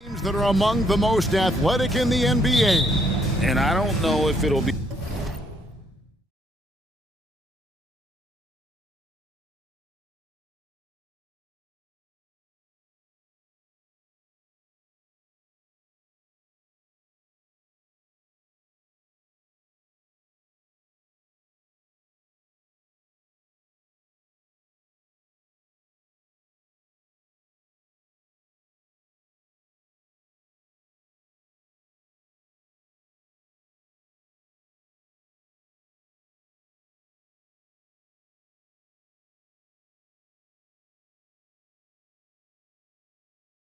Teams that are among the most athletic in the NBA. And I don't know if it'll be.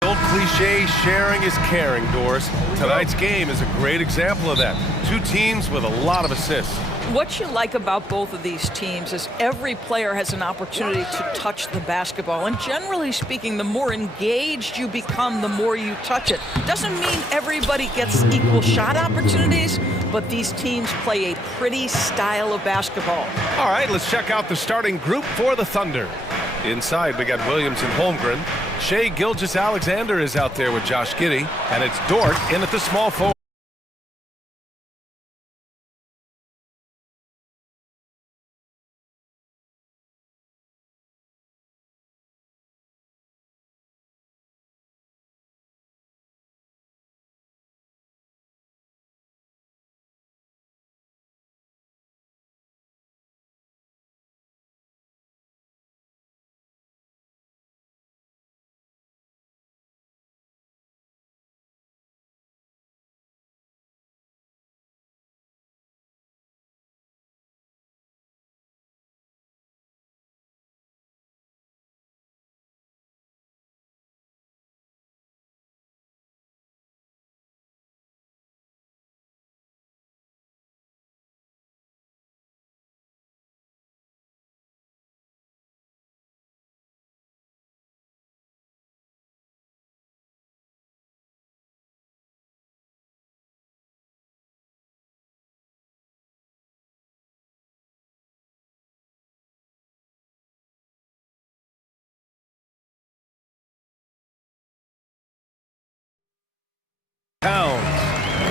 Old cliche, sharing is caring, Doris. Tonight's game is a great example of that. Two teams with a lot of assists. What you like about both of these teams is every player has an opportunity to touch the basketball. And generally speaking, the more engaged you become, the more you touch it. Doesn't mean everybody gets equal shot opportunities, but these teams play a pretty style of basketball. All right, let's check out the starting group for the Thunder. Inside, we got Williams and Holmgren. Shea Gilgeous-Alexander is out there with Josh Giddey. And it's Dort in at the small forward.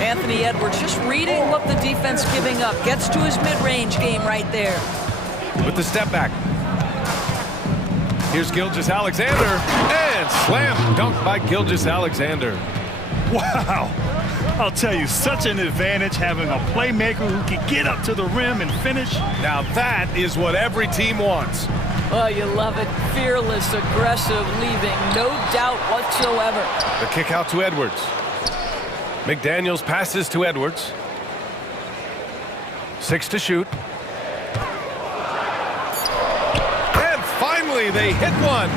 Anthony Edwards just reading what the defense giving up. Gets to his mid-range game right there. With the step back. Here's Gilgeous-Alexander. And slam dunk by Gilgeous-Alexander. Wow. I'll tell you, such an advantage having a playmaker who can get up to the rim and finish. Now that is what every team wants. Oh, you love it. Fearless, aggressive, leaving. No doubt whatsoever. The kick out to Edwards. McDaniels passes to Edwards. 6 to shoot. And finally, they hit one.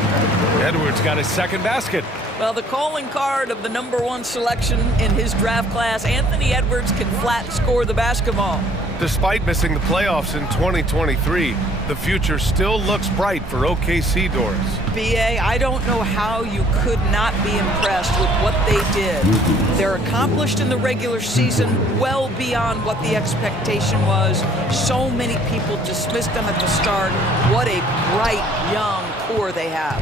Edwards got his second basket. Well, the calling card of the #1 selection in his draft class, Anthony Edwards can flat score the basketball. Despite missing the playoffs in 2023, the future still looks bright for OKC, Doris. BA, I don't know how you could not be impressed with what they did. They're accomplished in the regular season well beyond what the expectation was. So many people dismissed them at the start. What a bright, young core they have.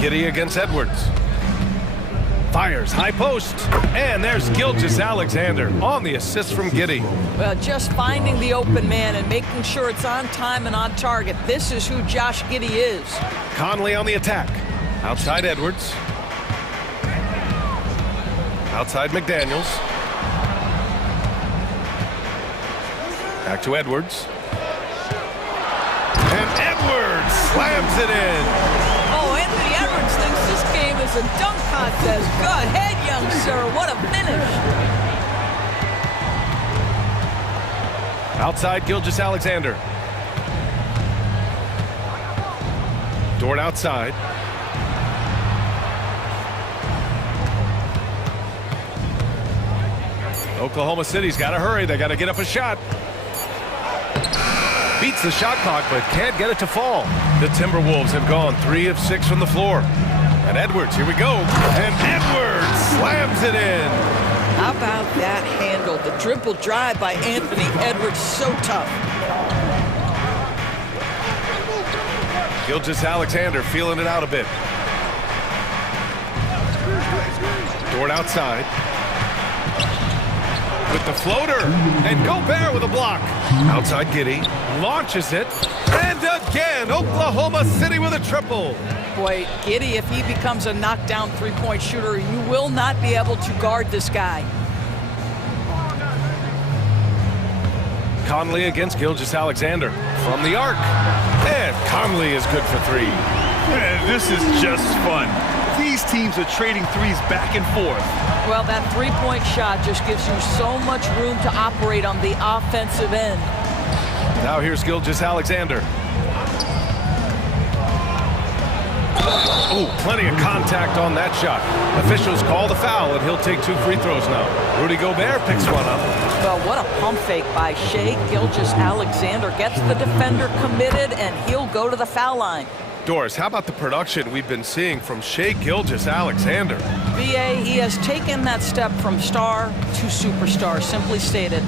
Giddey against Edwards. Fires, high post, and there's Gilgeous-Alexander on the assist from Giddey. Well, just finding the open man and making sure it's on time and on target. This is who Josh Giddey is. Conley on the attack. Outside Edwards. Outside McDaniels. Back to Edwards. And Edwards slams it in. Oh, Anthony Edwards thinks this game is a dunk contest. Go ahead, young sir. What a finish. Outside Gilgeous-Alexander. Dort outside. Oklahoma City's got to hurry. They got to get up a shot. Beats the shot clock, but can't get it to fall. The Timberwolves have gone 3 of 6 from the floor. And Edwards, here we go. And Edwards slams it in. How about that handle? The dribble drive by Anthony Edwards, so tough. Gilgeous-Alexander feeling it out a bit. Dort outside. With the floater. And Gobert with a block. Outside Giddey. Launches it. And again, Oklahoma City with a triple. Boy, Giddey, if he becomes a knockdown three-point shooter, you will not be able to guard this guy. Conley against Gilgeous-Alexander from the arc. And Conley is good for three. Man, this is just fun. These teams are trading threes back and forth. Well, that three-point shot just gives you so much room to operate on the offensive end. Now here's Gilgeous-Alexander. Oh, plenty of contact on that shot. Officials call the foul, and he'll take 2 free throws now. Rudy Gobert picks one up. Well, what a pump fake by Shai Gilgeous-Alexander. Gets the defender committed, and he'll go to the foul line. Doris, how about the production we've been seeing from Shai Gilgeous-Alexander? BA, he has taken that step from star to superstar, simply stated.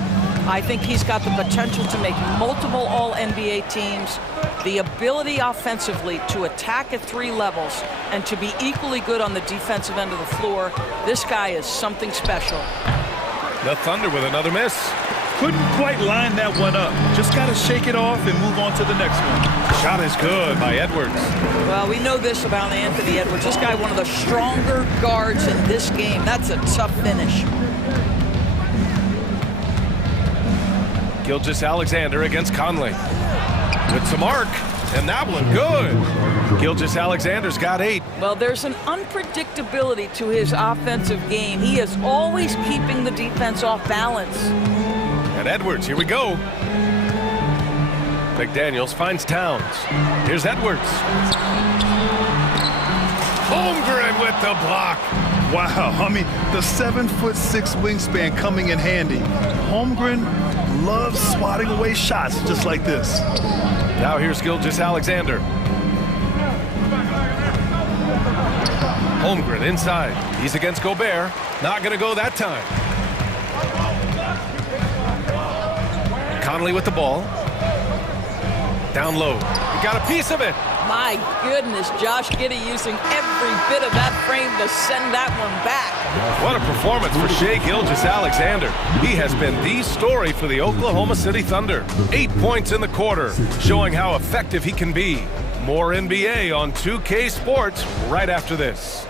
I think he's got the potential to make multiple All-NBA teams, the ability offensively to attack at 3 levels, and to be equally good on the defensive end of the floor. This guy is something special. The Thunder with another miss. Couldn't quite line that one up. Just got to shake it off and move on to the next one. Shot is good by Edwards. Well, we know this about Anthony Edwards. This guy, one of the stronger guards in this game. That's a tough finish. Gilgeous-Alexander against Conley. With some arc, and that one good. Gilgeous-Alexander's got 8. Well, there's an unpredictability to his offensive game. He is always keeping the defense off balance. And Edwards, here we go. McDaniels finds Towns. Here's Edwards. Holmgren with the block. Wow, I mean, the 7'6" wingspan coming in handy. Holmgren loves swatting away shots just like this. Now here's Gilgeous-Alexander. Holmgren inside. He's against Gobert. Not going to go that time. Conley with the ball. Down low. He got a piece of it. My goodness, Josh Giddey using every bit of that frame to send that one back. What a performance for Shai Gilgeous-Alexander. He has been the story for the Oklahoma City Thunder. 8 points in the quarter, showing how effective he can be. More NBA on 2K Sports right after this.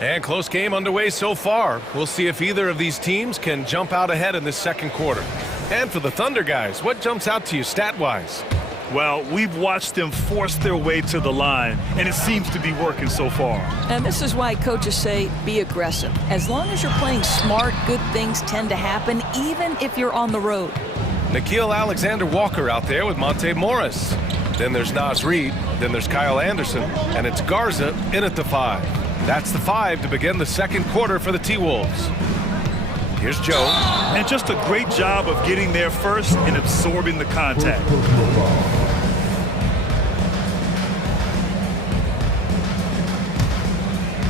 And close game underway so far. We'll see if either of these teams can jump out ahead in this second quarter. And for the Thunder guys, what jumps out to you stat-wise? Well, we've watched them force their way to the line, and it seems to be working so far. And this is why coaches say be aggressive. As long as you're playing smart, good things tend to happen, even if you're on the road. Nickeil Alexander-Walker out there with Monte Morris. Then there's Naz Reid. Then there's Kyle Anderson. And it's Garza in at the 5. That's the 5 to begin the second quarter for the T-Wolves. Here's Joe. And just a great job of getting there first and absorbing the contact.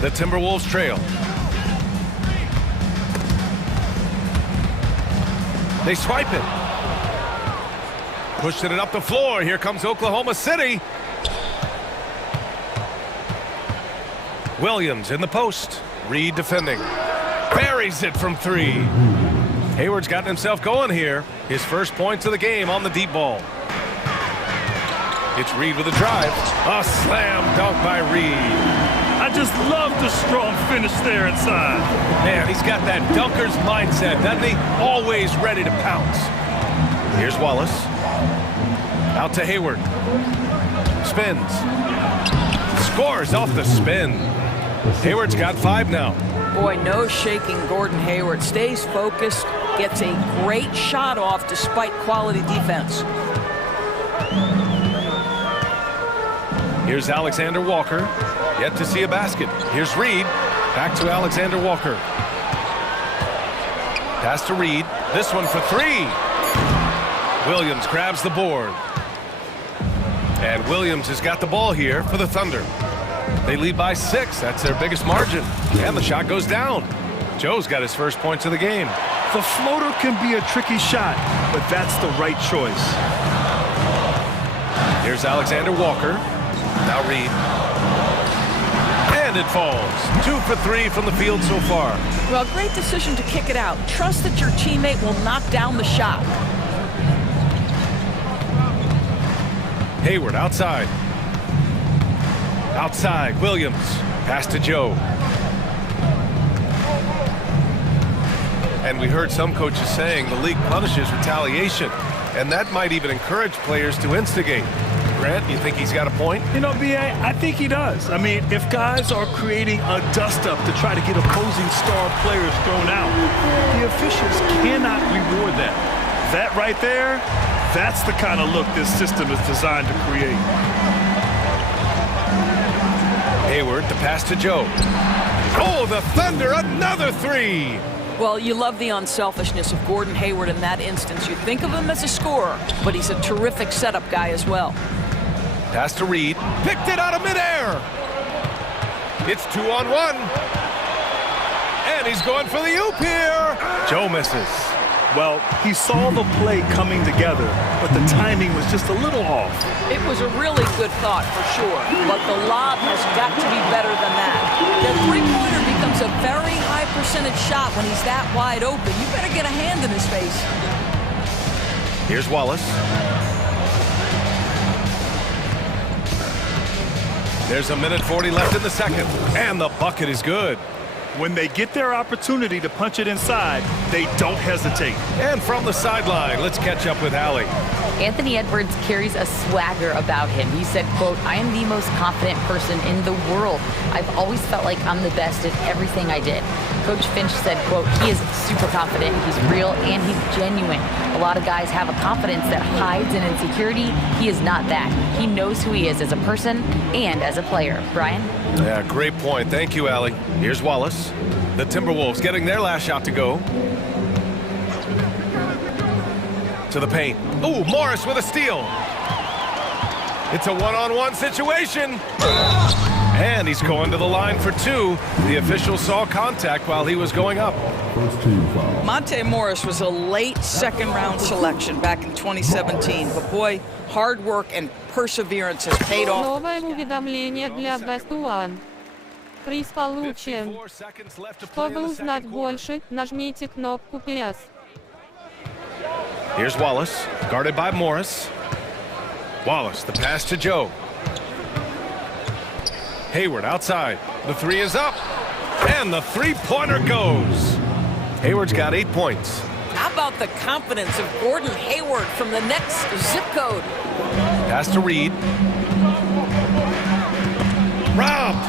The Timberwolves trail. They swipe it. Pushing it up the floor. Here comes Oklahoma City. Williams in the post. Reed defending. Buries it from 3. Hayward's gotten himself going here. His first points of the game on the deep ball. It's Reed with a drive. A slam dunk by Reed. I just love the strong finish there inside. Man, he's got that dunker's mindset, doesn't he? Always ready to pounce. Here's Wallace. Out to Hayward. Spins. Scores off the spin. Hayward's got 5 now. Boy, no shaking Gordon Hayward. Stays focused, gets a great shot off despite quality defense. Here's Alexander Walker. Yet to see a basket. Here's Reed. Back to Alexander Walker. Pass to Reed. This one for 3. Williams grabs the board. And Williams has got the ball here for the Thunder. They lead by 6. That's their biggest margin. And the shot goes down. Joe's got his first points of the game. The floater can be a tricky shot, but that's the right choice. Here's Alexander Walker. Now Reed. And it falls. 2 for 3 from the field so far. Well, great decision to kick it out. Trust that your teammate will knock down the shot. Hayward outside. Outside, Williams. Pass to Joe. And we heard some coaches saying the league punishes retaliation, and that might even encourage players to instigate. Grant, you think he's got a point? You know, B.A., I think he does. I mean, if guys are creating a dust-up to try to get opposing star players thrown out, the officials cannot reward that. That right there, that's the kind of look this system is designed to create. Hayward, the pass to Joe. Oh, the Thunder, another 3! Well, you love the unselfishness of Gordon Hayward in that instance. You think of him as a scorer, but he's a terrific setup guy as well. Pass to Reed. Picked it out of midair. It's 2-on-1. And he's going for the oop here. Joe misses. Well, he saw the play coming together, but the timing was just a little off. It was a really good thought for sure, but the lob has got to be better than that. The three-pointer becomes a very high percentage shot when he's that wide open. You better get a hand in his face. Here's Wallace. There's a minute 40 left in the second, and the bucket is good. When they get their opportunity to punch it inside, they don't hesitate. And from the sideline, let's catch up with Allie. Anthony Edwards carries a swagger about him. He said, quote, "I am the most confident person in the world. I've always felt like I'm the best at everything I did." Coach Finch said, quote, "He is super confident, he's real, and he's genuine. A lot of guys have a confidence that hides in insecurity. He is not that. He knows who he is as a person and as a player." Brian? Yeah, great point. Thank you, Allie. Here's Wallace. The Timberwolves getting their last shot to go. To the paint. Ooh, Morris with a steal. It's a one-on-one situation. And he's going to the line for 2. The official saw contact while he was going up. Monte Morris was a late second-round selection back in 2017. But boy, hard work and perseverance has paid off. Новое уведомление для Best One. Приз получен. Чтобы узнать больше, нажмите кнопку PS. Here's Wallace, guarded by Morris. Wallace, the pass to Joe. Hayward outside. The 3 is up. And the three-pointer goes. Hayward's got 8 points. How about the confidence of Gordon Hayward from the next zip code? Pass to Reed. Robbed.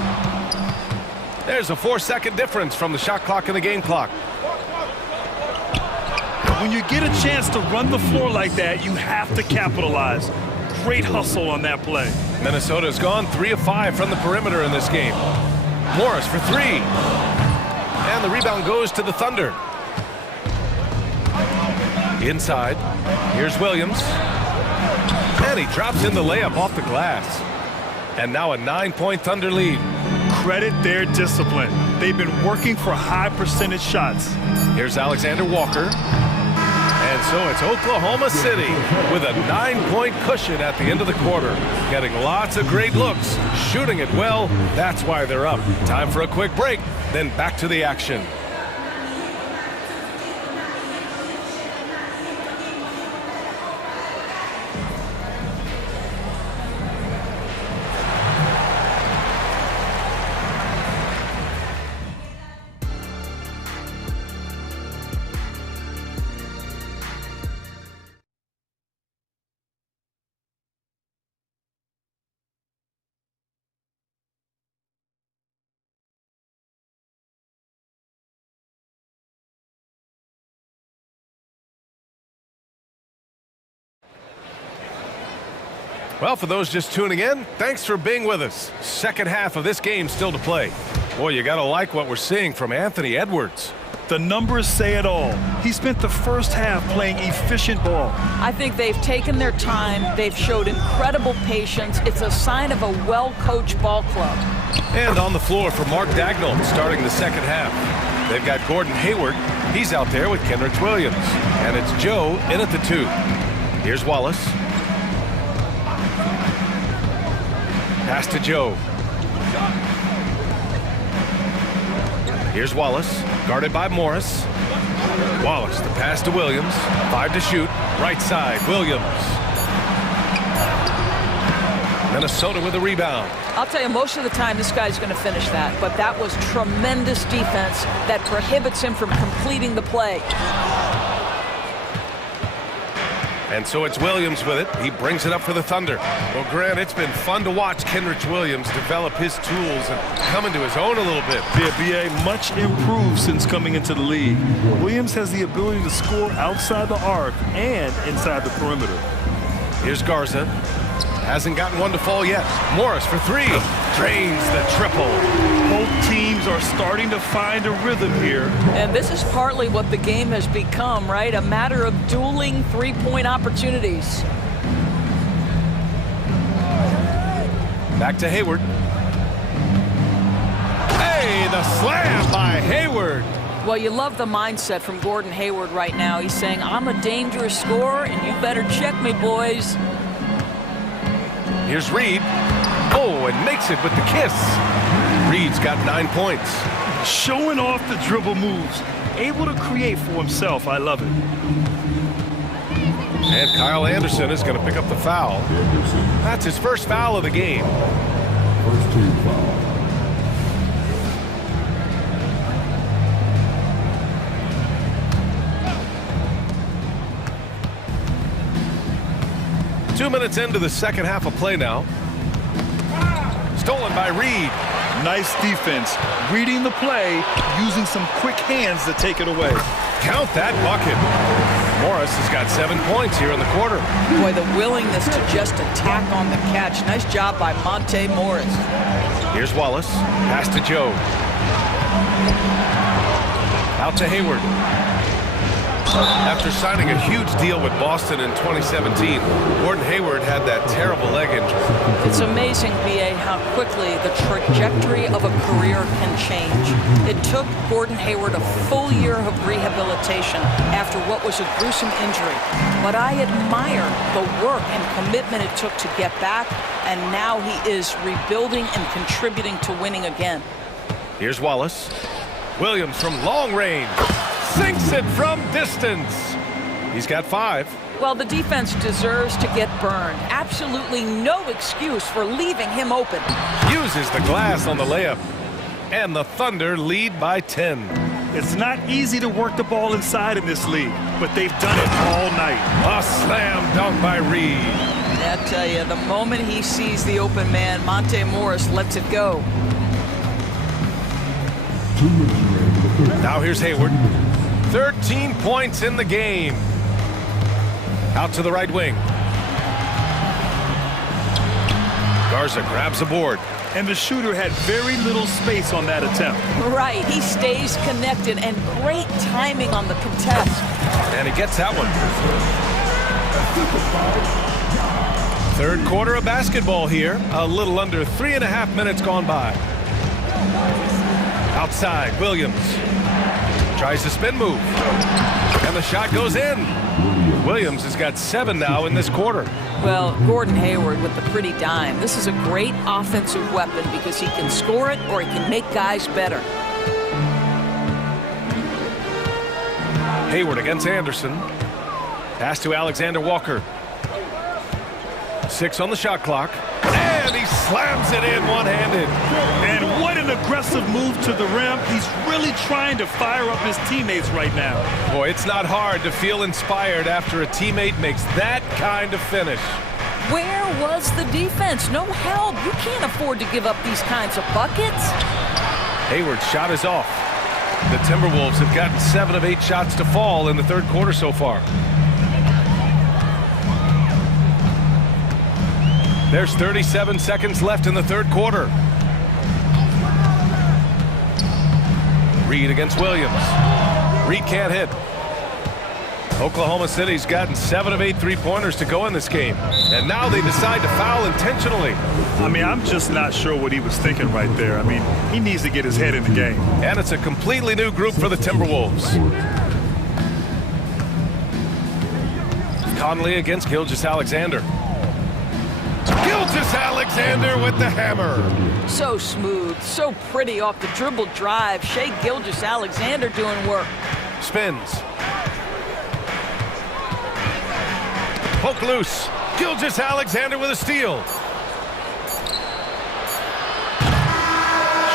There's a 4-second difference from the shot clock and the game clock. When you get a chance to run the floor like that, you have to capitalize. Great hustle on that play. Minnesota's gone 3 of 5 from the perimeter in this game. Morris for 3. And the rebound goes to the Thunder. Inside. Here's Williams. And he drops in the layup off the glass. And now a 9-point Thunder lead. Credit their discipline. They've been working for high percentage shots. Here's Alexander Walker. And so it's Oklahoma City with a 9-point cushion at the end of the quarter. Getting lots of great looks, shooting it well. That's why they're up. Time for a quick break, then back to the action. Well, for those just tuning in, thanks for being with us. Second half of this game still to play. Boy, you gotta like what we're seeing from Anthony Edwards. The numbers say it all. He spent the first half playing efficient ball. I think they've taken their time. They've showed incredible patience. It's a sign of a well-coached ball club. And on the floor for Mark Dagnall starting the second half. They've got Gordon Hayward. He's out there with Kenrich Williams. And it's Joe in at the 2. Here's Wallace. Pass to Joe. Here's Wallace, guarded by Morris. Wallace, the pass to Williams. 5 to shoot. Right side, Williams. Minnesota with a rebound. I'll tell you, most of the time this guy's going to finish that, but that was tremendous defense that prohibits him from completing the play. And so it's Williams with it. He brings it up for the Thunder. Well, Grant, it's been fun to watch Kenrich Williams develop his tools and come into his own a little bit. Yeah, B.A. much improved since coming into the league. Williams has the ability to score outside the arc and inside the perimeter. Here's Garza. Hasn't gotten one to fall yet. Morris for 3. Drains the triple. Both teams are starting to find a rhythm here. And this is partly what the game has become, right? A matter of dueling three-point opportunities. Back to Hayward. Hey, the slam by Hayward. Well, you love the mindset from Gordon Hayward right now. He's saying, I'm a dangerous scorer, and you better check me, boys. Here's Reed. Oh, and makes it with the kiss. Reed's got 9 points. Showing off the dribble moves. Able to create for himself. I love it. And Kyle Anderson is going to pick up the foul. That's his first foul of the game. First team foul. 2 minutes into the second half of play now. Stolen by Reed. Nice defense. Reading the play, using some quick hands to take it away. Count that bucket. Morris has got 7 points here in the quarter. Boy, the willingness to just attack on the catch. Nice job by Monte Morris. Here's Wallace. Pass to Joe. Out to Hayward. After signing a huge deal with Boston in 2017, Gordon Hayward had that terrible leg injury. It's amazing, B.A., how quickly the trajectory of a career can change. It took Gordon Hayward a full year of rehabilitation after what was a gruesome injury. But I admire the work and commitment it took to get back, and now he is rebuilding and contributing to winning again. Here's Wallace. Williams from long range. Sinks it from distance. He's got 5. Well, the defense deserves to get burned. Absolutely no excuse for leaving him open. Uses the glass on the layup. And the Thunder lead by 10. It's not easy to work the ball inside in this league, but they've done it all night. A slam dunk by Reed. I tell you, the moment he sees the open man, Monte Morris lets it go. Now here's Hayward. 13 points in the game. Out to the right wing. Garza grabs a board. And the shooter had very little space on that attempt. Right, he stays connected, and great timing on the contest. And he gets that one. Third quarter of basketball here. A little under 3.5 minutes gone by. Outside, Williams. Tries the spin move. And the shot goes in. Williams has got 7 now in this quarter. Well, Gordon Hayward with the pretty dime. This is a great offensive weapon because he can score it or he can make guys better. Hayward against Anderson. Pass to Alexander Walker. 6 on the shot clock. And he slams it in one-handed. And what an aggressive move to the rim. He's really trying to fire up his teammates right now. Boy, it's not hard to feel inspired after a teammate makes that kind of finish. Where was the defense? No help. You can't afford to give up these kinds of buckets. Hayward's shot is off. The Timberwolves have gotten 7 of 8 shots to fall in the third quarter so far. There's 37 seconds left in the third quarter. Reed against Williams. Reed can't hit. Oklahoma City's gotten 7 of 8 three-pointers to go in this game. And now they decide to foul intentionally. I mean, I'm just not sure what he was thinking right there. I mean, he needs to get his head in the game. And it's a completely new group for the Timberwolves. Conley against Gilgeous-Alexander. Gilgeous-Alexander with the hammer. So smooth, so pretty off the dribble drive. Shai Gilgeous-Alexander doing work. Spins. Poke loose. Gilgeous-Alexander with a steal.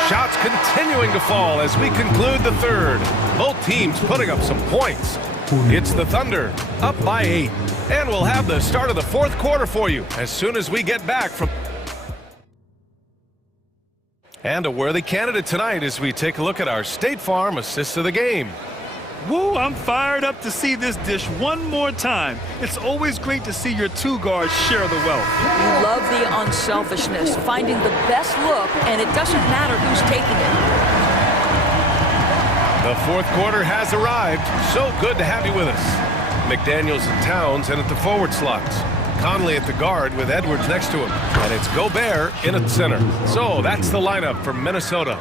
Shots continuing to fall as we conclude the third. Both teams putting up some points. It's the Thunder, up by 8. And we'll have the start of the fourth quarter for you as soon as we get back from... And a worthy candidate tonight as we take a look at our State Farm assists of the game. Woo, I'm fired up to see this dish one more time. It's always great to see your two guards share the wealth. You love the unselfishness, finding the best look, and it doesn't matter who's taking it. The fourth quarter has arrived. So good to have you with us. McDaniels and Towns in at the forward slots. Conley at the guard with Edwards next to him. And it's Gobert in at center. So that's the lineup for Minnesota.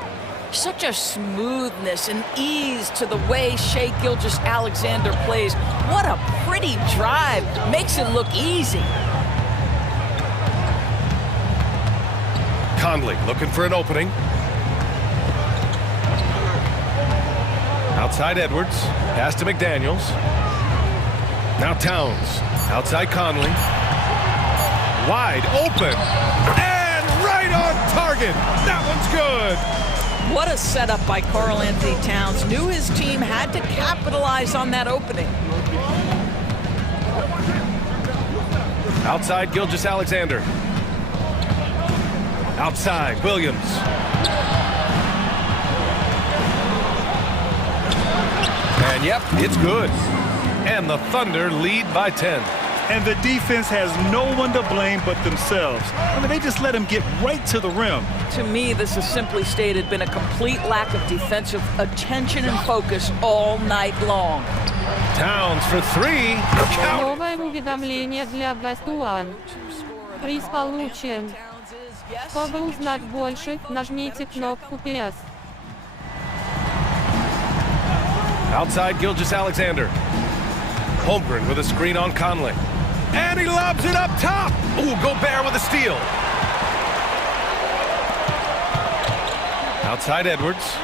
Such a smoothness and ease to the way Shai Gilgeous-Alexander plays. What a pretty drive. Makes it look easy. Conley looking for an opening. Outside Edwards. Pass to McDaniels. Now Towns. Outside Conley. Wide open. And right on target. That one's good. What a setup by Karl-Anthony Towns. Knew his team had to capitalize on that opening. Outside Gilgeous-Alexander. Outside Williams. And yep, it's good. And the Thunder lead by 10. And the defense has no one to blame but themselves. I mean, they just let him get right to the rim. To me, this has simply stated been a complete lack of defensive attention and focus all night long. Towns for 3. Count. Новое уведомление для Бастуан. Приз получен. Чтобы узнать больше, нажмите кнопку PS. Outside Gilgeous-Alexander. Holmgren with a screen on Conley. And he lobs it up top. Ooh, Gobert with a steal. Outside Edwards.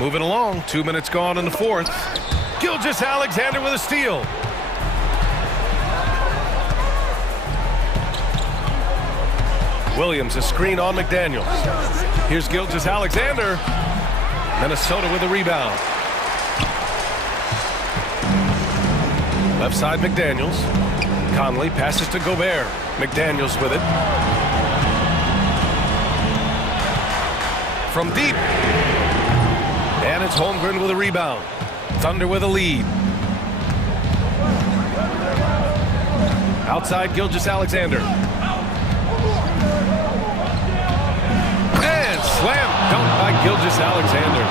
Moving along, 2 minutes gone in the fourth. Gilgeous-Alexander with a steal. Williams a screen on McDaniels. Here's Gilgeous-Alexander. Minnesota with a rebound. Left side McDaniels. Conley passes to Gobert. McDaniels with it. From deep. And it's Holmgren with a rebound. Thunder with a lead. Outside Gilgeous-Alexander. And slam dunk by Gilgeous-Alexander.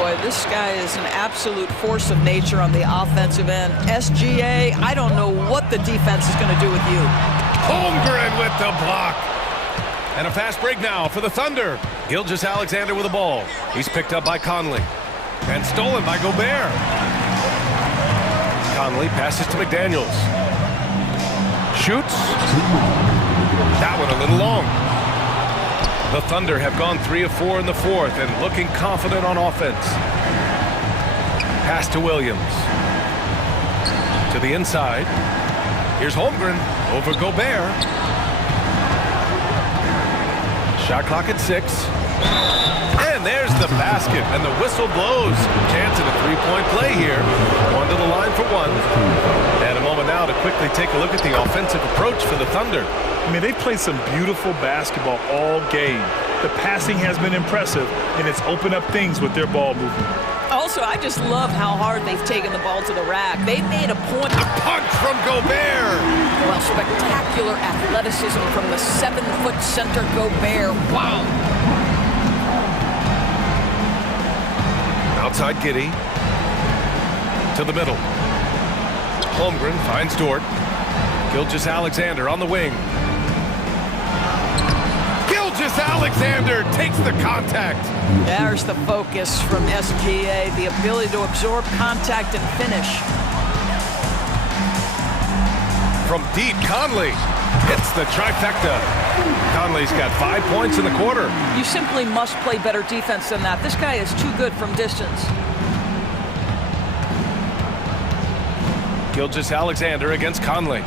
Boy, this guy is an absolute force of nature on the offensive end. SGA, I don't know what the defense is going to do with you. Holmgren with the block. And a fast break now for the Thunder. Gilgeous-Alexander with the ball. He's picked up by Conley. And stolen by Gobert. Conley passes to McDaniels. Shoots. That one a little long. The Thunder have gone 3 of 4 in the fourth and looking confident on offense. Pass to Williams. To the inside. Here's Holmgren over Gobert. Shot clock at 6. And there's the basket, and the whistle blows. Chance at a three-point play here. One to the line for one. And a moment now to quickly take a look at the offensive approach for the Thunder. I mean, they played some beautiful basketball all game. The passing has been impressive, and it's opened up things with their ball movement. Also, I just love how hard they've taken the ball to the rack. They made a point. A punch from Gobert. Well, spectacular athleticism from the 7-foot center Gobert. Wow. Outside Giddy. To the middle. Holmgren finds Dort. Gilgeous Alexander on the wing. Gilgeous Alexander takes the contact. There's the focus from SGA, the ability to absorb contact and finish. From deep, Conley hits the trifecta. Conley's got 5 points in the quarter. You simply must play better defense than that. This guy is too good from distance. Gilgeous Alexander against Conley.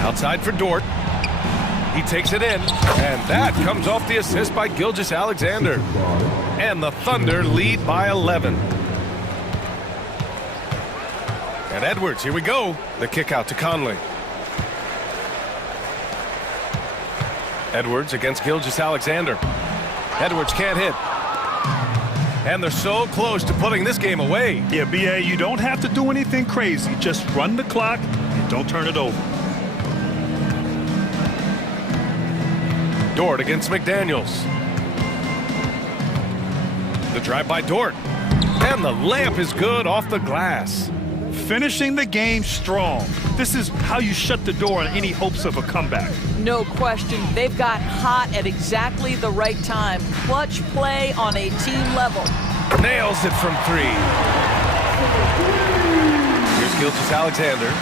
Outside for Dort. He takes it in, and that comes off the assist by Gilgeous Alexander. And the Thunder lead by 11. And Edwards, here we go. The kick out to Conley. Edwards against Gilgeous Alexander. Edwards can't hit. And they're so close to putting this game away. Yeah, BA, you don't have to do anything crazy. Just run the clock and don't turn it over. Dort against McDaniels. The drive by Dort. And the layup is good off the glass. Finishing the game strong. This is how you shut the door on any hopes of a comeback. No question. They've got hot at exactly the right time. Clutch play on a team level. Nails it from 3. Here's Gilgeous Alexander.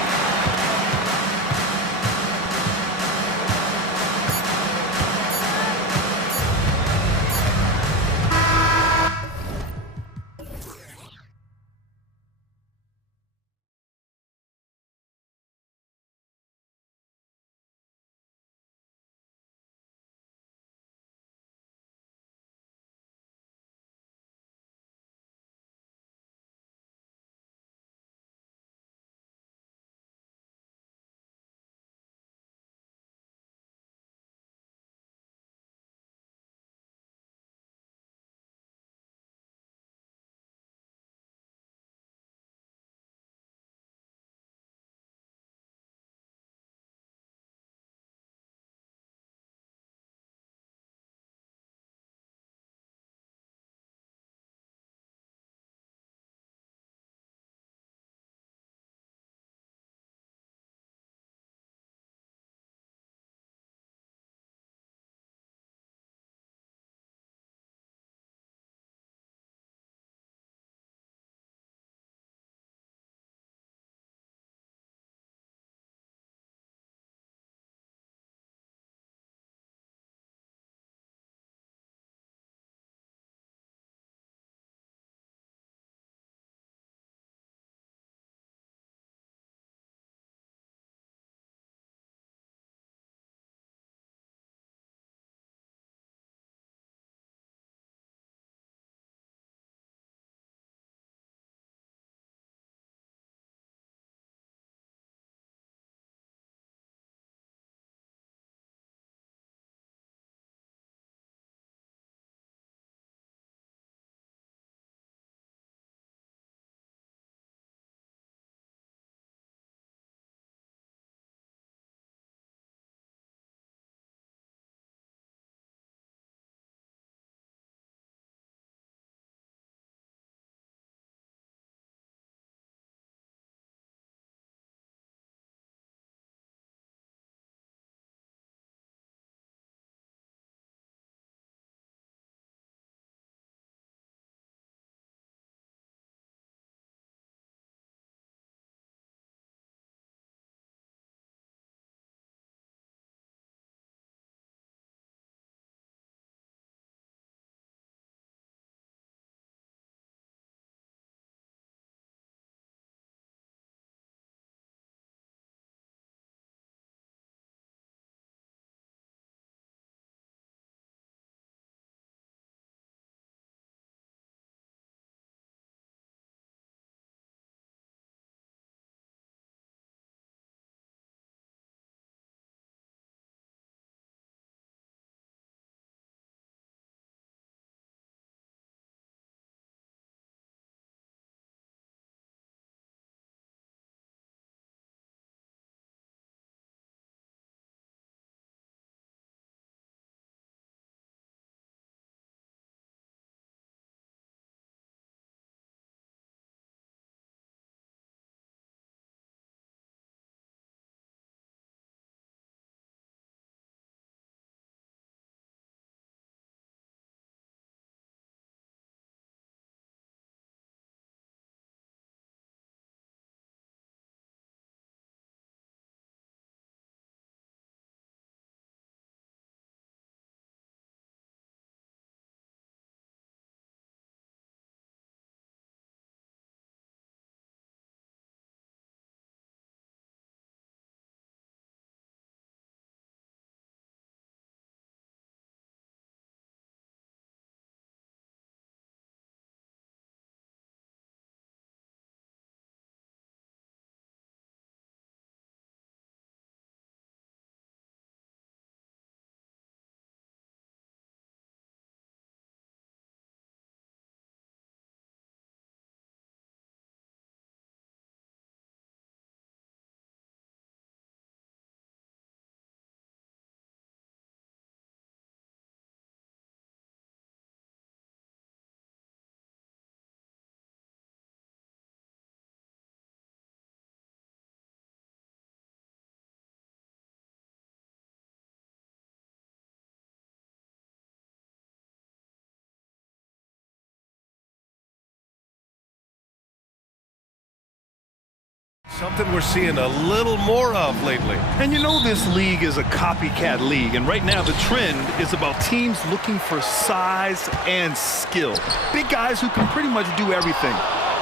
Something we're seeing a little more of lately. And you know this league is a copycat league, and right now the trend is about teams looking for size and skill. Big guys who can pretty much do everything.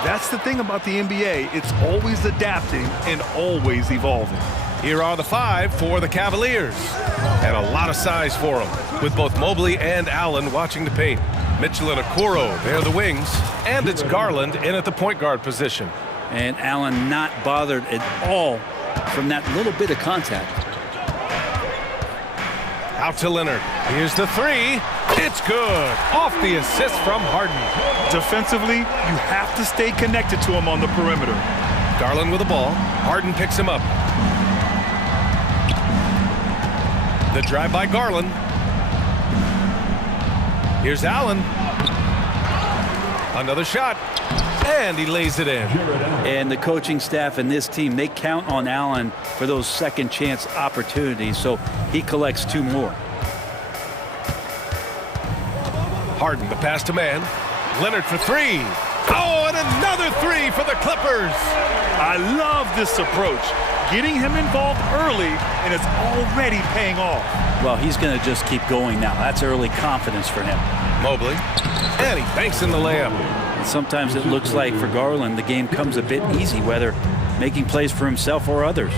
That's the thing about the NBA. It's always adapting and always evolving. Here are the 5 for the Cavaliers. And a lot of size for them, with both Mobley and Allen watching the paint. Mitchell and Okoro, they're the wings. And it's Garland in at the point guard position. And Allen not bothered at all from that little bit of contact. Out to Leonard. Here's the 3. It's good. Off the assist from Harden. Defensively, you have to stay connected to him on the perimeter. Garland with the ball. Harden picks him up. The drive by Garland. Here's Allen. Another shot. And he lays it in. And the coaching staff and this team, they count on Allen for those second chance opportunities, so he collects 2 more. Harden, the pass to man. Leonard for 3. Oh, and another 3 for the Clippers. I love this approach. Getting him involved early, and it's already paying off. Well, he's going to just keep going now. That's early confidence for him. Mobley. And he banks in the layup. And sometimes it looks like for Garland, the game comes a bit easy, whether making plays for himself or others.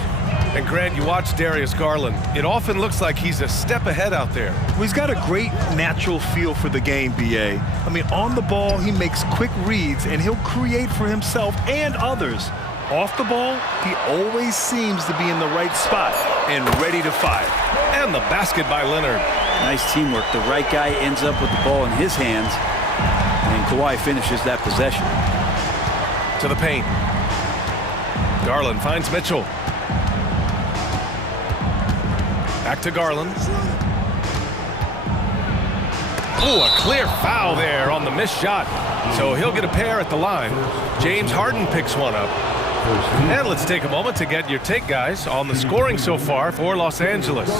And Grant, you watch Darius Garland. It often looks like he's a step ahead out there. Well, he's got a great natural feel for the game, B.A. I mean, on the ball, he makes quick reads, and he'll create for himself and others. Off the ball, he always seems to be in the right spot and ready to fire. And the basket by Leonard. Nice teamwork. The right guy ends up with the ball in his hands, and Kawhi finishes that possession. To the paint. Garland finds Mitchell. Back to Garland. Oh, a clear foul there on the missed shot. So he'll get a pair at the line. James Harden picks one up. And let's take a moment to get your take, guys, on the scoring so far for Los Angeles.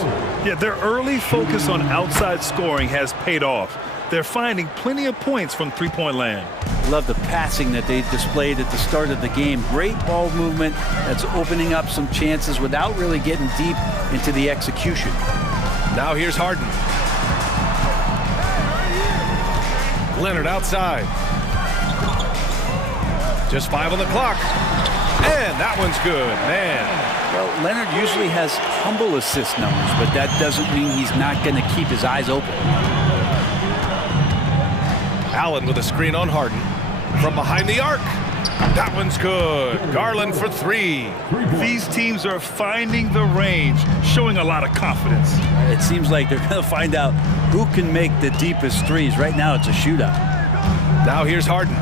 Yeah, their early focus on outside scoring has paid off. They're finding plenty of points from three-point land. Love the passing that they displayed at the start of the game. Great ball movement that's opening up some chances without really getting deep into the execution. Now here's Harden. Leonard outside. Just 5 on the clock. And that one's good, man. Well, Leonard usually has humble assist numbers, but that doesn't mean he's not going to keep his eyes open. Allen with a screen on Harden. From behind the arc. That one's good. Garland for 3. These teams are finding the range, showing a lot of confidence. It seems like they're going to find out who can make the deepest threes. Right now, it's a shootout. Now here's Harden.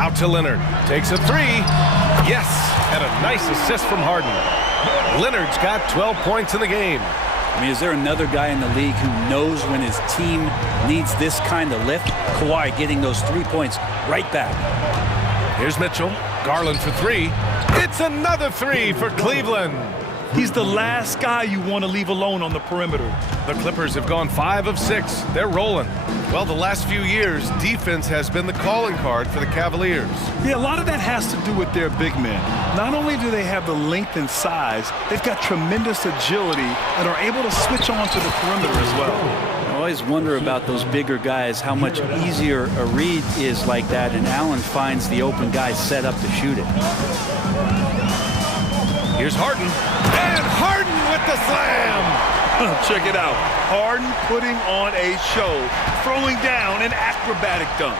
Out to Leonard. Takes a 3. Yes, and a nice assist from Harden. Leonard's got 12 points in the game. I mean, is there another guy in the league who knows when his team needs this kind of lift? Kawhi getting those 3 points right back. Here's Mitchell. Garland for 3. It's another 3 for Cleveland. He's the last guy you want to leave alone on the perimeter. The Clippers have gone 5 of 6. They're rolling. Well, the last few years, defense has been the calling card for the Cavaliers. Yeah, a lot of that has to do with their big men. Not only do they have the length and size, they've got tremendous agility and are able to switch on to the perimeter as well. I always wonder about those bigger guys, how much easier a read is like that, and Allen finds the open guy set up to shoot it. Here's Harden. And Harden with the slam! Check it out. Harden putting on a show, throwing down an acrobatic dunk.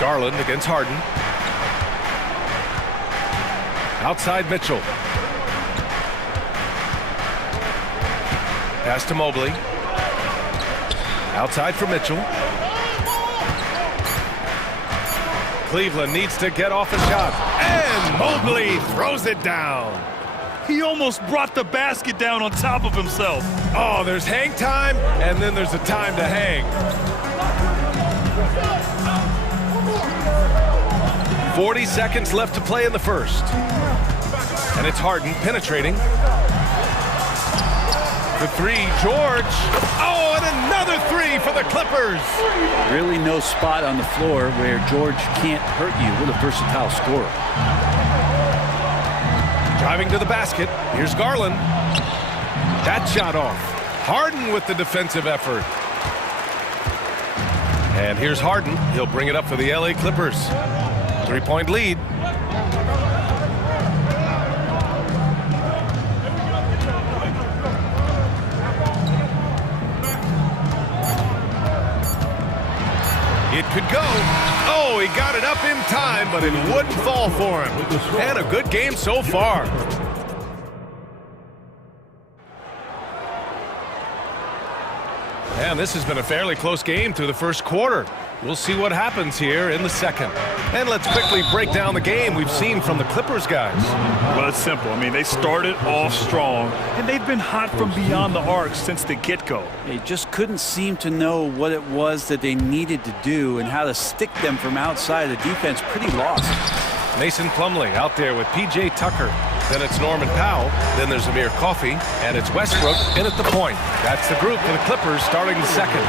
Garland against Harden. Outside Mitchell. Pass to Mobley. Outside for Mitchell. Cleveland needs to get off a shot. And Mobley throws it down. He almost brought the basket down on top of himself. Oh, there's hang time, and then there's a time to hang. 40 seconds left to play in the first. And it's Harden penetrating. The three, George. Oh, and another three for the Clippers. Really no spot on the floor where George can't hurt you. What a versatile scorer. Driving to the basket. Here's Garland. That shot off. Harden with the defensive effort. And here's Harden. He'll bring it up for the LA Clippers. 3-point lead. It could go. Oh, he got it up in time, but it wouldn't fall for him. And a good game so far. And this has been a fairly close game through the first quarter. We'll see what happens here in the second. And let's quickly break down the game we've seen from the Clippers guys. Well, it's simple. I mean, they started off strong, and they've been hot from beyond the arc since the get-go. They just couldn't seem to know what it was that they needed to do and how to stick them from outside. The defense pretty lost. Mason Plumlee out there with P.J. Tucker. Then it's Norman Powell. Then there's Amir Coffey. And it's Westbrook in at the point. That's the group for the Clippers starting the second.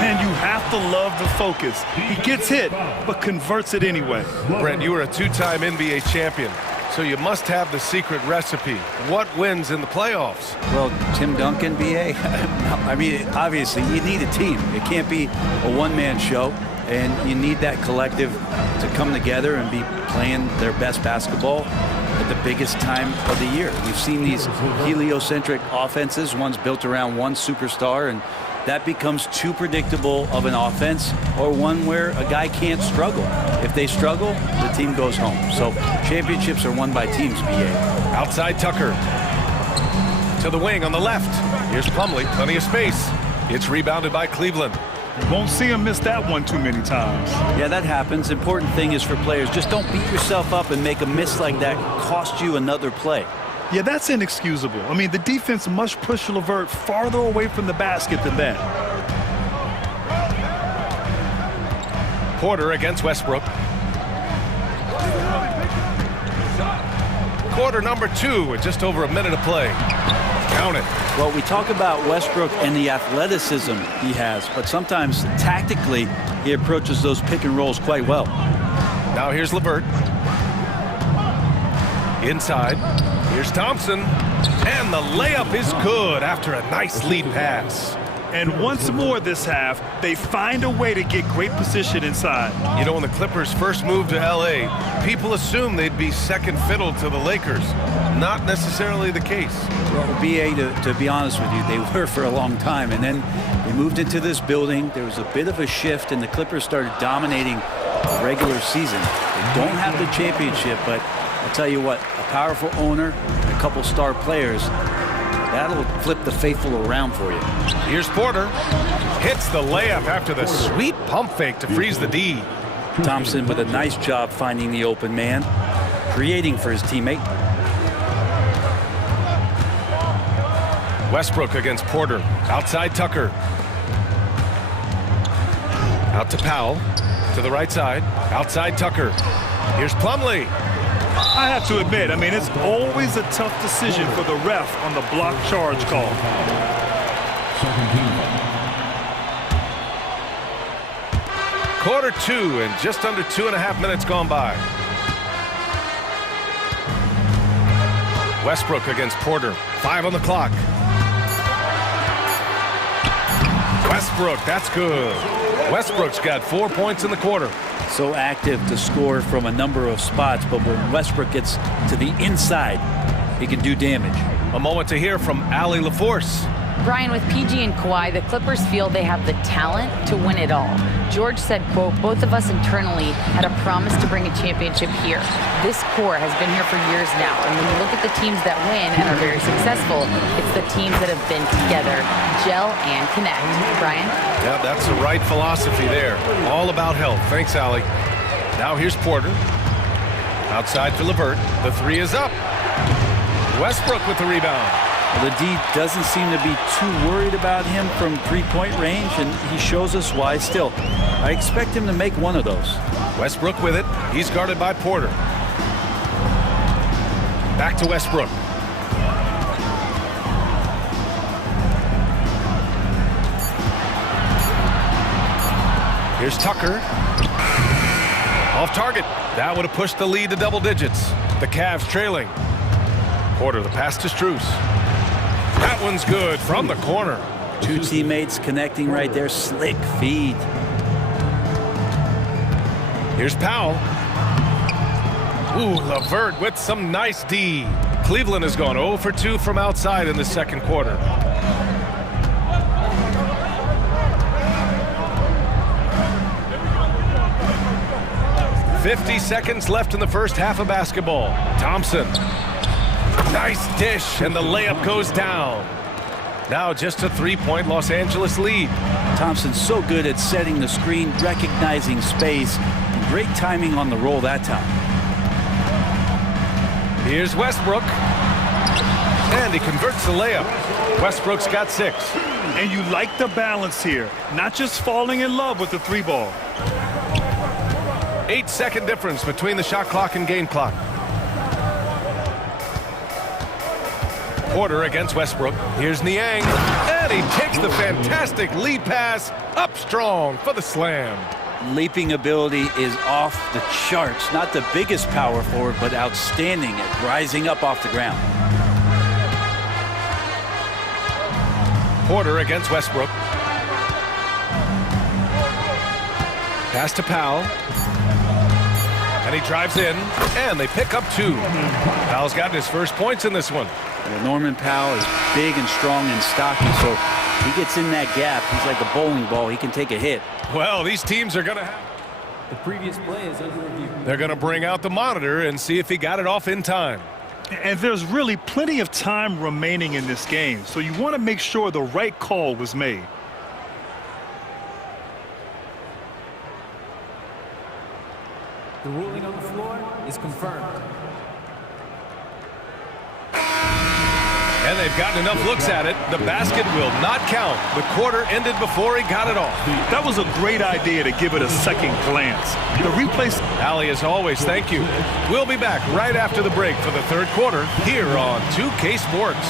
And you have to love the focus. He gets hit, but converts it anyway. Brent, you were a two-time NBA champion, so you must have the secret recipe. What wins in the playoffs? Well, Tim Duncan, B.A. I mean, obviously, you need a team. It can't be a one-man show, and you need that collective to come together and be playing their best basketball at the biggest time of the year. We've seen these heliocentric offenses, one's built around one superstar, and that becomes too predictable of an offense, or one where a guy can't struggle. If they struggle, the team goes home. So championships are won by teams, B.A. Outside Tucker. To the wing on the left. Here's Plumlee, plenty of space. It's rebounded by Cleveland. You won't see him miss that one too many times. Yeah, that happens. Important thing is for players, just don't beat yourself up and make a miss like that cost you another play. Yeah, that's inexcusable. I mean, the defense must push LeVert farther away from the basket than that. Porter against Westbrook. Quarter number 2 with just over a minute of play. Count it. Well, we talk about Westbrook and the athleticism he has, but sometimes tactically he approaches those pick and rolls quite well. Now here's LeVert. Inside. Here's Thompson. And the layup is good after a nice lead pass. And once more this half, they find a way to get great position inside. You know, when the Clippers first moved to L.A., people assumed they'd be second fiddle to the Lakers. Not necessarily the case. Well, B.A., to be honest with you, they were for a long time. And then they moved into this building. There was a bit of a shift, and the Clippers started dominating the regular season. They don't have the championship, but I'll tell you what, a powerful owner, a couple star players, that'll flip the faithful around for you. Here's Porter. Hits the layup after the sweet pump fake to freeze the D. Thompson with a nice job finding the open man, creating for his teammate. Westbrook against Porter. Outside Tucker. Out to Powell. To the right side. Outside Tucker. Here's Plumlee. I have to admit, I mean, it's always a tough decision for the ref on the block charge call. Quarter 2 and just under 2.5 minutes gone by. Westbrook against Porter. 5 on the clock. Westbrook, that's good. Westbrook's got 4 points in the quarter. So active to score from a number of spots, but when Westbrook gets to the inside, he can do damage. A moment to hear from Allie LaForce. Brian, with PG and Kawhi, the Clippers feel they have the talent to win it all. George said, quote, both of us internally had a promise to bring a championship here. This core has been here for years now, and when you look at the teams that win and are very successful, it's the teams that have been together, gel and connect. Brian? Yeah, that's the right philosophy there. All about health. Thanks, Allie. Now here's Porter. Outside for LeVert. The 3 is up. Westbrook with the rebound. Well, the D doesn't seem to be too worried about him from three-point range, and he shows us why. Still, I expect him to make one of those. Westbrook with it. He's guarded by Porter. Back to Westbrook. Here's Tucker. Off target. That would have pushed the lead to double digits. The Cavs trailing. Porter, the pass to Strus. That one's good from the corner. Two teammates connecting right there. Slick feed. Here's Powell. Ooh, LeVert with some nice D. Cleveland has gone 0 for 2 from outside in the second quarter. "50 seconds left in the first half of basketball. Thompson. Nice dish, and the layup goes down. Now just a 3-point Los Angeles lead. Thompson's so good at setting the screen, recognizing space. Great timing on the roll that time. Here's Westbrook. And he converts the layup. Westbrook's got 6. And you like the balance here. Not just falling in love with the 3 ball. 8-second difference between the shot clock and game clock. Porter against Westbrook. Here's Niang. And he takes the fantastic lead pass up strong for the slam. Leaping ability is off the charts. Not the biggest power forward, but outstanding at rising up off the ground. Porter against Westbrook. Pass to Powell. And he drives in, and they pick up 2. Powell's gotten his first points in this one. Well, Norman Powell is big and strong and stocky, so he gets in that gap. He's like a bowling ball. He can take a hit. Well, these teams are going to have... The previous play is under review. They're going to bring out the monitor and see if he got it off in time. And there's really plenty of time remaining in this game, so you want to make sure the right call was made. The ruling on the floor is confirmed. And they've gotten enough looks at it. The basket will not count. The quarter ended before he got it off. That was a great idea to give it a second glance. The replay... Allie, as always, thank you. We'll be back right after the break for the third quarter here on 2K Sports.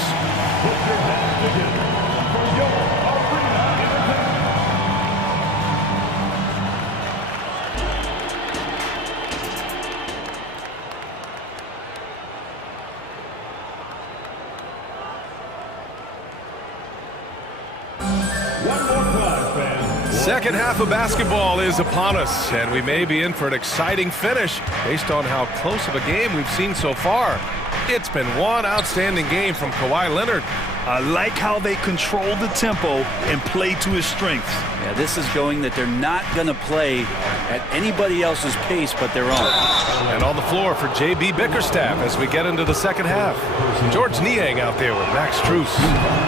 Second half of basketball is upon us, and we may be in for an exciting finish based on how close of a game we've seen so far. It's been one outstanding game from Kawhi Leonard. I like how they control the tempo and play to his strengths. Yeah, this is showing that they're not going to play at anybody else's pace but their own. And on the floor for J.B. Bickerstaff as we get into the second half. George Niang out there with Max Strus.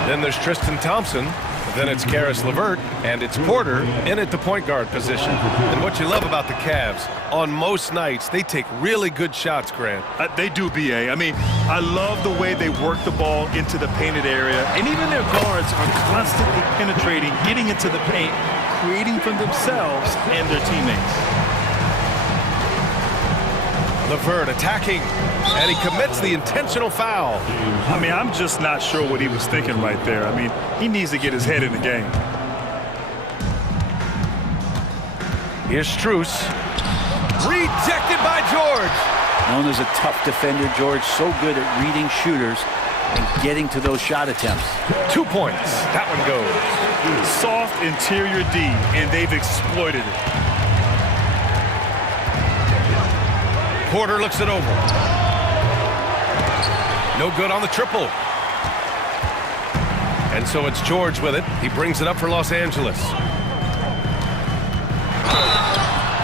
Then there's Tristan Thompson. Then it's Karis LeVert, and it's Porter in at the point guard position. And what you love about the Cavs, on most nights, they take really good shots, Grant. They do, B.A. I mean, I love the way they work the ball into the painted area, and even their guards are constantly penetrating, getting into the paint, creating for themselves and their teammates. LeVert attacking, and he commits the intentional foul. I mean, I'm just not sure what he was thinking right there. I mean, he needs to get his head in the game. Here's Strus. Rejected by George. Known as a tough defender, George, so good at reading shooters and getting to those shot attempts. 2 points. That one goes. Soft interior D, and they've exploited it. Porter looks it over. No good on the triple. And so it's George with it. He brings it up for Los Angeles.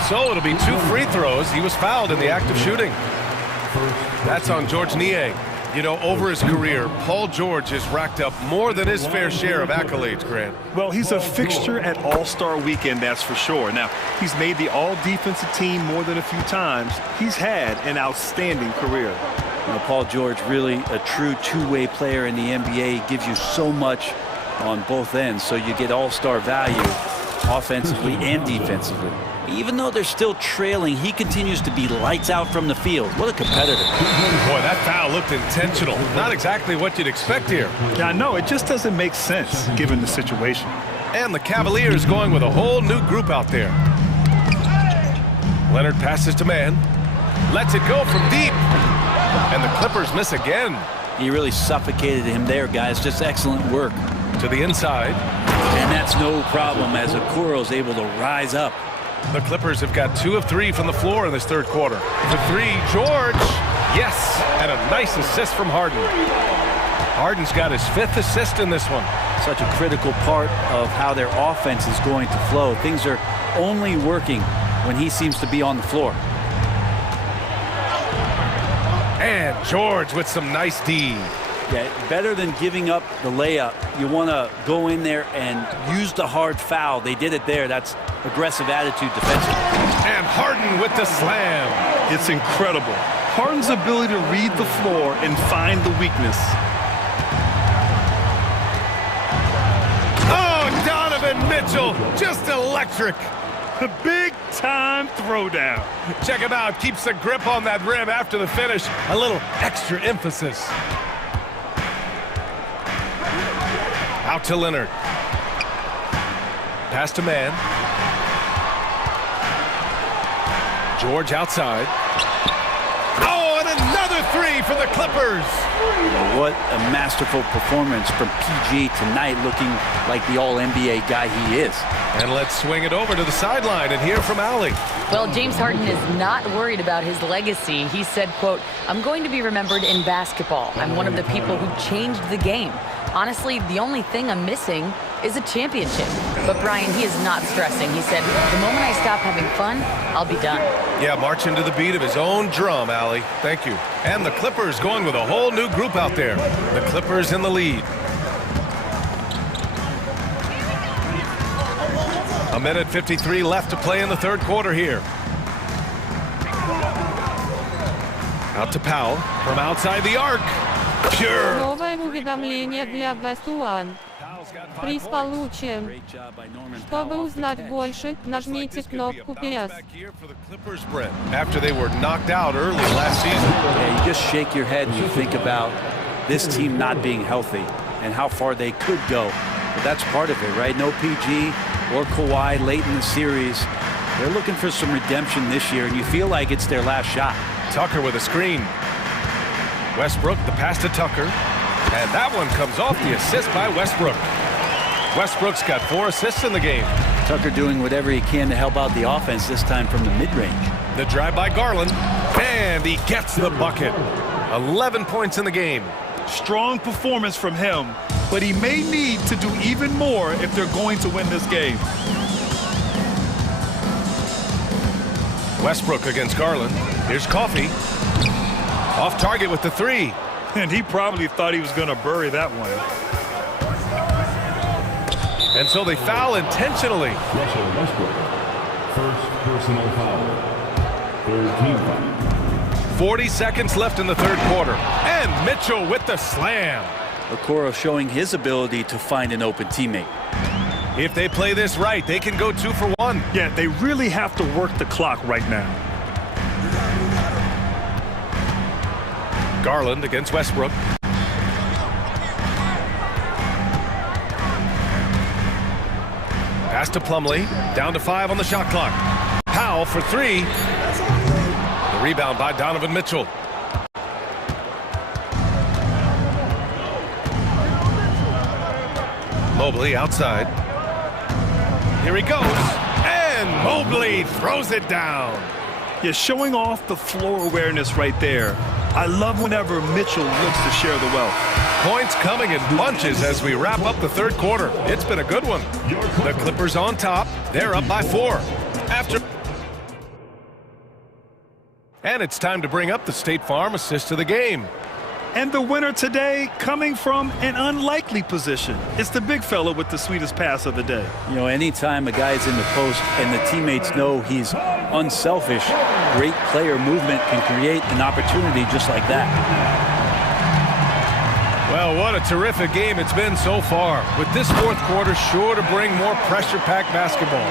So it'll be 2 free throws. He was fouled in the act of shooting. That's on George Niang. You know, over his career, Paul George has racked up more than his fair share of accolades, Grant. Well, he's a fixture at All-Star Weekend, that's for sure. Now, he's made the All-Defensive Team more than a few times. He's had an outstanding career. You know, Paul George, really a true two-way player in the NBA. He gives you so much on both ends, so you get all-star value offensively and defensively. Even though they're still trailing, he continues to be lights out from the field. What a competitor. Boy, that foul looked intentional. Not exactly what you'd expect here. Yeah, I know. It just doesn't make sense given the situation. And the Cavaliers going with a whole new group out there. Leonard passes to man. Lets it go from deep. And the Clippers miss again. He really suffocated him there, guys. Just excellent work. To the inside. And that's no problem as Okoro is able to rise up. The Clippers have got 2 of 3 from the floor in this third quarter. For 3, George. Yes, and a nice assist from Harden. Harden's got his 5th assist in this one. Such a critical part of how their offense is going to flow. Things are only working when he seems to be on the floor. And George with some nice D. Yeah, better than giving up the layup. You want to go in there and use the hard foul. They did it there. That's aggressive attitude defensively. And Harden with the slam. It's incredible. Harden's ability to read the floor and find the weakness. Oh, Donovan Mitchell, just electric. The big-time throwdown. Check him out. Keeps the grip on that rim after the finish. A little extra emphasis. Out to Leonard. Pass to man. George outside. Oh, and another 3 for the Clippers. What a masterful performance from PG tonight, looking like the all-NBA guy he is. And let's swing it over to the sideline and hear from Allie. Well, James Harden is not worried about his legacy. He said, quote, "I'm going to be remembered in basketball. I'm one of the people who changed the game. Honestly, the only thing I'm missing is a championship." But Brian, he is not stressing. He said, "The moment I stop having fun, I'll be done." Yeah, marching to the beat of his own drum, Allie. Thank you. And the Clippers going with a whole new group out there. The Clippers in the lead. 1:53 left to play in the third quarter here. Out to Powell from outside the arc. Pure. Новое уведомление для Best One. Приз получен. Чтобы узнать больше, нажмите кнопку PS. After they were knocked out early last season. Yeah, you just shake your head and you think about this team not being healthy and how far they could go. But that's part of it, right? No PG or Kawhi late in the series. They're looking for some redemption this year, and you feel like it's their last shot. Tucker with a screen. Westbrook, the pass to Tucker. And that one comes off the assist by Westbrook. Westbrook's got 4 assists in the game. Tucker doing whatever he can to help out the offense, this time from the mid-range. The drive by Garland. And he gets the bucket. 11 points in the game. Strong performance from him, but he may need to do even more if they're going to win this game. Westbrook against Garland. Here's Coffey. Off target with the 3. And he probably thought he was going to bury that one. And so they foul intentionally. Russell Westbrook, first personal foul. Third team foul. 40 seconds left in the third quarter. And Mitchell with the slam. Okoro showing his ability to find an open teammate. If they play this right, they can go 2 for 1. Yeah, they really have to work the clock right now. Garland against Westbrook. Pass to Plumlee. Down to 5 on the shot clock. Powell for 3. The rebound by Donovan Mitchell. Mobley outside. Here he goes. And Mobley throws it down. Yeah, showing off the floor awareness right there. I love whenever Mitchell looks to share the wealth. Points coming in bunches as we wrap up the third quarter. It's been a good one. The Clippers on top. They're up by 4. And it's time to bring up the State Farm assist of the game. And the winner today coming from an unlikely position. It's the big fella with the sweetest pass of the day. You know, anytime a guy's in the post and the teammates know he's unselfish, great player movement can create an opportunity just like that. Well, what a terrific game it's been so far. With this fourth quarter sure to bring more pressure-packed basketball.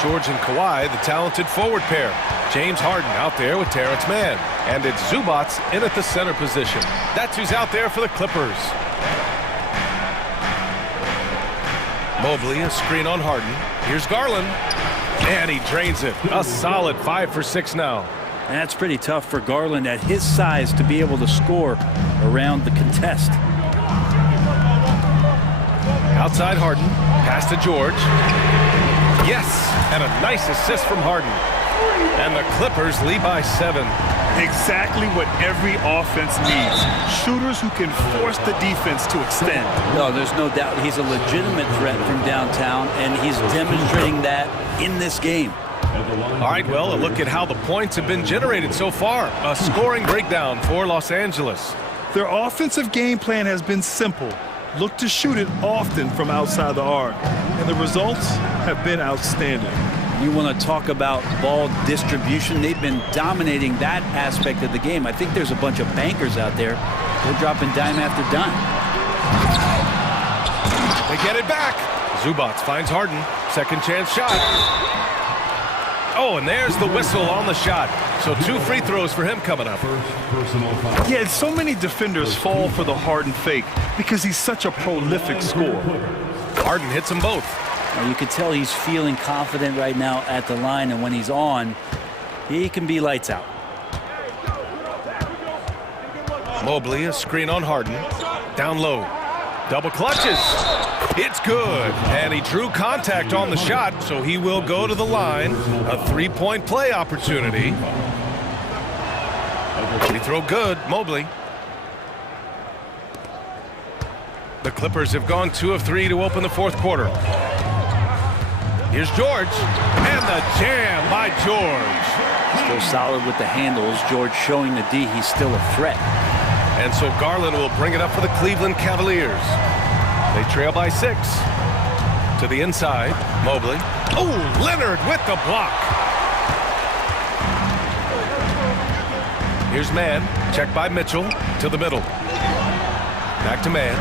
George and Kawhi, the talented forward pair. James Harden out there with Terrence Mann. And it's Zubats in at the center position. That's who's out there for the Clippers. Mobley, a screen on Harden. Here's Garland. And he drains it. A solid 5 for 6 now. And that's pretty tough for Garland at his size to be able to score around the contest. Outside Harden. Pass to George. Yes, and a nice assist from Harden. And the Clippers lead by 7. Exactly what every offense needs. Shooters who can force the defense to extend. No, there's no doubt he's a legitimate threat from downtown, and he's demonstrating that in this game. All right, well, a look at how the points have been generated so far. A scoring breakdown for Los Angeles. Their offensive game plan has been simple. Look to shoot it often from outside the arc. And the results have been outstanding. You want to talk about ball distribution. They've been dominating that aspect of the game. I think there's a bunch of bankers out there. They're dropping dime after dime. They get it back. Zubac finds Harden. Second chance shot. Oh, and there's the whistle on the shot. So 2 free throws for him coming up. Yeah, so many defenders fall for the Harden fake because he's such a prolific scorer. Harden hits them both. You can tell he's feeling confident right now at the line, and when he's on, he can be lights out. Mobley, a screen on Harden. Down low. Double clutches. It's good. And he drew contact on the shot, so he will go to the line. A 3-point play opportunity. Free throw good, Mobley. The Clippers have gone 2 of 3 to open the 4th quarter. Here's George, and the jam by George. Still solid with the handles. George showing the D he's still a threat. And so Garland will bring it up for the Cleveland Cavaliers. They trail by 6. To the inside, Mobley. Oh, Leonard with the block. Here's Mann, checked by Mitchell, to the middle. Back to Mann.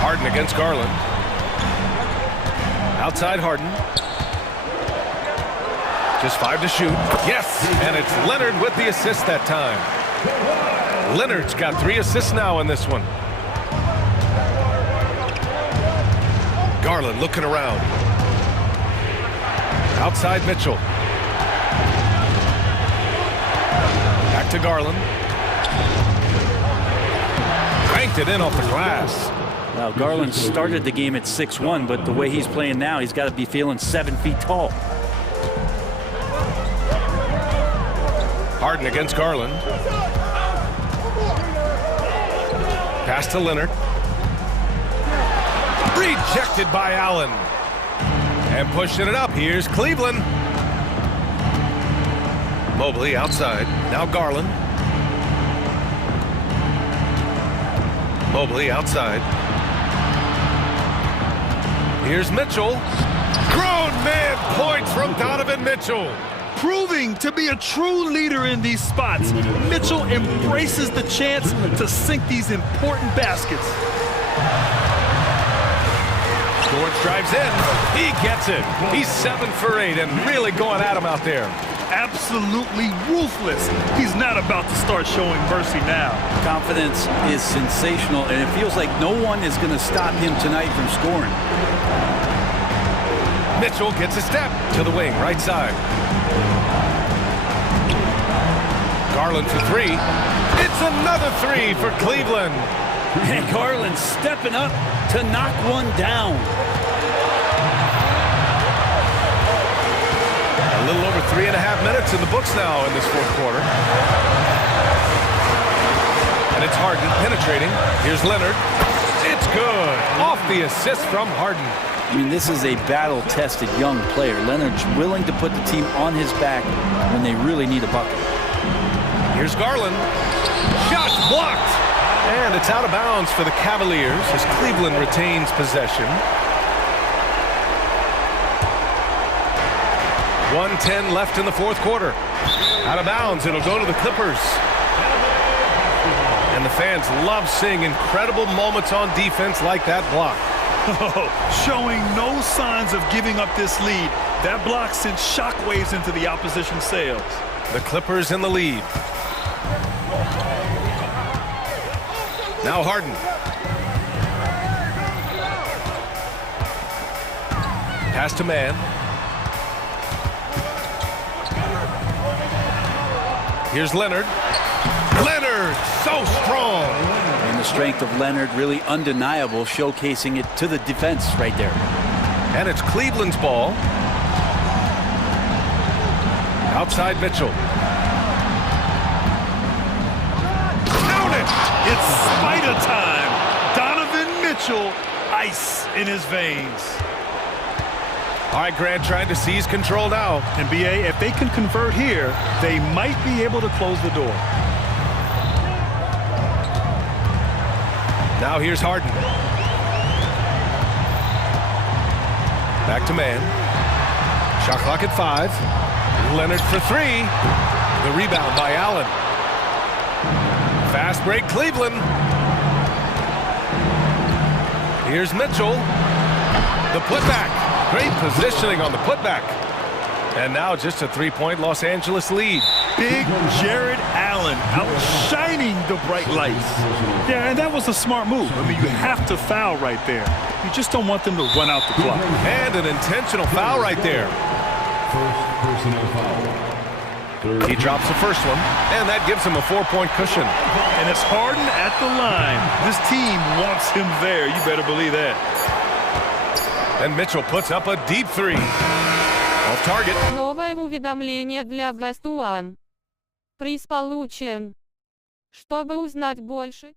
Harden against Garland. Outside Harden. Just 5 to shoot. Yes, and it's Leonard with the assist that time. Leonard's got 3 assists now in this one. Garland looking around. Outside Mitchell. Back to Garland. Cranked it in off the glass. Now, Garland started the game at 6'1", but the way he's playing now, he's got to be feeling 7 feet tall. Harden against Garland. Pass to Leonard. Rejected by Allen. And pushing it up, here's Cleveland. Mobley outside, now Garland. Mobley outside. Here's Mitchell. Grown man points from Donovan Mitchell. Proving to be a true leader in these spots, Mitchell embraces the chance to sink these important baskets. George drives in. He gets it. He's 7 for 8 and really going at him out there. Absolutely ruthless. He's not about to start showing mercy now. Confidence is sensational, and it feels like no one is going to stop him tonight from scoring. Mitchell gets a step to the wing, right side. Garland for 3. It's another 3 for Cleveland. And Garland stepping up to knock one down. A little over 3.5 minutes in the books now in this 4th quarter. And it's Harden penetrating. Here's Leonard. It's good. Off the assist from Harden. I mean, this is a battle-tested young player. Leonard's willing to put the team on his back when they really need a bucket. Here's Garland. Shot blocked. And it's out of bounds for the Cavaliers as Cleveland retains possession. 1:10 left in the 4th quarter. Out of bounds, it'll go to the Clippers. And the fans love seeing incredible moments on defense like that block. Showing no signs of giving up this lead. That block sent shockwaves into the opposition sails. The Clippers in the lead. Now Harden. Pass to man. Here's Leonard. Leonard, so strong. And the strength of Leonard really undeniable, showcasing it to the defense right there. And it's Cleveland's ball. Outside Mitchell. Count it! It's spider time. Donovan Mitchell, ice in his veins. All right, Grant trying to seize control now. NBA, if they can convert here, they might be able to close the door. Now here's Harden. Back to man. Shot clock at 5. Leonard for 3. The rebound by Allen. Fast break, Cleveland. Here's Mitchell. The putback. Great positioning on the putback. And now just a 3-point Los Angeles lead. Big Jared Allen outshining the bright lights. Yeah, and that was a smart move. I mean, you have to foul right there. You just don't want them to run out the clock. And an intentional foul right there. First personal foul. He drops the first one, and that gives him a 4-point cushion. And it's Harden at the line. This team wants him there. You better believe that. And Mitchell puts up a deep 3. Off target. Новое уведомление для Best One. Приз получен. Чтобы узнать больше,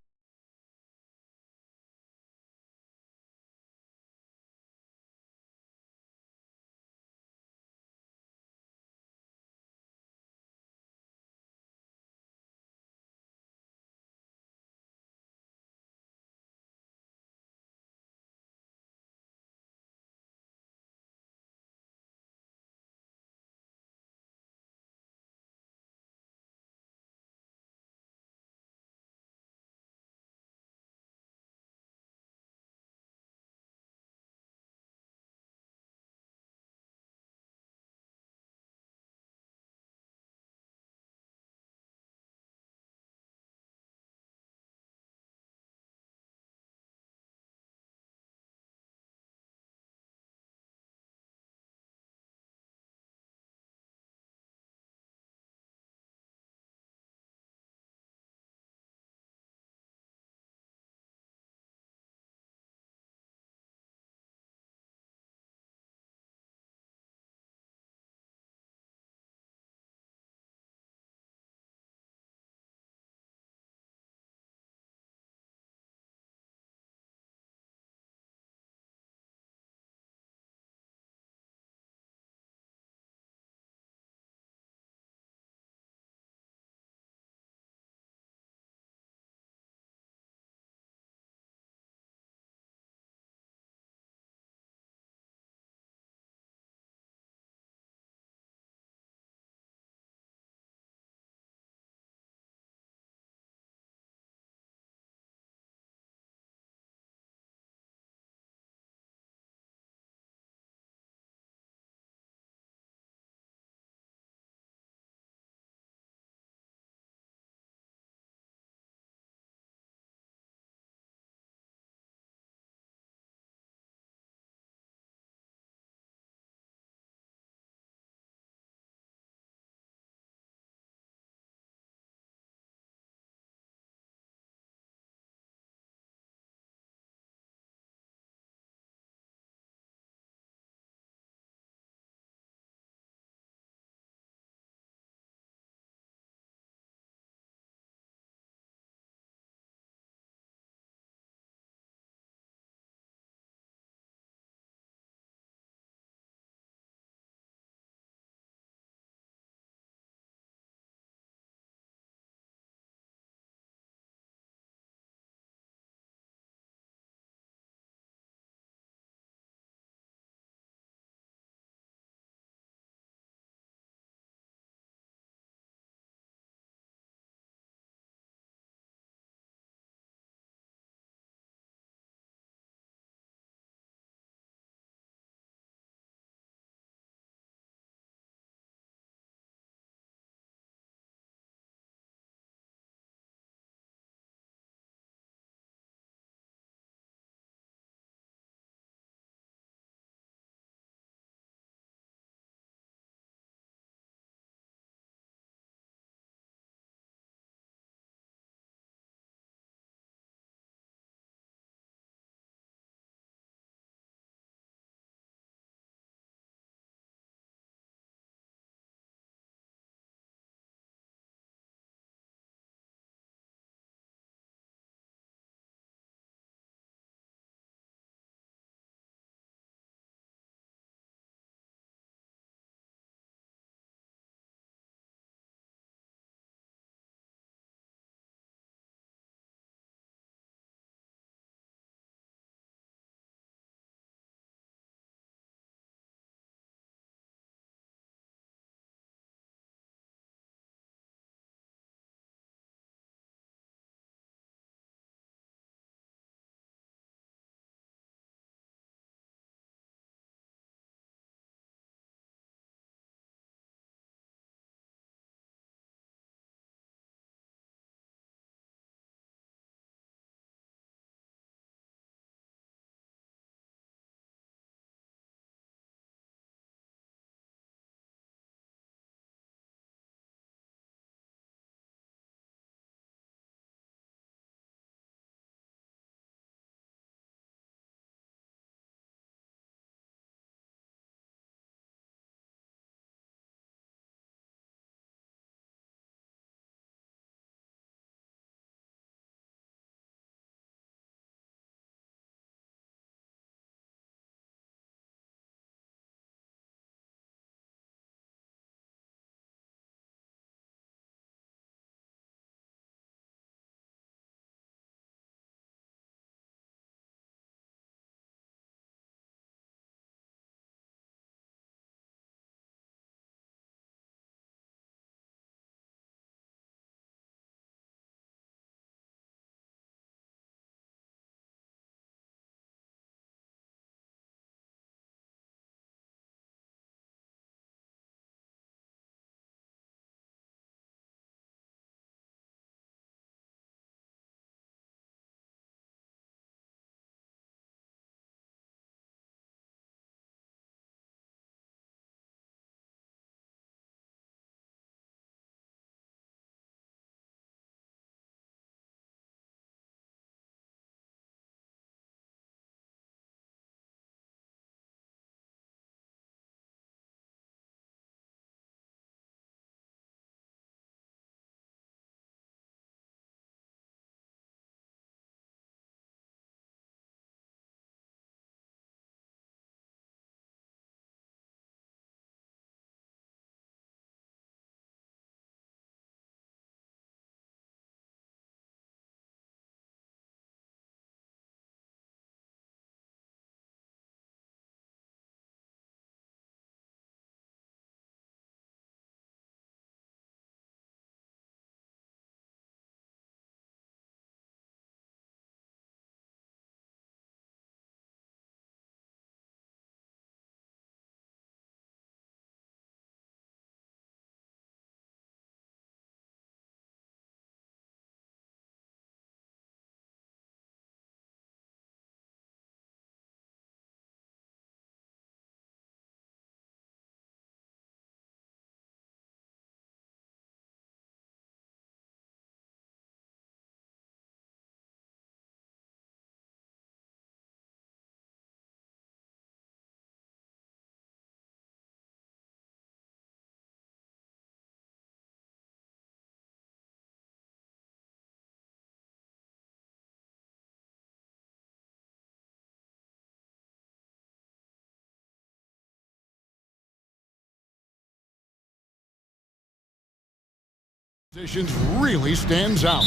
Positions really stands out.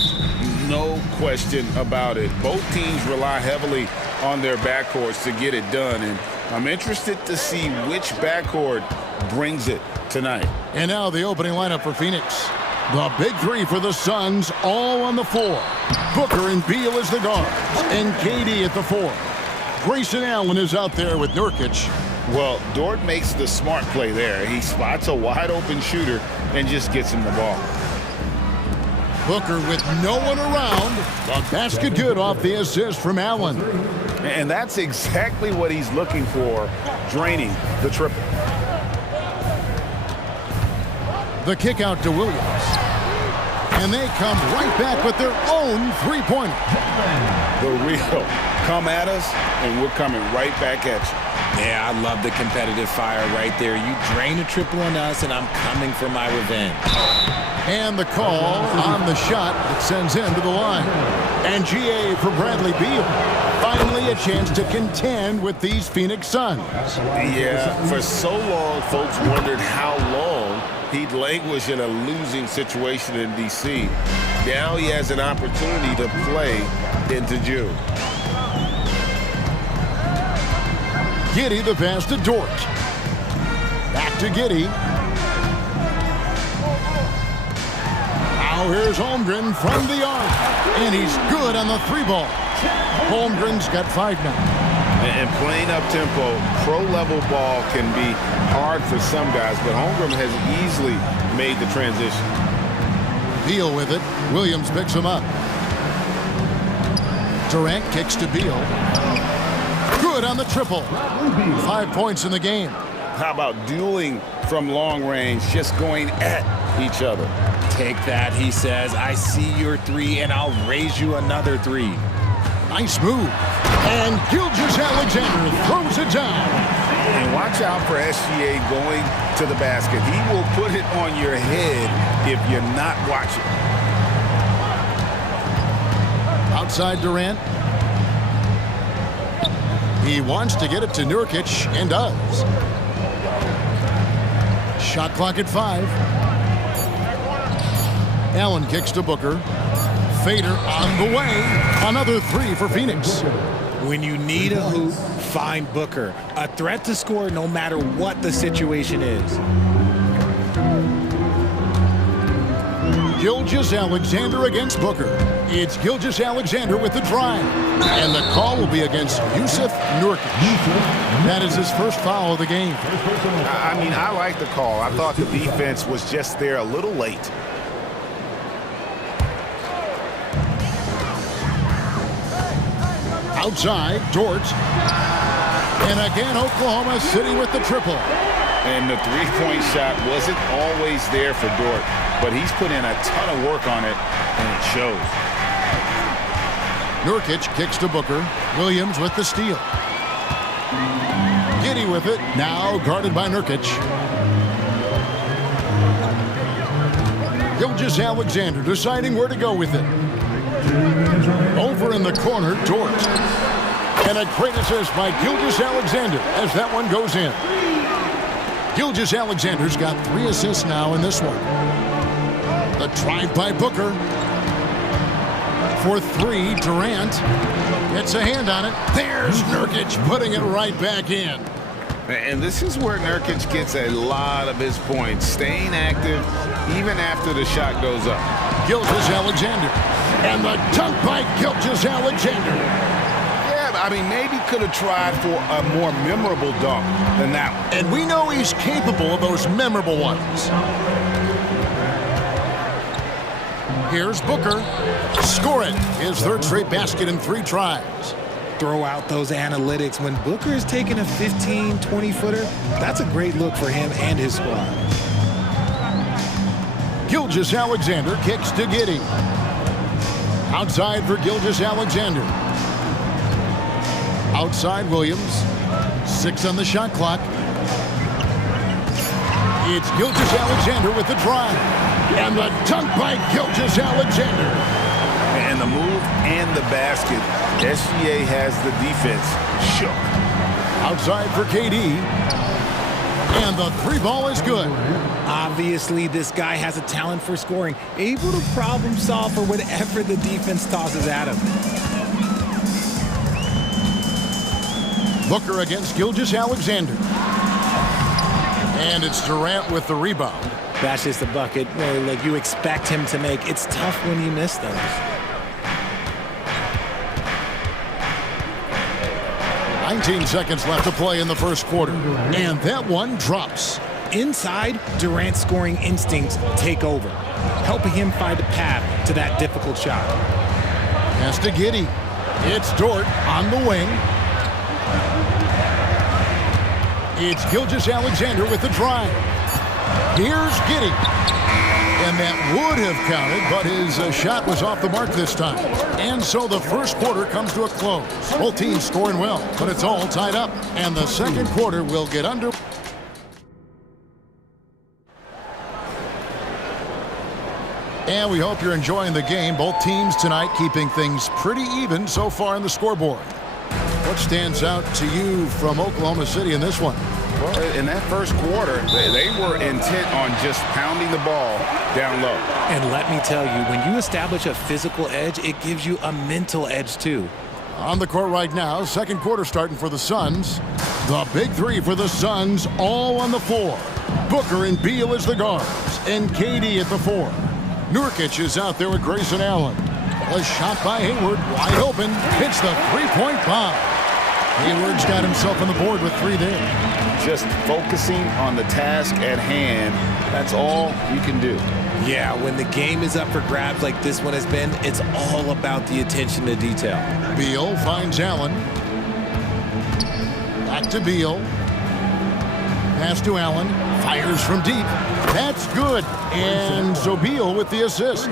No question about it. Both teams rely heavily on their backcourts to get it done, and I'm interested to see which backcourt brings it tonight. And now the opening lineup for Phoenix. The big three for the Suns, all on the floor. Booker and Beal as the guards, and KD at the four. Grayson Allen is out there with Nurkic. Well, Dort makes the smart play there. He spots a wide-open shooter and just gets him the ball. Booker with no one around. The basket good off the assist from Allen. And that's exactly what he's looking for, draining the triple. The kick out to Williams. And they come right back with their own three-pointer. The real come at us, and we're coming right back at you. Yeah, I love the competitive fire right there. You drain a triple on us, and I'm coming for my revenge. And the call on the shot that sends him to the line. And GA for Bradley Beal. Finally a chance to contend with these Phoenix Suns. Yeah, for so long, folks wondered how long he'd languish in a losing situation in D.C. Now he has an opportunity to play into June. Giddey the pass to Dort. Back to Giddey. Now here's Holmgren from the arc. And he's good on the three ball. Holmgren's got 5 now. And playing up-tempo, pro-level ball can be hard for some guys, but Holmgren has easily made the transition. Beal with it. Williams picks him up. Durant kicks to Beal. Good on the triple. 5 points in the game. How about dueling from long range, just going at each other? Take that, he says. I see your three, and I'll raise you another three. Nice move. And Gilgeous-Alexander throws it down. And watch out for SGA going to the basket. He will put it on your head if you're not watching. Outside Durant. He wants to get it to Nurkic and does. Shot clock at 5. Allen kicks to Booker. Fader on the way. Another 3 for Phoenix. When you need a hoop, find Booker. A threat to score no matter what the situation is. Gilgeous-Alexander against Booker. It's Gilgeous-Alexander with the drive. And the call will be against Yusuf Nurkic. That is his first foul of the game. I mean, I like the call. I thought the defense was just there a little late. Outside, Dort. And again, Oklahoma City with the triple. And the three-point shot wasn't always there for Dort, but he's put in a ton of work on it, and it shows. Nurkic kicks to Booker. Williams with the steal. Giddey with it. Now guarded by Nurkic. Gilgeous-Alexander deciding where to go with it. Over in the corner, Dort. And a great assist by Gilgeous-Alexander as that one goes in. Gilgeous-Alexander's got 3 assists now in this one. The drive by Booker. For 3, Durant gets a hand on it. There's Nurkic putting it right back in. And this is where Nurkic gets a lot of his points, staying active even after the shot goes up. Gilgeous-Alexander. And the dunk by Gilgeous-Alexander. Yeah, I mean, maybe could have tried for a more memorable dunk than that one. And we know he's capable of those memorable ones. Here's Booker. Score it. His 3rd straight basket in 3 tries. Throw out those analytics. When Booker is taking a 15, 20-footer, that's a great look for him and his squad. Gilgeous-Alexander kicks to Giddey. Outside for Gilgeous-Alexander. Outside Williams. 6 on the shot clock. It's Gilgeous-Alexander with the drive. And the dunk by Gilgeous-Alexander. And the move and the basket. SGA has the defense shook. Outside for KD. And the three ball is good. Obviously, this guy has a talent for scoring, able to problem solve for whatever the defense tosses at him. Booker against Gilgeous-Alexander. And it's Durant with the rebound. That's just a bucket like you expect him to make. It's tough when you miss those. "19 seconds left to play in the first quarter. And that one drops. Inside, Durant's scoring instincts take over, helping him find a path to that difficult shot. Pass to Giddey. It's Dort on the wing. It's Gilgeous-Alexander with the drive. Here's Giddey. And that would have counted, but his shot was off the mark this time. And so the first quarter comes to a close. Both teams scoring well, but it's all tied up. And the second quarter will get under. And we hope you're enjoying the game. Both teams tonight keeping things pretty even so far in the scoreboard. What stands out to you from Oklahoma City in this one? Well, in that first quarter, they were intent on just pounding the ball down low. And let me tell you, when you establish a physical edge, it gives you a mental edge too. On the court right now, second quarter starting for the Suns. The big three for the Suns, all on the floor. Booker and Beal as the guards, and KD at the four. Nurkic is out there with Grayson Allen. A shot by Hayward, wide open, hits the three-point bomb. Hayward's got himself on the board with three there. Just focusing on the task at hand, that's all you can do. Yeah, when the game is up for grabs like this one has been, it's all about the attention to detail. Beal finds Allen. Back to Beal. Pass to Allen. Fires from deep. That's good. And so Beal with the assist.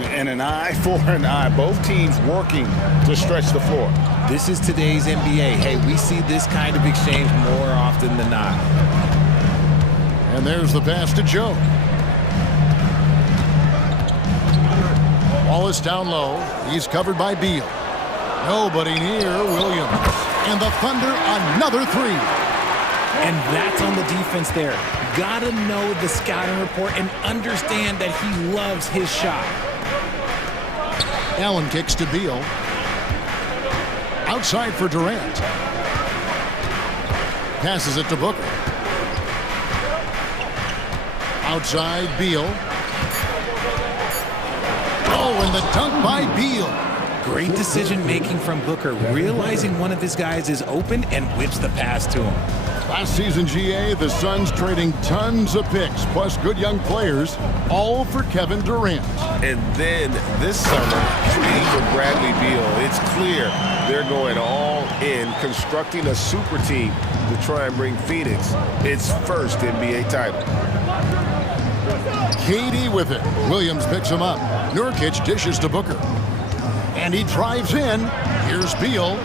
And an eye for an eye. Both teams working to stretch the floor. This is today's NBA. Hey, we see this kind of exchange more often than not. And there's the pass to Joe. Ball is down low. He's covered by Beal. Nobody near Williams. And the Thunder, another three. And that's on the defense there. Gotta know the scouting report and understand that he loves his shot. Allen kicks to Beal. Outside for Durant. Passes it to Booker. Outside, Beal. Oh, and the dunk by Beal. Great decision-making from Booker, realizing one of his guys is open and whips the pass to him. Last season, GA, the Suns trading tons of picks, plus good young players, all for Kevin Durant. And then this summer, trading for Bradley Beal. It's clear they're going all in, constructing a super team to try and bring Phoenix its first NBA title. KD with it. Williams picks him up. Nurkic dishes to Booker. And he drives in. Here's Beal.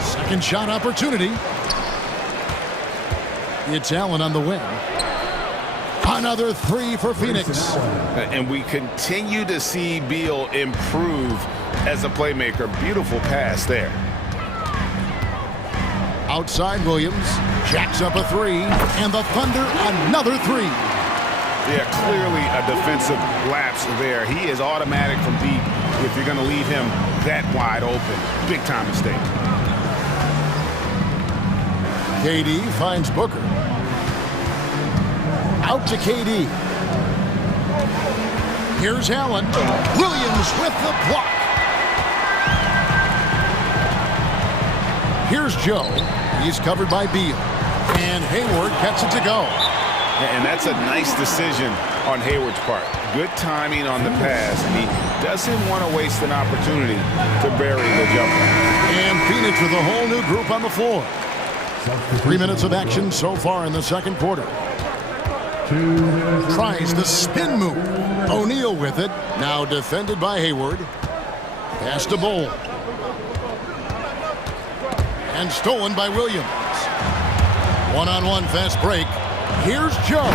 Second shot opportunity. It's Allen on the wing. Another three for Phoenix. And we continue to see Beal improve as a playmaker. Beautiful pass there. Outside Williams. Jacks up a three. And the Thunder, another three. Yeah, clearly a defensive lapse there. He is automatic from deep if you're going to leave him that wide open. Big time mistake. KD finds Booker. Out to KD. Here's Allen. Williams with the block. Here's Joe. He's covered by Beal. And Hayward gets it to go. And that's a nice decision on Hayward's part. Good timing on the pass. And he doesn't want to waste an opportunity to bury the jumper. And Phoenix with a whole new group on the floor. 3 minutes of action so far in the second quarter. Tries the spin move. O'Neal with it. Now defended by Hayward. Pass to Bowl. And stolen by Williams. One-on-one fast break. Here's Joe.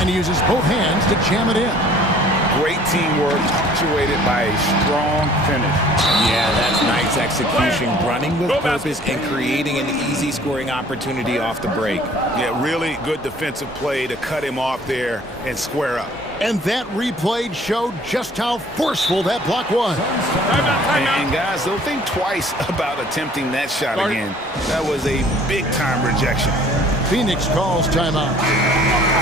And he uses both hands to jam it in. Great teamwork, punctuated by a strong finish. Yeah, that's nice execution. Running running with purpose and creating an easy scoring opportunity off the break. Yeah, really good defensive play to cut him off there and square up. And that replay showed just how forceful that block was. And guys, don't think twice about attempting that shot again. That was a big-time rejection. Phoenix calls timeout.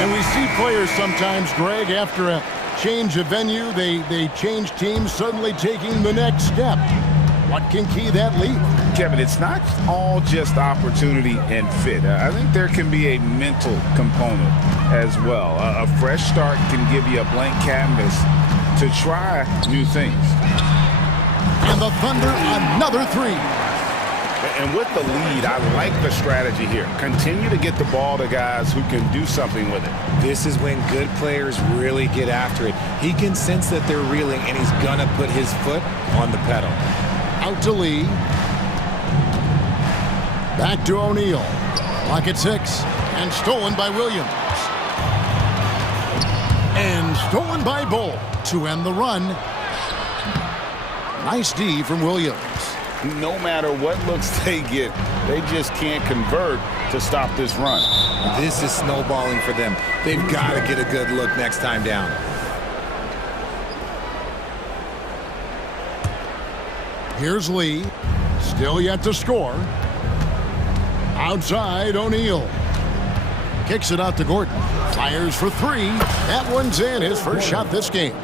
And we see players sometimes, Greg, after a change of venue, they change teams, suddenly taking the next step. What can key that lead? Kevin, it's not all just opportunity and fit. I think there can be a mental component as well. A fresh start can give you a blank canvas to try new things. And the Thunder, another three. And with the lead, I like the strategy here. Continue to get the ball to guys who can do something with it. This is when good players really get after it. He can sense that they're reeling, and he's going to put his foot on the pedal. Out to Lee. Back to O'Neal. Clock at 6. And stolen by Williams. And stolen by Bull to end the run. Nice D from Williams. No matter what looks they get, they just can't convert to stop this run. This is snowballing for them. They've got to get a good look next time down. Here's Lee. Still yet to score. Outside, O'Neal. Kicks it out to Gordon. Fires for three. That one's in. His first shot this game.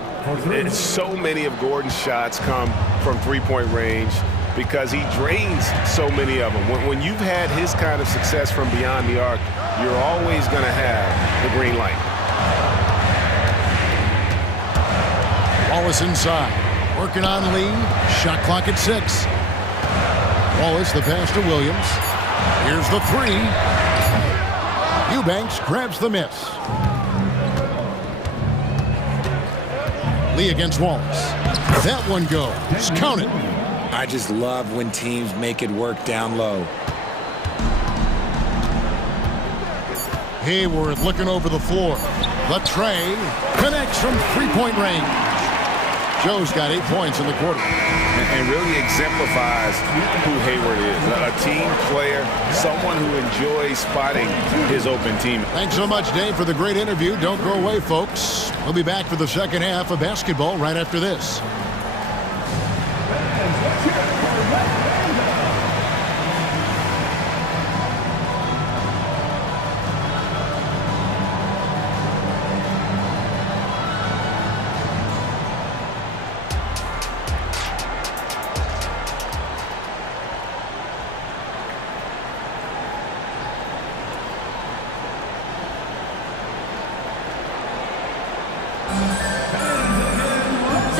And so many of Gordon's shots come from three-point range because he drains so many of them. When you've had his kind of success from beyond the arc, you're always going to have the green light. Wallace inside. Working on Lee. Shot clock at 6. Wallace the pass to Williams. Here's the three. Eubanks grabs the miss. Lee against Wallace. That one goes. Count it. I just love when teams make it work down low. Hayward looking over the floor. The tray connects from three-point range. Joe's got 8 points in the quarter. And really exemplifies who Hayward is. A team player, someone who enjoys spotting his open team. Thanks so much, Dave, for the great interview. Don't go away, folks. We'll be back for the second half of basketball right after this.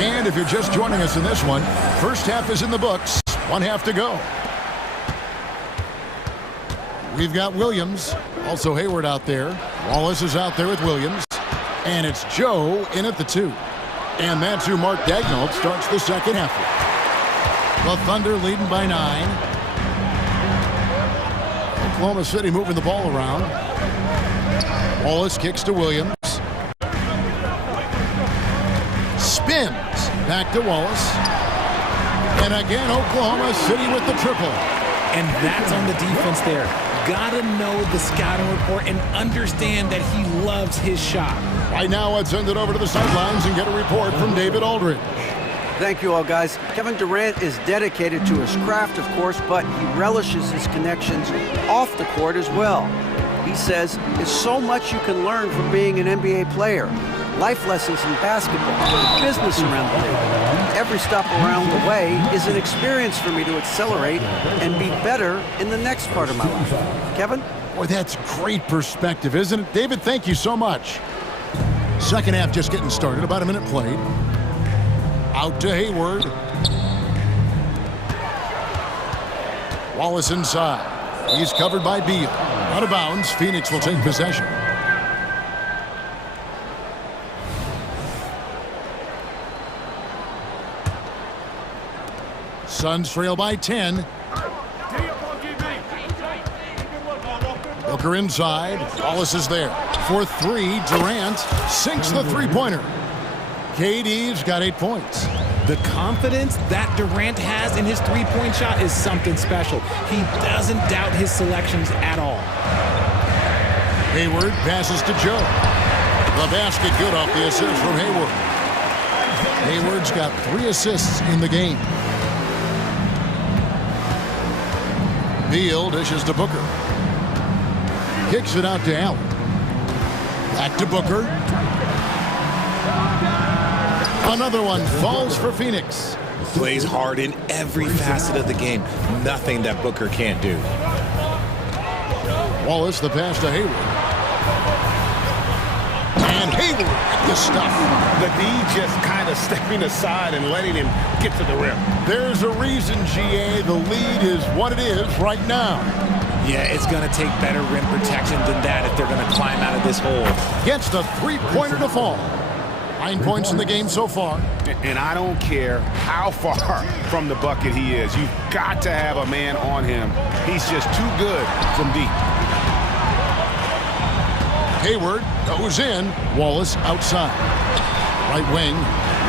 And if you're just joining us in this one, first half is in the books. 1 half to go. We've got Williams, also Hayward out there. Wallace is out there with Williams. And it's Joe in at the 2. And that's who Mark Daignault starts the second half with. The Thunder leading by 9. Oklahoma City moving the ball around. Wallace kicks to Williams. Spins. Back to Wallace. And again, Oklahoma City with the triple. And that's on the defense there. Gotta know the scouting report and understand that he loves his shot. Right now, let's send it over to the sidelines and get a report from David Aldridge. Thank you all, guys. Kevin Durant is dedicated to his craft, of course, but he relishes his connections off the court as well. He says there's so much you can learn from being an NBA player. Life lessons in basketball, business around the league. Every stop around the way is an experience for me to accelerate and be better in the next part of my life. Kevin? Boy, that's great perspective, isn't it? David, thank you so much. Second half just getting started, about a minute played. Out to Hayward. Wallace inside. He's covered by Beal. Out of bounds, Phoenix will take possession. Suns trail by 10. Booker inside. Wallace is there. For 3, Durant sinks the three-pointer. KD's got 8 points. The confidence that Durant has in his three-point shot is something special. He doesn't doubt his selections at all. Hayward passes to Joe. The basket good off the assist from Hayward. Hayward's got 3 assists in the game. Beal dishes to Booker. Kicks it out to Allen. Back to Booker. Another one falls for Phoenix. Plays hard in every facet of the game. Nothing that Booker can't do. Wallace, the pass to Hayward. And Hayward, the stuff. The D just kind of stepping aside and letting him get to the rim. There's a reason, GA, the lead is what it is right now. Yeah, it's going to take better rim protection than that if they're going to climb out of this hole. Gets the three-pointer to fall. 9 points in the game so far. And I don't care how far from the bucket he is. You've got to have a man on him. He's just too good from deep. Hayward goes in. Wallace outside. Right wing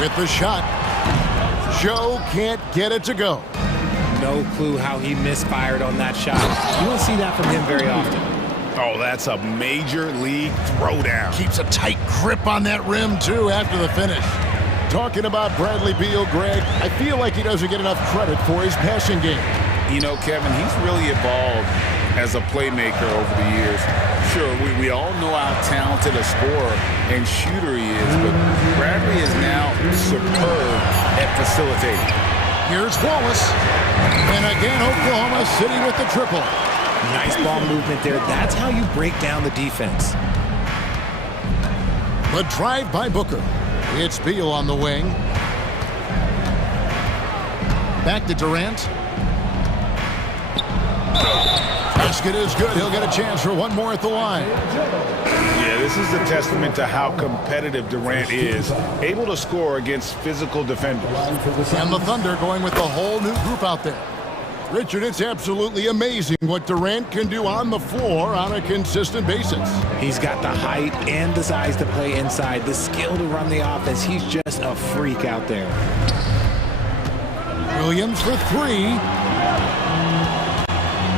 with the shot. Joe can't get it to go. No clue how he misfired on that shot. You don't see that from him very often. Oh, that's a major league throwdown. Keeps a tight grip on that rim, too, after the finish. Talking about Bradley Beal, Greg, I feel like he doesn't get enough credit for his passing game. You know, Kevin, he's really evolved as a playmaker over the years. Sure, we all know how talented a scorer and shooter he is, but Bradley is now superb at facilitating. Here's Wallace. And again, Oklahoma City with the triple. Nice ball movement there. That's how you break down the defense. The drive by Booker. It's Beal on the wing. Back to Durant. Basket is good. He'll get a chance for one more at the line. Yeah, this is a testament to how competitive Durant is. Able to score against physical defenders. And the Thunder going with the whole new group out there. Richard, it's absolutely amazing what Durant can do on the floor on a consistent basis. He's got the height and the size to play inside, the skill to run the offense. He's just a freak out there. Williams for 3.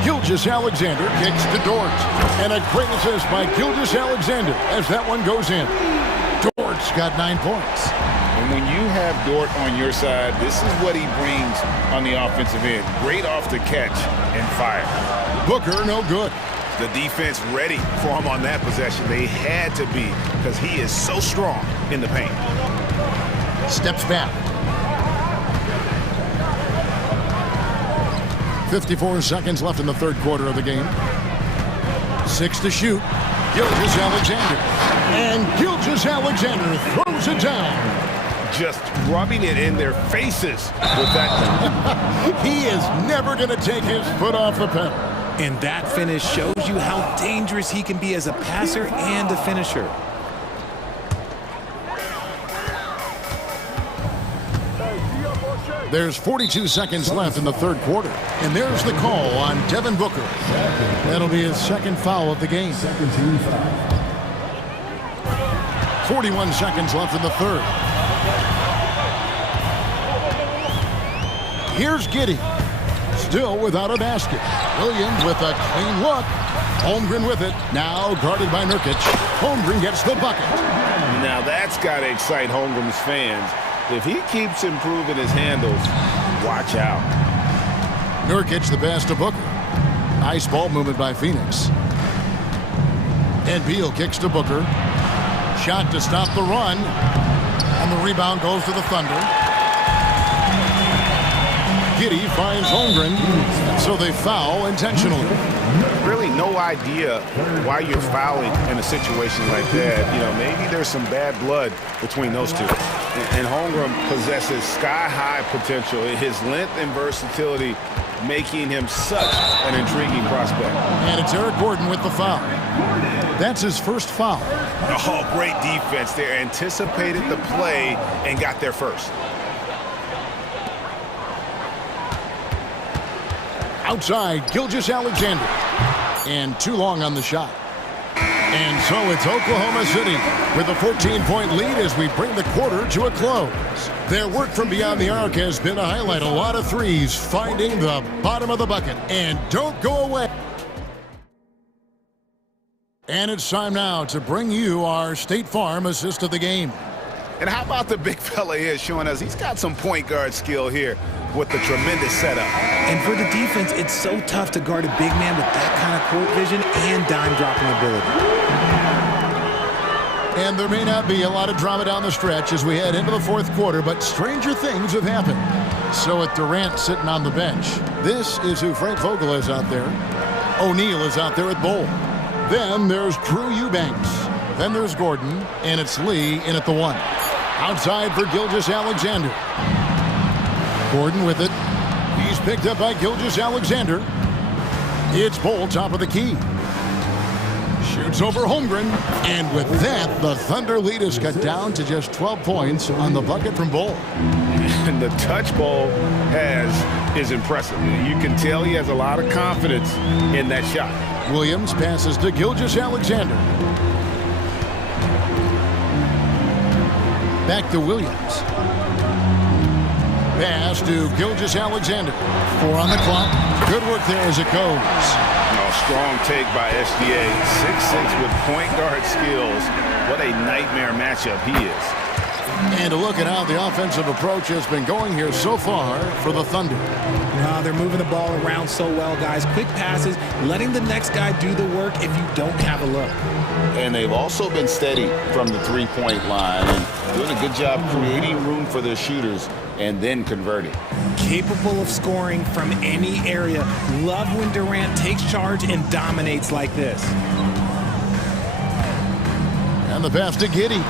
Gilgeous-Alexander kicks to Dort. And a great assist by Gilgeous-Alexander as that one goes in. Dort's got 9 points. And when you have Dort on your side, this is what he brings on the offensive end. Great off the catch and fire. Booker, no good. The defense ready for him on that possession. They had to be because he is so strong in the paint. Steps back. 54 seconds left in the third quarter of the game. 6 to shoot. Gilgeous-Alexander. And Gilgeous-Alexander throws it down. Just rubbing it in their faces with that. He is never going to take his foot off the pedal. And that finish shows you how dangerous he can be as a passer and a finisher. There's 42 seconds left in the third quarter. And there's the call on Devin Booker. That'll be his second foul of the game. 41 seconds left in the third. Here's Giddey. Still without a basket. Williams with a clean look. Holmgren with it. Now guarded by Nurkic. Holmgren gets the bucket. Now that's got to excite Holmgren's fans. If he keeps improving his handles, watch out. Nurkic the pass to Booker. Nice ball movement by Phoenix. And Beal kicks to Booker. Shot to stop the run. And the rebound goes to the Thunder. Giddey finds Holmgren, so they foul intentionally. Really no idea why you're fouling in a situation like that. You know, maybe there's some bad blood between those two. And Holmgren possesses sky-high potential. His length and versatility making him such an intriguing prospect. And it's Eric Gordon with the foul. That's his first foul. Oh, great defense there. Anticipated the play and got there first. Outside, Gilgeous-Alexander. And too long on the shot. And so it's Oklahoma City with a 14-point lead as we bring the quarter to a close. Their work from beyond the arc has been a highlight. A lot of threes, finding the bottom of the bucket. And don't go away. And it's time now to bring you our State Farm assist of the game. And how about the big fella here showing us he's got some point guard skill here with the tremendous setup. And for the defense, it's so tough to guard a big man with that kind of court vision and dime-dropping ability. And there may not be a lot of drama down the stretch as we head into the fourth quarter, but stranger things have happened. So with Durant sitting on the bench, this is who Frank Vogel is out there. O'Neal is out there at Bowl. Then there's Drew Eubanks. Then there's Gordon, and it's Lee in at the 1. Outside for Gilgeous-Alexander. Gordon with it. He's picked up by Gilgeous-Alexander. It's Bowl, top of the key. Shoots over Holmgren. And with that, the Thunder lead is cut down to just 12 points on the bucket from Bowl. And the touch Bowl is impressive. You can tell he has a lot of confidence in that shot. Williams passes to Gilgeous-Alexander. Back to Williams. Pass to Gilgeous-Alexander. 4 on the clock. Good work there as it goes. Strong take by SGA. 6'6" with point guard skills. What a nightmare matchup he is. And to look at how the offensive approach has been going here so far for the Thunder. They're moving the ball around so well, guys. Quick passes, letting the next guy do the work if you don't have a look. And they've also been steady from the three-point line and doing a good job creating room for their shooters and then converting. Capable of scoring from any area. Love when Durant takes charge and dominates like this. And the pass to Giddey.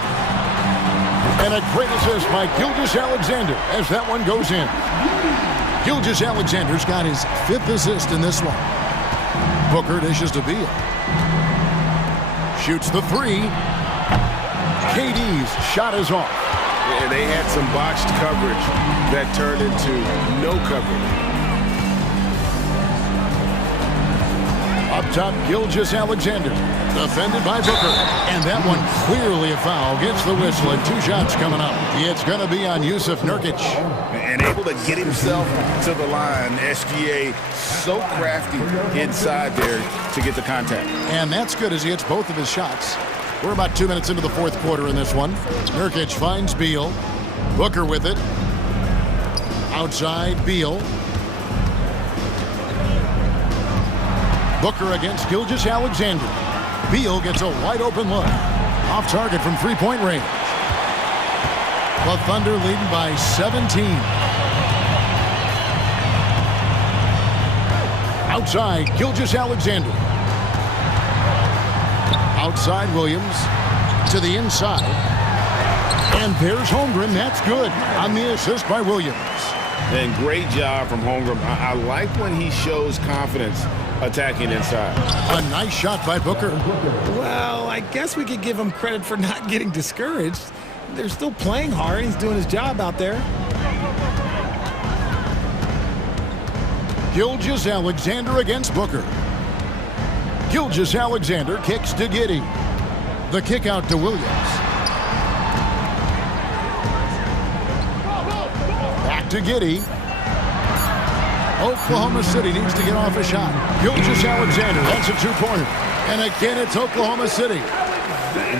And a great assist by Gilgeous-Alexander as that one goes in. Gilgeous-Alexander's got his 5th assist in this one. Booker dishes to Beal. Shoots the 3. KD's shot is off. And they had some botched coverage that turned into no coverage. Up top, Gilgeous-Alexander, defended by Booker. And that one clearly a foul. Gets the whistle and 2 shots coming up. It's going to be on Yusuf Nurkic. And able to get himself to the line. SGA so crafty inside there to get the contact. And that's good as he hits both of his shots. We're about 2 minutes into the fourth quarter in this one. Nurkic finds Beal. Booker with it. Outside, Beal. Booker against Gilgeous-Alexander. Beal gets a wide-open look. Off target from three-point range. The Thunder leading by 17. Outside, Gilgeous-Alexander. Outside, Williams. To the inside. And there's Holmgren. That's good on the assist by Williams. And great job from Holmgren. I like when he shows confidence attacking inside. A nice shot by Booker. Well, I guess we could give him credit for not getting discouraged. They're still playing hard. He's doing his job out there. Gilgeous-Alexander against Booker. Gilgeous-Alexander kicks to Giddey. The kick out to Williams. Back to Giddey. Oklahoma City needs to get off a shot. Gilgeous-Alexander, that's a two-pointer. And again, it's Oklahoma City.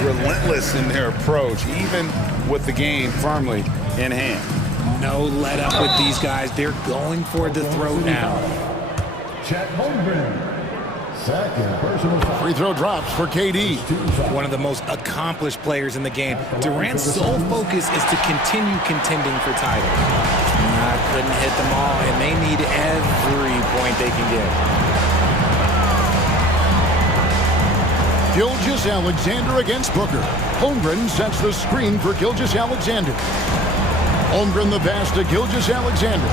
Relentless in their approach, even with the game firmly in hand. No let up with these guys. They're going for the throat now. Chet Holmgren. Second personal foul. Free throw drops for KD. One of the most accomplished players in the game. Durant's sole focus is to continue contending for titles. Couldn't hit them all, and they need every point they can get. Gilgeous-Alexander against Booker. Holmgren sets the screen for Gilgeous-Alexander. Holmgren the pass to Gilgeous-Alexander.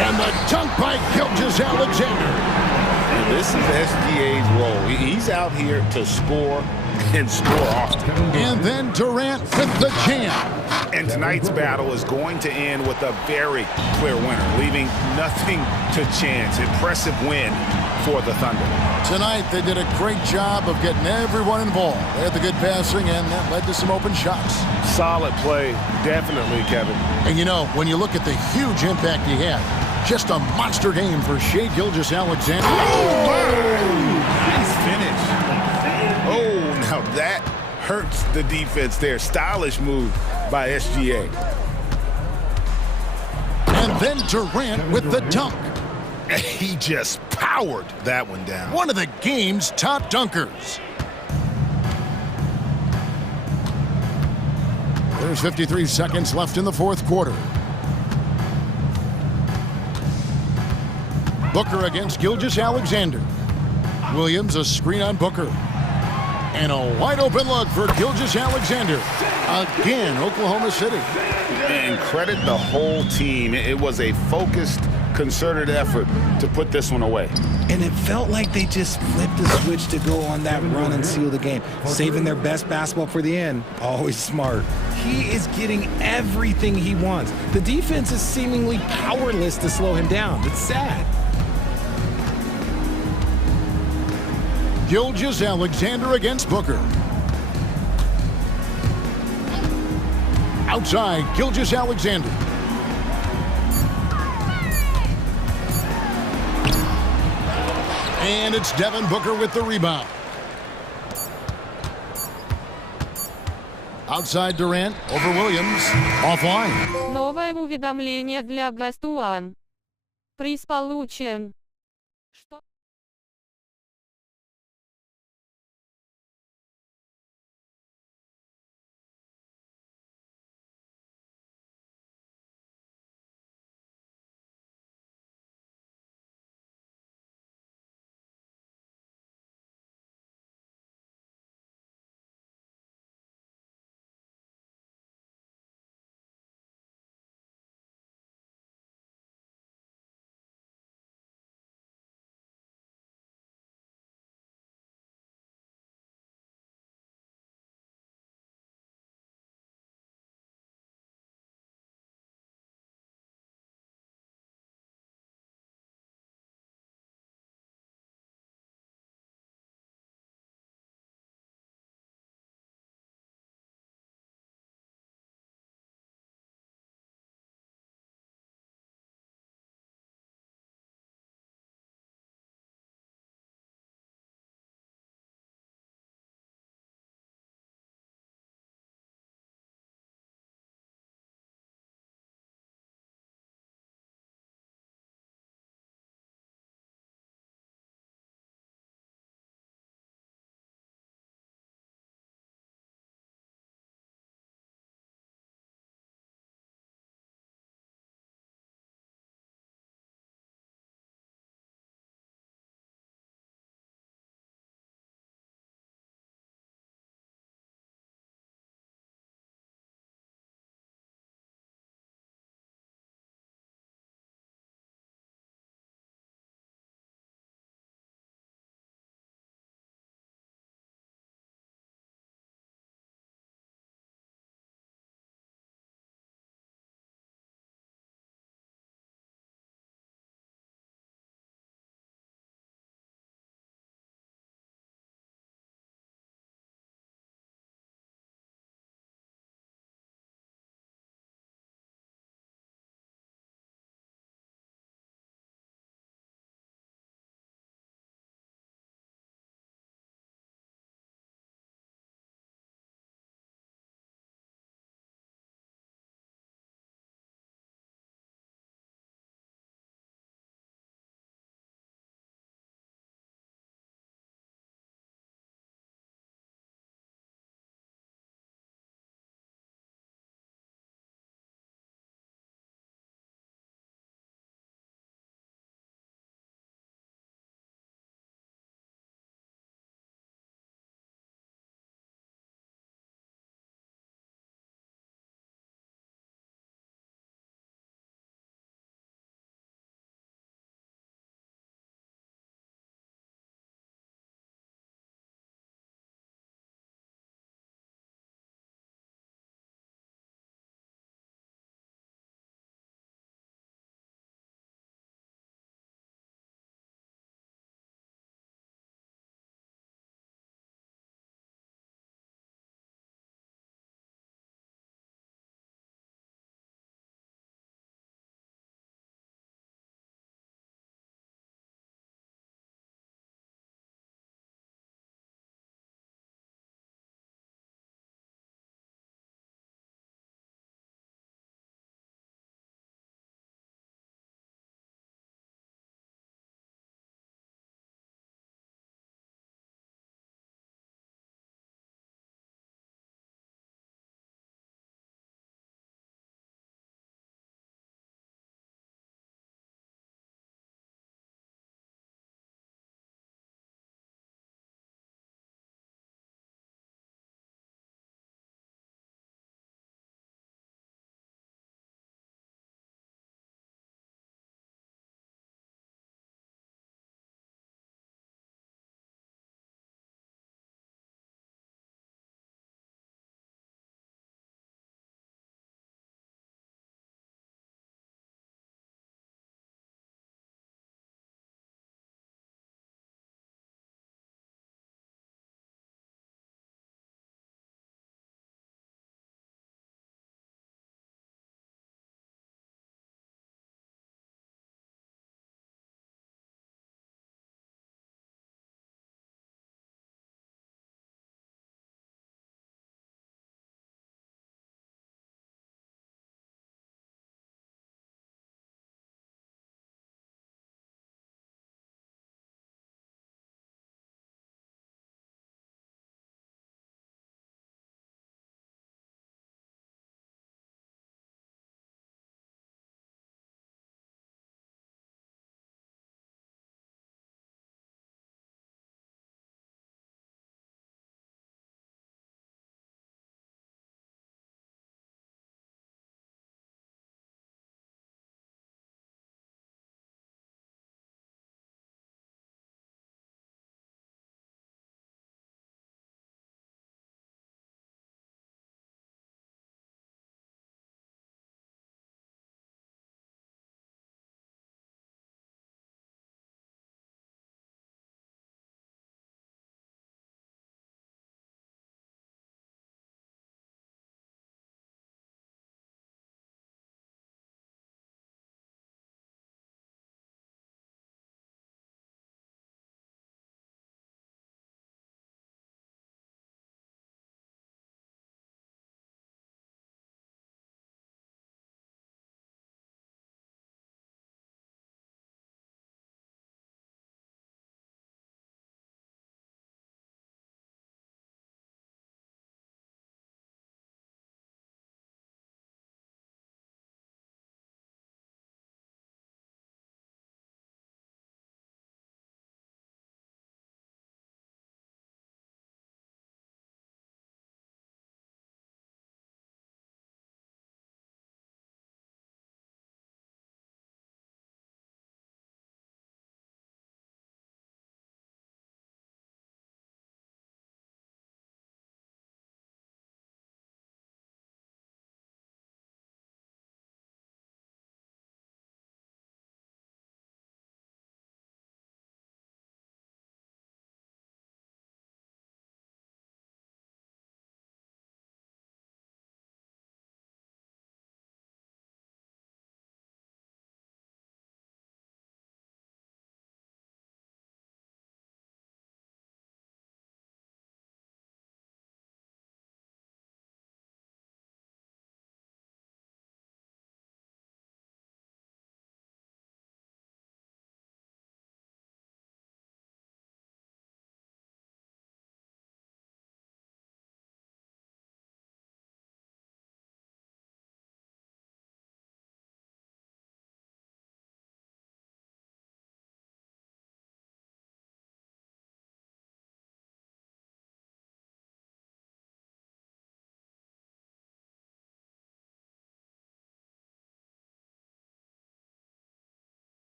And the dunk by Gilgeous-Alexander. This is SGA's role. He's out here to score and score often. And then Durant with the jam. And tonight's battle is going to end with a very clear winner, leaving nothing to chance. Impressive win for the Thunder. Tonight, they did a great job of getting everyone involved. They had the good passing, and that led to some open shots. Solid play, definitely, Kevin. And you know, when you look at the huge impact he had, just a monster game for Shai Gilgeous-Alexander. Nice finish. Oh, now that hurts the defense there. Stylish move by SGA. And then Durant with the dunk. He just powered that one down. One of the game's top dunkers. There's 53 seconds left in the fourth quarter. Booker against Gilgeous-Alexander. Williams, a screen on Booker. And a wide open look for Gilgeous-Alexander. Again, Oklahoma City. And credit the whole team. It was a focused, concerted effort to put this one away. And it felt like they just flipped the switch to go on that run and seal the game. Saving their best basketball for the end. Always smart. He is getting everything he wants. The defense is seemingly powerless to slow him down. It's sad. Gilgeous-Alexander against Booker. Outside, Gilgeous-Alexander. And it's Devin Booker with the rebound. Outside Durant, over Williams, offline. Новое уведомление для Best One. Приз получен. Что?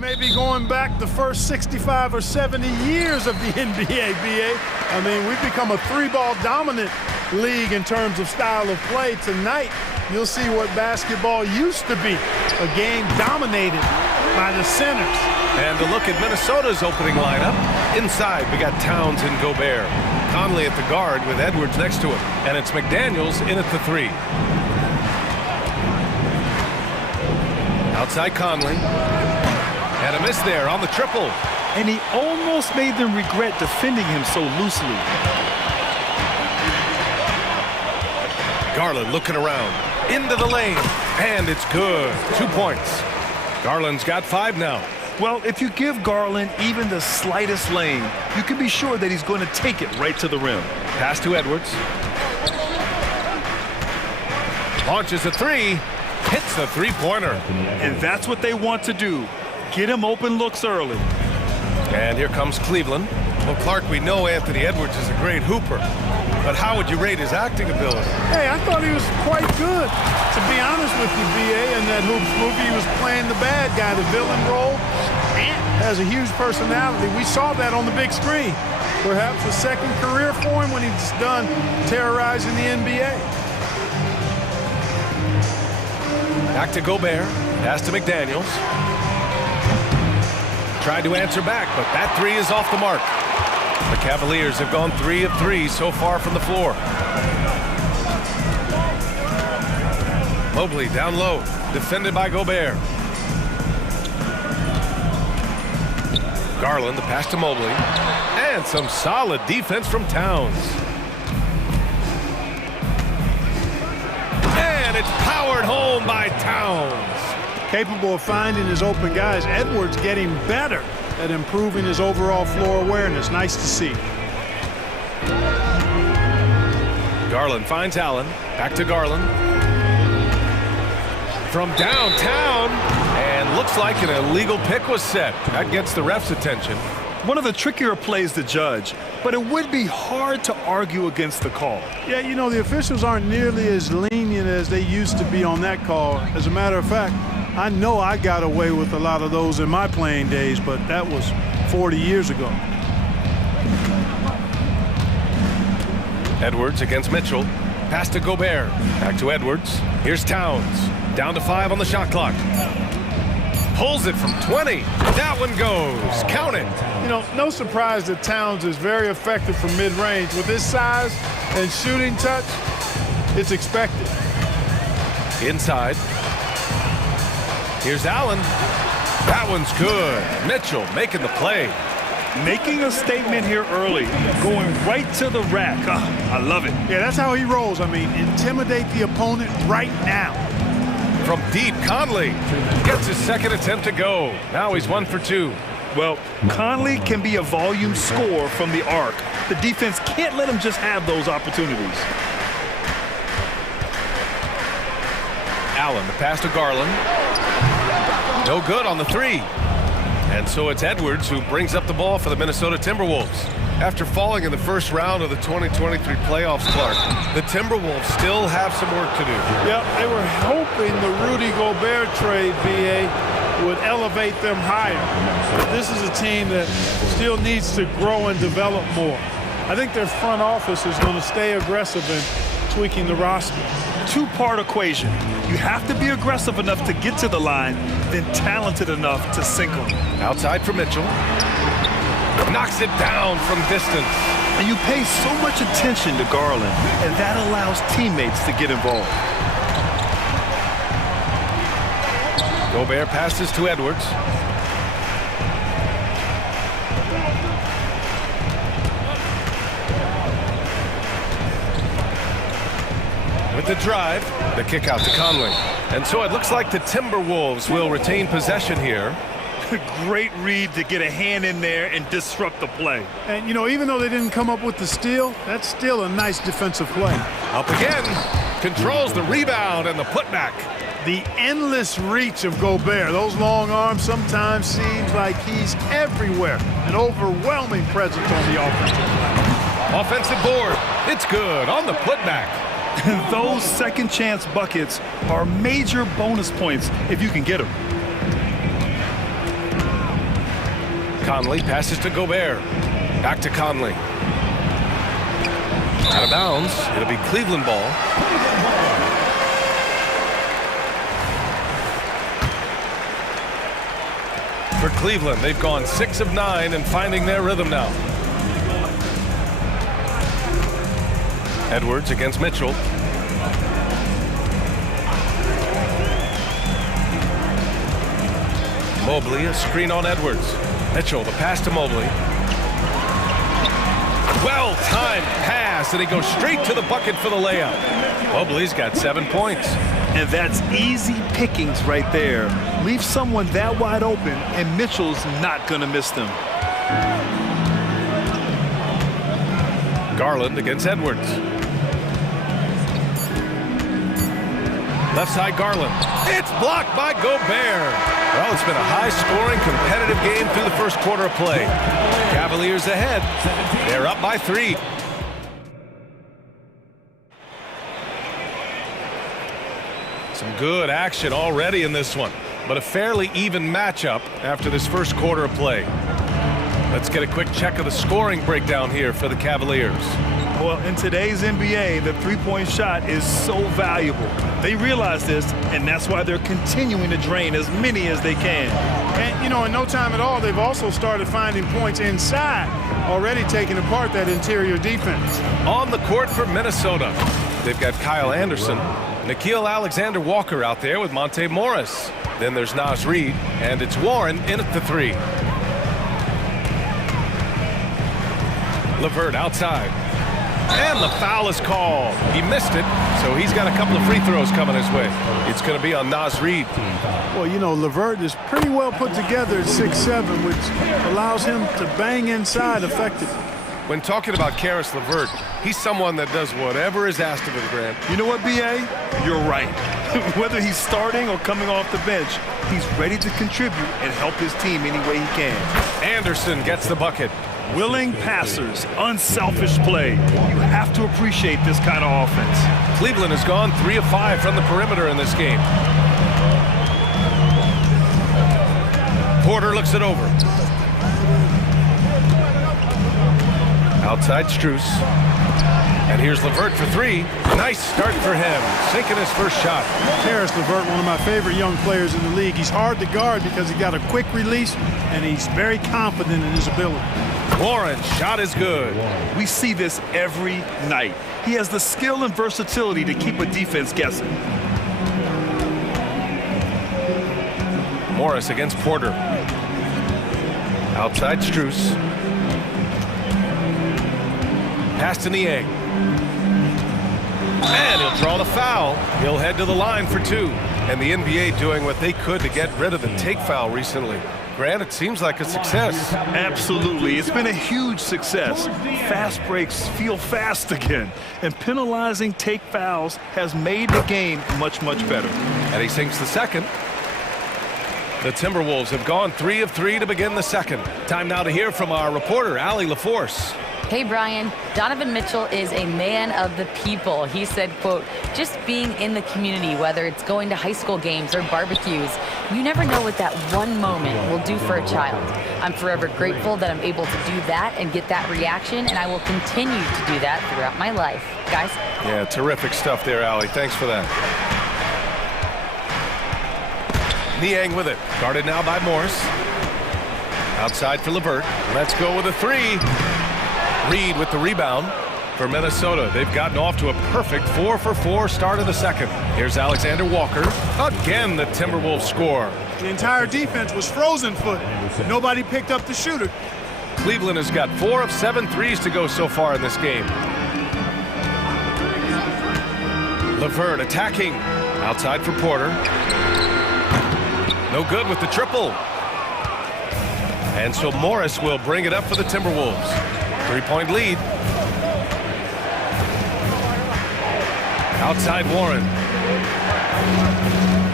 may be going back the first 65 or 70 years of the NBA, BA. I mean, we've become a three-ball dominant league in terms of style of play. Tonight, you'll see what basketball used to be, a game dominated by the centers. And a look at Minnesota's opening lineup. Inside, we got Towns and Gobert. Conley at the guard with Edwards next to him. And it's McDaniels in at the 3. Outside Conley. And a miss there on the triple. And he almost made them regret defending him so loosely. Garland looking around. Into the lane. And it's good. 2 points. Garland's got 5 now. Well, if you give Garland even the slightest lane, you can be sure that he's going to take it right to the rim. Pass to Edwards. Launches a 3. Hits the three-pointer. And that's what they want to do. Get him open looks early. And here comes Cleveland. Well, Clark, we know Anthony Edwards is a great hooper. But how would you rate his acting ability? Hey, I thought he was quite good. To be honest with you, BA, in that Hoops movie, he was playing the bad guy, the villain role. And has a huge personality. We saw that on the big screen. Perhaps a second career for him when he's done terrorizing the NBA. Back to Gobert. Pass to McDaniels. Tried to answer back, but that 3 is off the mark. The Cavaliers have gone 3 of 3 so far from the floor. Mobley down low, defended by Gobert. Garland, the pass to Mobley. And some solid defense from Towns. And it's powered home by Towns. Capable of finding his open guys. Edwards getting better at improving his overall floor awareness. Nice to see. Garland finds Allen. Back to Garland. From downtown. And looks like an illegal pick was set. That gets the ref's attention. One of the trickier plays to judge, but it would be hard to argue against the call. Yeah, you know, the officials aren't nearly as lenient as they used to be on that call. As a matter of fact, I know I got away with a lot of those in my playing days, but that was 40 years ago. Edwards against Mitchell. Pass to Gobert. Back to Edwards. Here's Towns. Down to 5 on the shot clock. Pulls it from 20. That one goes. Count it. You know, no surprise that Towns is very effective from mid-range. With his size and shooting touch, it's expected. Inside. Here's Allen. That one's good. Mitchell making the play. Making a statement here early. Going right to the rack. I love it. Yeah, that's how he rolls. I mean, intimidate the opponent right now. From deep, Conley gets his second attempt to go. Now he's 1 for 2. Well, Conley can be a volume scorer from the arc. The defense can't let him just have those opportunities. Allen, the pass to Garland. No good on the 3. And so it's Edwards who brings up the ball for the Minnesota Timberwolves. After falling in the first round of the 2023 playoffs, Clark, the Timberwolves still have some work to do. Yep, they were hoping the Rudy Gobert trade, BA, would elevate them higher. But this is a team that still needs to grow and develop more. I think their front office is going to stay aggressive in tweaking the roster. Two-part equation. You have to be aggressive enough to get to the line, then talented enough to sink them. Outside for Mitchell. Knocks it down from distance. And you pay so much attention to Garland, and that allows teammates to get involved. Gobert passes to Edwards. With the drive, the kick out to Conley. And so it looks like the Timberwolves will retain possession here. Great read to get a hand in there and disrupt the play. And, you know, even though they didn't come up with the steal, that's still a nice defensive play. Up again. Controls the rebound and the putback. The endless reach of Gobert. Those long arms sometimes seems like he's everywhere. An overwhelming presence on the offensive line. Offensive board. It's good on the putback. Those second chance buckets are major bonus points if you can get them. Conley passes to Gobert. Back to Conley. Out of bounds. It'll be Cleveland ball. For Cleveland, they've gone 6 of 9 and finding their rhythm now. Edwards against Mitchell. Mobley, a screen on Edwards. Mitchell, the pass to Mobley. Well-timed pass, and he goes straight to the bucket for the layup. Mobley's got 7 points. And that's easy pickings right there. Leave someone that wide open, and Mitchell's not going to miss them. Garland against Edwards. Left side Garland. It's blocked by Gobert. Well, it's been a high-scoring, competitive game through the first quarter of play. Cavaliers ahead. They're up by 3. Some good action already in this one, but a fairly even matchup after this first quarter of play. Let's get a quick check of the scoring breakdown here for the Cavaliers. Well, in today's NBA, the three-point shot is so valuable. They realize this, and that's why they're continuing to drain as many as they can. And, you know, in no time at all, they've also started finding points inside, already taking apart that interior defense. On the court for Minnesota, they've got Kyle Anderson, Nickeil Alexander-Walker out there with Monte Morris. Then there's Naz Reid, and it's Warren in at the 3. LeVert outside. And the foul is called. He missed it, so he's got a couple of free throws coming his way. It's going to be on Naz Reid. Well, you know, LeVert is pretty well put together at 6'7", which allows him to bang inside effectively. When talking about Caris LeVert, he's someone that does whatever is asked of him, Grant. You know what, B.A.? You're right. Whether he's starting or coming off the bench, he's ready to contribute and help his team any way he can. Anderson gets the bucket. Willing passers, unselfish play. You have to appreciate this kind of offense. Cleveland has gone 3 of 5 from the perimeter in this game. Porter looks it over. Outside Strus. And here's LeVert for 3. Nice start for him, sinking his first shot. Caris LeVert, one of my favorite young players in the league. He's hard to guard because he got a quick release, and he's very confident in his ability. Warren's shot is good. We see this every night. He has the skill and versatility to keep a defense guessing. Morris against Porter. Outside Strus. Pass to Niang. And he'll draw the foul. He'll head to the line for 2. And the NBA doing what they could to get rid of the take foul recently. Grant, it seems like a success. Absolutely. It's been a huge success. Fast breaks feel fast again. And penalizing take fouls has made the game much, much better. And he sinks the second. The Timberwolves have gone 3 of 3 to begin the second. Time now to hear from our reporter, Allie LaForce. Hey, Brian. Donovan Mitchell is a man of the people. He said, quote, just being in the community, whether it's going to high school games or barbecues, you never know what that one moment will do for a child. I'm forever grateful that I'm able to do that and get that reaction, and I will continue to do that throughout my life. Guys? Yeah, terrific stuff there, Allie. Thanks for that. Niang with it. Guarded now by Morris. Outside for LeVert. Let's go with a 3. Reid with the rebound for Minnesota. They've gotten off to a perfect 4 for 4 start of the second. Here's Alexander Walker. Again, the Timberwolves score. The entire defense was frozen-footed. Nobody picked up the shooter. Cleveland has got 4 of 7 threes to go so far in this game. LeVert attacking. Outside for Porter. No good with the triple. And so Morris will bring it up for the Timberwolves. 3-point lead. Outside Warren.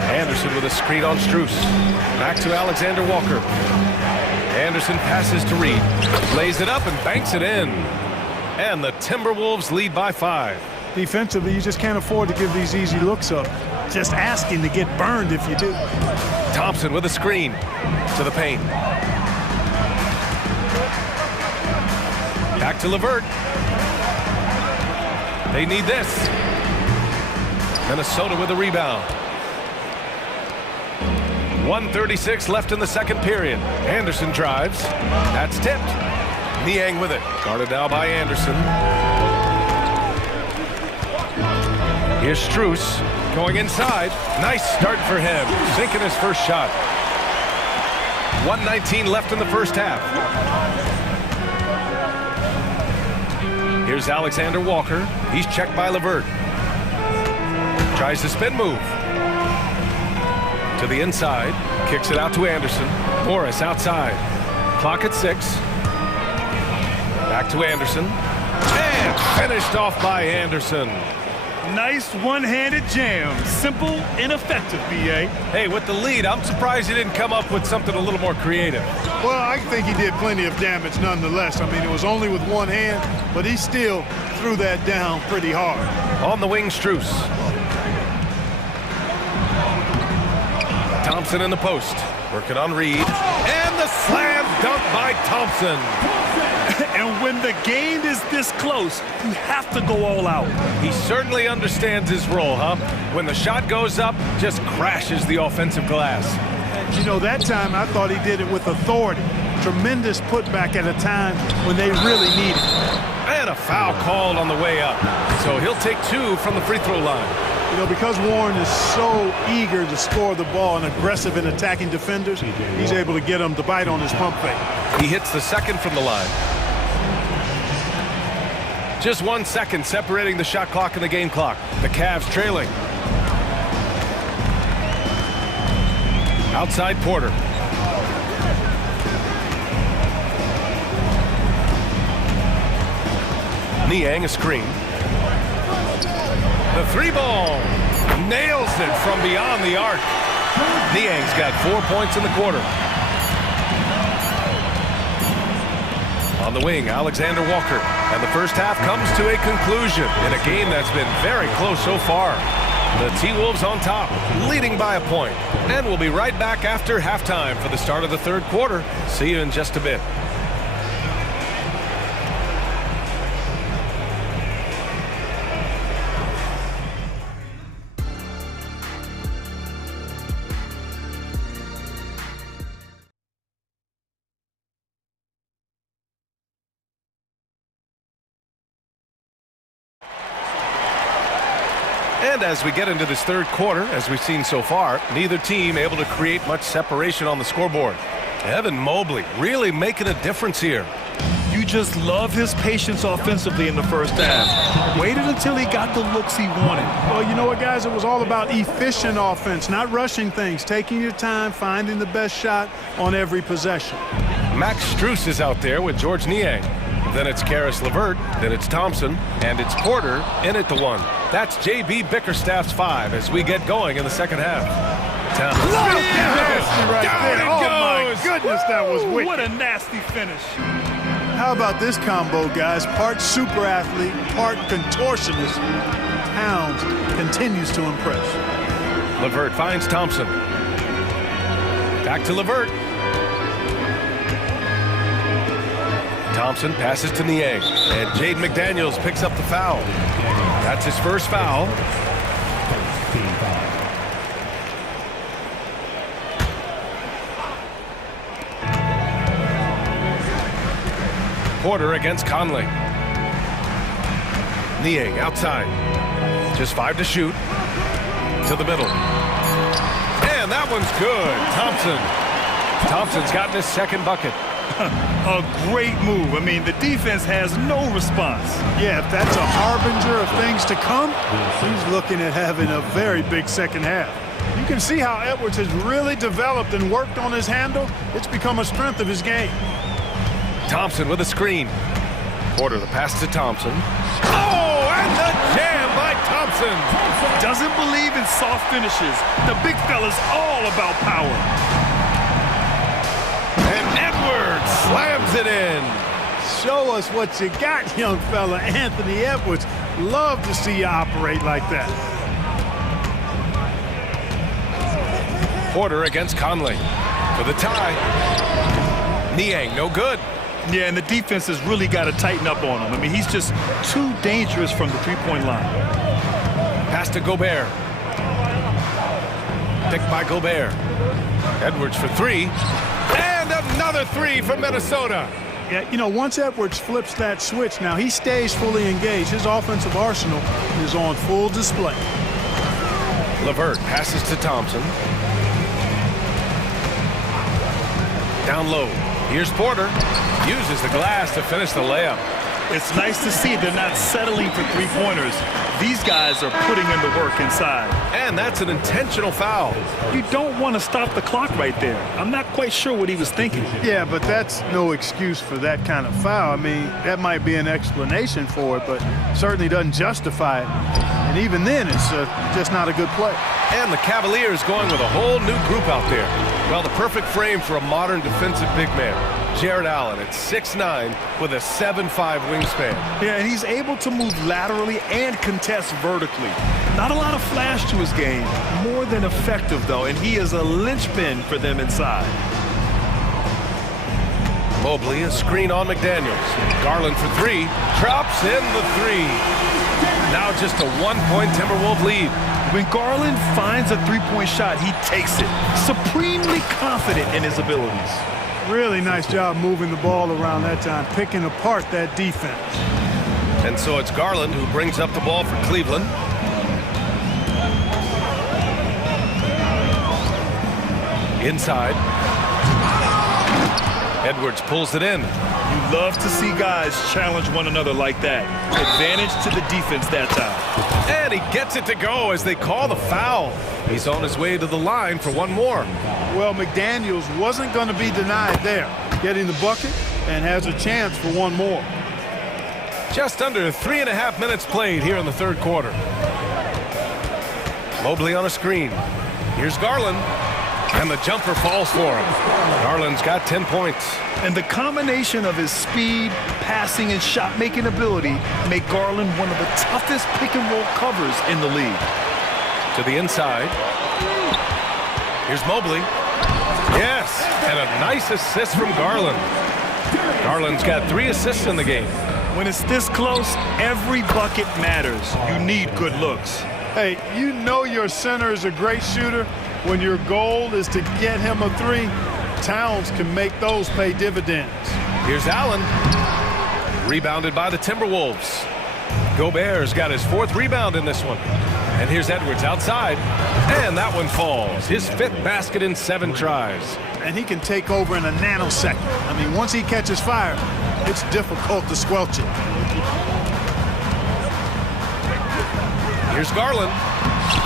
Anderson with a screen on Strus. Back to Alexander Walker. Anderson passes to Reid. Lays it up and banks it in. And the Timberwolves lead by 5. Defensively, you just can't afford to give these easy looks up. Just asking to get burned if you do. Thompson with a screen to the paint. Back to LeVert. They need this. Minnesota with a rebound. 1:36 left in the second period. Anderson drives. That's tipped. Niang with it. Guarded now by Anderson. Here's Strus going inside. Nice start for him. Sinking his first shot. 1:19 left in the first half. Here's Alexander Walker. He's checked by LeVert. Tries the spin move. To the inside. Kicks it out to Anderson. Morris outside. Clock at 6. Back to Anderson. And finished off by Anderson. Nice one-handed jam. Simple and effective, B.A. Hey, with the lead, I'm surprised he didn't come up with something a little more creative. Well, I think he did plenty of damage nonetheless. I mean, it was only with one hand, but he still threw that down pretty hard. On the wing, Strus. Thompson in the post. Working on Reed. And the slam dunk by Thompson. And when the game is this close, you have to go all out. He certainly understands his role, huh? When the shot goes up, just crashes the offensive glass. You know, that time I thought he did it with authority. Tremendous putback at a time when they really need it. And a foul called on the way up. So he'll take 2 from the free throw line. You know, because Warren is so eager to score the ball and aggressive in attacking defenders, he's able to get them to bite on his pump fake. He hits the second from the line. Just 1 second separating the shot clock and the game clock. The Cavs trailing. Outside Porter. Niang a screen. The 3-ball. Nails it from beyond the arc. Niang's got 4 points in the quarter. On the wing, Alexander Walker. And the first half comes to a conclusion in a game that's been very close so far. The T-Wolves on top, leading by a point. And we'll be right back after halftime for the start of the third quarter. See you in just a bit. And as we get into this third quarter, as we've seen so far, neither team able to create much separation on the scoreboard. Evan Mobley really making a difference here. You just love his patience offensively in the first half. Waited until he got the looks he wanted. Well, you know what, guys? It was all about efficient offense, not rushing things, taking your time, finding the best shot on every possession. Max Strus is out there with George Niang. Then it's Karis LeVert, then it's Thompson, and it's Porter in at the 1. That's J.B. Bickerstaff's 5 as we get going in the second half. Oh, my goodness, that was wicked. What a nasty finish. How about this combo, guys? Part super athlete, part contortionist. Pounds continues to impress. LeVert finds Thompson. Back to LeVert. Thompson passes to Niang, and Jaden McDaniels picks up the foul. That's his first foul. Porter against Conley. Niang outside. Just 5 to shoot. To the middle. And that one's good. Thompson's gotten his second bucket. A great move. I mean, the defense has no response. Yeah, if that's a harbinger of things to come, he's looking at having a very big second half. You can see how Edwards has really developed and worked on his handle. It's become a strength of his game. Thompson with a screen. Porter the pass to Thompson. Oh, and the jam by Thompson. Doesn't believe in soft finishes. The big fella's all about power. And Edwards slams it in. Show us what you got, young fella. Anthony Edwards. Love to see you operate like that. Porter against Conley for the tie. Niang, no good. Yeah, and the defense has really got to tighten up on him. I mean, he's just too dangerous from the three-point line. Pass to Gobert. Picked by Gobert. Edwards for three. And another three from Minnesota. Yeah, you know, once Edwards flips that switch, now he stays fully engaged. His offensive arsenal is on full display. LeVert passes to Thompson. Down low. Here's Porter. Uses the glass to finish the layup. It's nice to see they're not settling for three-pointers. These guys are putting in the work inside. And that's an intentional foul. You don't want to stop the clock right there. I'm not quite sure what he was thinking. Yeah, but that's no excuse for that kind of foul. I mean, that might be an explanation for it, but certainly doesn't justify it. And even then, it's just not a good play. And the Cavaliers going with a whole new group out there. Well, the perfect frame for a modern defensive big man. Jared Allen at 6'9" with a 7'5" wingspan. Yeah, and he's able to move laterally and contest vertically. Not a lot of flash to his game. More than effective, though, and he is a linchpin for them inside. Mobley, a screen on McDaniels. Garland for three. Drops in the three. Now just a one-point Timberwolves lead. When Garland finds a three-point shot, he takes it. Supremely confident in his abilities. Really nice job moving the ball around that time, picking apart that defense. And so it's Garland who brings up the ball for Cleveland. Inside. Edwards pulls it in. You love to see guys challenge one another like that. Advantage to the defense that time. And he gets it to go as they call the foul. He's on his way to the line for one more. Well, McDaniels wasn't going to be denied there. Getting the bucket and has a chance for one more. Just under 3.5 minutes played here in the third quarter. Mobley on a screen. Here's Garland. And the jumper falls for him. Garland's got 10 points. And the combination of his speed, passing, and shot-making ability make Garland one of the toughest pick-and-roll covers in the league. To the inside. Here's Mobley. Yes, and a nice assist from Garland. Garland's got 3 assists in the game. When it's this close, every bucket matters. You need good looks. Hey, you know your center is a great shooter when your goal is to get him a three. Towns can make those pay dividends. Here's Allen. Rebounded by the Timberwolves. Gobert's got his 4th rebound in this one. And here's Edwards outside. And that one falls. His 5th basket in 7 tries. And he can take over in a nanosecond. I mean, once he catches fire, it's difficult to squelch it. Here's Garland.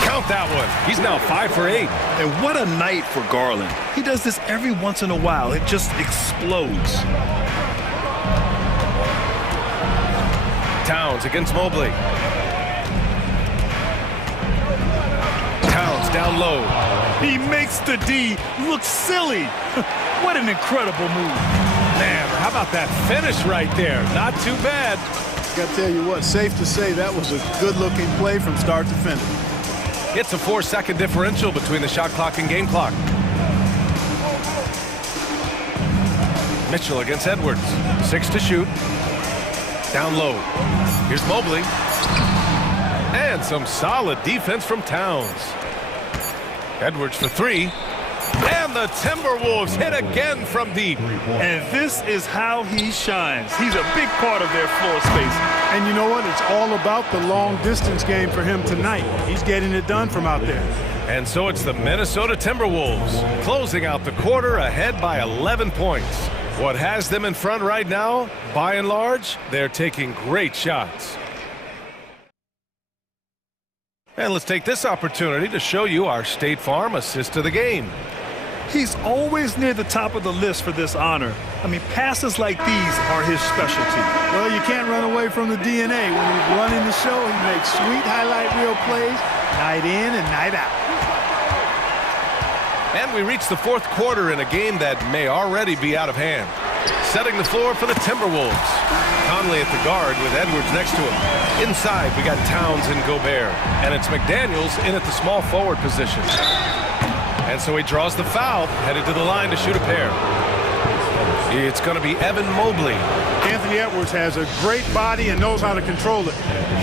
Count that one. He's now 5 for 8. And what a night for Garland. He does this every once in a while. It just explodes. Towns against Mobley. Towns down low. He makes the D look silly. What an incredible move. Man, how about that finish right there? Not too bad. Got to tell you what, safe to say that was a good-looking play from start to finish. It's a 4-second differential between the shot clock and game clock. Mitchell against Edwards. 6 to shoot. Down low. Here's Mobley. And some solid defense from Towns. Edwards for 3. And the Timberwolves hit again from deep. And this is how he shines. He's a big part of their floor space. And you know what? It's all about the long-distance game for him tonight. He's getting it done from out there. And so it's the Minnesota Timberwolves closing out the quarter ahead by 11 points. What has them in front right now, by and large, they're taking great shots. And let's take this opportunity to show you our State Farm assist of the game. He's always near the top of the list for this honor. I mean, passes like these are his specialty. Well, you can't run away from the DNA. When he's running the show, he makes sweet highlight reel plays, night in and night out. And we reach the fourth quarter in a game that may already be out of hand. Setting the floor for the Timberwolves. Conley at the guard with Edwards next to him. Inside, we got Towns and Gobert. And it's McDaniels in at the small forward position. And so he draws the foul, headed to the line to shoot a pair. It's going to be Evan Mobley. Anthony Edwards has a great body and knows how to control it.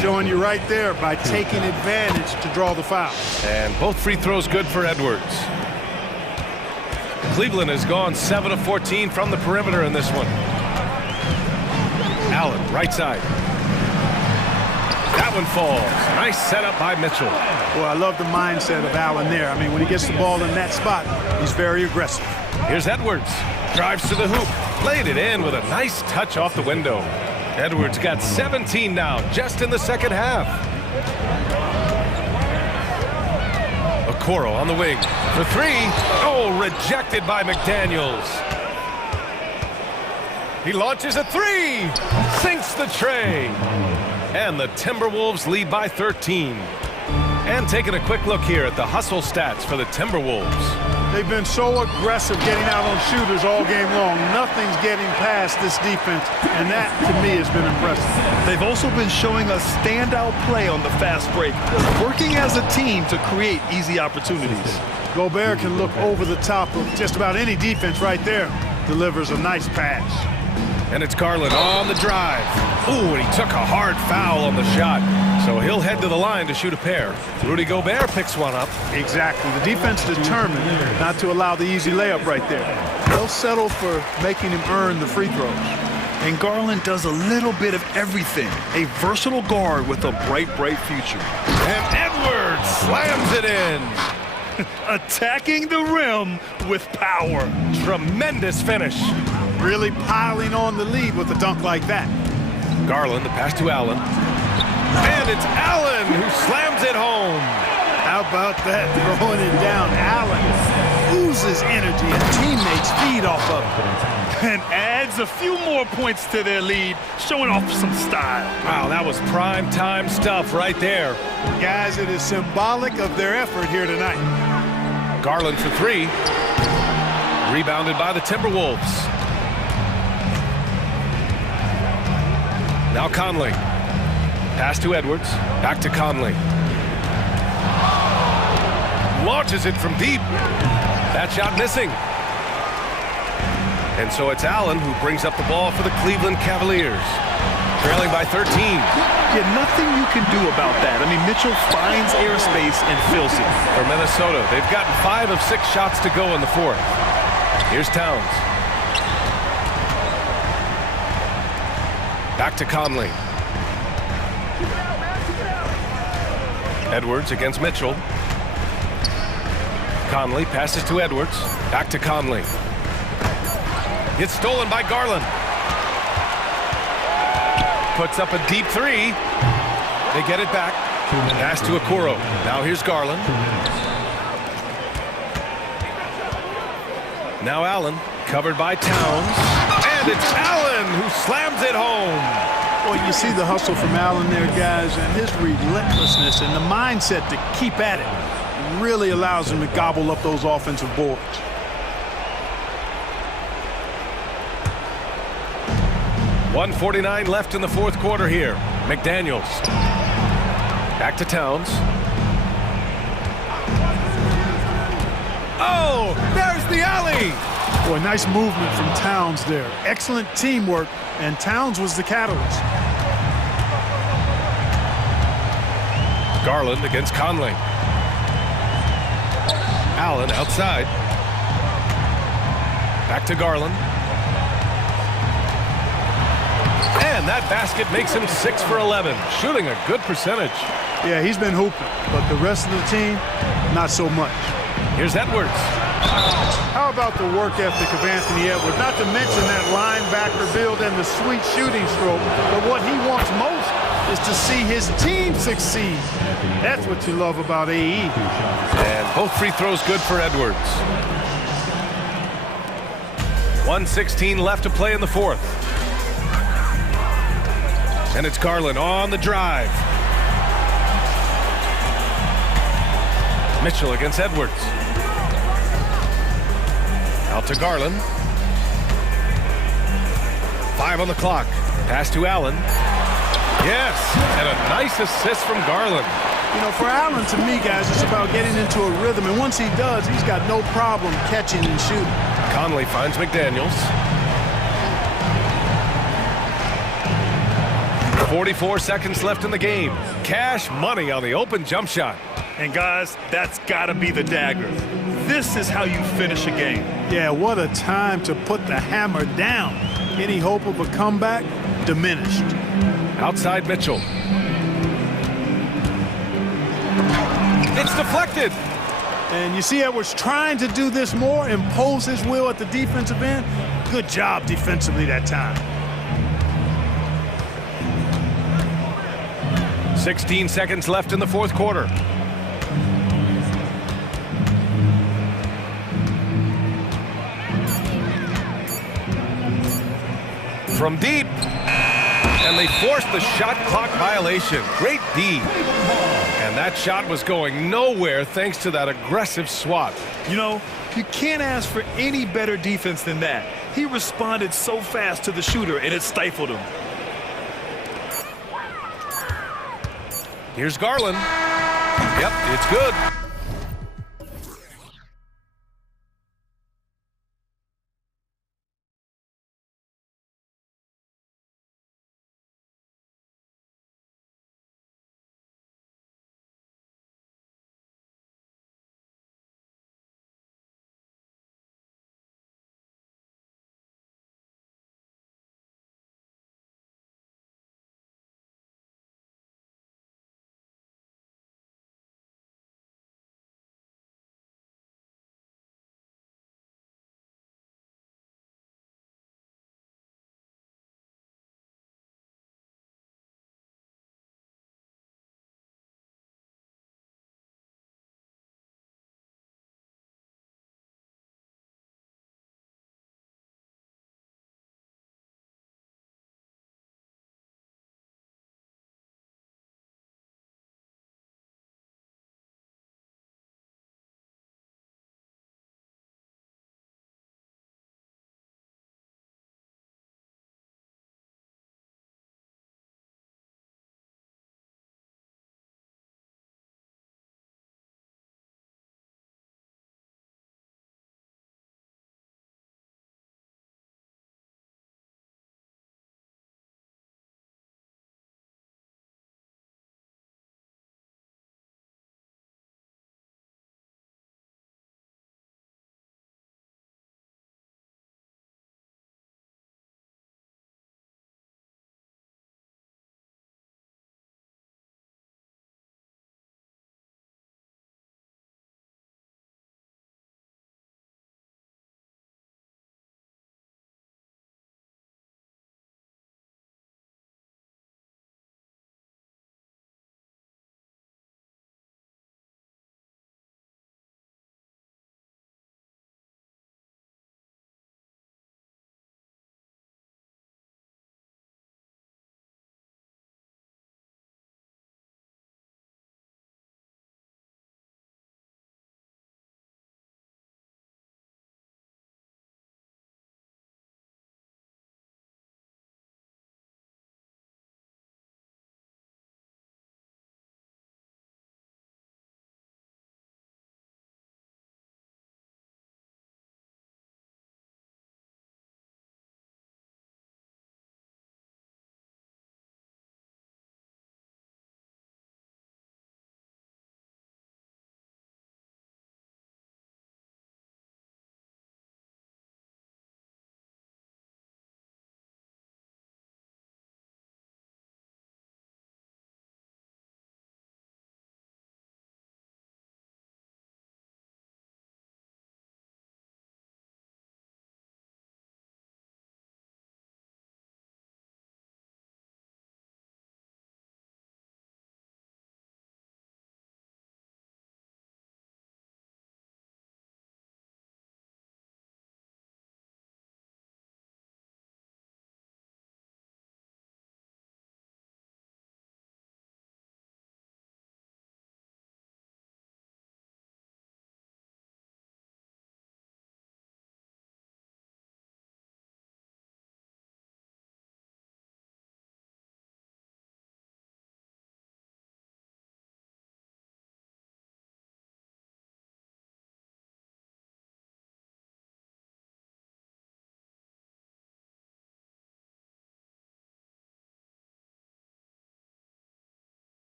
Showing you right there by taking advantage to draw the foul. And both free throws good for Edwards. Cleveland has gone 7 of 14 from the perimeter in this one. Allen, right side. That one falls. Nice setup by Mitchell. Well, I love the mindset of Allen there. I mean, when he gets the ball in that spot, he's very aggressive. Here's Edwards. Drives to the hoop. Laid it in with a nice touch off the window. Edwards got 17 now, just in the second half. Okoro on the wing for three. Oh, rejected by McDaniels. He launches a three. Sinks the tray. And the Timberwolves lead by 13. And taking a quick look here at the hustle stats for the Timberwolves. They've been so aggressive getting out on shooters all game long. Nothing's getting past this defense, and that, to me, has been impressive. They've also been showing a standout play on the fast break, working as a team to create easy opportunities. Gobert can look over the top of just about any defense right there. Delivers a nice pass. And it's Garland on the drive. Ooh, and he took a hard foul on the shot. So he'll head to the line to shoot a pair. Rudy Gobert picks one up. Exactly. The defense determined not to allow the easy layup right there. They'll settle for making him earn the free throws. And Garland does a little bit of everything. A versatile guard with a bright, bright future. And Edwards slams it in. Attacking the rim with power. Tremendous finish. Really piling on the lead with a dunk like that. Garland, the pass to Allen. And it's Allen who slams it home. How about that, throwing it down? Allen oozes energy and teammates feed off of it. And adds a few more points to their lead, showing off some style. Wow, that was prime time stuff right there. Guys, it is symbolic of their effort here tonight. Garland for three. Rebounded by the Timberwolves. Now Conley. Pass to Edwards. Back to Conley. Launches it from deep. That shot missing. And so it's Allen who brings up the ball for the Cleveland Cavaliers. Trailing by 13. Yeah, nothing you can do about that. I mean, Mitchell finds airspace and fills it. For Minnesota, they've gotten 5 of 6 shots to go in the fourth. Here's Towns. Back to Conley. Edwards against Mitchell. Conley passes to Edwards. Back to Conley. It's stolen by Garland. Puts up a deep three. They get it back. Pass to Okoro. Now here's Garland. Now Allen, covered by Towns. And it's Allen who slams it home. Well, you see the hustle from Allen there, guys, and his relentlessness and the mindset to keep at it really allows him to gobble up those offensive boards. .149 left in the fourth quarter here. McDaniels. Back to Towns. Oh, there's the alley. Boy, nice movement from Towns there. Excellent teamwork, and Towns was the catalyst. Garland against Conley. Allen outside. Back to Garland. And that basket makes him 6 for 11, shooting a good percentage. Yeah, he's been hooping, but the rest of the team, not so much. Here's Edwards. How about the work ethic of Anthony Edwards? Not to mention that linebacker build and the sweet shooting stroke, but what he wants most is to see his team succeed. That's what you love about AE. And both free throws good for Edwards. 1:16 left to play in the fourth. And it's Garland on the drive. Mitchell against Edwards. Out to Garland. 5 on the clock. Pass to Allen. Yes, and a nice assist from Garland. You know, for Allen, to me, guys, it's about getting into a rhythm. And once he does, he's got no problem catching and shooting. Conley finds McDaniels. Back to Garland. 5 on the clock. Pass to Allen. Yes, and a nice assist from Garland. You know, for Allen, to me, guys, it's about getting into a rhythm. And once he does, he's got no problem catching and shooting. Conley finds McDaniels. 44 seconds left in the game. Cash money on the open jump shot. And guys, that's got to be the dagger. This is how you finish a game. Yeah, what a time to put the hammer down. Any hope of a comeback? Diminished. Outside Mitchell. It's deflected. And you see Edwards trying to do this more, impose his will at the defensive end. Good job defensively that time. 16 seconds left in the fourth quarter. From deep. And they forced the shot clock violation. Great D. And that shot was going nowhere thanks to that aggressive swat. You know, you can't ask for any better defense than that. He responded so fast to the shooter, and it stifled him. Here's Garland. Yep, it's good.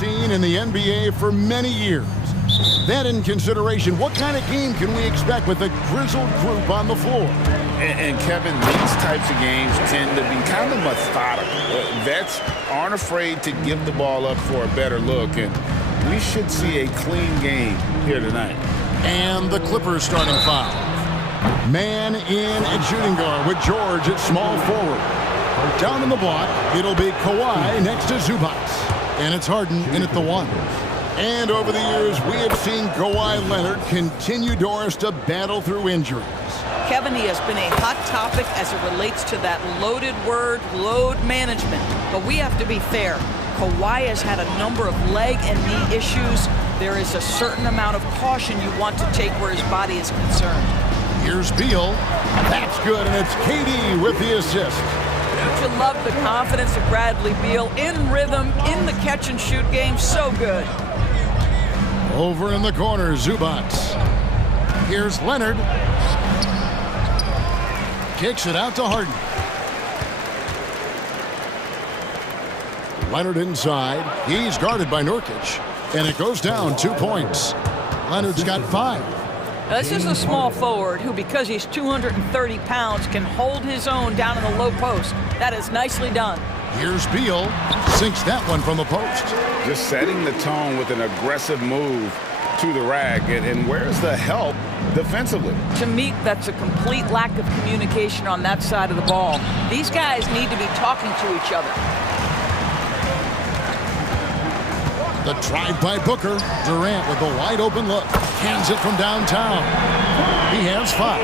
seen in the NBA for many years. That in consideration, what kind of game can we expect with a grizzled group on the floor? And Kevin, these types of games tend to be kind of methodical. Vets aren't afraid to give the ball up for a better look, and we should see a clean game here tonight. And the Clippers starting five. Man in at shooting guard with George at small forward. Down in the block, it'll be Kawhi next to Zubac. And it's Harden in at the one. And over the years, we have seen Kawhi Leonard continue Doris to battle through injuries. Kevin, he has been a hot topic as it relates to that loaded word, load management. But we have to be fair. Kawhi has had a number of leg and knee issues. There is a certain amount of caution you want to take where his body is concerned. Here's Beal. That's good, and it's KD with the assist. Don't you love the confidence of Bradley Beal in rhythm, in the catch-and-shoot game? So good. Over in the corner, Zubac. Here's Leonard. Kicks it out to Harden. Leonard inside. He's guarded by Nurkic. And it goes down 2 points. Leonard's got 5. Now, this is a small forward who, because he's 230 pounds, can hold his own down in the low post. That is nicely done. Here's Beal. Sinks that one from the post. Just setting the tone with an aggressive move to the rack. And where's the help defensively? To me, that's a complete lack of communication on that side of the ball. These guys need to be talking to each other. The drive by Booker. Durant with a wide open look. Hands it from downtown. He has 5.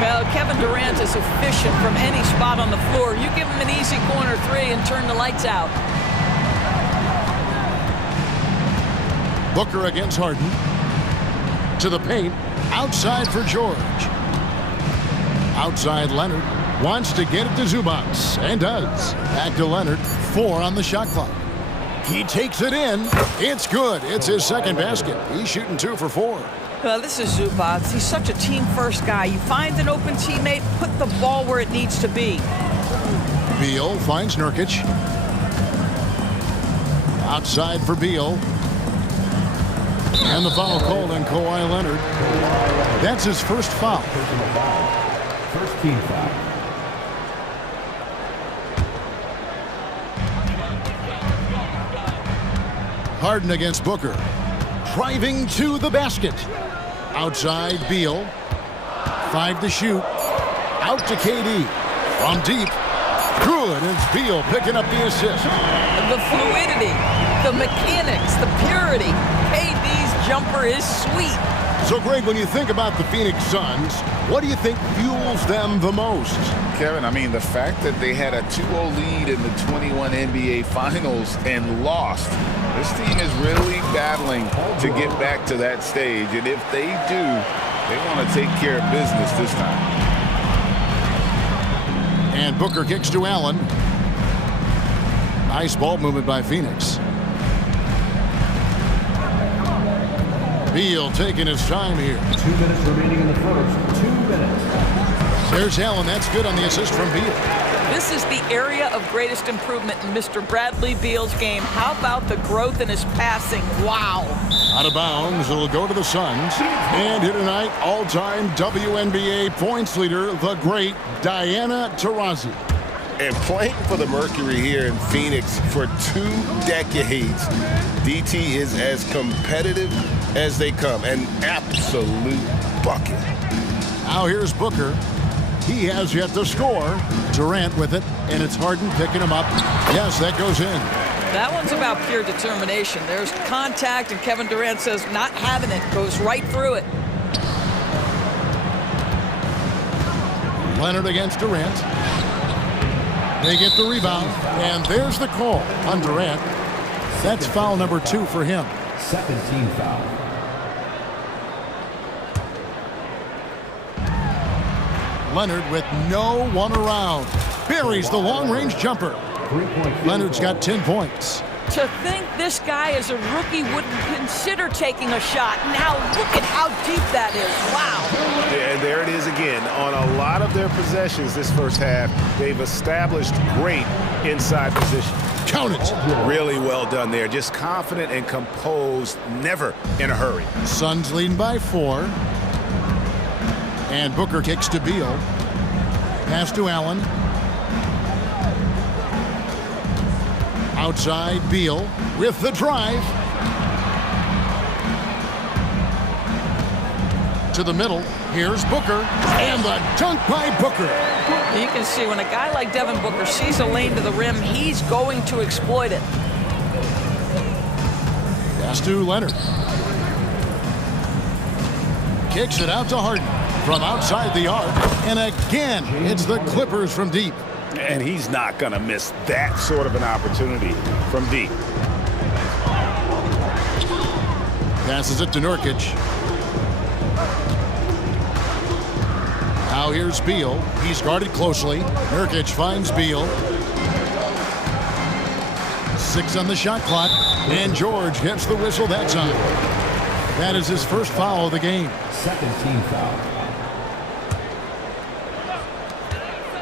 Well, Kevin Durant is efficient from any spot on the floor. You give him an easy corner 3 and turn the lights out. Booker against Harden. To the paint. Outside for George. Outside Leonard. Wants to get it to Zubac. And does. Back to Leonard. 4 on the shot clock. He takes it in. It's good. It's his second basket. He's shooting 2 for 4. Well, this is Zubac. He's such a team-first guy. You find an open teammate, put the ball where it needs to be. Beal finds Nurkic. Outside for Beal. And the foul called on Kawhi Leonard. That's his first foul. First team foul. Harden against Booker. Driving to the basket. Outside Beal. 5 to shoot. Out to KD. From deep. Good. It's Beal picking up the assist. The fluidity, the mechanics, the purity. KD's jumper is sweet. So, Greg, when you think about the Phoenix Suns, what do you think fuels them the most? Kevin, I mean, the fact that they had a 2-0 lead in the 21 NBA Finals and lost. This team is really battling to get back to that stage. And if they do, they want to take care of business this time. And Booker kicks to Allen. Nice ball movement by Phoenix. Beal taking his time here. 2 minutes remaining in the first. 2 minutes. There's Allen. That's good on the assist from Beal. This is the area of greatest improvement in Mr. Bradley Beal's game. How about the growth in his passing? Wow. Out of bounds, it'll go to the Suns. And here tonight, all-time WNBA points leader, the great Diana Taurasi. And playing for the Mercury here in Phoenix for 2 decades, DT is as competitive as they come. An absolute bucket. Now here's Booker. He has yet to score. Durant with it, and it's Harden picking him up. Yes, that goes in. That one's about pure determination. There's contact, and Kevin Durant says not having it, goes right through it. Leonard against Durant. They get the rebound, and there's the call on Durant. That's foul number 2 for him. Second team foul. Leonard with no one around. Buries the long-range jumper. Leonard's got 10 points. To think this guy as a rookie wouldn't consider taking a shot. Now look at how deep that is. Wow. Yeah, and there it is again. On a lot of their possessions this first half, they've established great inside position. Count it. Really well done there. Just confident and composed, never in a hurry. Suns leading by 4. And Booker kicks to Beal. Pass to Allen. Outside, Beal with the drive. To the middle. Here's Booker. And the dunk by Booker. You can see when a guy like Devin Booker sees a lane to the rim, he's going to exploit it. Pass to Leonard. Kicks it out to Harden from outside the arc. And again, it's the Clippers from deep. And he's not going to miss that sort of an opportunity from deep. Passes it to Nurkic. Now here's Beal. He's guarded closely. Nurkic finds Beal. 6 on the shot clock. And George gets the whistle that time. That is his first foul of the game. Second team foul.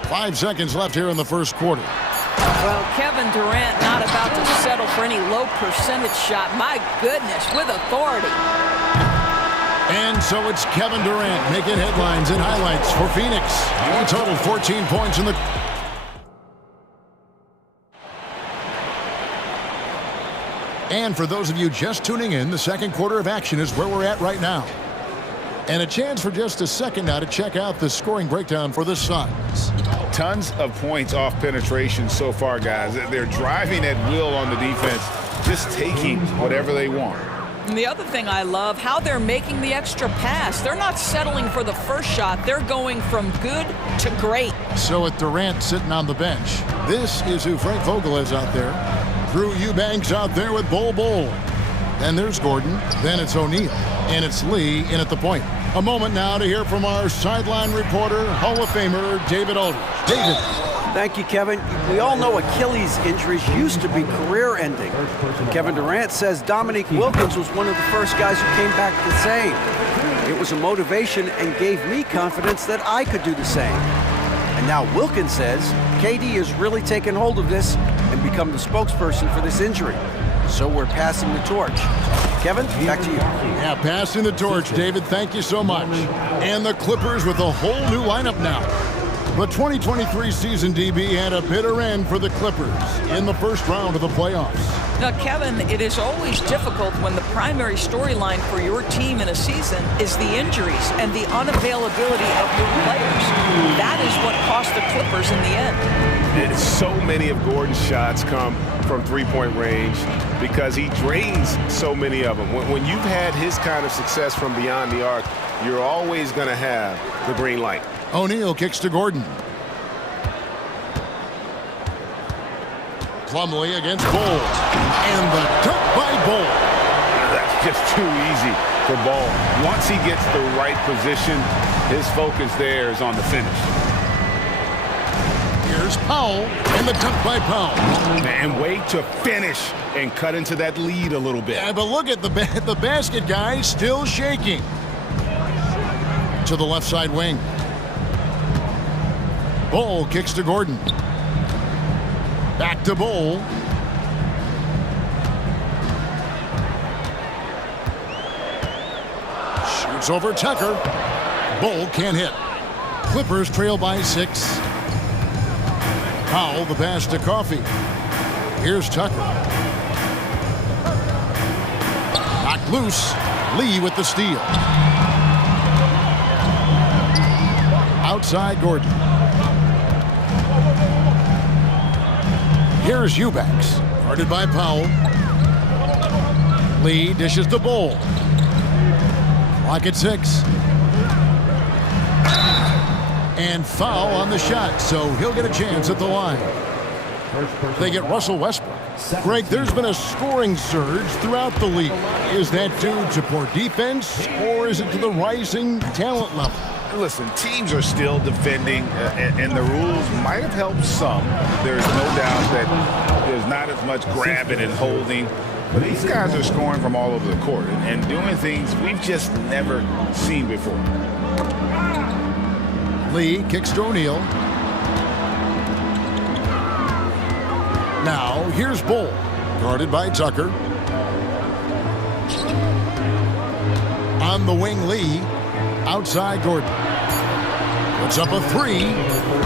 5 seconds left here in the first quarter. Well, Kevin Durant not about to settle for any low percentage shot. My goodness, with authority. And so it's Kevin Durant making headlines and highlights for Phoenix. He totaled 14 points in the... And for those of you just tuning in, the second quarter of action is where we're at right now. And a chance for just a second now to check out the scoring breakdown for the Suns. Tons of points off penetration so far, guys. They're driving at will on the defense, just taking whatever they want. And the other thing I love, how they're making the extra pass. They're not settling for the first shot. They're going from good to great. So with Durant sitting on the bench, this is who Frank Vogel is out there. Drew Eubanks out there with Bol. Then there's Gordon. Then it's O'Neal. And it's Lee in at the point. A moment now to hear from our sideline reporter, Hall of Famer David Aldridge. David. Thank you, Kevin. We all know Achilles injuries used to be career-ending. Kevin Durant says Dominique Wilkins was one of the first guys who came back the same. It was a motivation and gave me confidence that I could do the same. And now Wilkins says KD has really taken hold of this and become the spokesperson for this injury. So we're passing the torch. Kevin, back to you. Yeah, passing the torch, David. Thank you so much. And the Clippers with a whole new lineup now. The 2023 season, DB, had a bitter end for the Clippers in the first round of the playoffs. Now, Kevin, it is always difficult when the primary storyline for your team in a season is the injuries and the unavailability of your players. That is what cost the Clippers in the end. So many of Gordon's shots come from three-point range because he drains so many of them. When you've had his kind of success from beyond the arc, you're always going to have the green light. O'Neal kicks to Gordon. Plumlee against Bol. And the dunk by Bol. That's just too easy for Bol. Once he gets the right position, his focus there is on the finish. Here's Powell, and the dunk by Powell. And way to finish and cut into that lead a little bit. Yeah, but look at the basket guy still shaking. To the left side wing. Bol kicks to Gordon. Back to Bol. Shoots over Tucker. Bol can't hit. Clippers trail by 6. Powell, the pass to Coffey. Here's Tucker. Knocked loose. Lee with the steal. Outside Gordon. Here's Eubanks. Guarded by Powell. Lee dishes to Bol. Clock at 6. And foul on the shot, so he'll get a chance at the line. They get Russell Westbrook. Greg, there's been a scoring surge throughout the league. Is that due to poor defense, or is it to the rising talent level? Listen, teams are still defending, and the rules might have helped some. There's no doubt that there's not as much grabbing and holding. But these guys are scoring from all over the court and doing things we've just never seen before. Lee kicks to O'Neal. Now, here's Bull, guarded by Tucker. On the wing, Lee. Outside, Gordon. Puts up a three.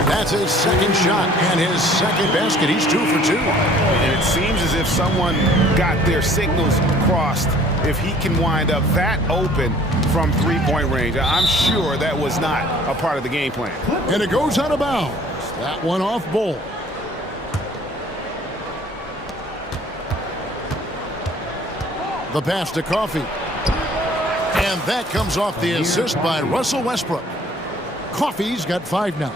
That's his second shot and his second basket. He's 2 for 2. And it seems as if someone got their signals crossed. If he can wind up that open from three-point range, I'm sure that was not a part of the game plan. And it goes out of bounds. That one off Bull. The pass to Coffey. And that comes off the assist by Russell Westbrook. Coffey's got 5 now.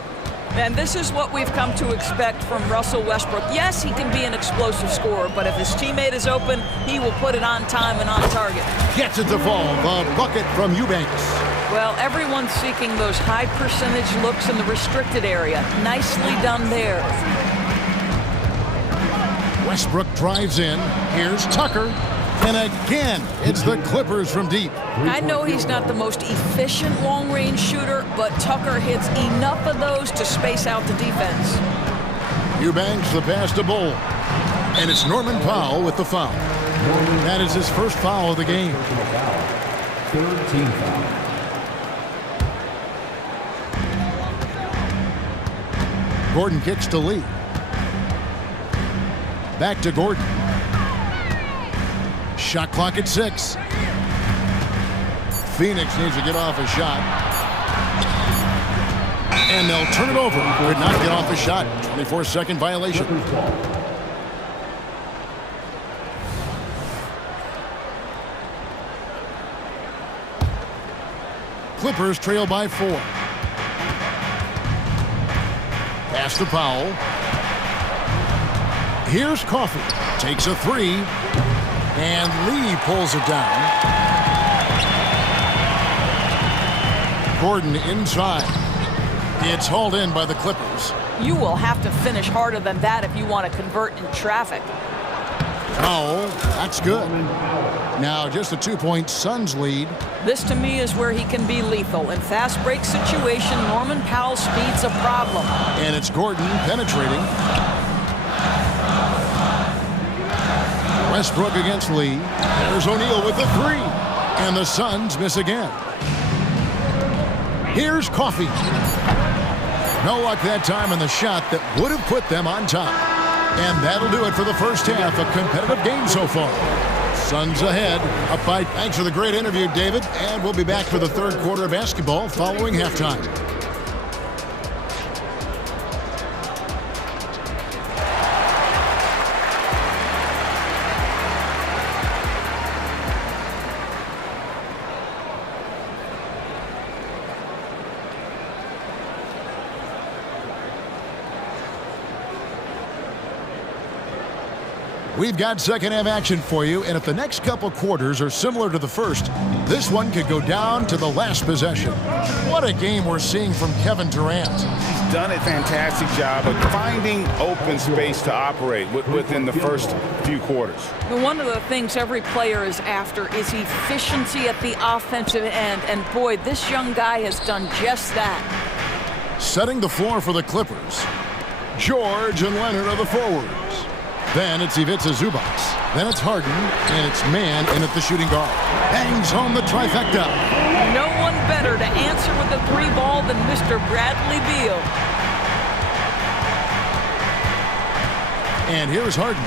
And this is what we've come to expect from Russell Westbrook. Yes, he can be an explosive scorer, but if his teammate is open, he will put it on time and on target. Gets it to fall. The bucket from Eubanks. Well, everyone's seeking those high percentage looks in the restricted area. Nicely done there. Westbrook drives in. Here's Tucker. And again, it's the Clippers from deep. I know he's not the most efficient long-range shooter, but Tucker hits enough of those to space out the defense. Eubanks the pass to Bull. And it's Norman Powell with the foul. That is his first foul of the game. Third team foul. Gordon kicks to Lee. Back to Gordon. Shot clock at 6. Phoenix needs to get off a shot. And they'll turn it over. Could not get off a shot. 24-second violation. Clippers trail by 4. Pass to Powell. Here's Coffey. Takes a 3. And Lee pulls it down. Gordon inside. It's hauled in by the Clippers. You will have to finish harder than that if you want to convert in traffic. Oh, that's good. Now just a 2-point Suns lead. This to me is where he can be lethal. In fast break situation, Norman Powell's speed's a problem. And it's Gordon penetrating. Westbrook against Lee. There's O'Neal with the 3. And the Suns miss again. Here's Coffey. No luck that time in the shot that would have put them on top. And that'll do it for the first half. A competitive game so far. Suns ahead. Up by. Thanks for the great interview, David. And we'll be back for the third quarter of basketball following halftime. We've got second half action for you, and if the next couple quarters are similar to the first, this one could go down to the last possession. What a game we're seeing from Kevin Durant. He's done a fantastic job of finding open space to operate within the first few quarters. One of the things every player is after is efficiency at the offensive end, and boy, this young guy has done just that. Setting the floor for the Clippers. George and Leonard are the forwards. Then it's Ivica Zubac. Then it's Harden, and it's Mann in at the shooting guard. Bangs home the trifecta. No one better to answer with the 3 ball than Mr. Bradley Beal. And here's Harden.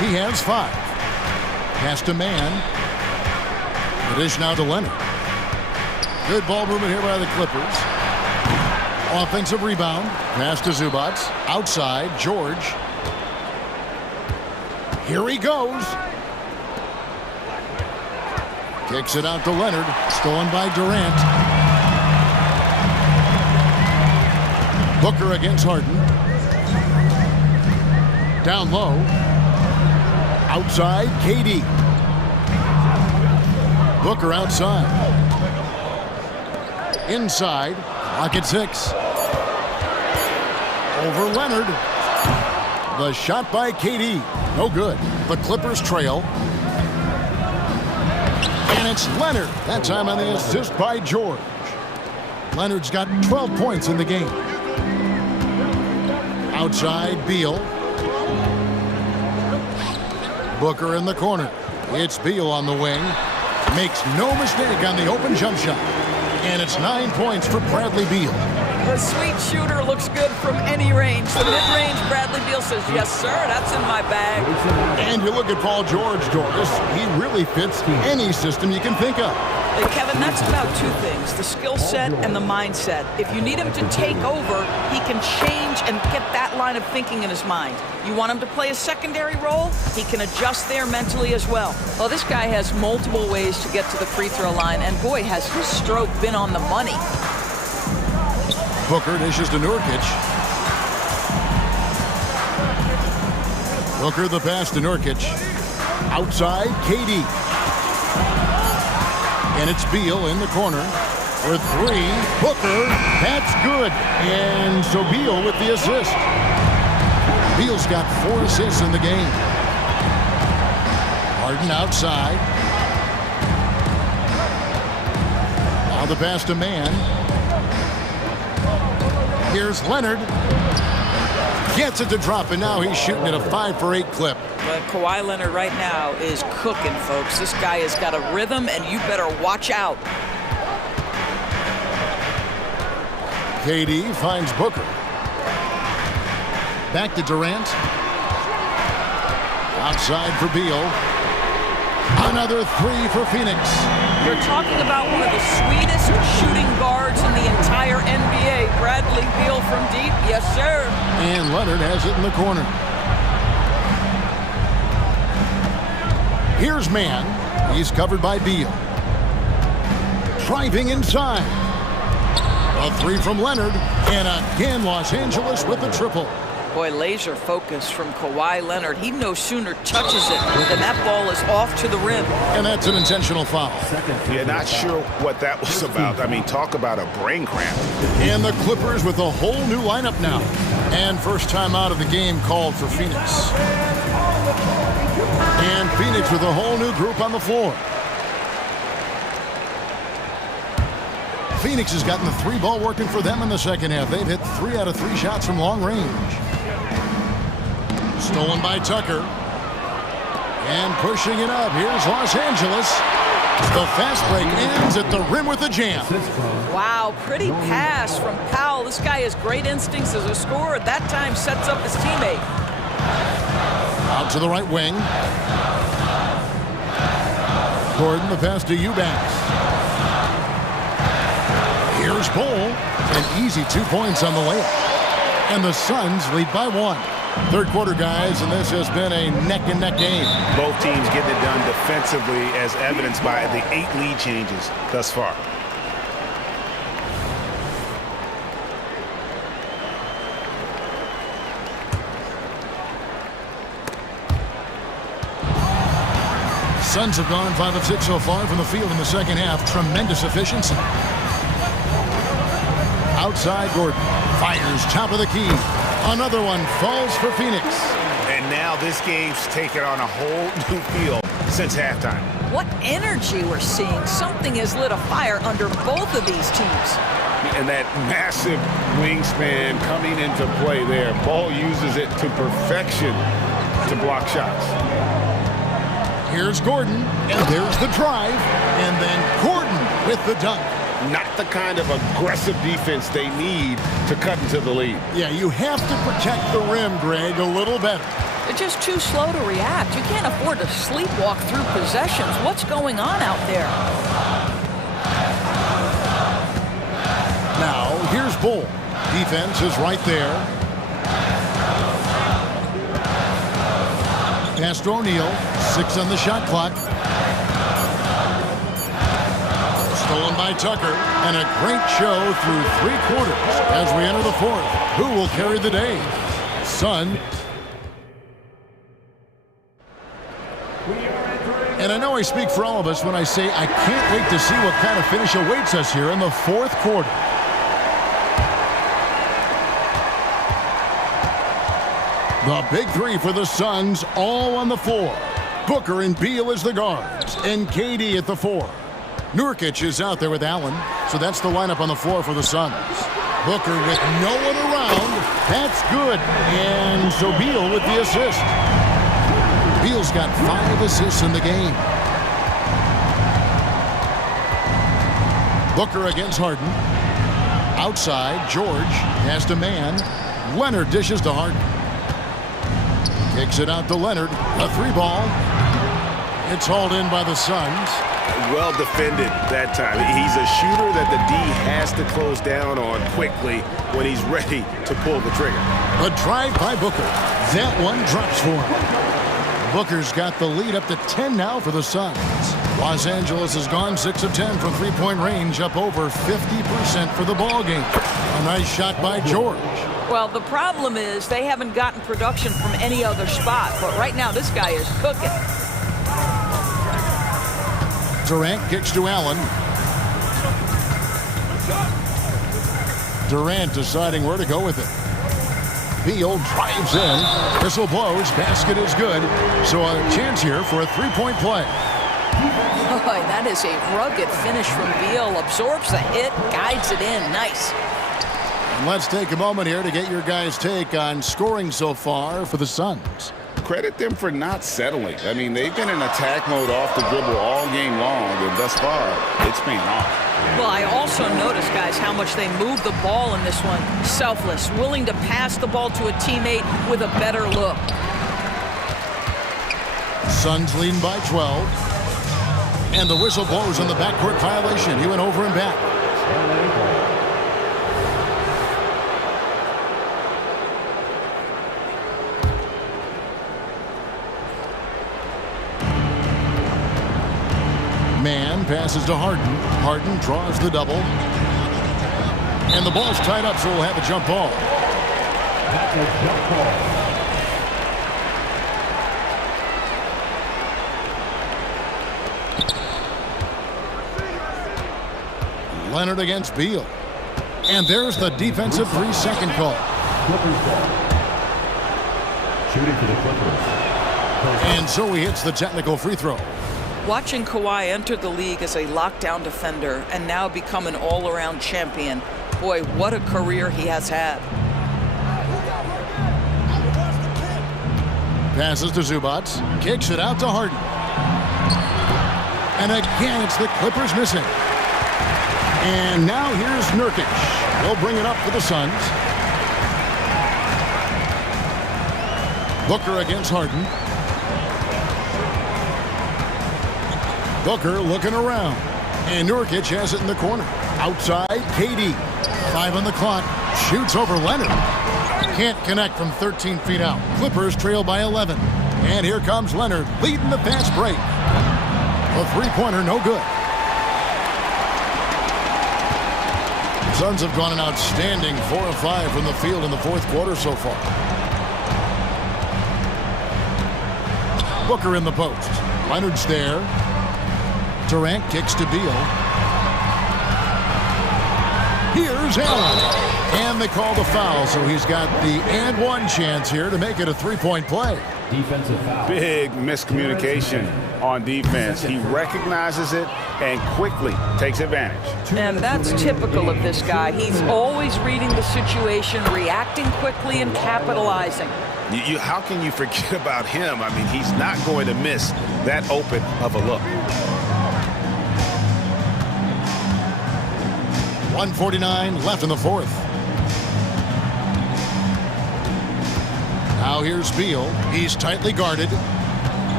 He has 5. Pass to Mann. The dish now to Leonard. Good ball movement here by the Clippers. Offensive rebound. Pass to Zubac. Outside, George. Here he goes. Kicks it out to Leonard. Stolen by Durant. Booker against Harden. Down low. Outside, KD. Booker outside. Inside, clock at 6. Over Leonard. The shot by KD. No good. The Clippers trail. And it's Leonard. That time on the assist by George. Leonard's got 12 points in the game. Outside, Beal. Booker in the corner. It's Beal on the wing. Makes no mistake on the open jump shot. And it's 9 points for Bradley Beal. The sweet shooter looks good from any range. The mid-range, Bradley Beal says, yes, sir, that's in my bag. And you look at Paul George, Doris. He really fits any system you can think of. Hey, Kevin, that's about two things, the skill set and the mindset. If you need him to take over, he can change and get that line of thinking in his mind. You want him to play a secondary role? He can adjust there mentally as well. Well, this guy has multiple ways to get to the free throw line, and boy, has his stroke been on the money. Booker dishes to Nurkic. Booker the pass to Nurkic. Outside, KD. And it's Beal in the corner for three. Booker, that's good. And so Beal with the assist. Beal's got 4 assists in the game. Harden outside. Now the pass to Mann. Here's Leonard. Gets it to drop, and now he's shooting at a 5 for 8 clip. But Kawhi Leonard right now is cooking, folks. This guy has got a rhythm, and you better watch out. KD finds Booker. Back to Durant. Outside for Beal. Another 3 for Phoenix. You're talking about one of the sweetest shooting guards in the entire NBA. Bradley Beal from deep. Yes, sir. And Leonard has it in the corner. Here's Mann. He's covered by Beal. Driving inside. A 3 from Leonard. And again, Los Angeles with the triple. Boy, laser focus from Kawhi Leonard. He no sooner touches it than that ball is off to the rim. And that's an intentional foul. Yeah, not sure what that was about. I mean, talk about a brain cramp. And the Clippers with a whole new lineup now. And first time out of the game called for Phoenix. And Phoenix with a whole new group on the floor. Phoenix has gotten the 3 ball working for them in the second half. They've hit 3 out of 3 shots from long range. Stolen by Tucker. And pushing it up. Here's Los Angeles. The fast break ends at the rim with a jam. Wow, pretty pass from Powell. This guy has great instincts as a scorer. That time sets up his teammate. Out to the right wing. Gordon, the pass to Eubanks. Here's Bull. An easy 2 points on the layup. And the Suns lead by 1. Third quarter, guys, and this has been a neck-and-neck game. Both teams getting it done defensively, as evidenced by the 8 lead changes thus far. Suns have gone 5 of 6 so far from the field in the second half. Tremendous efficiency. Outside, Gordon fires top of the key. Another one falls for Phoenix. And now this game's taken on a whole new feel since halftime. What energy we're seeing. Something has lit a fire under both of these teams. And that massive wingspan coming into play there. Ball uses it to perfection to block shots. Here's Gordon, and there's the drive. And then Gordon with the dunk. Not the kind of aggressive defense they need to cut into the lead. Yeah, you have to protect the rim, Greg, a little better. They're just too slow to react. You can't afford to sleepwalk through possessions. What's going on out there? Now, here's Bull. Defense is right there. Pass to O'Neal. 6 on the shot clock. Stolen by Tucker, and a great show through 3 quarters as we enter the 4th. Who will carry the day? Sun. And I know I speak for all of us when I say I can't wait to see what kind of finish awaits us here in the 4th quarter. The big 3 for the Suns, all on the floor. Booker and Beal as the guards, and KD at the 4. Nurkic is out there with Allen, so that's the lineup on the floor for the Suns. Booker with no one around. That's good. And so Beal with the assist. Beal's got 5 assists in the game. Booker against Harden. Outside, George has to man. Leonard dishes to Harden. Kicks it out to Leonard. A 3-ball. It's hauled in by the Suns. Well defended that time. He's a shooter that the D has to close down on quickly when he's ready to pull the trigger. A drive by Booker. That one drops for him. Booker's got the lead up to 10 now for the Suns. Los Angeles has gone 6 of 10 from three-point range, up over 50% for the ball game. A nice shot by George. Well, the problem is they haven't gotten production from any other spot, but right now this guy is cooking. Durant kicks to Allen. Durant deciding where to go with it. Beal drives in. Whistle blows. Basket is good. So a chance here for a three-point play. Boy, that is a rugged finish from Beal. Absorbs the hit, guides it in. Nice. And let's take a moment here to get your guys' take on scoring so far for the Suns. Credit them for not settling. I mean, they've been in attack mode off the dribble all game long, and thus far, it's paying off. Well, I also noticed, guys, how much they move the ball in this one. Selfless, willing to pass the ball to a teammate with a better look. Suns leading by 12. And the whistle blows on the backcourt violation. He went over and back. Man passes to Harden. Harden draws the double. And the ball's tied up, so we'll have a jump ball. Leonard against Beal. And there's the defensive 3-second call. Shooting for the Clippers. And so he hits the technical free throw. Watching Kawhi enter the league as a lockdown defender and now become an all-around champion, boy, what a career he has had. Passes to Zubac, kicks it out to Harden. And again, it's the Clippers missing. And now here's Nurkic. They'll bring it up for the Suns. Booker against Harden. Booker looking around. And Nurkic has it in the corner. Outside, KD. 5 on the clock. Shoots over Leonard. Can't connect from 13 feet out. Clippers trail by 11. And here comes Leonard leading the fast break. A three-pointer, no good. Suns have gone an outstanding 4 of 5 from the field in the fourth quarter so far. Booker in the post. Leonard's there. Durant kicks to Beal. Here's Allen. And they call the foul, so he's got the and one chance here to make it a three-point play. Defensive foul. Big miscommunication on defense. He recognizes it and quickly takes advantage. And that's typical of this guy. He's always reading the situation, reacting quickly, and capitalizing. How can you forget about him? I mean, he's not going to miss that open of a look. 1:49 left in the fourth. Now here's Beal. He's tightly guarded.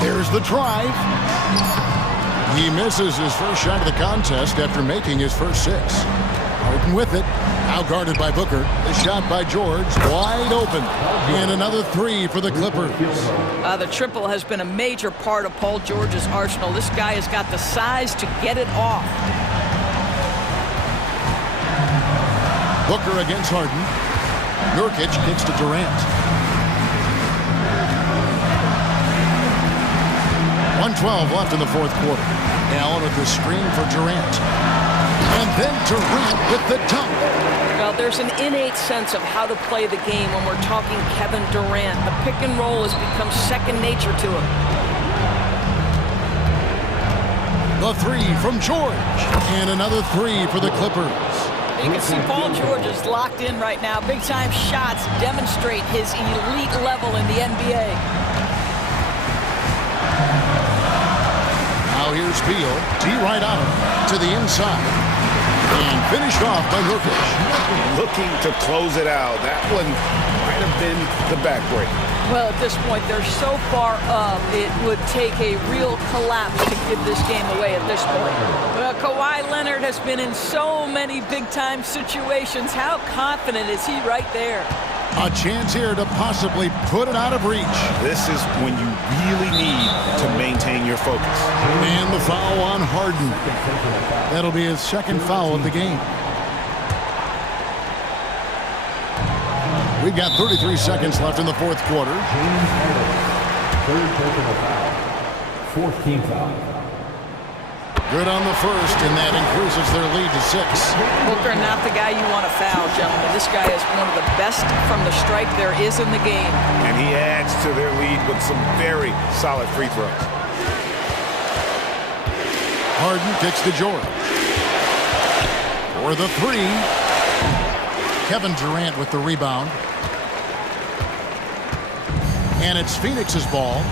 There's the drive. He misses his first shot of the contest after making his first 6. Harden with it. Now guarded by Booker. The shot by George. Wide open. And another 3 for the Clippers. The triple has been a major part of Paul George's arsenal. This guy has got the size to get it off. Booker against Harden. Nurkic kicks to Durant. 1:12 left in the fourth quarter. Allen with the screen for Durant. And then Durant with the dunk. Well, there's an innate sense of how to play the game when we're talking Kevin Durant. The pick and roll has become second nature to him. The 3 from George. And another 3 for the Clippers. You can see Paul George is locked in right now. Big-time shots demonstrate his elite level in the NBA. Now here's Beal. T right on him to the inside. And finished off by Nurkic. Looking to close it out. That one might have been the backbreak. Well, at this point, they're so far up, it would take a real collapse to give this game away at this point. Well, Kawhi Leonard has been in so many big-time situations. How confident is he right there? A chance here to possibly put it out of reach. This is when you really need to maintain your focus. And the foul on Harden. That'll be his second foul of the game. We've got 33 seconds left in the fourth quarter. Third personal foul. Fourth team foul. Good on the first, and that increases their lead to 6. Booker, not the guy you want to foul, gentlemen. This guy is one of the best from the stripe there is in the game. And he adds to their lead with some very solid free throws. Harden kicks to George. For the 3. Kevin Durant with the rebound. And it's Phoenix's ball.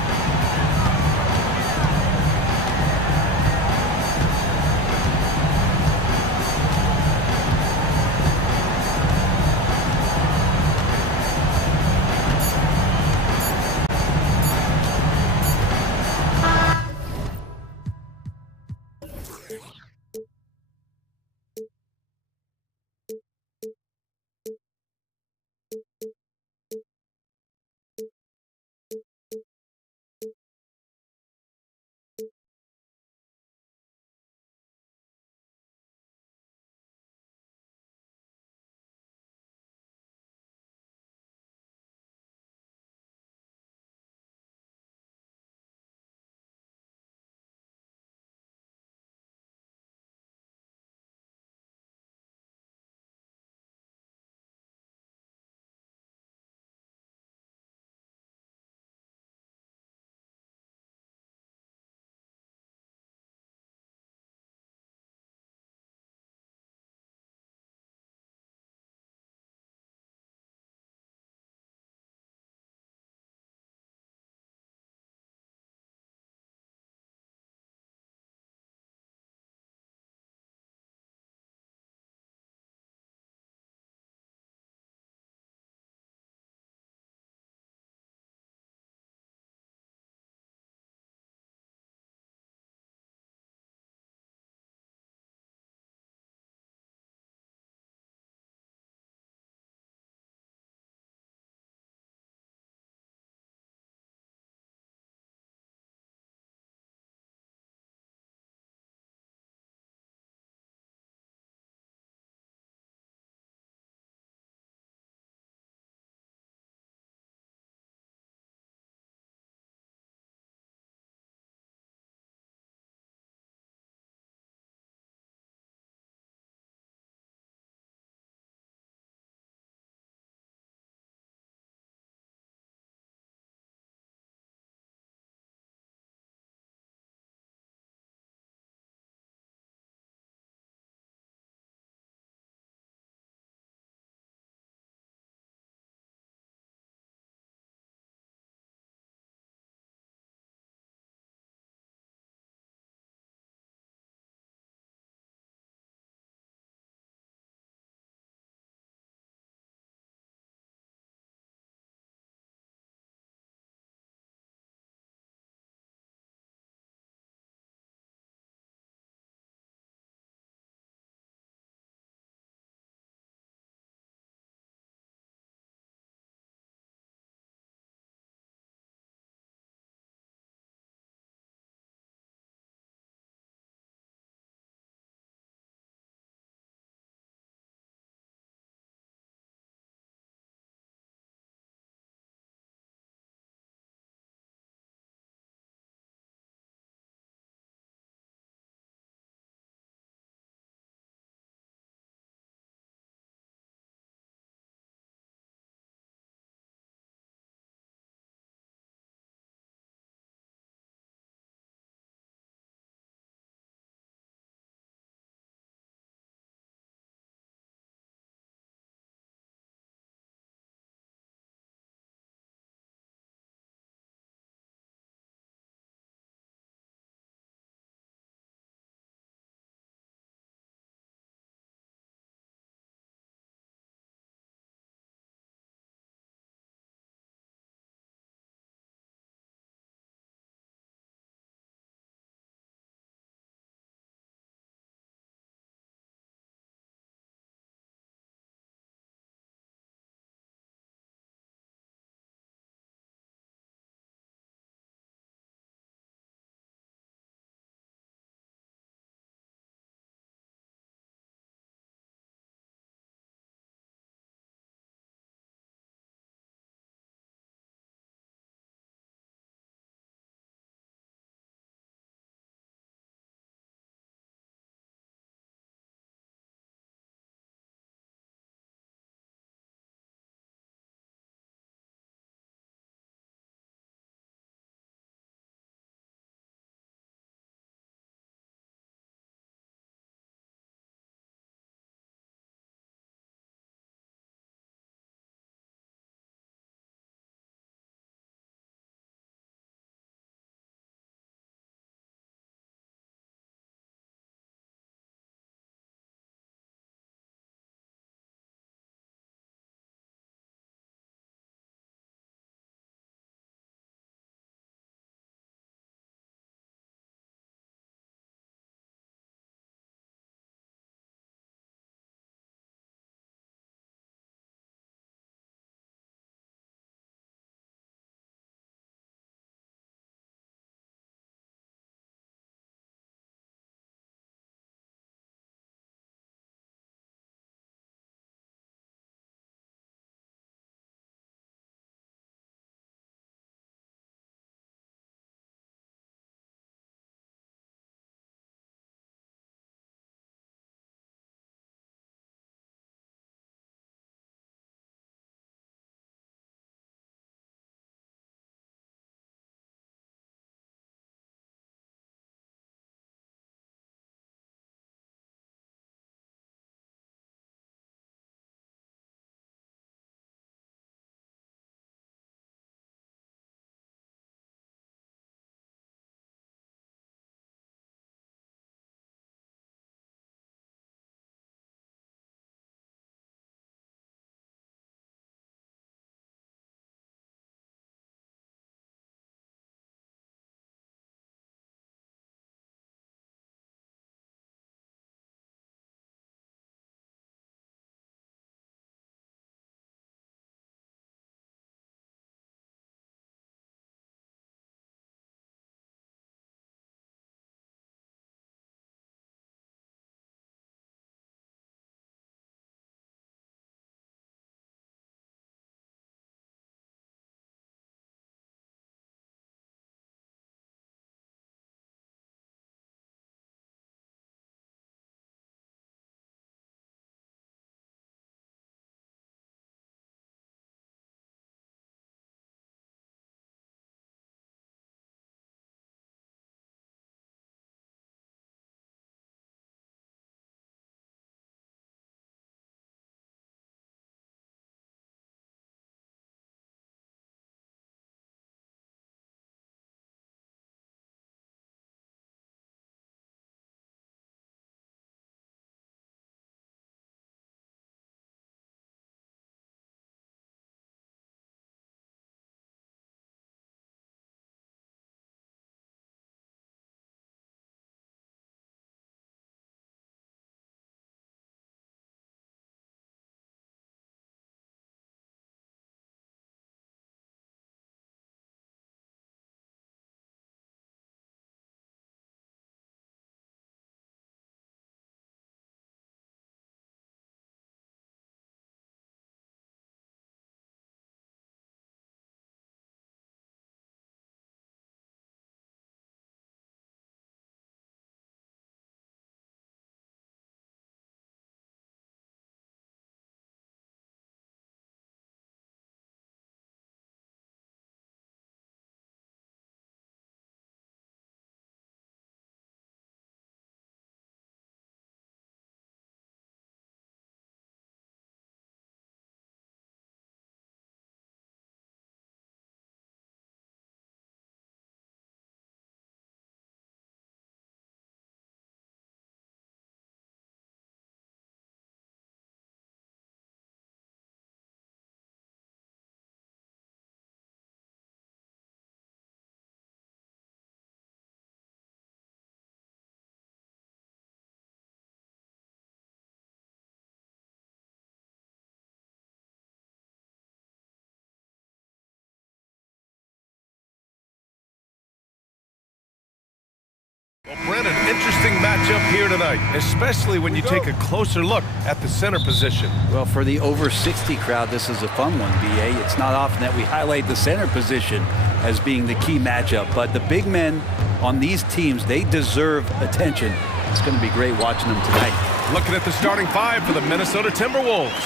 Well, Brent, an interesting matchup here tonight, especially when you take a closer look at the center position. Well, for the over 60 crowd, this is a fun one, BA. It's not often that we highlight the center position as being the key matchup, but the big men on these teams, they deserve attention. It's going to be great watching them tonight. Looking at the starting five for the Minnesota Timberwolves.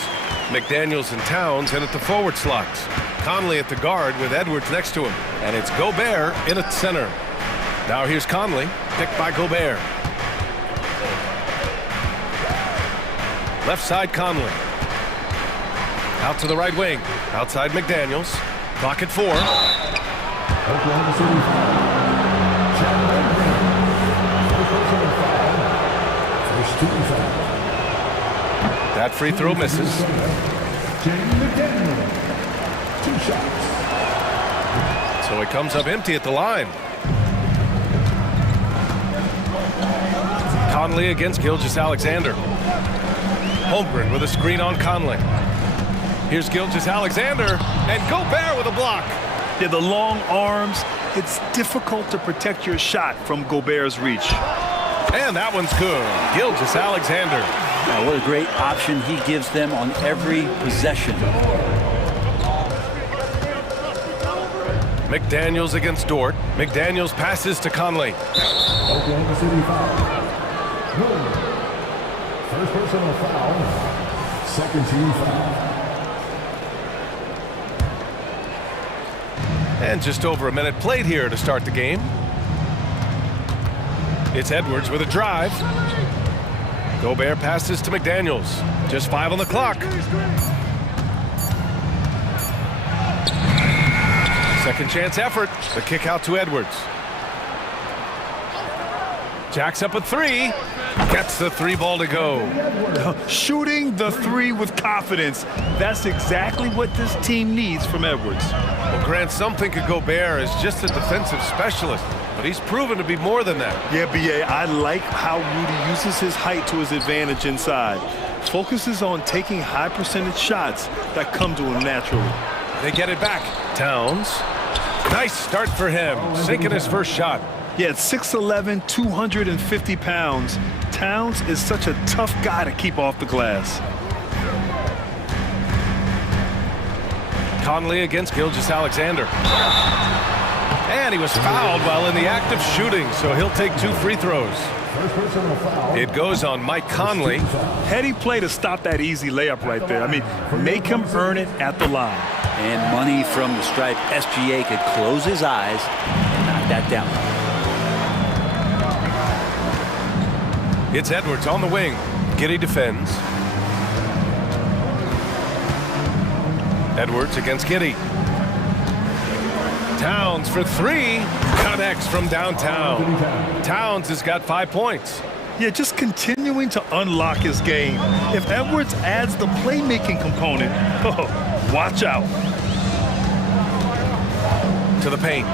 McDaniels and Towns in at the forward slots. Conley at the guard with Edwards next to him. And it's Gobert in at center. Now here's Conley, picked by Gobert. Left side Conley. Out to the right wing. Outside McDaniels. Clock at 4. Oklahoma City foul. First team foul. That free throw misses. McDaniel. 2 shots. So he comes up empty at the line. Conley against Gilgeous-Alexander. Holmgren with a screen on Conley. Here's Gilgeous-Alexander, and Gobert with a block. Yeah, the long arms, it's difficult to protect your shot from Gobert's reach. And that one's good. Gilgeous-Alexander. Now, what a great option he gives them on every possession. McDaniels against Dort. McDaniels passes to Conley. Oklahoma City foul. First personal foul. Second team foul. And just over a minute played here to start the game. It's Edwards with a drive. Gobert passes to McDaniels. Just 5 on the clock. Second chance effort. The kick out to Edwards. Jacks up a 3. Gets the 3 ball to go. Shooting the 3 with confidence. That's exactly what this team needs from Edwards. Well, Grant, some think of Gobert as just a defensive specialist, but he's proven to be more than that. Yeah, BA, I like how Rudy uses his height to his advantage inside. Focuses on taking high percentage shots that come to him naturally. They get it back. Towns. Nice start for him, sinking his first shot. Yeah, at 6'11", 250 pounds, Towns is such a tough guy to keep off the glass. Conley against Gilgeous-Alexander. And he was fouled while in the act of shooting, so he'll take 2 free throws. It goes on Mike Conley. Heady play to stop that easy layup right there. I mean, make him earn it at the line. And money from the stripe. SGA could close his eyes and knock that down. It's Edwards on the wing. Giddey defends. Edwards against Giddey. Towns for 3. Connects from downtown. Towns has got 5 points. Yeah, just continuing to unlock his game. If Edwards adds the playmaking component, oh, watch out. To the paint.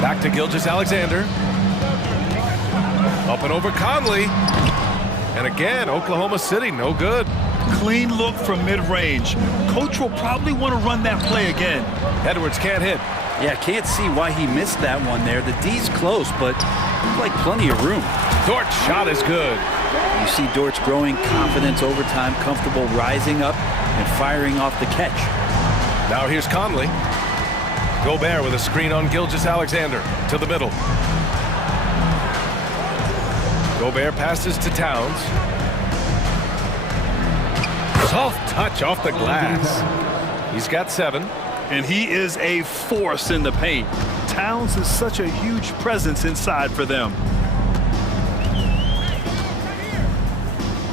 Back to Gilgeous-Alexander. Up and over Conley. And again, Oklahoma City, no good. Clean look from mid-range. Coach will probably want to run that play again. Edwards can't hit. Yeah, can't see why he missed that one there. The D's close, but like plenty of room. Dort's shot is good. You see Dort's growing confidence over time, comfortable rising up and firing off the catch. Now here's Conley. Gobert with a screen on Gilgeous-Alexander to the middle. Gobert passes to Towns. Soft touch off the glass. He's got 7. And he is a force in the paint. Towns is such a huge presence inside for them.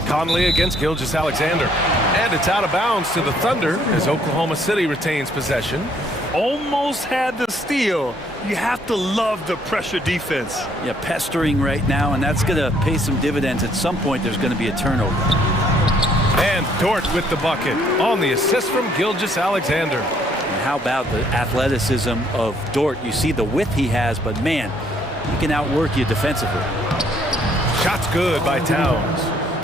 Conley against Gilgeous-Alexander. And it's out of bounds to the Thunder as Oklahoma City retains possession. Almost had the steal. You have to love the pressure defense. Yeah, pestering right now, and that's going to pay some dividends. At some point, there's going to be a turnover. And Dort with the bucket on the assist from Gilgeous-Alexander. And how about the athleticism of Dort? You see the width he has, but man, he can outwork you defensively. Shot's good by Towns.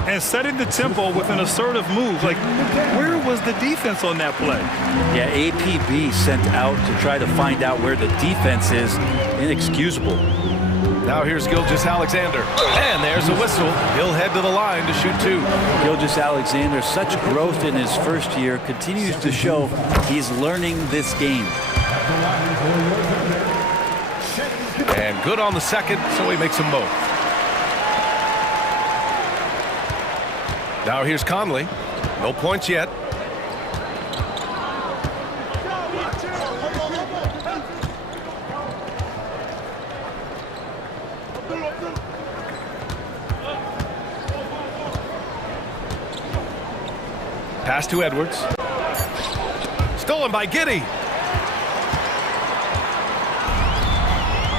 And setting the tempo with an assertive move. Like, where was the defense on that play? Yeah, APB sent out to try to find out where the defense is. Inexcusable. Now here's Gilgeous-Alexander. And there's a whistle. He'll head to the line to shoot 2. Gilgeous-Alexander, such growth in his first year, continues to show he's learning this game. And good on the second, so he makes them both. Now here's Conley. No points yet. Pass to Edwards. Stolen by Giddey.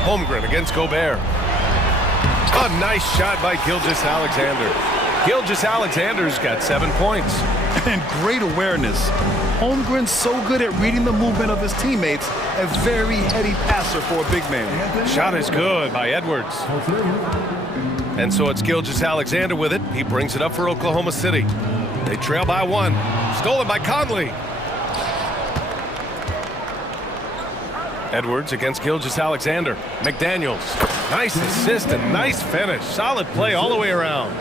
Holmgren against Gobert. A nice shot by Gilgeous-Alexander. Gilgeous-Alexander's got 7 points. And great awareness. Holmgren's so good at reading the movement of his teammates. A very heady passer for a big man. Shot is good by Edwards. And so it's Gilgeous-Alexander with it. He brings it up for Oklahoma City. They trail by 1. Stolen by Conley. Edwards against Gilgeous-Alexander. McDaniels. Nice assist and nice finish. Solid play all the way around.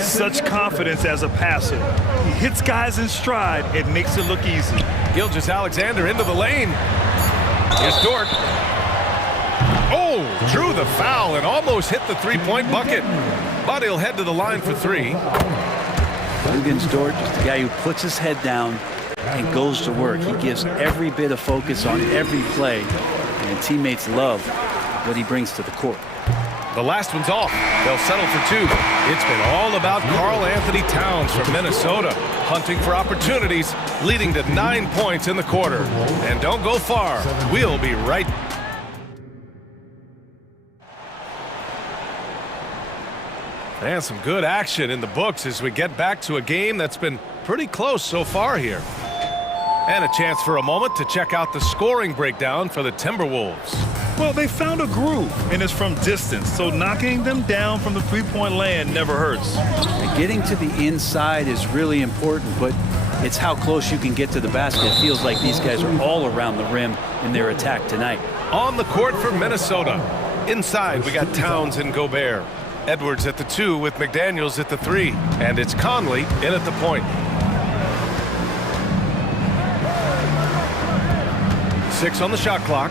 Such confidence as a passer. He hits guys in stride. It makes it look easy. Gilgeous-Alexander into the lane. Here's Dort. Oh, drew the foul and almost hit the three-point bucket. But he'll head to the line for 3. Lugens Dort is the guy who puts his head down and goes to work. He gives every bit of focus on every play, and teammates love what he brings to the court. The last one's off. They'll settle for 2. It's been all about Karl Anthony Towns from Minnesota, hunting for opportunities, leading to 9 points in the quarter. And don't go far. We'll be right back. And some good action in the books as we get back to a game that's been pretty close so far here. And a chance for a moment to check out the scoring breakdown for the Timberwolves. Well, they found a groove, and it's from distance, so knocking them down from the three-point land never hurts. And getting to the inside is really important, but it's how close you can get to the basket. It feels like these guys are all around the rim in their attack tonight. On the court for Minnesota. Inside, we got Towns and Gobert. Edwards at the 2 with McDaniels at the 3. And it's Conley in at the point. 6 on the shot clock.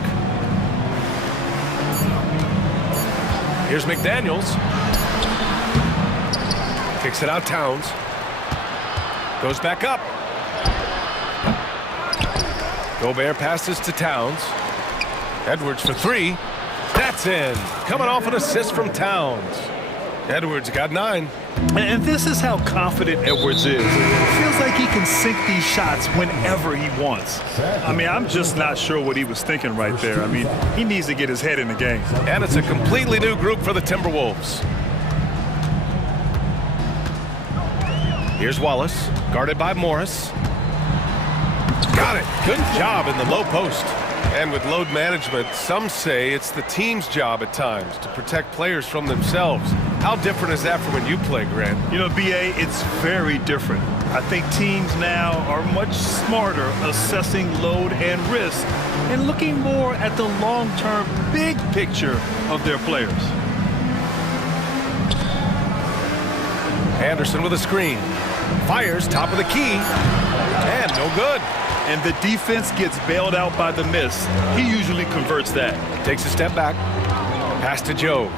Here's McDaniels. Kicks it out, Towns. Goes back up. Gobert passes to Towns. Edwards for 3. That's in. Coming off an assist from Towns. Edwards got 9. And this is how confident Edwards is. It feels like he can sink these shots whenever he wants. I mean, I'm just not sure what he was thinking right there. I mean, he needs to get his head in the game. And it's a completely new group for the Timberwolves. Here's Wallace, guarded by Morris. Got it. Good job in the low post. And with load management, some say it's the team's job at times to protect players from themselves. How different is that from when you play, Grant? You know, BA, it's very different. I think teams now are much smarter assessing load and risk and looking more at the long-term big picture of their players. Anderson with a screen. Fires top of the key. And no good. And the defense gets bailed out by the miss. He usually converts that. Takes a step back. Pass to Joe.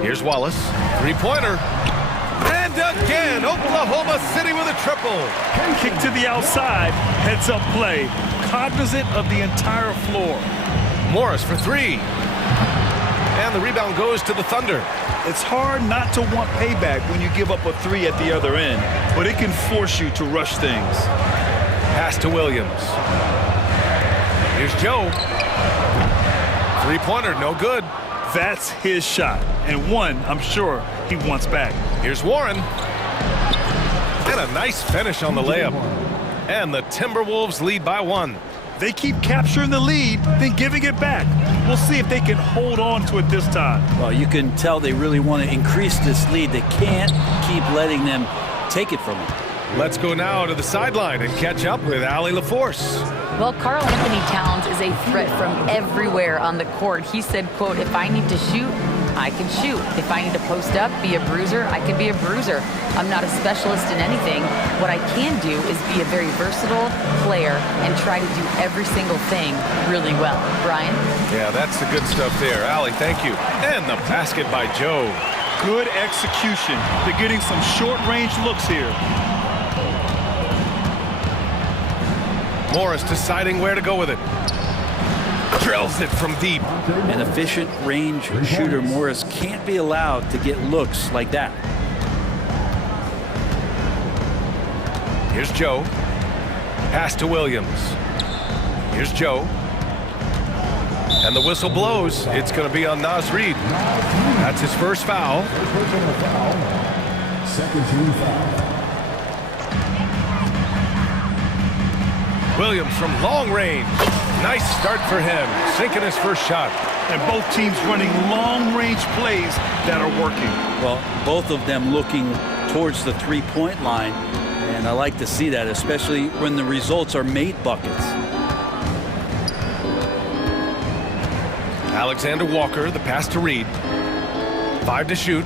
Here's Wallace. Three-pointer. And again, Oklahoma City with a triple. Kick to the outside. Heads-up play. Cognizant of the entire floor. Morris for 3. And the rebound goes to the Thunder. It's hard not to want payback when you give up a 3 at the other end, but it can force you to rush things. Pass to Williams. Here's Joe. Three-pointer, no good. That's his shot, and one I'm sure he wants back. Here's Warren. And a nice finish on the layup. And the Timberwolves lead by 1. They keep capturing the lead, then giving it back. We'll see if they can hold on to it this time. Well, you can tell they really want to increase this lead. They can't keep letting them take it from them. Let's go now to the sideline and catch up with Allie LaForce. Well, Karl Anthony Towns is a threat from everywhere on the court. He said, quote, if I need to shoot, I can shoot. If I need to post up, be a bruiser, I can be a bruiser. I'm not a specialist in anything. What I can do is be a very versatile player and try to do every single thing really well. Brian? Yeah, that's the good stuff there. Allie, thank you. And the basket by Joe. Good execution. They're getting some short-range looks here. Morris deciding where to go with it. Drills it from deep. An efficient range shooter, Morris, can't be allowed to get looks like that. Here's Joe. Pass to Williams. Here's Joe. And the whistle blows. It's going to be on Naz Reid. That's his first foul. Second team foul. Williams from long range. Nice start for him, sinking his first shot. And both teams running long-range plays that are working. Well, both of them looking towards the three-point line, and I like to see that, especially when the results are made buckets. Alexander Walker, the pass to Reid. 5 to shoot.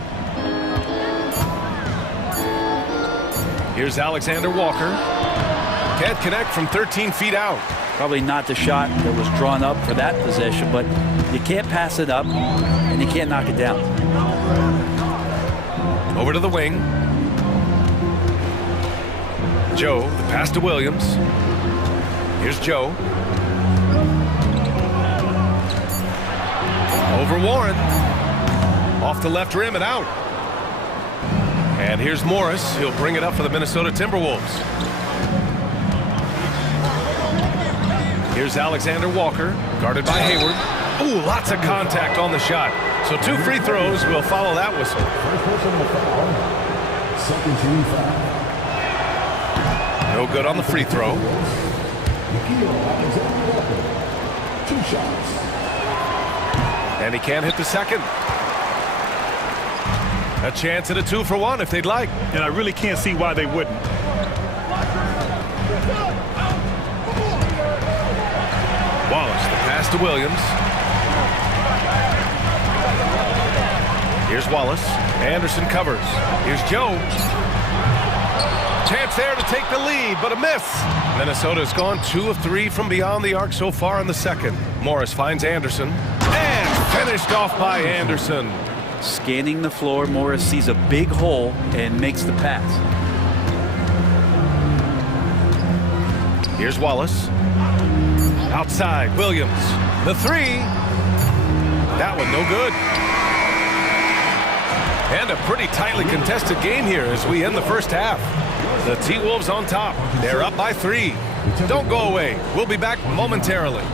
Here's Alexander Walker. Can't connect from 13 feet out. Probably not the shot that was drawn up for that possession, but you can't pass it up and you can't knock it down. Over to the wing. Joe, the pass to Williams. Here's Joe. Over Warren. Off the left rim and out. And here's Morris. He'll bring it up for the Minnesota Timberwolves. Here's Alexander Walker, guarded by Hayward. Ooh, lots of contact on the shot. So 2 free throws will follow that whistle. Second team foul. No good on the free throw. 2 shots. And he can't hit the second. A chance at a 2-for-1 if they'd like. And I really can't see why they wouldn't. Wallace, the pass to Williams. Here's Wallace. Anderson covers. Here's Joe. Chance there to take the lead, but a miss. Minnesota's gone 2 of 3 from beyond the arc so far in the second. Morris finds Anderson. And finished off by Anderson. Scanning the floor, Morris sees a big hole and makes the pass. Here's Wallace. Outside, Williams. The 3. That one no good. And a pretty tightly contested game here as we end the first half. The T-Wolves on top. They're up by 3. Don't go away. We'll be back momentarily.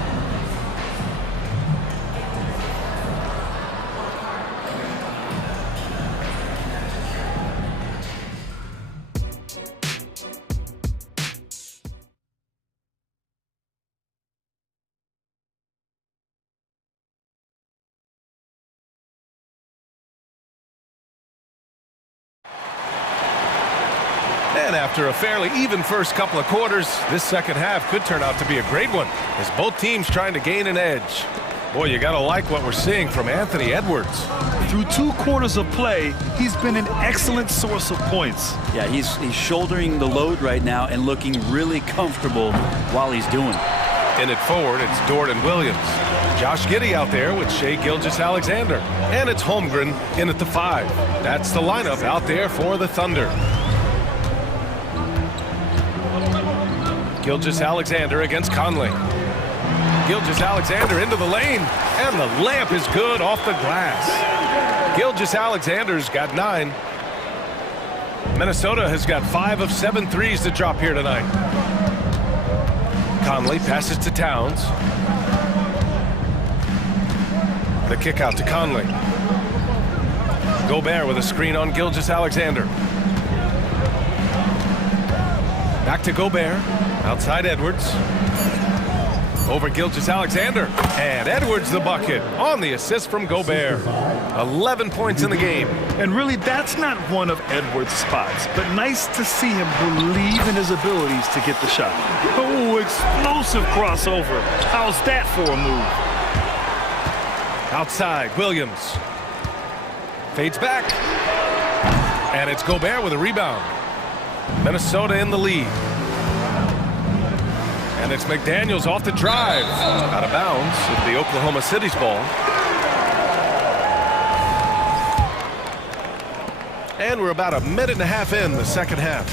And after a fairly even first couple of quarters, this second half could turn out to be a great one as both teams trying to gain an edge. Boy, you gotta like what we're seeing from Anthony Edwards. Through 2 quarters of play, he's been an excellent source of points. Yeah, he's shouldering the load right now and looking really comfortable while he's doing it. In it forward, it's Dort and Williams. Josh Giddey out there with Shai Gilgeous-Alexander. And it's Holmgren in at the 5. That's the lineup out there for the Thunder. Gilgeous-Alexander against Conley. Gilgeous-Alexander into the lane, and the layup is good off the glass. Gilgeous-Alexander's got 9. Minnesota has got 5 of 7 threes to drop here tonight. Conley passes to Towns. The kick out to Conley. Gobert with a screen on Gilgeous-Alexander. Back to Gobert. Outside Edwards. Over Gilgeous-Alexander. And Edwards the bucket on the assist from Gobert. 11 points in the game. And really, that's not one of Edwards' spots, but nice to see him believe in his abilities to get the shot. Oh, explosive crossover. How's that for a move? Outside, Williams. Fades back. And it's Gobert with a rebound. Minnesota in the lead. And it's McDaniels off the drive. Out of bounds at the Oklahoma City's ball. And we're about a minute and a half in the second half.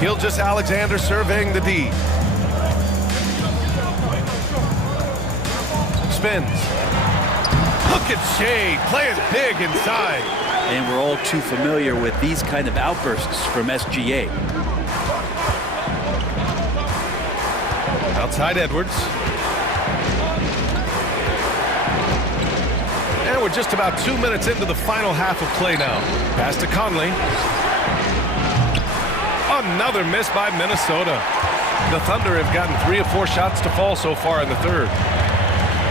Gilgeous-Alexander surveying the D. Spins. Look at Shea playing big inside. And we're all too familiar with these kind of outbursts from SGA. Outside Edwards. And we're just about 2 minutes into the final half of play now. Pass to Conley. Another miss by Minnesota. The Thunder have gotten 3 or 4 shots to fall so far in the third.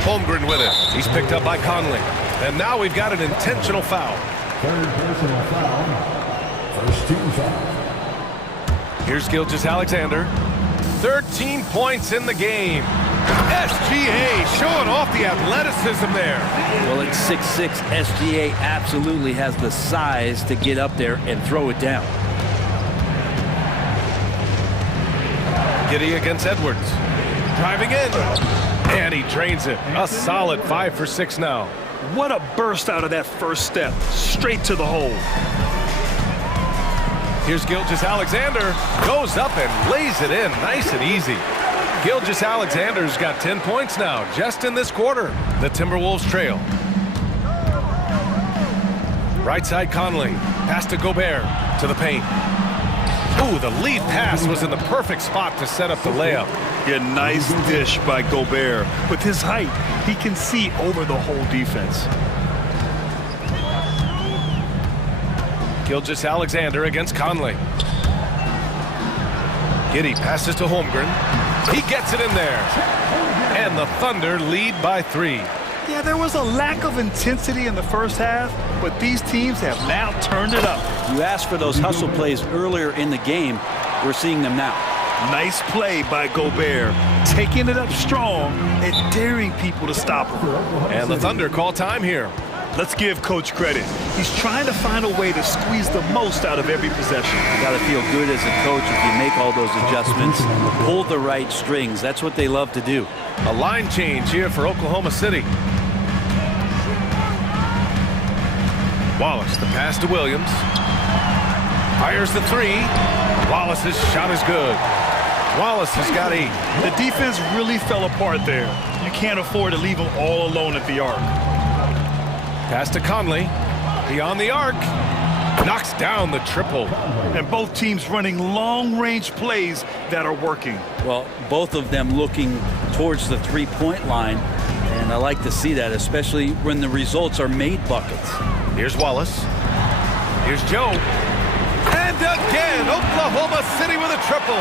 Holmgren with it. He's picked up by Conley. And now we've got an intentional foul. Third personal foul. First team foul. Here's Gilgeous-Alexander. 13 points in the game. SGA showing off the athleticism there. Well, at 6'6", SGA absolutely has the size to get up there and throw it down. Giddey against Edwards. Driving in. And he drains it. A solid 5 for 6 now. What a burst out of that first step. Straight to the hole. Here's Gilgeous-Alexander. Goes up and lays it in nice and easy. Gilgeous-Alexander's got 10 points now just in this quarter. The Timberwolves trail. Right side Conley. Pass to Gobert. To the paint. Ooh, the lead pass was in the perfect spot to set up the layup. Yeah, nice dish by Gobert. With his height, he can see over the whole defense. Gilgeous-Alexander against Conley. Giddey passes to Holmgren. He gets it in there. And the Thunder lead by 3. Yeah, there was a lack of intensity in the first half, but these teams have now turned it up. You asked for those hustle plays earlier in the game. We're seeing them now. Nice play by Gobert, taking it up strong and daring people to stop him. And the Thunder call time here. Let's give Coach credit. He's trying to find a way to squeeze the most out of every possession. You got to feel good as a coach if you make all those adjustments, pull the right strings. That's what they love to do. A line change here for Oklahoma City. Wallace, the pass to Williams. Fires the 3. Wallace's shot is good. Wallace has got 8. The defense really fell apart there. You can't afford to leave them all alone at the arc. Pass to Conley. Beyond the arc. Knocks down the triple. And both teams running long-range plays that are working. Well, both of them looking towards the three-point line. And I like to see that, especially when the results are made buckets. Here's Wallace. Here's Joe. And again, Oklahoma City with a triple.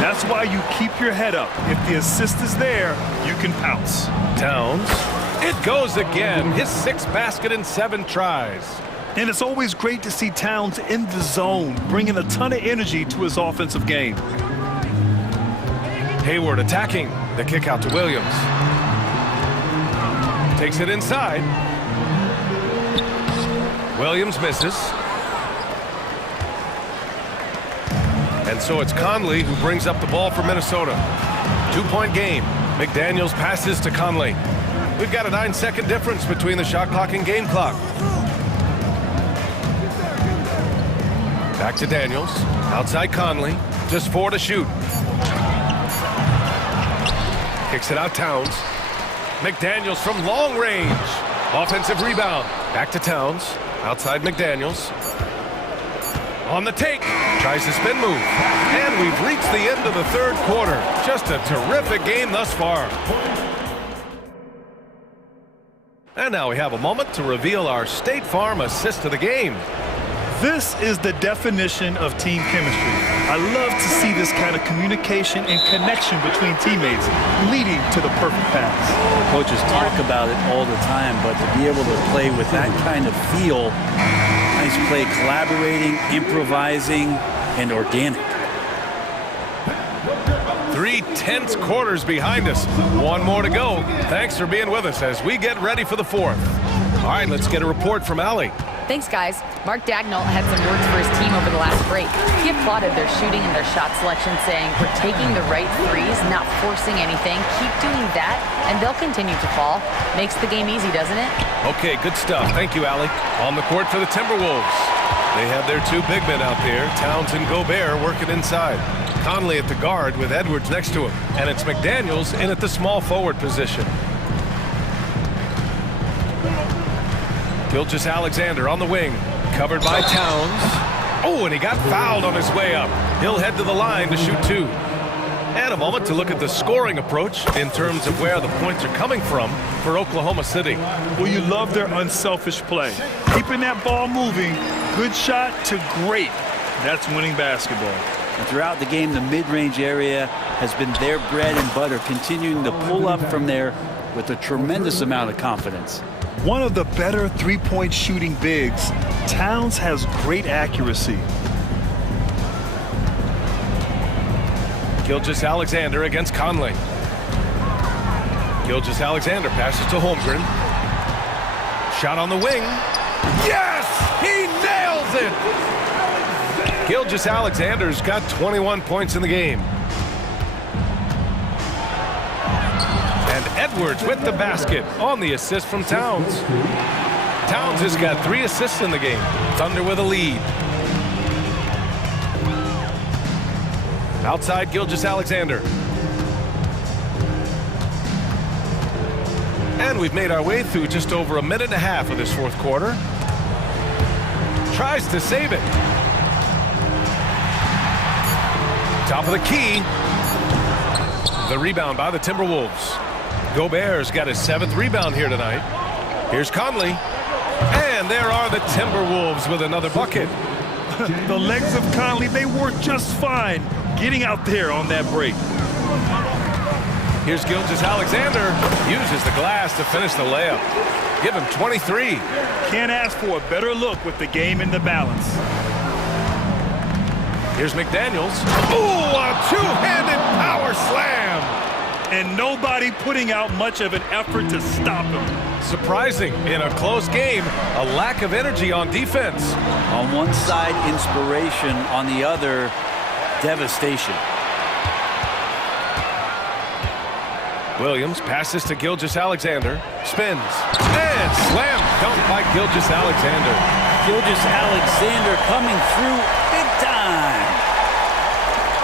That's why you keep your head up. If the assist is there, you can pounce. Towns. It goes again. His 6th basket in 7 tries. And it's always great to see Towns in the zone, bringing a ton of energy to his offensive game. Hayward attacking. The kick out to Williams. Takes it inside. Williams misses. And so it's Conley who brings up the ball for Minnesota. 2-point game. McDaniels passes to Conley. We've got a 9-second difference between the shot clock and game clock. Back to Daniels. Outside Conley. Just 4 to shoot. Kicks it out Towns. McDaniels from long range. Offensive rebound. Back to Towns. Outside McDaniels. On the take. Tries the spin move. And we've reached the end of the third quarter. Just a terrific game thus far. And now we have a moment to reveal our State Farm assist of the game. This is the definition of team chemistry. I love to see this kind of communication and connection between teammates leading to the perfect pass. Coaches talk about it all the time, but to be able to play with that kind of feel, nice play, collaborating, improvising, and organic. 3 tense quarters behind us. One more to go. Thanks for being with us as we get ready for the fourth. All right, let's get a report from Allie. Thanks, guys. Mark Dagnall had some words for his team over the last break. He applauded their shooting and their shot selection, saying, "We're taking the right threes, not forcing anything. Keep doing that, and they'll continue to fall." Makes the game easy, doesn't it? Okay, good stuff. Thank you, Allie. On the court for the Timberwolves. They have their 2 big men out there, Towns and Gobert, working inside. Conley at the guard with Edwards next to him. And it's McDaniels in at the small forward position. Gilgeous-Alexander on the wing, covered by Towns. Oh, and he got fouled on his way up. He'll head to the line to shoot 2. And a moment to look at the scoring approach in terms of where the points are coming from for Oklahoma City. Well, you love their unselfish play. Keeping that ball moving, good shot to great. That's winning basketball. And throughout the game, the mid-range area has been their bread and butter, continuing to pull up from there with a tremendous amount of confidence. One of the better three-point shooting bigs, Towns has great accuracy. Gilgeous-Alexander against Conley. Gilgeous-Alexander passes to Holmgren. Shot on the wing. Yes! He nails it! Gilgeous-Alexander's got 21 points in the game. And Edwards with the basket on the assist from Towns. Towns has got 3 assists in the game. Thunder with a lead. Outside Gilgeous-Alexander. And we've made our way through just over a minute and a half of this fourth quarter. Tries to save it. Top of the key. The rebound by the Timberwolves. Gobert's got his 7th rebound here tonight. Here's Conley. And there are the Timberwolves with another bucket. The legs of Conley, they work just fine getting out there on that break. Here's Gilgeous-Alexander. Uses the glass to finish the layup. Give him 23. Can't ask for a better look with the game in the balance. Here's McDaniels. Ooh, a 2-handed power slam. And nobody putting out much of an effort to stop him. Surprising in a close game, a lack of energy on defense. On one side, inspiration. On the other, devastation. Williams passes to Gilgeous-Alexander. Spins. And slam dunk by Gilgeous-Alexander. Gilgeous-Alexander coming through big time.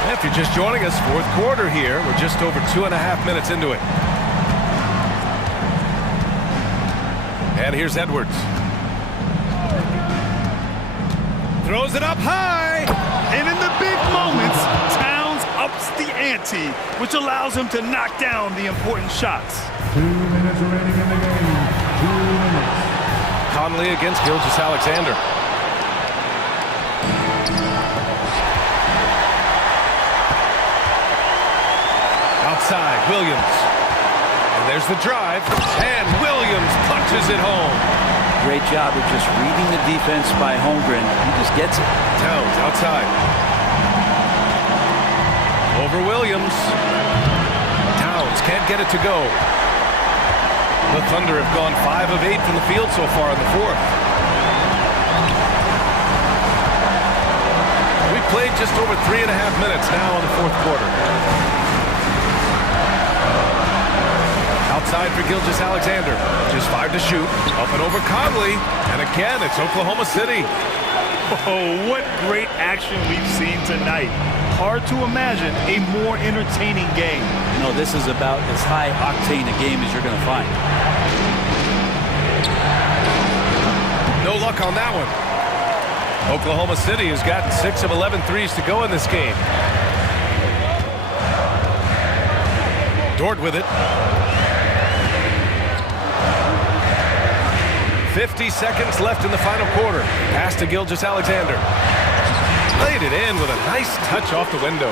And if you're just joining us, fourth quarter here. We're just over 2.5 minutes into it. And here's Edwards. Throws it up high. And in the big moments, Towns ups the ante, which allows him to knock down the important shots. 2 minutes remaining in the game. 2 minutes. Conley against Gilgeous-Alexander. Outside, Williams. And there's the drive. And Williams punches it home. Great job of just reading the defense by Holmgren. He just gets it. Towns outside. Over Williams. Towns can't get it to go. The Thunder have gone 5 of 8 from the field so far in the fourth. We've played just over 3.5 minutes now in the fourth quarter. Outside for Gilgeous-Alexander. Just 5 to shoot. Up and over Conley. And again, it's Oklahoma City. Oh, what great action we've seen tonight. Hard to imagine a more entertaining game. No, this is about as high-octane a game as you're going to find. No luck on that one. Oklahoma City has gotten 6 of 11 threes to go in this game. Dort with it. 50 seconds left in the final quarter. Pass to Gilgeous-Alexander. Laid it in with a nice touch off the window.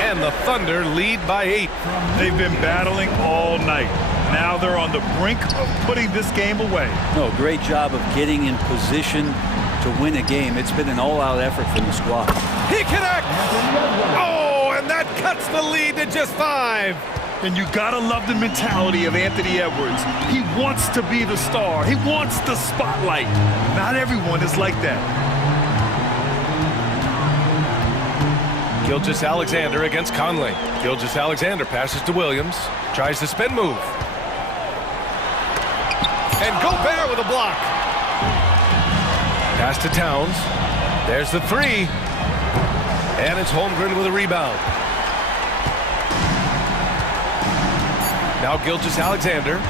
And the Thunder lead by 8. They've been battling all night. Now they're on the brink of putting this game away. No, great job of getting in position to win a game. It's been an all-out effort from the squad. He connects! Oh, and that cuts the lead to just 5. And you gotta love the mentality of Anthony Edwards. He wants to be the star. He wants the spotlight. Not everyone is like that. Gilgeous-Alexander against Conley. Gilgeous-Alexander passes to Williams. Tries the spin move. And Gobert with a block. Pass to Towns. There's the 3. And it's Holmgren with a rebound. Now Gilgeous-Alexander.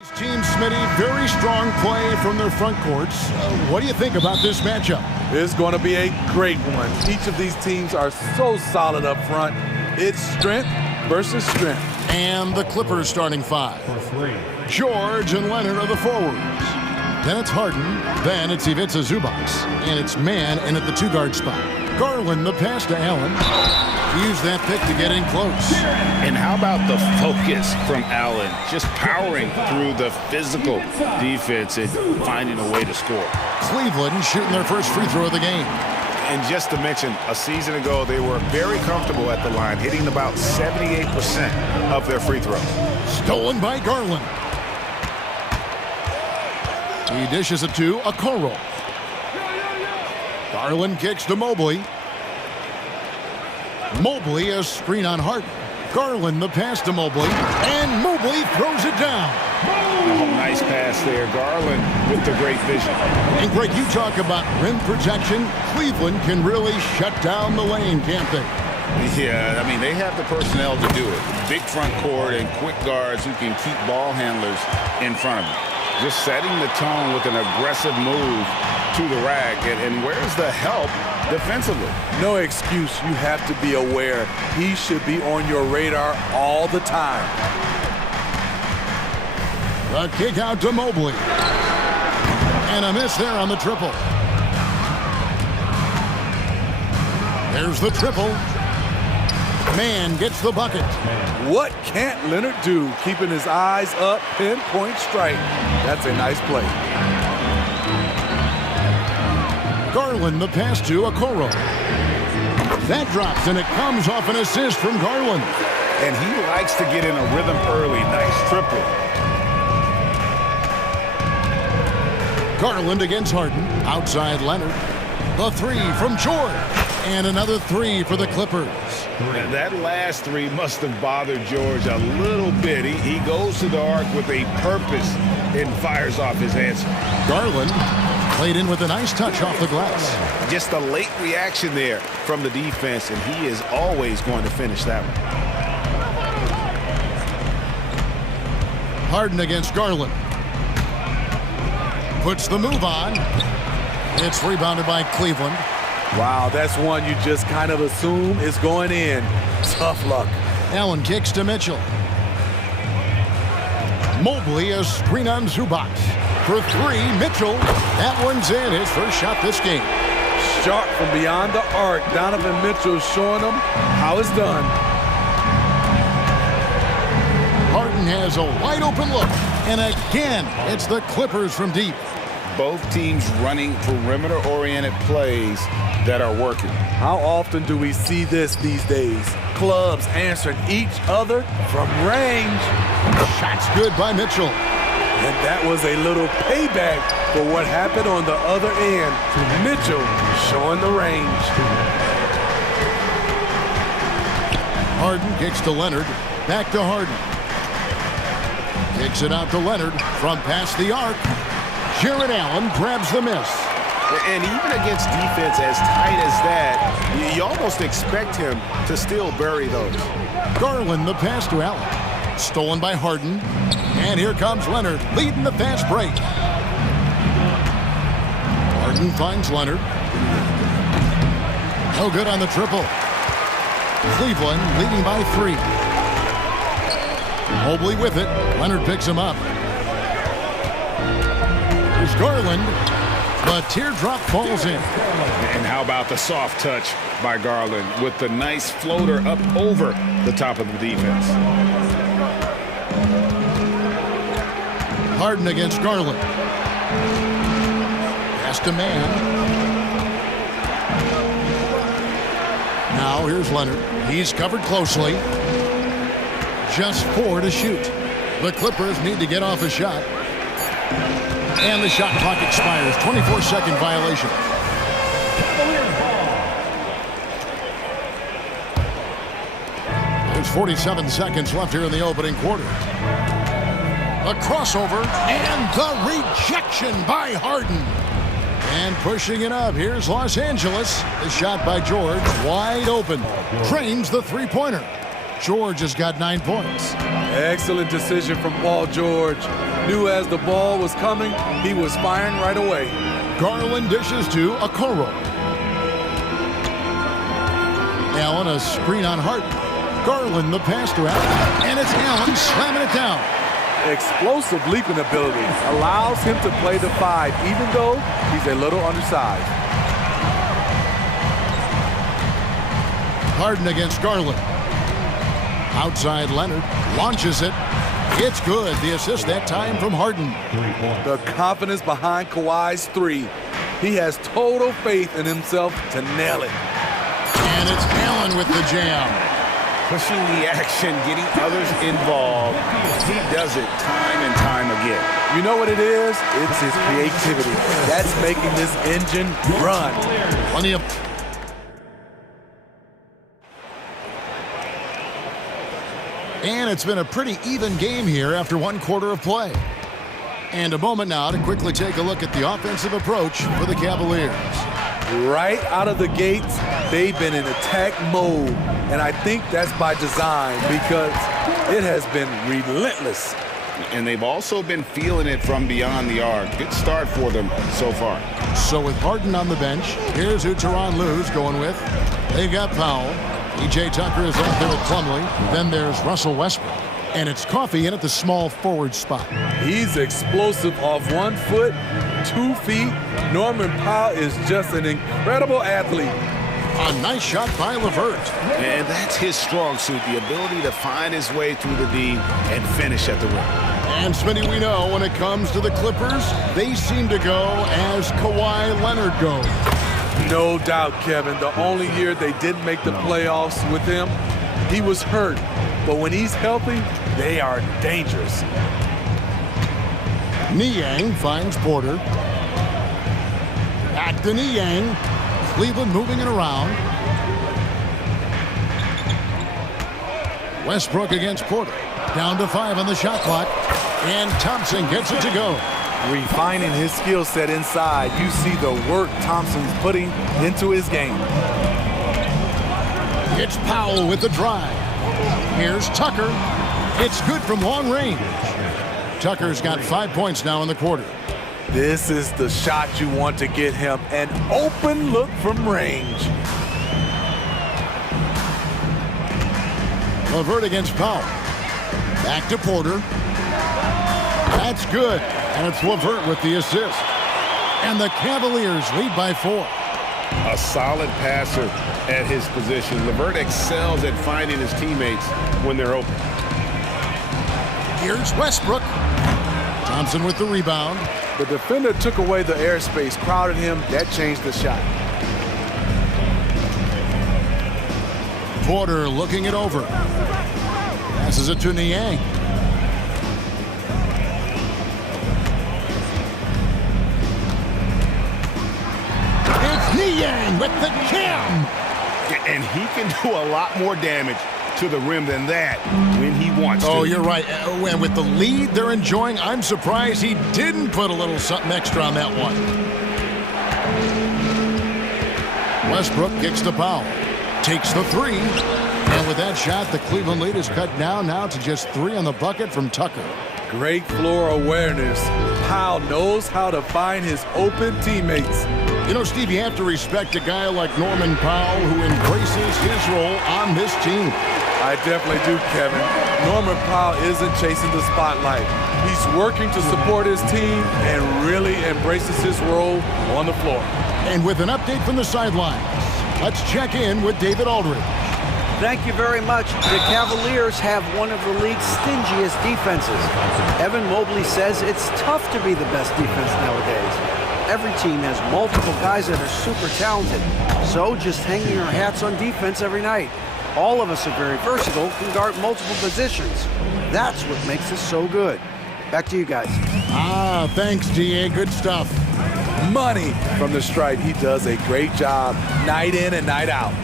Team Smitty, very strong play from their front courts. What do you think about this matchup? It's going to be a great one. Each of these teams are so solid up front. It's strength versus strength. And the Clippers starting five. George and Leonard are the forwards. Then it's Harden. Then it's Ivica Zubac. And it's man in at the two-guard spot. Garland, the pass to Allen. Use that pick to get in close. And how about the focus from Allen? Just powering through the physical defense and finding a way to score. Cleveland shooting their first free throw of the game. And just to mention, a season ago, they were very comfortable at the line, hitting about 78% of their free throws. Stolen by Garland. He dishes it to Okoro. Garland kicks to Mobley. Mobley a screen on Harden. Garland the pass to Mobley. And Mobley throws it down. Oh, nice pass there. Garland with the great vision. And Greg, you talk about rim protection. Cleveland can really shut down the lane, can't they? Yeah, I mean, they have the personnel to do it. Big front court and quick guards who can keep ball handlers in front of them. Just setting the tone with an aggressive move to the rack. And where's the help defensively? No excuse. You have to be aware. He should be on your radar all the time. The kick out to Mobley. And a miss there on the triple. There's the triple. Man gets the bucket. What can't Leonard do? Keeping his eyes up, pinpoint strike. That's a nice play. Garland the pass to Okoro. That drops and it comes off an assist from Garland. And he likes to get in a rhythm early. Nice triple. Garland against Harden. Outside Leonard. The three from George. And another three for the Clippers. And that last three must have bothered George a little bit. He goes to the arc with a purpose and fires off his answer. Garland played in with a nice touch off the glass. Just a late reaction there from the defense, and he is always going to finish that one. Harden against Garland. Puts the move on. It's rebounded by Cleveland. Wow, that's one you just kind of assume is going in. Tough luck. Allen kicks to Mitchell. Mobley a screen on Zubac. For three, Mitchell. That one's in. His first shot this game. Sharp from beyond the arc. Donovan Mitchell showing them how it's done. Harden has a wide open look. And again, it's the Clippers from deep. Both teams running perimeter-oriented plays that are working. How often do we see this these days? Clubs answering each other from range. Shot's good by Mitchell. And that was a little payback for what happened on the other end. Mitchell showing the range. Harden kicks to Leonard. Back to Harden. Kicks it out to Leonard from past the arc. Jared Allen grabs the miss. And even against defense as tight as that, you almost expect him to still bury those. Garland the pass to Allen. Stolen by Harden. And here comes Leonard leading the fast break. Harden finds Leonard. No good on the triple. Cleveland leading by 3. Mobley with it. Leonard picks him up. Here's Garland. The teardrop falls in. And how about the soft touch by Garland with the nice floater up over the top of the defense. Harden against Garland. Pass to man. Now here's Leonard. He's covered closely. Just 4 to shoot. The Clippers need to get off a shot. And the shot clock expires. 24-second violation. There's 47 seconds left here in the opening quarter. A crossover and the rejection by Harden. And pushing it up, here's Los Angeles. The shot by George, wide open. Trains the three-pointer. George has got 9 points. Excellent decision from Paul George. Knew as the ball was coming, he was firing right away. Garland dishes to Okoro. Allen, a screen on Harden. Garland, the pass to Allen. And it's Allen slamming it down. Explosive leaping ability allows him to play the 5, even though he's a little undersized. Harden against Garland. Outside Leonard, launches it. It's good. The assist that time from Harden. The confidence behind Kawhi's 3. He has total faith in himself to nail it. And it's Allen with the jam. Pushing the action, getting others involved. He does it time and time again. You know what it is? It's his creativity. That's making this engine run. Plenty of... And it's been a pretty even game here after 1 quarter of play. And a moment now to quickly take a look at the offensive approach for the Cavaliers. Right out of the gates, they've been in attack mode. And I think that's by design because it has been relentless. And they've also been feeling it from beyond the arc. Good start for them so far. So with Harden on the bench, here's who Tyronn Lue's going with. They've got Powell. E.J. Tucker is up there at Plumlee. Then there's Russell Westbrook. And it's Coffey in at the small forward spot. He's explosive off 1 foot, 2 feet. Norman Powell is just an incredible athlete. A nice shot by LeVert. And that's his strong suit, the ability to find his way through the D and finish at the rim. And Smitty, we know when it comes to the Clippers, they seem to go as Kawhi Leonard goes. No doubt, Kevin. The only year they didn't make the playoffs with him, he was hurt. But when he's healthy, they are dangerous. Niang finds Porter. Back to Niang. Cleveland moving it around. Westbrook against Porter. Down to 5 on the shot clock. And Thompson gets it to go. Refining his skill set inside, you see the work Thompson's putting into his game. It's Powell with the drive. Here's Tucker. It's good from long range. Tucker's got 5 points now in the quarter. This is the shot you want to get him, an open look from range. LeVert against Powell. Back to Porter. That's good. And it's LeVert with the assist. And the Cavaliers lead by 4. A solid passer at his position. LeVert excels at finding his teammates when they're open. Here's Westbrook. Thompson with the rebound. The defender took away the airspace, crowded him. That changed the shot. Porter looking it over. Passes it to Niang. It's Niang with the jam. And he can do a lot more damage to the rim than that when he wants to. Oh, you're right. And with the lead they're enjoying, I'm surprised he didn't put a little something extra on that one. Westbrook kicks to Powell. Takes the 3. And with that shot, the Cleveland lead is cut down now to just 3 on the bucket from Tucker. Great floor awareness. Powell knows how to find his open teammates. You know, Steve, you have to respect a guy like Norman Powell who embraces his role on this team. I definitely do, Kevin. Norman Powell isn't chasing the spotlight. He's working to support his team and really embraces his role on the floor. And with an update from the sidelines, let's check in with David Aldridge. Thank you very much. The Cavaliers have one of the league's stingiest defenses. Evan Mobley says it's tough to be the best defense nowadays. Every team has multiple guys that are super talented. So just hanging our hats on defense every night. All of us are very versatile, can guard multiple positions. That's what makes us so good. Back to you guys. Thanks, DA. Good stuff. Money from the stripe. He does a great job night in and night out.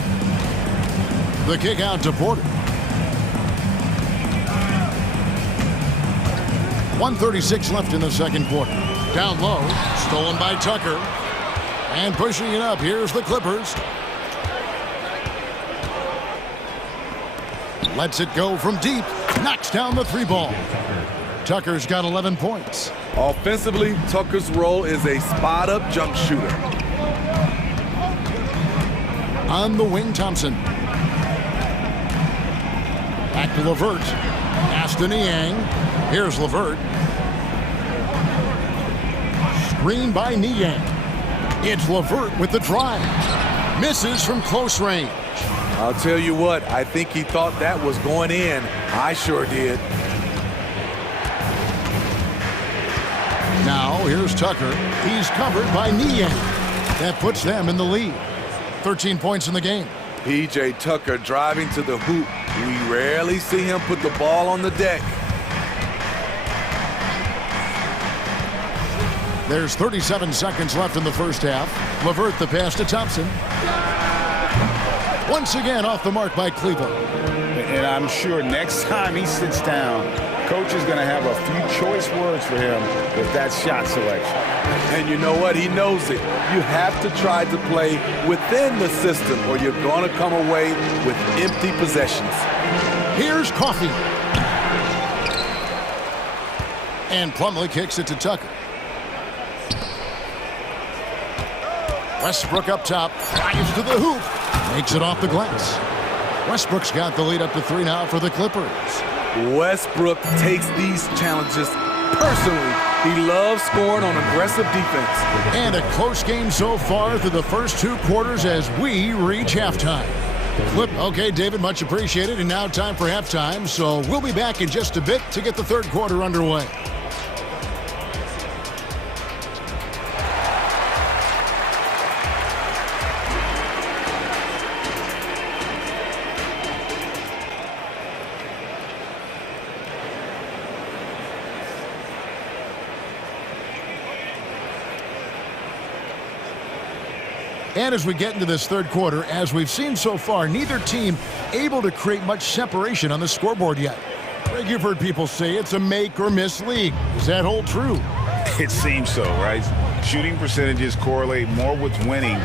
The kick out to Porter. 1:36 left in the second quarter. Down low, stolen by Tucker. And pushing it up, here's the Clippers. Lets it go from deep. Knocks down the three ball. Tucker's got 11 points. Offensively, Tucker's role is a spot-up jump shooter. On the wing, Thompson. Back to LeVert. Pass to Niang. Here's LeVert. Screen by Niang. It's LeVert with the drive. Misses from close range. I'll tell you what, I think he thought that was going in. I sure did. Now, here's Tucker. He's covered by Niang. That puts them in the lead. 13 points in the game. P.J. Tucker driving to the hoop. We rarely see him put the ball on the deck. There's 37 seconds left in the first half. LeVert the pass to Thompson. Once again off the mark by Cleveland. And I'm sure next time he sits down, coach is going to have a few choice words for him with that shot selection. And you know what? He knows it. You have to try to play within the system or you're going to come away with empty possessions. Here's Coffey. And Plumlee kicks it to Tucker. Westbrook up top, drives to the hoop, makes it off the glass. Westbrook's got the lead up to 3 now for the Clippers. Westbrook takes these challenges personally. He loves scoring on aggressive defense. And a close game so far through the first 2 quarters as we reach halftime. Okay, David, much appreciated. And now time for halftime, so we'll be back in just a bit to get the third quarter underway. And as we get into this third quarter, as we've seen so far, neither team able to create much separation on the scoreboard yet. Greg, you've heard people say it's a make or miss league. Does that hold true? It seems so, right? Shooting percentages correlate more with winning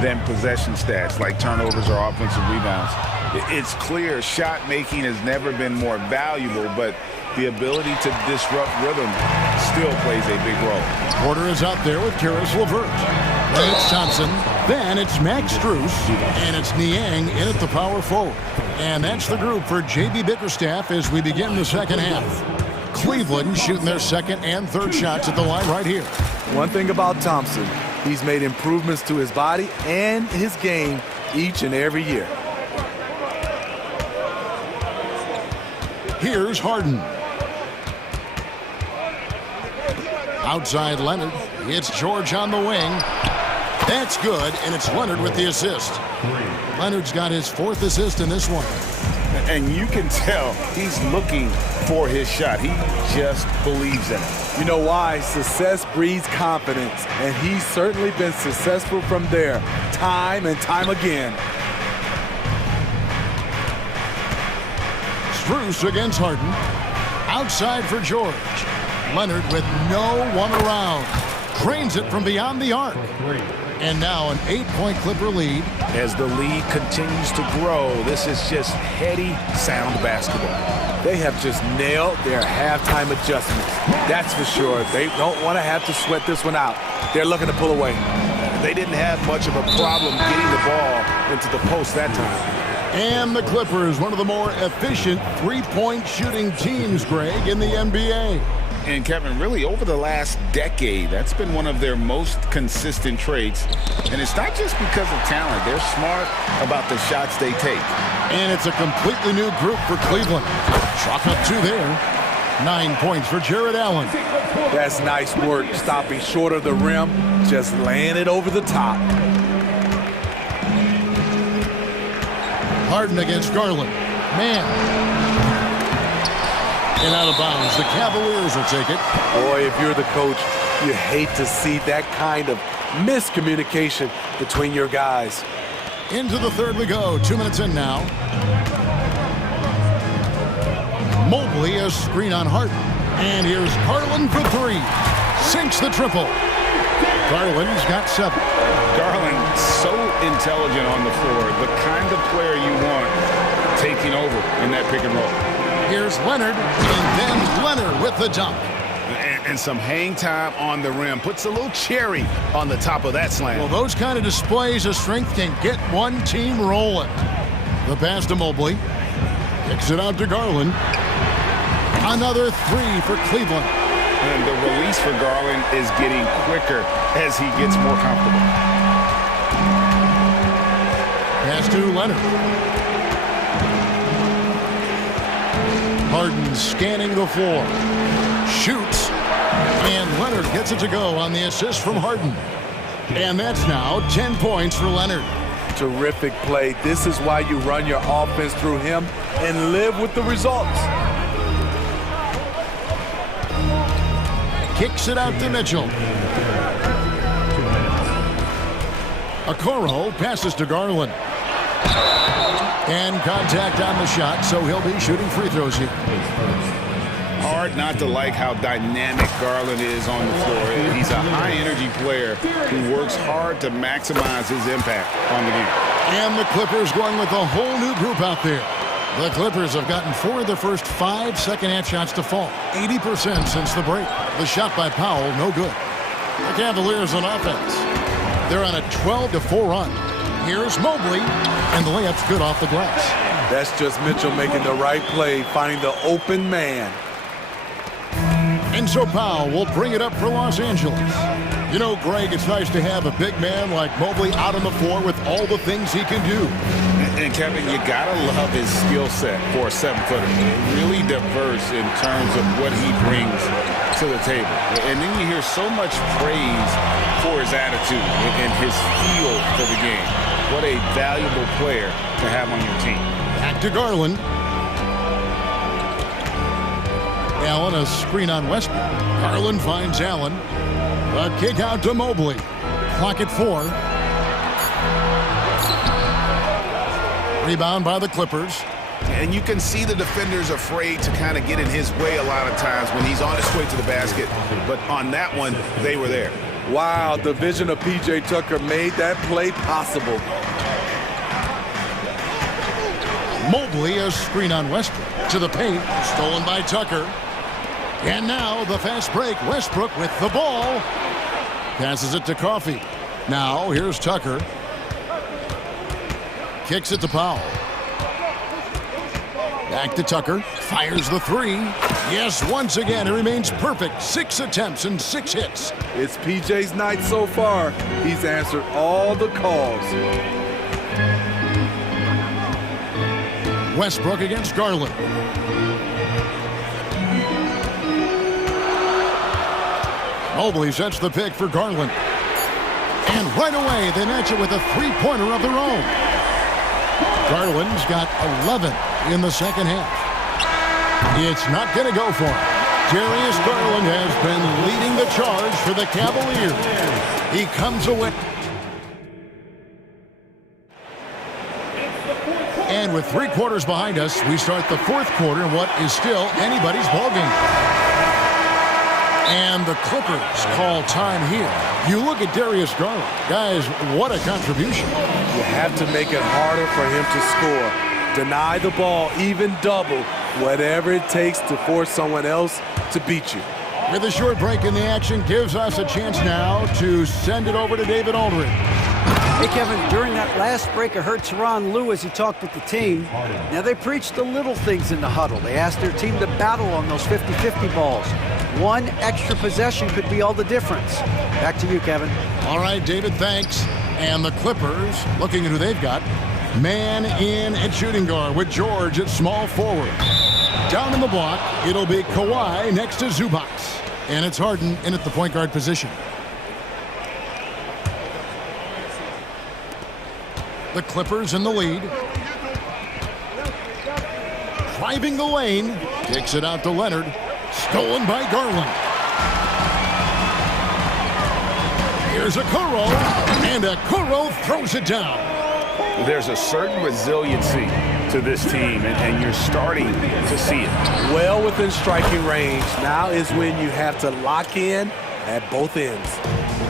than possession stats like turnovers or offensive rebounds. It's clear shot making has never been more valuable, but the ability to disrupt rhythm still plays a big role. Porter is out there with Karis LeVert. Then it's Thompson. Then it's Max Strus. And it's Niang in at the power forward. And that's the group for J.B. Bickerstaff as we begin the second half. Cleveland shooting their second and third shots at the line right here. One thing about Thompson, he's made improvements to his body and his game each and every year. Here's Harden. Outside Leonard. It's George on the wing. That's good, and it's Leonard with the assist. Leonard's got his 4th assist in this one. And you can tell he's looking for his shot. He just believes in it. You know why? Success breeds confidence, and he's certainly been successful from there, time and time again. Strus against Harden. Outside for George. Leonard with no one around. Drains it from beyond the arc. And now an 8-point Clipper lead. As the lead continues to grow, this is just heady, sound basketball. They have just nailed their halftime adjustments. That's for sure. They don't want to have to sweat this one out. They're looking to pull away. They didn't have much of a problem getting the ball into the post that time. And the Clippers, one of the more efficient three-point shooting teams, Greg, in the NBA. And Kevin, really over the last decade, that's been one of their most consistent traits. And it's not just because of talent. They're smart about the shots they take. And it's a completely new group for Cleveland. Chalk up 2 there. 9 points for Jared Allen. That's nice work, stopping short of the rim, just laying it over the top. Harden against Garland. Man. And out of bounds. The Cavaliers will take it. Boy, if you're the coach, you hate to see that kind of miscommunication between your guys. Into the third we go. 2 minutes in now. Mobley a screen on Harden. And here's Garland for 3. Sinks the triple. Garland's got 7. Garland so intelligent on the floor. The kind of player you want taking over in that pick and roll. Here's Leonard, and then Leonard with the dunk. And some hang time on the rim. Puts a little cherry on the top of that slam. Well, those kind of displays of strength can get one team rolling. The pass to Mobley. Kicks it out to Garland. Another three for Cleveland. And the release for Garland is getting quicker as he gets more comfortable. Pass to Leonard. Harden scanning the floor. Shoots. And Leonard gets it to go on the assist from Harden. And that's now 10 points for Leonard. Terrific play. This is why you run your offense through him and live with the results. Kicks it out to Mitchell. Okoro passes to Garland. And contact on the shot, so he'll be shooting free throws here. Hard not to like how dynamic Garland is on the floor. He's a high-energy player who works hard to maximize his impact on the game. And the Clippers going with a whole new group out there. The Clippers have gotten 4 of their first 5 second-half shots to fall. 80% since the break. The shot by Powell, no good. The Cavaliers on offense. They're on a 12-4 run. Here's Mobley, and the layup's good off the glass. That's just Mitchell making the right play, finding the open man. And so Powell will bring it up for Los Angeles. You know, Greg, it's nice to have a big man like Mobley out on the floor with all the things he can do. And Kevin, you gotta love his skill set for a 7-footer. Really diverse in terms of what he brings to the table. And then you hear so much praise for his attitude and his feel for the game. What a valuable player to have on your team. Back to Garland. Allen, a screen on Westbrook. Garland finds Allen. A kick out to Mobley. Clock at 4. Rebound by the Clippers. And you can see the defenders afraid to kind of get in his way a lot of times when he's on his way to the basket. But on that one, they were there. Wow, the vision of P.J. Tucker made that play possible. Mobley, a screen on Westbrook. To the paint, stolen by Tucker. And now the fast break. Westbrook with the ball. Passes it to Coffey. Now here's Tucker. Kicks it to Powell. Back to Tucker. Fires the 3. Yes, once again, it remains perfect. 6 attempts and 6 hits. It's PJ's night so far. He's answered all the calls. Westbrook against Garland. Mobley sets the pick for Garland. And right away, they match it with a 3-pointer of their own. Garland's got 11 in the second half. It's not going to go for him. Darius Garland has been leading the charge for the Cavaliers. He comes away. And with 3 quarters behind us, we start the 4th quarter in what is still anybody's ballgame. And the Clippers call time here. You look at Darius Garland. Guys, what a contribution. You have to make it harder for him to score. Deny the ball, even double, whatever it takes to force someone else to beat you. With a short break in the action, gives us a chance now to send it over to David Aldridge. Hey, Kevin, during that last break, I heard Tyronn Lue as he talked with the team. Now, they preached the little things in the huddle. They asked their team to battle on those 50-50 balls. One extra possession could be all the difference. Back to you, Kevin. All right, David, thanks. And the Clippers, looking at who they've got, man in at shooting guard with George at small forward. Down in the block, it'll be Kawhi next to Zubac. And it's Harden in at the point guard position. The Clippers in the lead. Driving the lane. Kicks it out to Leonard. Stolen by Garland. Here's Okoro. And Okoro throws it down. There's a certain resiliency to this team, and you're starting to see it. Well within striking range. Now is when you have to lock in at both ends.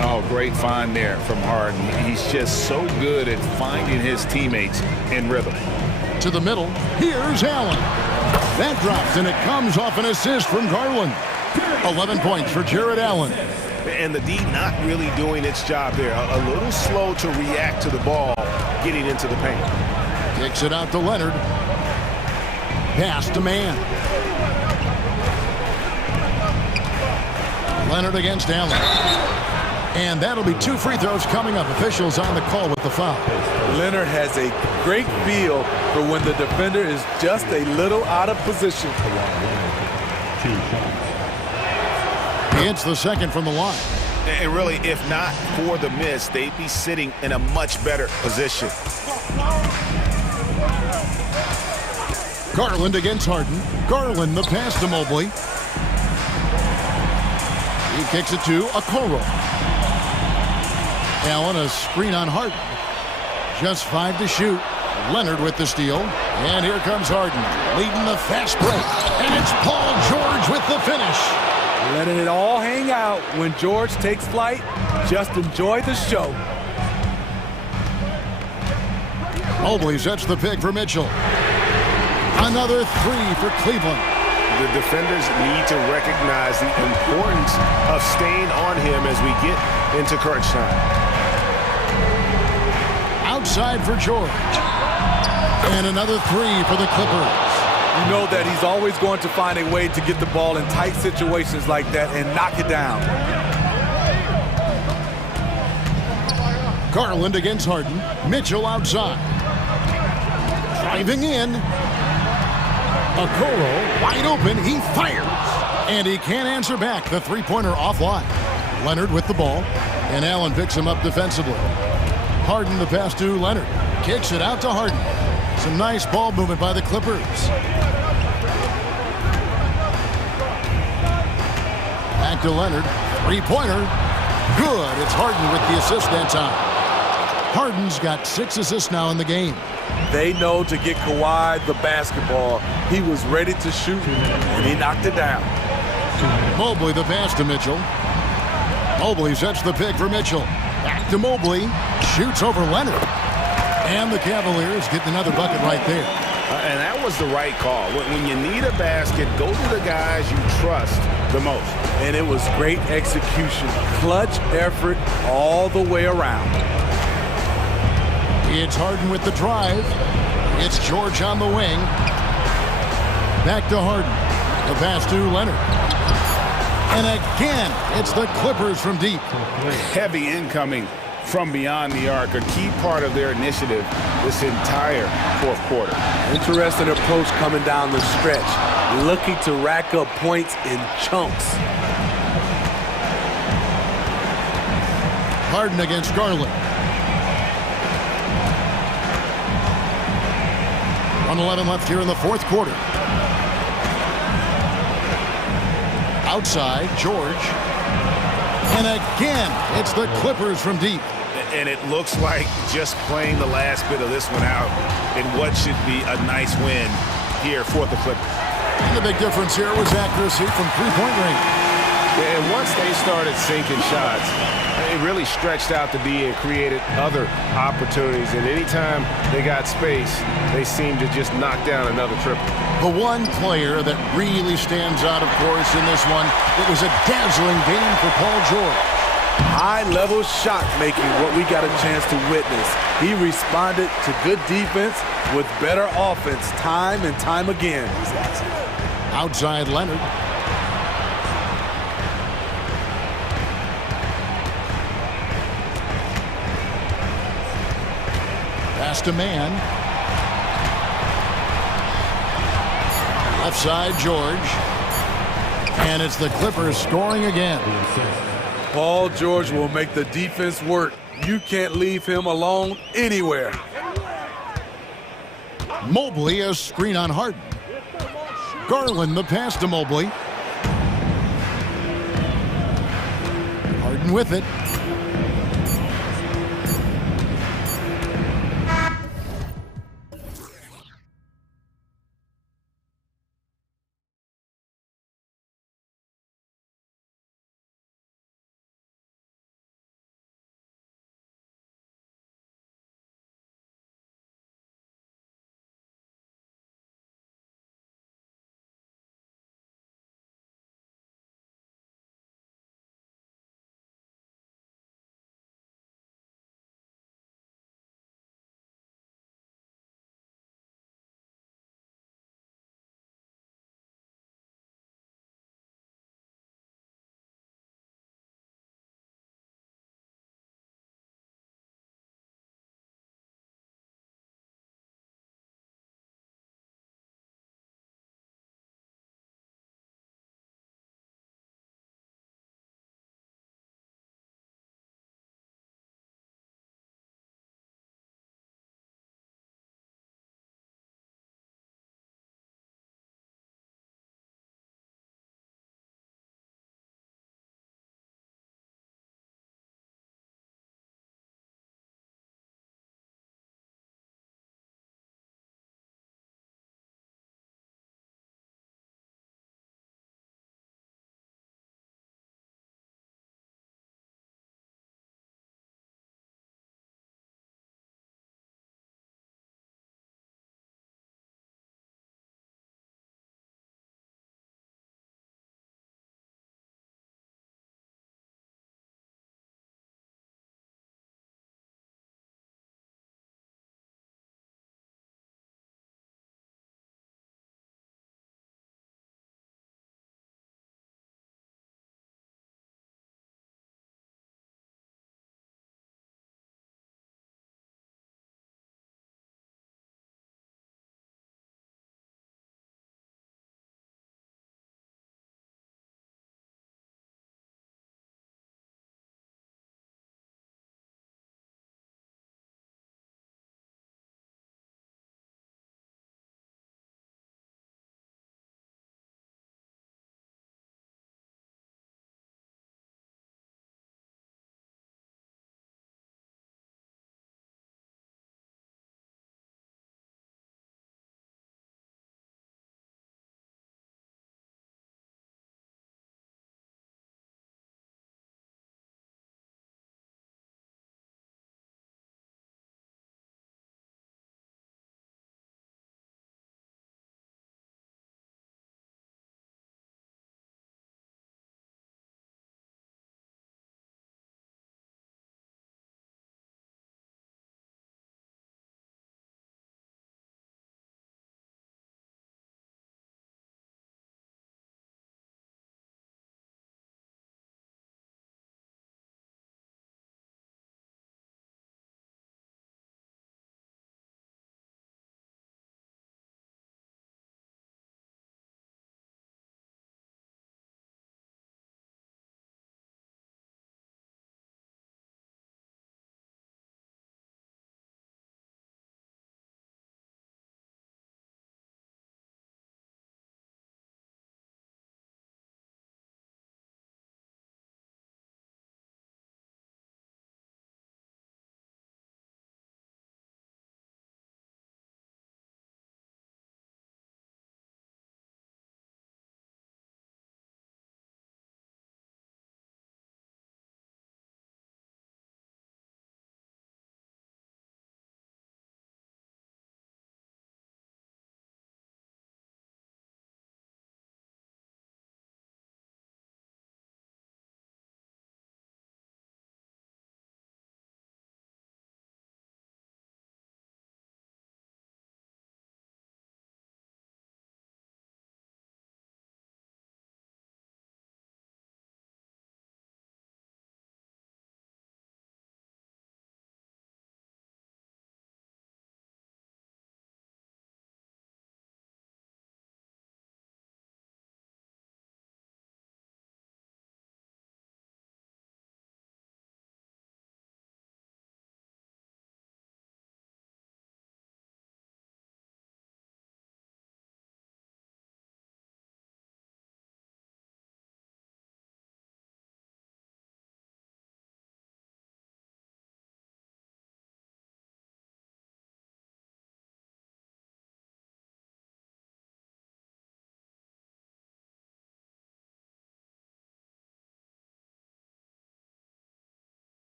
Oh, great find there from Harden. He's just so good at finding his teammates in rhythm. to the middle. Here's Allen. That drops, and it comes off an assist from Garland. 11 points for Jared Allen. And the D not really doing its job there. A little slow to react to the ball getting into the paint. Kicks it out to Leonard. Pass to Mann. Leonard against Allen. And that'll be 2 free throws coming up. Officials on the call with the foul. Leonard has a great feel for when the defender is just a little out of position. He hits the second from the line. And really, if not for the miss, they'd be sitting in a much better position. Garland against Harden. Garland the pass to Mobley. He kicks it to Okoro. Allen a screen on Harden. Just 5 to shoot. Leonard with the steal. And here comes Harden, leading the fast break. And it's Paul George with the finish. Letting it all hang out when George takes flight. Just enjoy the show. Mobley sets the pick for Mitchell. Another 3 for Cleveland. The defenders need to recognize the importance of staying on him as we get into crunch time. Outside for George. And another 3 for the Clippers. You know that he's always going to find a way to get the ball in tight situations like that and knock it down. Garland against Harden. Mitchell outside. Driving in. Okoro wide open. He fires. And he can't answer back. The three-pointer offline. Leonard with the ball. And Allen picks him up defensively. Harden the pass to Leonard. Kicks it out to Harden. Some nice ball movement by the Clippers. Back to Leonard. Three-pointer. Good. It's Harden with the assist that time. Harden's got 6 assists now in the game. They know to get Kawhi the basketball. He was ready to shoot, and he knocked it down. Mobley the pass to Mitchell. Mobley sets the pick for Mitchell. Back to Mobley. Shoots over Leonard. And the Cavaliers get another bucket right there. And that was the right call. When you need a basket, go to the guys you trust the most. And it was great execution. Clutch effort all the way around. It's Harden with the drive. It's George on the wing. Back to Harden. The pass to Leonard. And again, it's the Clippers from deep. Heavy incoming from beyond the arc, a key part of their initiative this entire fourth quarter. Interesting approach coming down the stretch, looking to rack up points in chunks. Harden against Garland. 1:11 left here in the fourth quarter. Outside, George. And again, it's the Clippers from deep. And it looks like just playing the last bit of this one out in what should be a nice win here for the Clippers. And the big difference here was accuracy from three-point range. And once they started sinking shots, it really stretched out the D and created other opportunities. And anytime they got space, they seemed to just knock down another triple. The one player that really stands out, of course, in this one, it was a dazzling game for Paul George. High-level shot making, what we got a chance to witness. He responded to good defense with better offense time and time again. Outside Leonard. Pass to Mann. Left side, George. And it's the Clippers scoring again. Paul George will make the defense work. You can't leave him alone anywhere. Mobley a screen on Harden. Garland the pass to Mobley. Harden with it.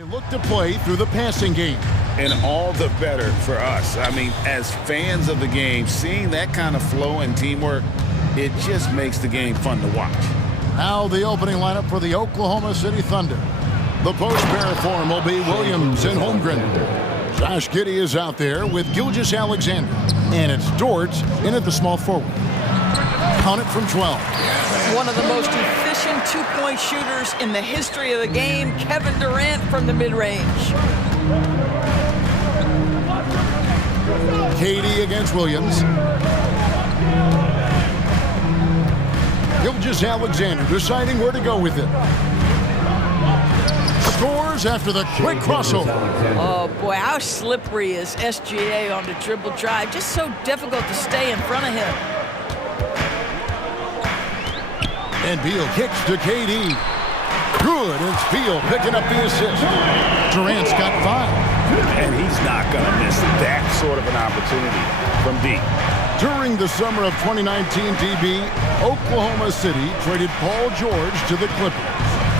They look to play through the passing game. And all the better for us. I mean, as fans of the game, seeing that kind of flow and teamwork, it just makes the game fun to watch. Now the opening lineup for the Oklahoma City Thunder. The post pair form will be Williams and Holmgren. Josh Giddey is out there with Gilgeous-Alexander. And it's Dort in at the small forward. Count it from 12. One of the most efficient two-point shooters in the history of the game, Kevin Durant from the mid-range. KD against Williams. Gilgeous-Alexander deciding where to go with it. Scores after the quick crossover. Oh boy, how slippery is SGA on the dribble drive. Just so difficult to stay in front of him. And Beal kicks to KD. Good, it's Beal picking up the assist. Durant's got 5. And he's not going to miss that sort of an opportunity from deep. During the summer of 2019, DB, Oklahoma City traded Paul George to the Clippers.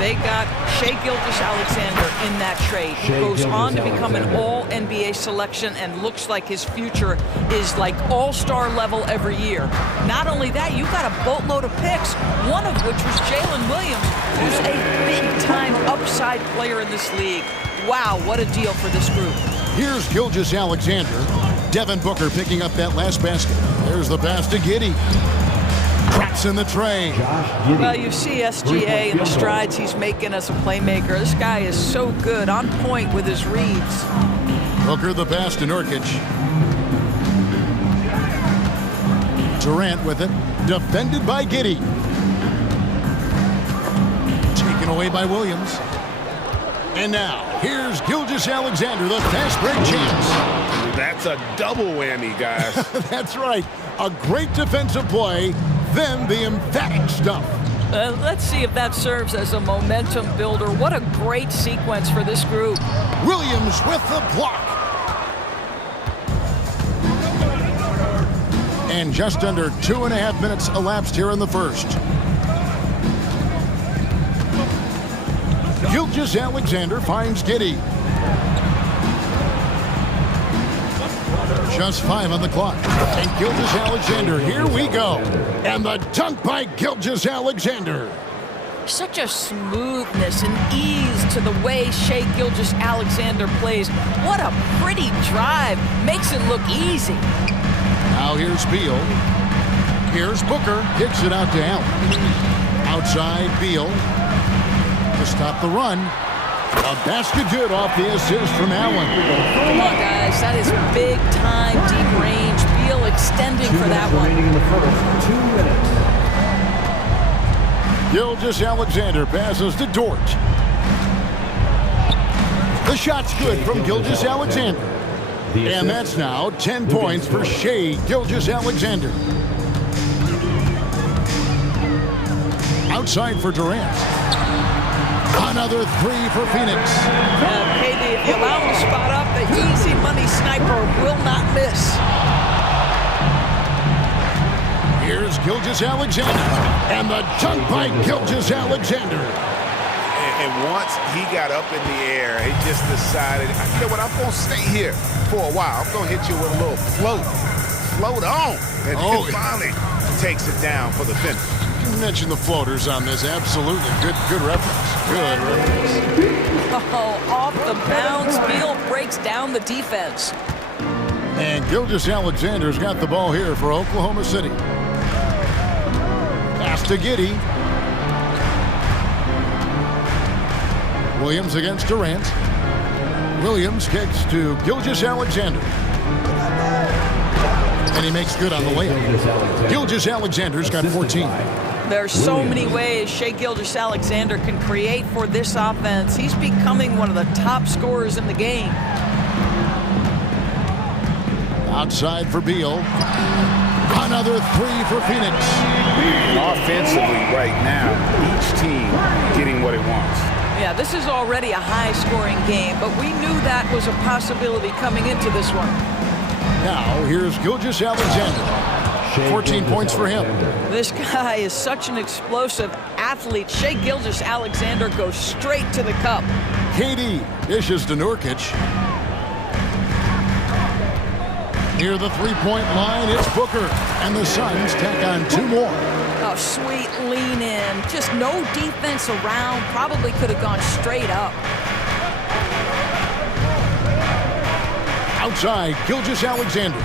They got Shai Gilgeous-Alexander in that trade. He goes on to become an all-NBA selection and looks like his future is like all-star level every year. Not only that, you got a boatload of picks, one of which was Jalen Williams, who's a big-time upside player in this league. Wow, what a deal for this group. Here's Gilgeous-Alexander. Devin Booker picking up that last basket. There's the pass to Giddey. Traps in the tray. Well, you see SGA and the strides he's making as a playmaker. This guy is so good, on point with his reads. Booker the pass to Nurkic. Durant with it. Defended by Giddey. Taken away by Williams. And now, here's Gilgeous-Alexander, the fast break champs. That's a double whammy, guys. That's right. A great defensive play, then the emphatic stuff. Let's see if that serves as a momentum builder. What a great sequence for this group. Williams with the block. And just under 2.5 minutes elapsed here in the first. Gilgeous-Alexander finds Giddey. Just 5 on the clock. And Gilgeous-Alexander, here we go. And the dunk by Gilgeous-Alexander. Such a smoothness and ease to the way Shai Gilgeous-Alexander plays. What a pretty drive. Makes it look easy. Now here's Beal. Here's Booker. Kicks it out to Allen. Outside, Beal. To stop the run. A basket good off the assist from Allen. Come on, guys. That is big time, deep range. Beal extending for that one. In the first 2 minutes. Gilgeous-Alexander passes to Dort. The shot's good from Gilgeous-Alexander. And that's now 10 points for Shai Gilgeous-Alexander. Outside for Durant. Another 3 for Phoenix. KD, if you allow him to spot up, the easy money sniper will not miss. Here's Gilgeous-Alexander. And the dunk by Gilgeous-Alexander. And once he got up in the air, he just decided, you know what, I'm going to stay here for a while. I'm going to hit you with a little float. Float on. And then finally takes it down for the finish. You mentioned the floaters on this. Absolutely. Good reference. Good reference. Oh, off the bounce. Beal breaks down the defense. And Gilgeous-Alexander's got the ball here for Oklahoma City. Pass to Giddey. Williams against Durant. Williams kicks to Gilgeous-Alexander. And he makes good on the layup. Gilgeous-Alexander's got 14. There's so many ways Shai Gilgeous-Alexander can create for this offense. He's becoming one of the top scorers in the game. Outside for Beal. Another 3 for Phoenix. Offensively right now, each team getting what it wants. Yeah, this is already a high-scoring game, but we knew that was a possibility coming into this one. Now, here's Gilgeous-Alexander. 14 points for him. This guy is such an explosive athlete. Shai Gilgeous-Alexander goes straight to the cup. KD dishes to Nurkic. Near the three-point line, it's Booker. And the Suns tack on 2 more. Oh, sweet lean in. Just no defense around. Probably could have gone straight up. Outside, Gilgeous-Alexander.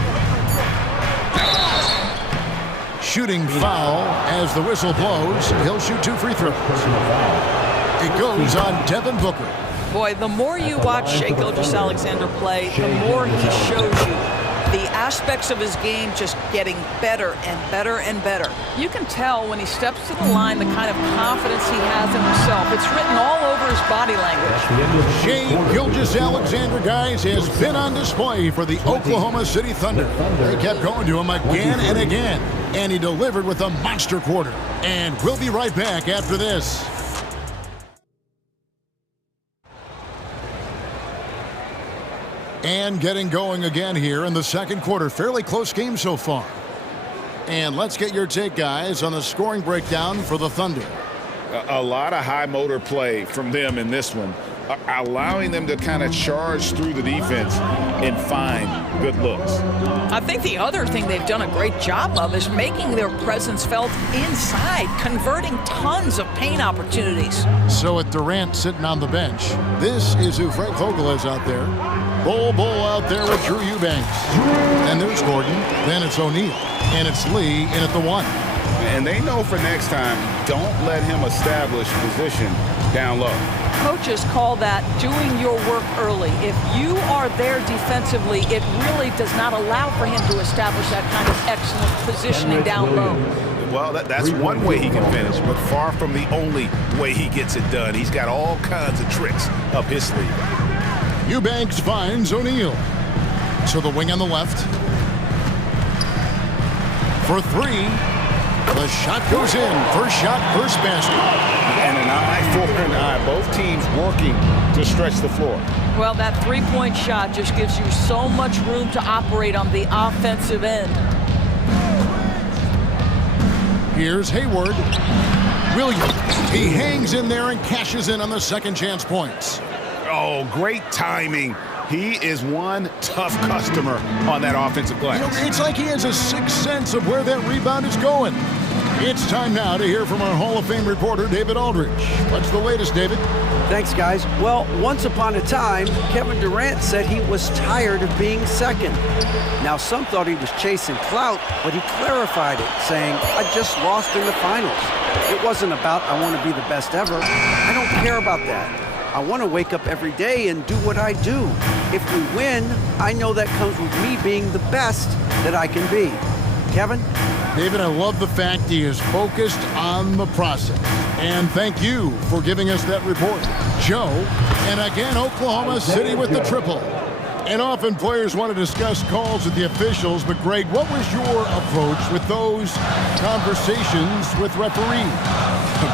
Shooting foul as the whistle blows. He'll shoot 2 free throws. It goes on Devin Booker. Boy, the more you watch Shai Gilgeous-Alexander play, the more he shows you the aspects of his game just getting better and better and better. You can tell when he steps to the line the kind of confidence he has in himself. It's written all over his body language. Shai Gilgeous-Alexander, guys, has been on display for the Oklahoma City Thunder. They kept going to him again and again, and he delivered with a monster quarter. And we'll be right back after this. And getting going again here in the second quarter. Fairly close game so far. And let's get your take, guys, on the scoring breakdown for the Thunder. A lot of high motor play from them in this one, allowing them to kind of charge through the defense and find good looks. I think the other thing they've done a great job of is making their presence felt inside, converting tons of paint opportunities. So with Durant sitting on the bench, this is who Frank Vogel is out there. Bull out there with Drew Eubanks. And there's Gordon. Then it's O'Neal. And it's Lee in at the 1. And they know for next time, don't let him establish position down low. Coaches call that doing your work early. If you are there defensively, it really does not allow for him to establish that kind of excellent positioning down low. Well, that's one way he can finish, but far from the only way he gets it done. He's got all kinds of tricks up his sleeve. Eubanks finds O'Neal. To the wing on the left. For 3. The shot goes in. First shot, first basket. And an eye for an eye. Both teams working to stretch the floor. Well, that three-point shot just gives you so much room to operate on the offensive end. Here's Hayward. Williams. He hangs in there and cashes in on the second chance points. Oh, great timing. He is one tough customer on that offensive glass. You know, it's like he has a sixth sense of where that rebound is going. It's time now to hear from our Hall of Fame reporter, David Aldridge. What's the latest, David? Thanks, guys. Well, once upon a time, Kevin Durant said he was tired of being second. Now, some thought he was chasing clout, but he clarified it, saying, I just lost in the finals. It wasn't about I want to be the best ever. I don't care about that. I want to wake up every day and do what I do. If we win, I know that comes with me being the best that I can be. Kevin? David, I love the fact he is focused on the process. And thank you for giving us that report. Joe, and again, Oklahoma City with the triple. And often players want to discuss calls with the officials, but Greg, what was your approach with those conversations with referees?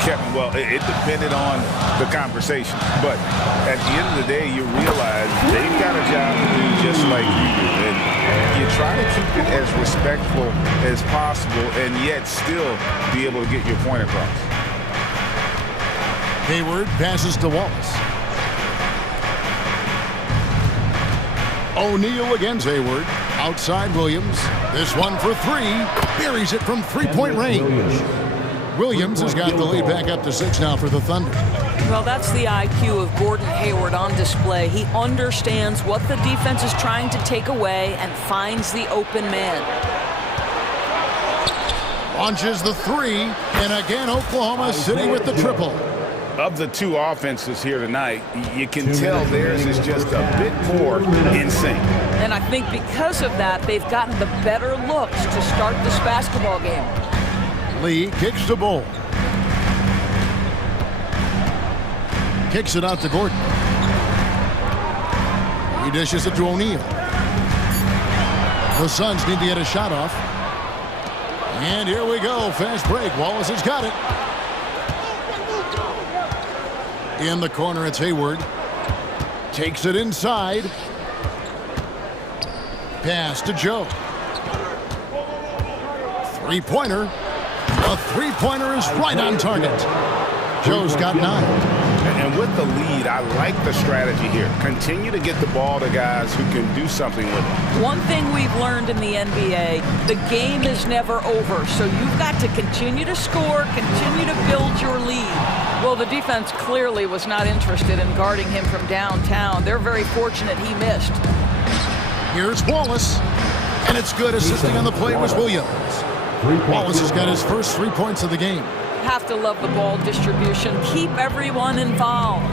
Kevin, well, it depended on the conversation. But at the end of the day, you realize they've got a job to do just like you do. And you try to keep it as respectful as possible and yet still be able to get your point across. Hayward passes to Wallace. O'Neal against Hayward. Outside Williams. This one for 3. Buries it from three-point range. Williams has got the lead back up to 6 now for the Thunder. Well, that's the IQ of Gordon Hayward on display. He understands what the defense is trying to take away and finds the open man. Launches the 3, and again Oklahoma City with the triple. Of the two offenses here tonight, you can tell theirs is just a bit more in sync. And I think because of that, they've gotten the better looks to start this basketball game. Lee kicks the ball. Kicks it out to Gordon. He dishes it to O'Neal. The Suns need to get a shot off. And here we go. Fast break. Wallace has got it. In the corner, it's Hayward. Takes it inside. Pass to Joe. Three-pointer. A three-pointer is right on target. Joe's got 9. And with the lead, I like the strategy here. Continue to get the ball to guys who can do something with it. One thing we've learned in the NBA, the game is never over. So you've got to continue to score, continue to build your lead. Well, the defense clearly was not interested in guarding him from downtown. They're very fortunate he missed. Here's Wallace, and it's good. Assisting on the play was Williams. Wallace has got his first 3 points of the game. Have to love the ball distribution. Keep everyone involved.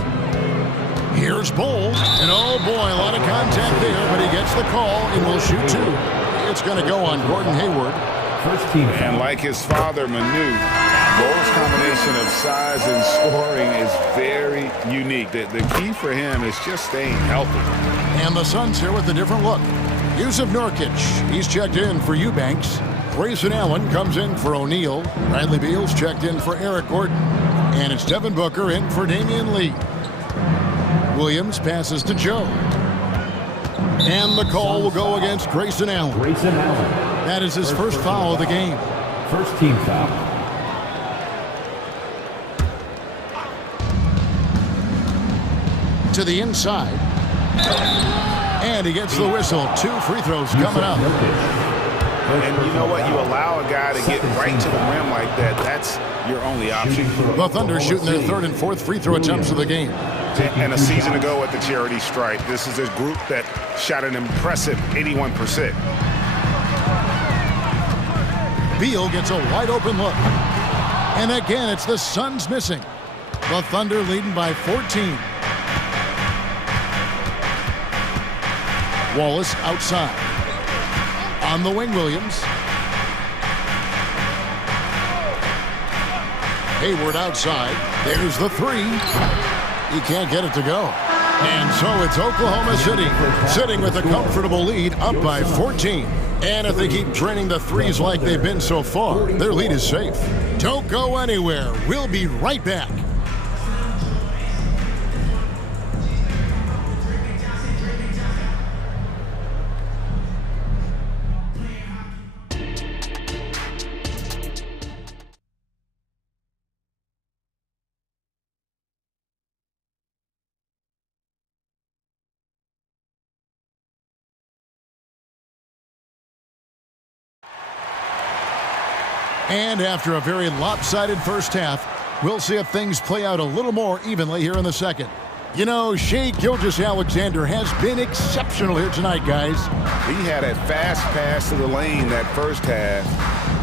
Here's Bull, and oh boy, a lot of contact there, but he gets the call and will shoot 2. It's going to go on Gordon Hayward. First team. And like his father, Manu, Bull's combination of size and scoring is very unique. The key for him is just staying healthy. And the Suns here with a different look. Yusuf Nurkic, he's checked in for Eubanks. Grayson Allen comes in for O'Neal. Bradley Beal's checked in for Eric Gordon. And it's Devin Booker in for Damian Lee. Williams passes to Joe. And the call will go against Grayson Allen. Grayson Allen. That is his first foul of the game. First team foul. To the inside. And he gets the whistle. 2 free throws coming up. And you know what? You allow a guy to get right to the rim like that. That's your only option. The Thunder shooting their 3rd and 4th free throw attempts of the game. And a season ago at the charity stripe, this is a group that shot an impressive 81%. Beal gets a wide open look. And again, it's the Suns missing. The Thunder leading by 14. Wallace outside. On the wing, Williams. Hayward outside. There's the 3. He can't get it to go. And so it's Oklahoma City sitting with a comfortable lead up by 14. And if they keep draining the threes like they've been so far, their lead is safe. Don't go anywhere. We'll be right back. And after a very lopsided first half, we'll see if things play out a little more evenly here in the second. You know, Shai Gilgeous-Alexander has been exceptional here tonight, guys. He had a fast pass to the lane that first half,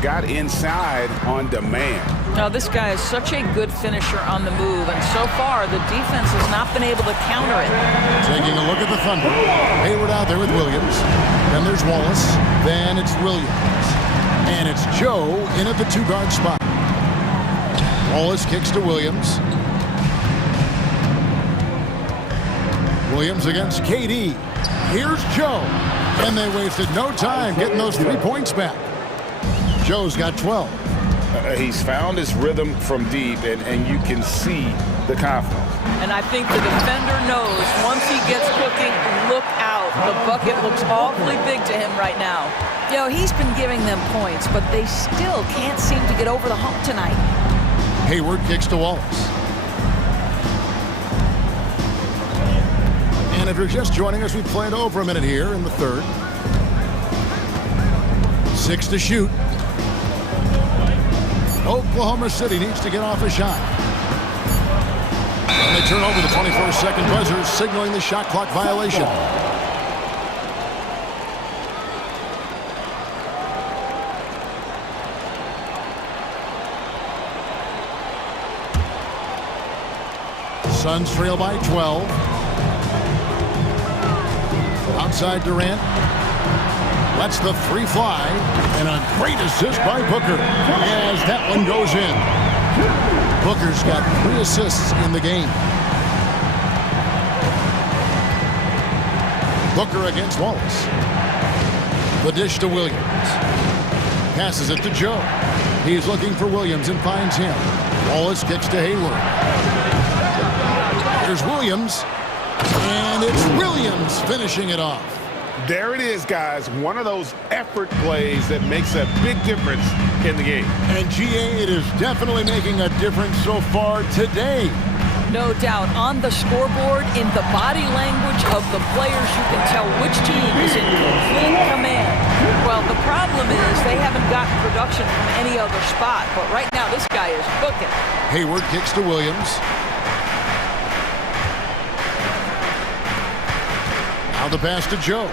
got inside on demand. Now, this guy is such a good finisher on the move, and so far, the defense has not been able to counter it. Taking a look at the Thunder. Hayward out there with Williams. Then there's Wallace. Then it's Williams. And it's Joe in at the 2-guard spot. Wallace kicks to Williams. Williams against KD. Here's Joe. And they wasted no time getting those 3 points back. Joe's got 12. He's found his rhythm from deep, and you can see the confidence. And I think the defender knows once he gets cooking, look out. The bucket looks awfully big to him right now. You know, he's been giving them points, but they still can't seem to get over the hump tonight. Hayward kicks to Wallace. And if you're just joining us, we've played over a minute here in the third. 6 to shoot. Oklahoma City needs to get off a shot. And they turn over the 21st-second buzzer, signaling the shot clock violation. Suns trail by 12. Outside Durant. Lets the 3 fly. And a great assist by Booker as that one goes in. Booker's got 3 assists in the game. Booker against Wallace. The dish to Williams. Passes it to Joe. He's looking for Williams and finds him. Wallace kicks to Hayward. Here's Williams. And it's Williams finishing it off. There it is, guys. One of those effort plays that makes a big difference in the game. And GA, it is definitely making a difference so far today. No doubt. On the scoreboard, in the body language of the players, you can tell which team is in complete command. Well, the problem is they haven't gotten production from any other spot, but right now this guy is cooking. Hayward kicks to Williams. Now the pass to Joe.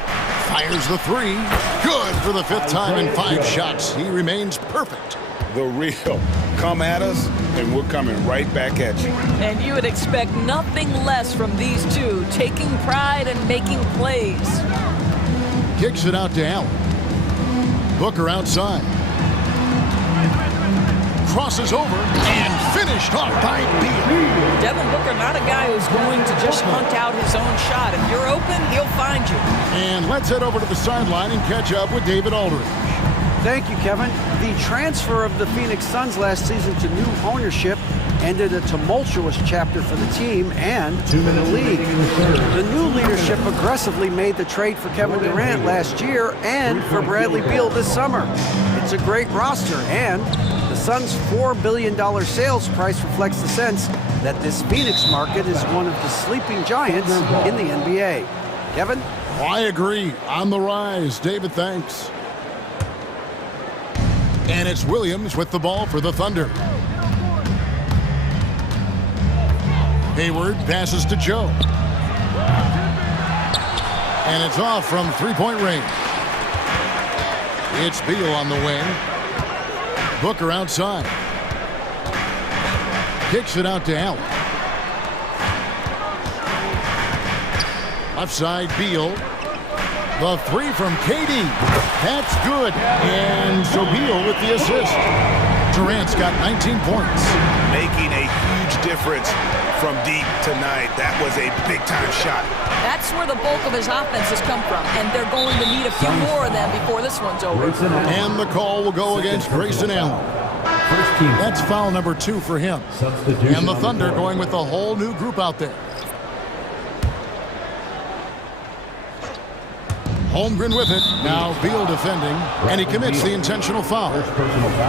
Fires the three. Good for the 5th time in 5 shots. He remains perfect. The real. Come at us, and we're coming right back at you. And you would expect nothing less from these two, taking pride and making plays. Kicks it out to Allen. Booker outside. Crosses over and finished off by Beal. Devin Booker, not a guy who's going to just hunt out his own shot. If you're open, he'll find you. And let's head over to the sideline and catch up with David Aldridge. Thank you, Kevin. The transfer of the Phoenix Suns last season to new ownership ended a tumultuous chapter for the team and the league. The new leadership aggressively made the trade for Kevin Durant last year and for Bradley Beal this summer. It's a great roster, and the Suns' $4 billion sales price reflects the sense that this Phoenix market is one of the sleeping giants in the NBA. Kevin? I agree. On the rise. David, thanks. And it's Williams with the ball for the Thunder. Hayward passes to Joe. And it's off from 3-point range. It's Beal on the wing. Booker outside. Kicks it out to Allen. Left side, Beal. The three from KD. That's good. And so Beal with the assist. Durant's got 19 points. Making a huge difference from deep tonight. That was a big-time shot. That's where the bulk of his offense has come from, and they're going to need a few more of them before this one's over. And the call will go against Grayson Allen. That's foul number 2 for him. And the Thunder going with a whole new group out there. Holmgren with it. Now Beal defending, and he commits the intentional foul.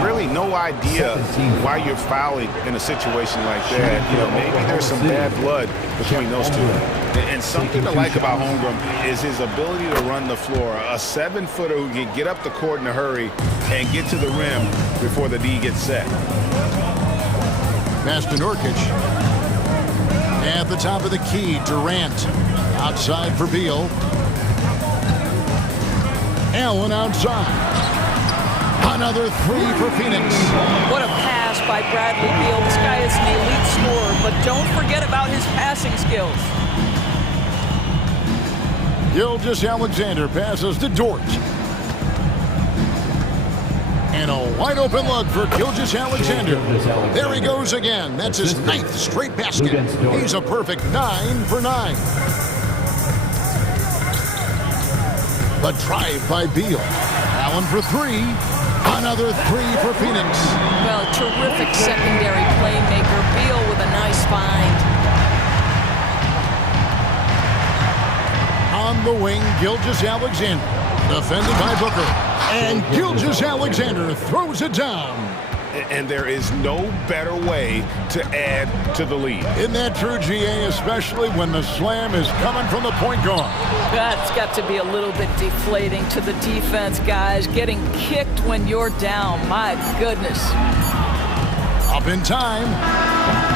Really no idea why you're fouling in a situation like that. You know, maybe there's some bad blood between those two. And something to like about Holmgren is his ability to run the floor. A 7-footer who can get up the court in a hurry and get to the rim before the D gets set. Pass to Nurkic. At the top of the key, Durant. Outside for Beal. Allen outside. Another 3 for Phoenix. What a pass by Bradley Beal. This guy is an elite scorer, but don't forget about his passing skills. Gilgeous-Alexander passes to Dort. And a wide open look for Gilgeous-Alexander. There he goes again. That's his 9th straight basket. He's a perfect 9 for 9. The drive by Beal. Allen for 3. Another 3 for Phoenix. Well, a terrific secondary playmaker. Beal with a nice find. On the wing, Gilgeous-Alexander. Defended by Booker. And Gilgeous-Alexander throws it down. And there is no better way to add to the lead. Isn't that true, GA, especially when the slam is coming from the point guard? That's got to be a little bit deflating to the defense, guys. Getting kicked when you're down. My goodness. Up in time.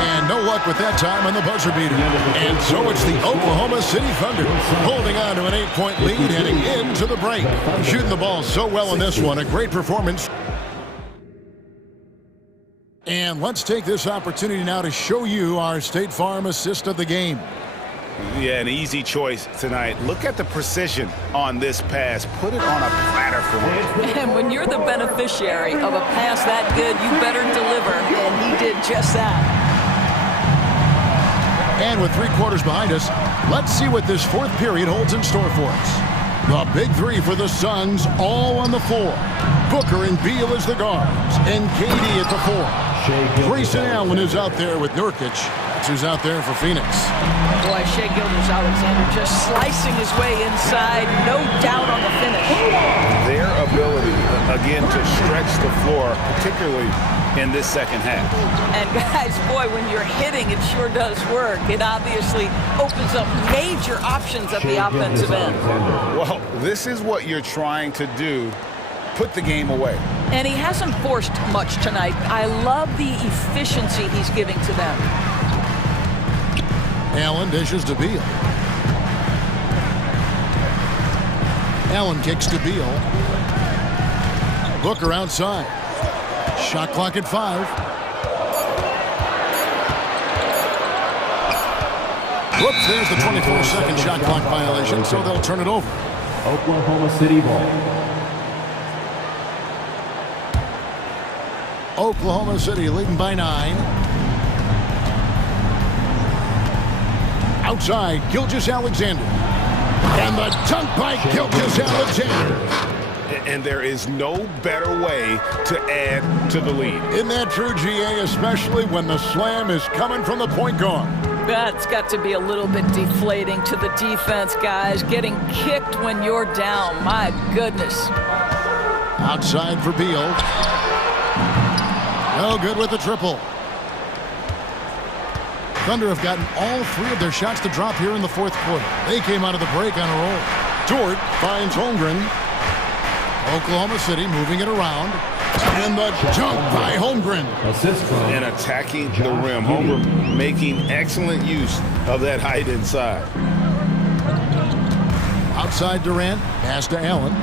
And no luck with that time on the buzzer beater. And so it's the Oklahoma City Thunder holding on to an 8-point lead heading into the break. Shooting the ball so well in this one. A great performance. And let's take this opportunity now to show you our State Farm assist of the game. Yeah, an easy choice tonight. Look at the precision on this pass. Put it on a platter for him. And when you're the beneficiary of a pass that good, you better deliver. And he did just that. And with 3 quarters behind us, let's see what this 4th period holds in store for us. The big 3 for the Suns, all on the floor. Booker and Beal as the guards, and KD at the 4. Grayson Allen is out there with Nurkic. That's who's out there for Phoenix. Boy, Shai Gilgeous-Alexander just slicing his way inside. No doubt on the finish. Their ability, again, to stretch the floor, particularly in this second half. And guys, boy, when you're hitting, it sure does work. It obviously opens up major options at the offensive end. Well, this is what you're trying to do. Put the game away. And he hasn't forced much tonight. I love the efficiency he's giving to them. Allen dishes to Beal. Allen kicks to Beal. Booker outside. Shot clock at 5. Whoops, there's the 24-second shot clock violation, so they'll turn it over. Oklahoma City ball. Oklahoma City leading by 9. Outside, Gilgeous-Alexander. And the dunk by Gilgeous-Alexander. And there is no better way to add to the lead. Isn't that true, GA, especially when the slam is coming from the point guard? That's got to be a little bit deflating to the defense, guys. Getting kicked when you're down. My goodness. Outside for Beal. No good with the triple. Thunder have gotten all 3 of their shots to drop here in the fourth quarter. They came out of the break on a roll. Dort finds Holmgren. Oklahoma City moving it around. And the dunk by Holmgren. And attacking the rim. Holmgren making excellent use of that height inside. Outside Durant. Pass to Allen.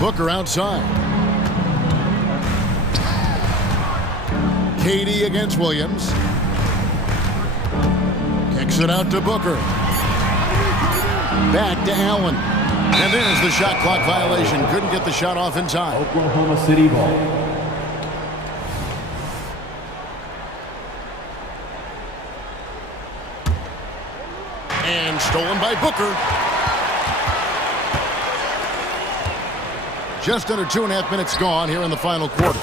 Booker outside. Katie against Williams. Kicks it out to Booker. Back to Allen. And there's the shot clock violation. Couldn't get the shot off in time. Oklahoma City ball. And stolen by Booker. Just under 2.5 minutes gone here in the final quarter.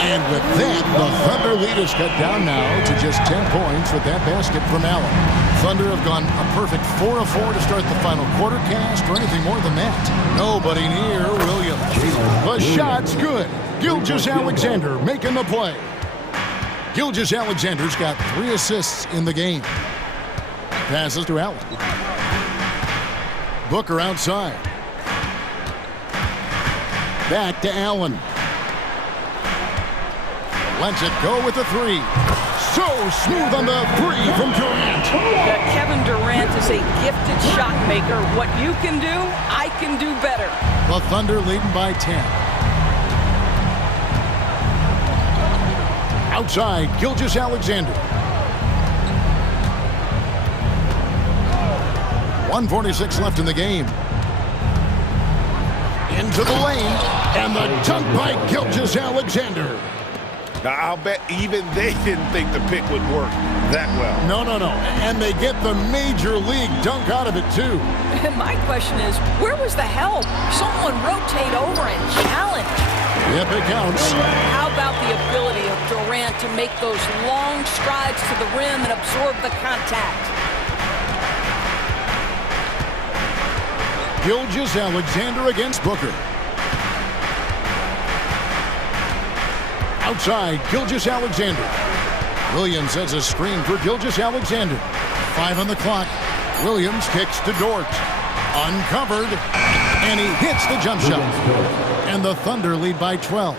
And with that, the Thunder lead is cut down now to just 10 points with that basket from Allen. Thunder have gone a perfect 4 of 4 to start the final quarter cast, or anything more than that. Nobody near Williams. The shot's good. Gilgeous-Alexander making the play. Gilgeous-Alexander's got 3 assists in the game. Passes to Allen. Booker outside. Back to Allen. Lets it go with the 3. So smooth on the 3 from Durant. Kevin Durant is a gifted shot maker. What you can do, I can do better. The Thunder leading by 10. Outside, Gilgeous-Alexander. 1:46 left in the game. Into the lane, and the dunk by Gilgeous-Alexander. Now, I'll bet even they didn't think the pick would work that well. No. And they get the major league dunk out of it, too. And my question is, where was the help? Someone rotate over and challenge. Yep, it counts. How about the ability of Durant to make those long strides to the rim and absorb the contact? Gilgeous-Alexander against Booker. Outside, Gilgeous-Alexander. Williams sets a screen for Gilgeous-Alexander. 5 on the clock. Williams kicks to Dort. Uncovered. And he hits the jump shot. And the Thunder lead by 12.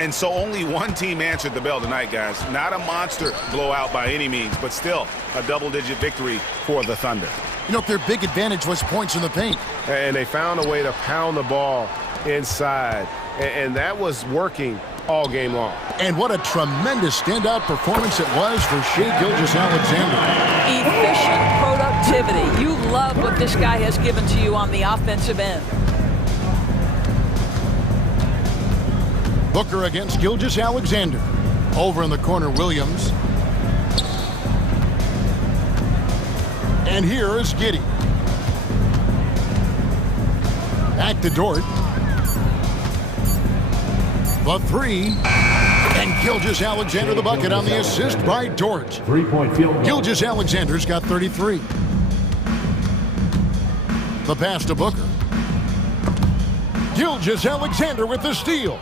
And so only one team answered the bell tonight, guys. Not a monster blowout by any means, but still a double-digit victory for the Thunder. You know, their big advantage was points in the paint. And they found a way to pound the ball inside. And that was working all game long. And what a tremendous standout performance it was for Shai Gilgeous-Alexander. Efficient productivity. You love what this guy has given to you on the offensive end. Booker against Gilgeous-Alexander. Over in the corner, Williams. And here is Giddey. Back to Dort. The 3. And Gilgeous-Alexander the bucket on the assist by Dort. 3-point field goal. Gilgeous-Alexander's got 33. The pass to Booker. Gilgeous-Alexander with the steal.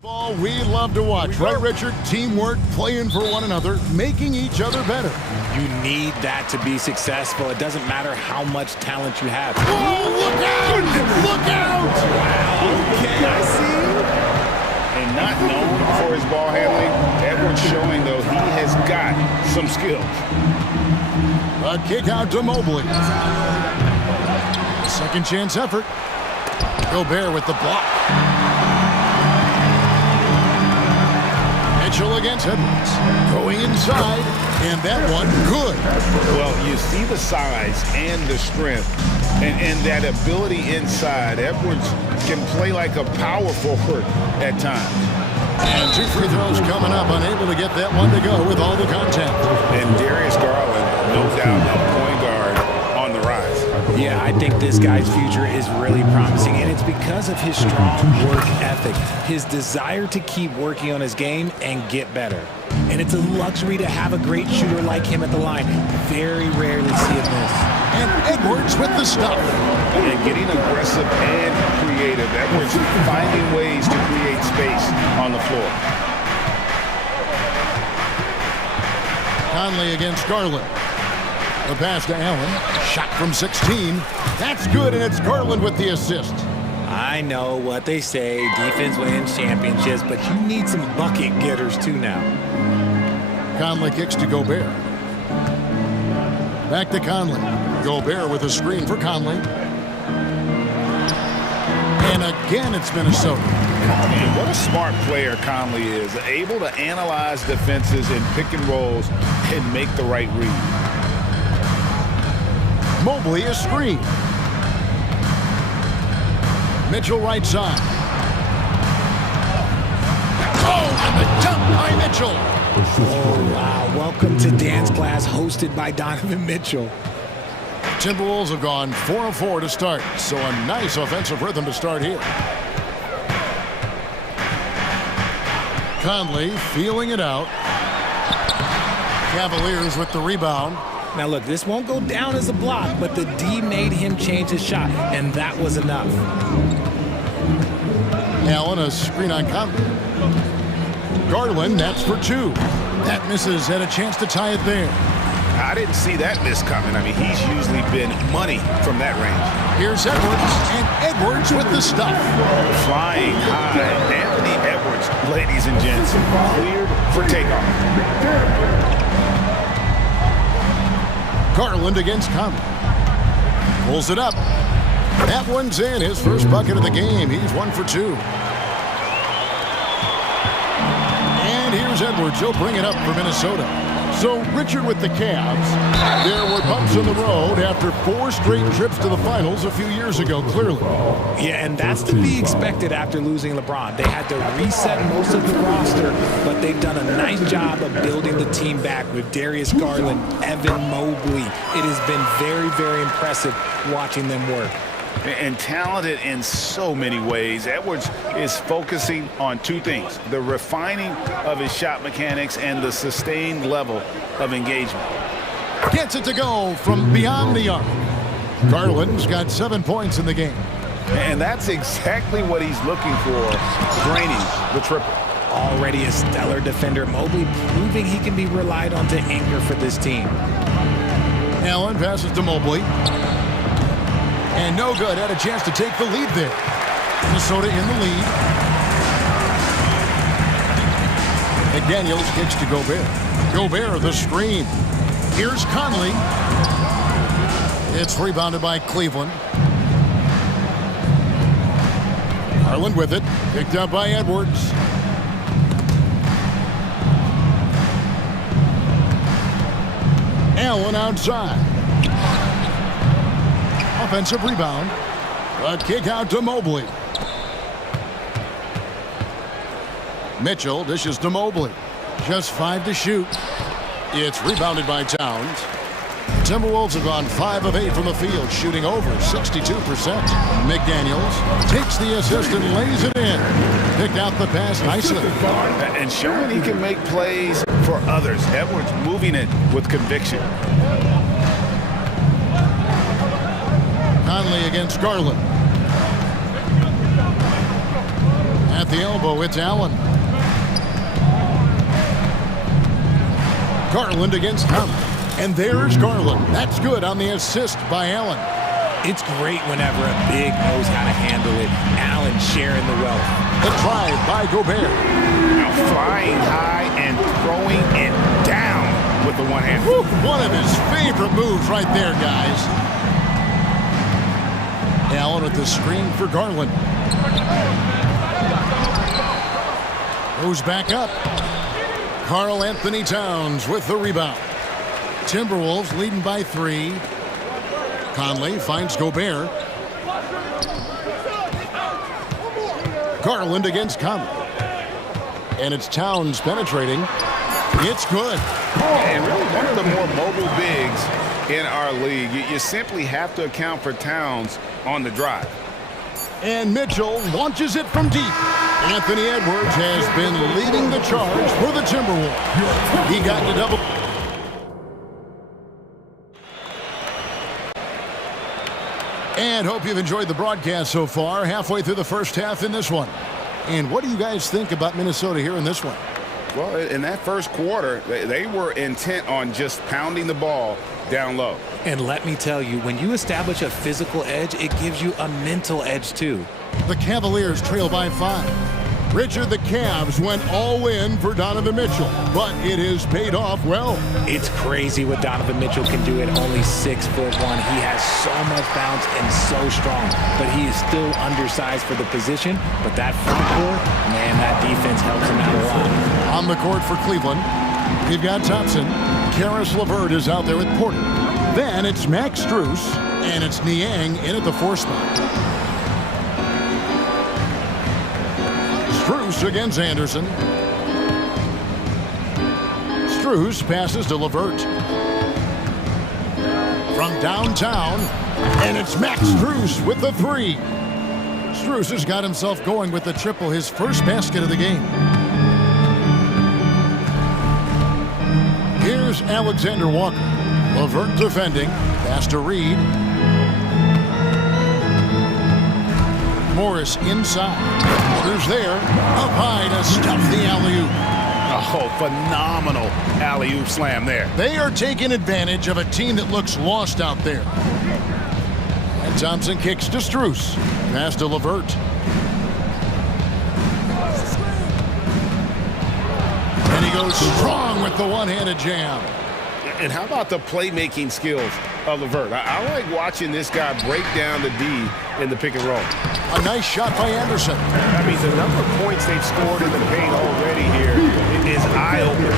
Ball we love to watch, right, Richard? Teamwork, playing for one another, making each other better. You need that to be successful. It doesn't matter how much talent you have. Oh, look out! Look out! Wow, okay, I see. And not known for his ball handling, Edwards showing, though, he has got some skills. A kick out to Mobley. Second chance effort. Gobert with the block. Mitchell against Edwards. Going inside, and that one good. Well, you see the size and the strength and that ability inside. Edwards can play like a power forward at times. And 2 free throws coming up, unable to get that one to go with all the contact. And Darius Garland, no doubt, a point guard on the rise. Yeah, I think this guy's future is really promising, and it's because of his strong work ethic, his desire to keep working on his game and get better. And it's a luxury to have a great shooter like him at the line. Very rarely see it miss. And Edwards with the stuff. And getting aggressive and creative. Edwards finding ways to create space on the floor. Conley against Garland. The pass to Allen. Shot from 16. That's good, and it's Garland with the assist. I know what they say, defense wins championships, but you need some bucket getters too now. Conley kicks to Gobert. Back to Conley. Gobert with a screen for Conley. And again, it's Minnesota. And what a smart player Conley is. Able to analyze defenses in pick and rolls and make the right read. Mobley a screen. Mitchell right side. Oh, and the dunk by Mitchell. Oh, wow. Welcome to dance class hosted by Donovan Mitchell. Timberwolves have gone 4 of 4 to start, so a nice offensive rhythm to start here. Conley feeling it out. Cavaliers with the rebound. Now look, this won't go down as a block, but the D made him change his shot, and that was enough. Allen a screen on Conley. Garland, that's for 2. That misses, had a chance to tie it there. I didn't see that miss coming. I mean, he's usually been money from that range. Here's Edwards, and Edwards with the stuff. Flying high. Anthony Edwards, ladies and gents, cleared for takeoff. Garland against Conley. Pulls it up. That one's in. His first bucket of the game. He's 1 for 2. And here's Edwards. He'll bring it up for Minnesota. So, Richard with the Cavs, there were bumps in the road after 4 straight trips to the finals a few years ago, clearly. Yeah, and that's to be expected after losing LeBron. They had to reset most of the roster, but they've done a nice job of building the team back with Darius Garland, Evan Mobley. It has been very, very impressive watching them work. And talented in so many ways. Edwards is focusing on 2 things: the refining of his shot mechanics and the sustained level of engagement. Gets it to go from beyond the arc. Garland's got 7 points in the game. And that's exactly what he's looking for, draining the triple. Already a stellar defender, Mobley proving he can be relied on to anchor for this team. Allen passes to Mobley. And no good. Had a chance to take the lead there. Minnesota in the lead. McDaniels kicks to Gobert. Gobert the screen. Here's Conley. It's rebounded by Cleveland. Garland with it. Picked up by Edwards. Allen outside. Offensive rebound. A kick out to Mobley. Mitchell dishes to Mobley. Just 5 to shoot. It's rebounded by Towns. Timberwolves have gone 5 of 8 from the field, shooting over 62%. McDaniels takes the assist and lays it in. Picked out the pass nicely. And showing he can make plays for others. Edwards moving it with conviction. Conley against Garland. At the elbow, it's Allen. Garland against Conley. And there's Garland. That's good on the assist by Allen. It's great whenever a big knows how to handle it. Allen sharing the wealth. The drive by Gobert. Now flying high and throwing it down with the one hand. One of his favorite moves right there, guys. Allen with the screen for Garland. Goes back up. Karl Anthony Towns with the rebound. Timberwolves leading by 3. Conley finds Gobert. Garland against Conley. And it's Towns penetrating. It's good. And really one of the more mobile bigs in our league. You simply have to account for Towns on the drive. And Mitchell launches it from deep. Anthony Edwards has been leading the charge for the Timberwolves. He got the double. And hope you've enjoyed the broadcast so far. Halfway through the first half in this one. And what do you guys think about Minnesota here in this one? Well, in that first quarter, they were intent on just pounding the ball down low. And let me tell you, when you establish a physical edge, it gives you a mental edge too. The Cavaliers trail by 5. Richard, the Cavs went all in for Donovan Mitchell, but it has paid off well. It's crazy what Donovan Mitchell can do at only 6'1". He has so much bounce and so strong, but he is still undersized for the position. But that front court, man, that defense helps him out a lot. On the court for Cleveland, we've got Thompson. Karis LeVert is out there with Porter. Then it's Max Strus, and it's Niang in at the 4 spot. Strus against Anderson. Strus passes to LeVert. From downtown, and it's Max Strus with the 3. Strus has got himself going with the triple, his first basket of the game. Here's Alexander Walker. LeVert defending. Pass to Reed. Morris inside. Porter's there. Up high to stuff the alley-oop. Oh, phenomenal alley-oop slam there. They are taking advantage of a team that looks lost out there. And Thompson kicks to Strus. Pass to LeVert. And he goes strong with the one-handed jam. And how about the playmaking skills of LeVert? I like watching this guy break down the D in the pick and roll. A nice shot by Anderson. I mean, the number of points they've scored in the paint already here is eye-opening.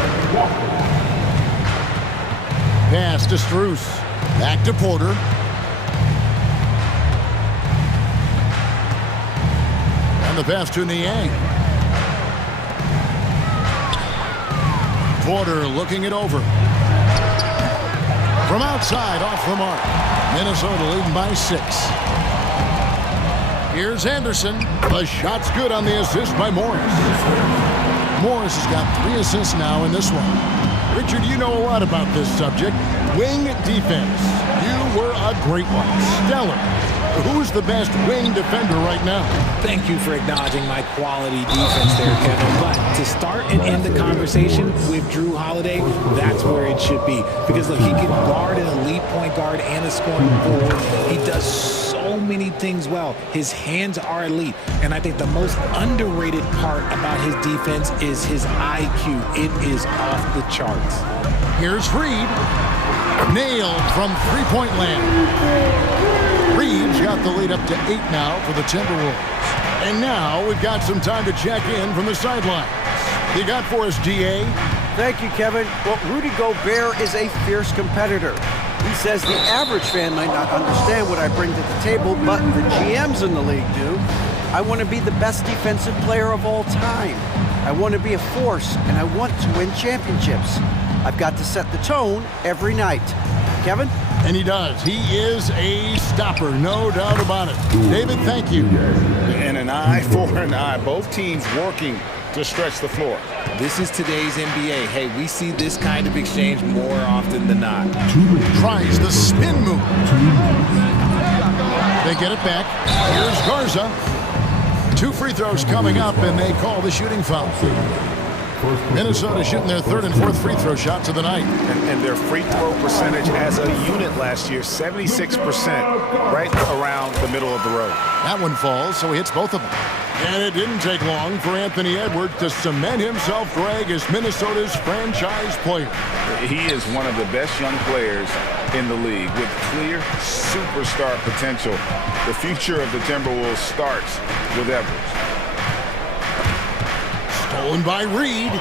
Pass to Strus. Back to Porter. And the pass to Niang. Porter looking it over. From outside, off the mark. Minnesota leading by 6. Here's Anderson. The shot's good on the assist by Morris. Morris has got 3 assists now in this one. Richard, you know a lot about this subject. Wing defense. You were a great one. Stellar. Who's the best wing defender right now? Thank you for acknowledging my quality defense there, Kevin. But to start and end the conversation with Drew Holiday, that's where it should be. Because look, he can guard an elite point guard and a scoring forward. He does so many things well. His hands are elite. And I think the most underrated part about his defense is his IQ. It is off the charts. Here's Reed. Nailed from three-point land. Reed's got the lead up to 8 now for the Timberwolves. And now we've got some time to check in from the sidelines. You got for us, DA? Thank you, Kevin. Well, Rudy Gobert is a fierce competitor. He says the average fan might not understand what I bring to the table, but the GMs in the league do. I want to be the best defensive player of all time. I want to be a force, and I want to win championships. I've got to set the tone every night. Kevin? And he does. He is a stopper, no doubt about it. David, thank you. And an eye for an eye. Both teams working to stretch the floor. This is today's NBA. Hey, we see this kind of exchange more often than not. Tries the spin move. They get it back. Here's Garza. 2 free throws coming up, and they call the shooting foul. Minnesota shooting their 3rd and 4th free throw shots of the night. And their free throw percentage as a unit last year, 76%, right around the middle of the road. That one falls, so he hits both of them. And it didn't take long for Anthony Edwards to cement himself, Greg, as Minnesota's franchise player. He is one of the best young players in the league with clear superstar potential. The future of the Timberwolves starts with Edwards. Stolen by Reed.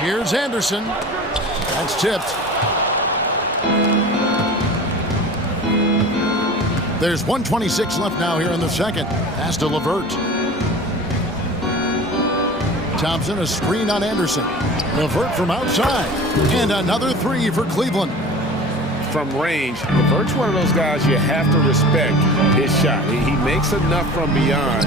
Here's Anderson. That's tipped. There's 1:26 left now here in the second. Pass to LeVert. Thompson, a screen on Anderson. LeVert from outside. And another 3 for Cleveland. From range, LeVert's one of those guys you have to respect his shot. He makes enough from beyond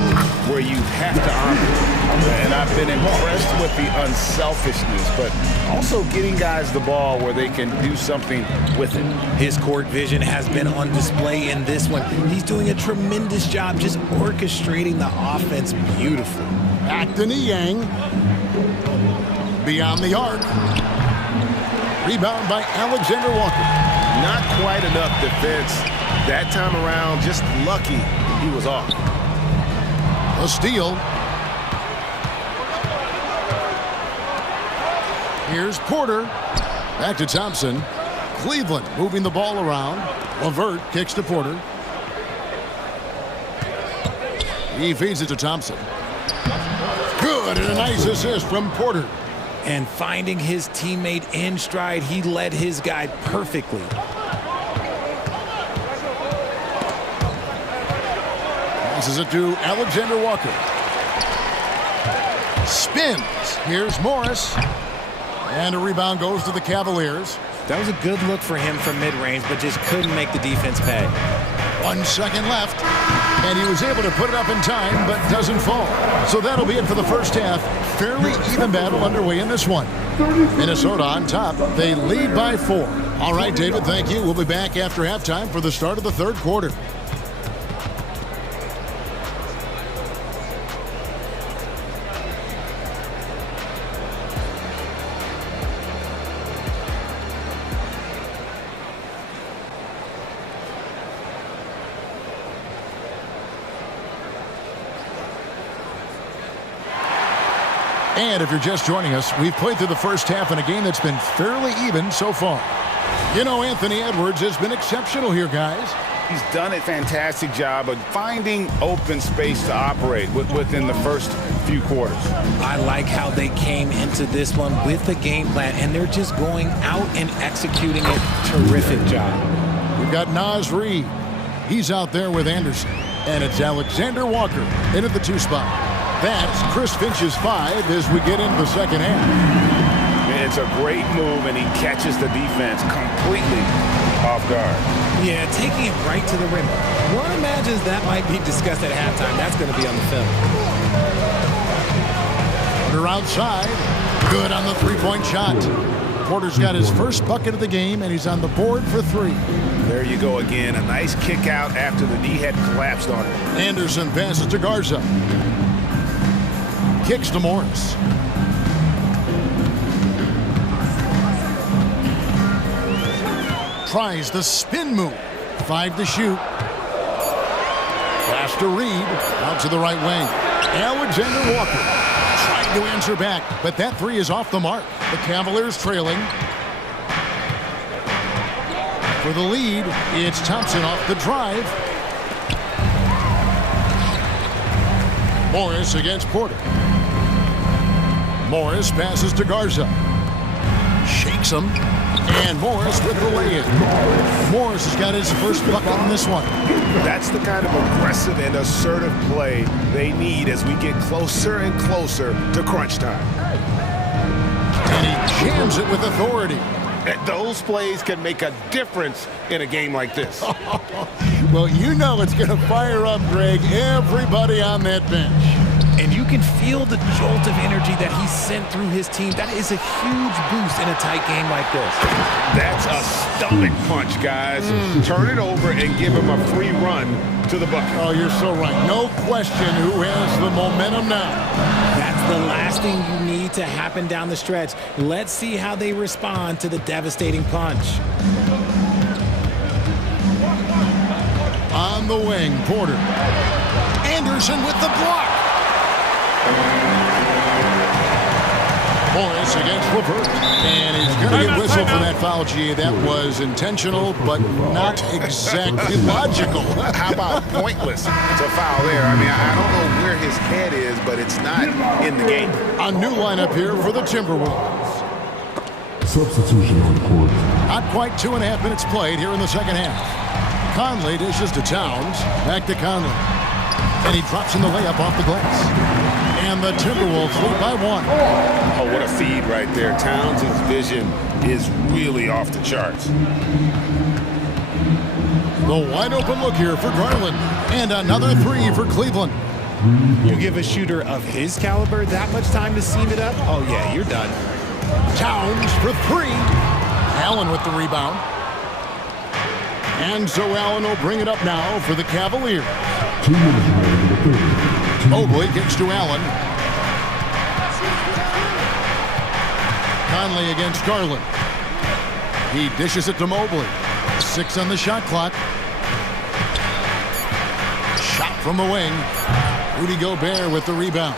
where you have to honor it. And I've been impressed with the unselfishness, but also getting guys the ball where they can do something with it. His court vision has been on display in this one. He's doing a tremendous job just orchestrating the offense beautifully. Back to Niang. Beyond the arc. Rebound by Alexander Walker. Not quite enough defense that time around. Just lucky he was off. A steal. Here's Porter. Back to Thompson. Cleveland moving the ball around. LeVert kicks to Porter. He feeds it to Thompson. Good, and a nice assist from Porter. And finding his teammate in stride, he led his guy perfectly. Passes it to Alexander Walker. Spins. Here's Morris. And a rebound goes to the Cavaliers. That was a good look for him from mid-range, but just couldn't make the defense pay. 1 second left. And he was able to put it up in time, but doesn't fall. So that'll be it for the first half. Fairly even battle underway in this one. Minnesota on top. They lead by 4. All right, David, thank you. We'll be back after halftime for the start of the third quarter. And if you're just joining us, we've played through the first half in a game that's been fairly even so far. You know, Anthony Edwards has been exceptional here, guys. He's done a fantastic job of finding open space to operate within the first few quarters. I like how they came into this one with the game plan, and they're just going out and executing it. Terrific job. We've got Naz Reid. He's out there with Anderson. And it's Alexander Walker in at the 2 spot. That's Chris Finch's 5 as we get into the second half. It's a great move, and he catches the defense completely off guard. Yeah, taking it right to the rim. One imagines that might be discussed at halftime. That's going to be on the film. Porter outside. Good on the 3-point shot. Porter's got his first bucket of the game, and he's on the board for 3. There you go again. A nice kick out after the knee had collapsed on it. Anderson passes to Garza. Kicks to Morris. Tries the spin move. 5 to shoot. Pass to Reed. Out to the right wing. Alexander Walker trying to answer back, but that 3 is off the mark. The Cavaliers trailing. For the lead, it's Thompson off the drive. Morris against Porter. Morris passes to Garza. Shakes him. And Morris with the lay-in. Morris has got his first bucket in this one. That's the kind of aggressive and assertive play they need as we get closer and closer to crunch time. And he jams it with authority. Those plays can make a difference in a game like this. Well, you know it's going to fire up, Greg, everybody on that bench. And you can feel the jolt of energy that he sent through his team. That is a huge boost in a tight game like this. That's a stomach punch, guys. Turn it over and give him a free run to the bucket. Oh, you're so right. No question who has the momentum now. That's the last thing you need to happen down the stretch. Let's see how they respond to the devastating punch. On the wing, Porter. Anderson with the block. Morris against Levert. And he's going to get whistled for that foul, G. That was intentional, but not exactly logical. How about pointless to foul there? I mean, I don't know where his head is, but it's not in the game. A new lineup here for the Timberwolves. Substitution on court. Not quite 2.5 minutes played here in the second half. Conley dishes to Towns. Back to Conley. And he drops in the layup off the glass. And the Timberwolves lead by 1. Oh, what a feed right there. Towns' vision is really off the charts. The wide open look here for Garland. And another 3 for Cleveland. You give a shooter of his caliber that much time to seam it up? Oh, yeah, you're done. Towns for 3. Allen with the rebound. And so Allen will bring it up now for the Cavaliers. 2 minutes remaining in the third. Mobley kicks to Allen. Conley against Garland. He dishes it to Mobley. 6 on the shot clock. Shot from the wing. Rudy Gobert with the rebound.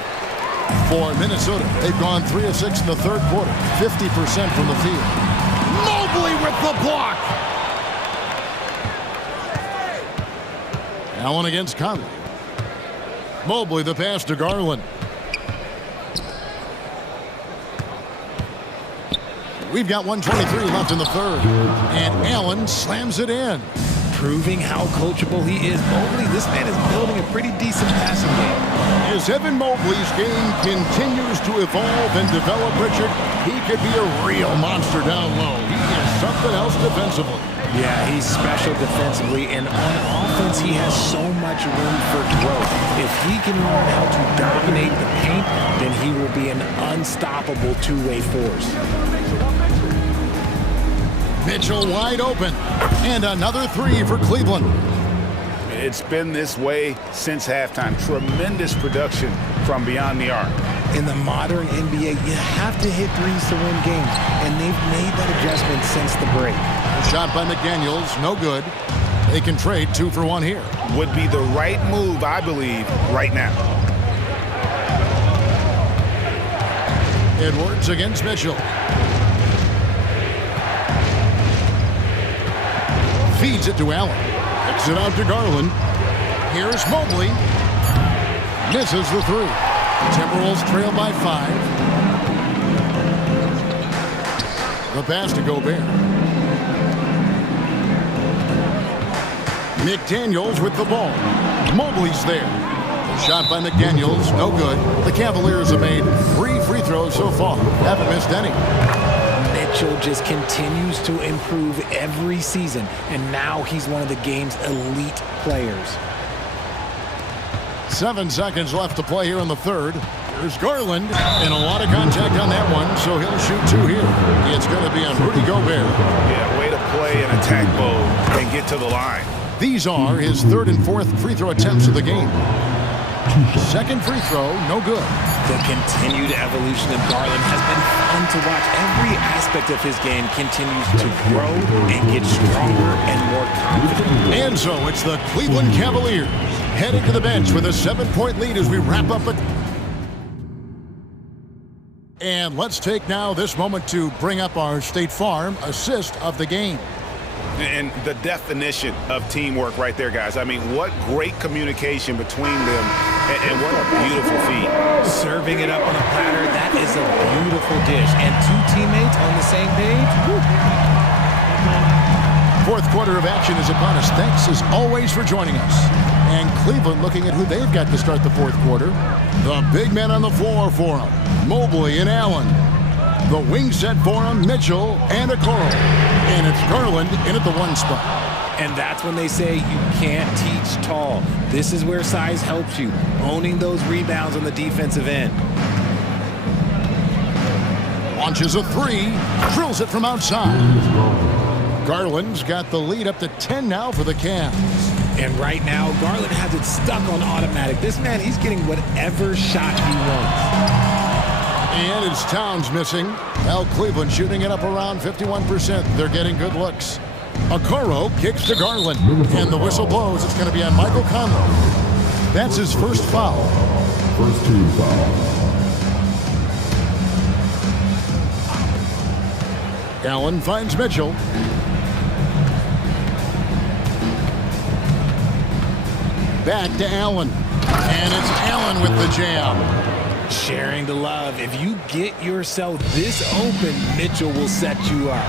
For Minnesota, they've gone 3 of 6 in the third quarter. 50% from the field. Mobley with the block. Allen against Conley. Mobley the pass to Garland. We've got 1:23 left in the third. And Allen slams it in. Proving how coachable he is. Mobley, this man is building a pretty decent passing game. As Evan Mobley's game continues to evolve and develop, Richard, he could be a real monster down low. He is something else defensively. Yeah, he's special defensively, and on offense, he has so much room for growth. If he can learn how to dominate the paint, then he will be an unstoppable two-way force. Mitchell wide open, and another 3 for Cleveland. It's been this way since halftime. Tremendous production from beyond the arc. In the modern NBA, you have to hit threes to win games, and they've made that adjustment since the break. Shot by McDaniels, no good. They can trade 2 for 1 here. Would be the right move, I believe, right now. Edwards against Mitchell. Feeds it to Allen. Kicks it out to Garland. Here's Mobley. Misses the 3. Timberwolves trail by 5. The pass to Gobert. McDaniels with the ball. Mobley's there. Shot by McDaniels, no good. The Cavaliers have made 3 free throws so far. Haven't missed any. Mitchell just continues to improve every season, and now he's one of the game's elite players. 7 seconds left to play here in the third. Here's Garland, and a lot of contact on that one, so he'll shoot 2 here. It's going to be on Rudy Gobert. Yeah, way to play an attack mode and get to the line. These are his 3rd and 4th free throw attempts of the game. 2nd free throw, no good. The continued evolution of Garland has been fun to watch. Every aspect of his game continues to grow and get stronger and more confident. And so it's the Cleveland Cavaliers heading to the bench with a 7-point lead as we wrap up the... And let's take now this moment to bring up our State Farm assist of the game. And the definition of teamwork right there, guys. I mean, what great communication between them, and what a beautiful feed. Serving it up on a platter, that is a beautiful dish. And 2 teammates on the same page. Woo. 4th quarter of action is upon us. Thanks as always for joining us. And Cleveland looking at who they've got to start the 4th quarter. The big men on the floor for them, Mobley and Allen. The wing set for him, Mitchell and Okoro. And it's Garland in at the 1 spot. And that's when they say you can't teach tall. This is where size helps you, owning those rebounds on the defensive end. Launches a three, drills it from outside. Garland's got the lead up to 10 now for the Cavs. And right now, Garland has it stuck on automatic. This man, he's getting whatever shot he wants. And it's Towns missing. Now Cleveland shooting it up around 51%. They're getting good looks. Okoro kicks to Garland. And the whistle blows. It's going to be on Michael Conley. That's his first foul. First team foul. Allen finds Mitchell. Back to Allen. And it's Allen with the jam. Sharing the love. If you get yourself this open, Mitchell will set you up.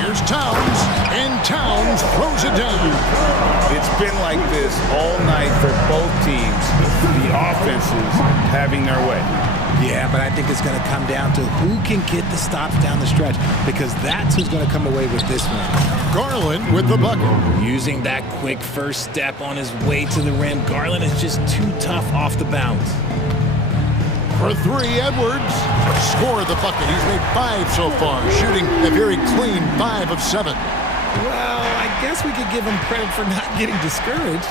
Here's Towns, and Towns throws it down. It's been like this all night for both teams. The offenses having their way. Yeah, but I think it's going to come down to who can get the stops down the stretch, because that's who's going to come away with this one. Garland with the bucket. Using that quick first step on his way to the rim. Garland is just too tough off the bounce. For three, Edwards scored the bucket. He's made 5 so far, shooting a very clean 5 of 7. Well, I guess we could give him credit for not getting discouraged.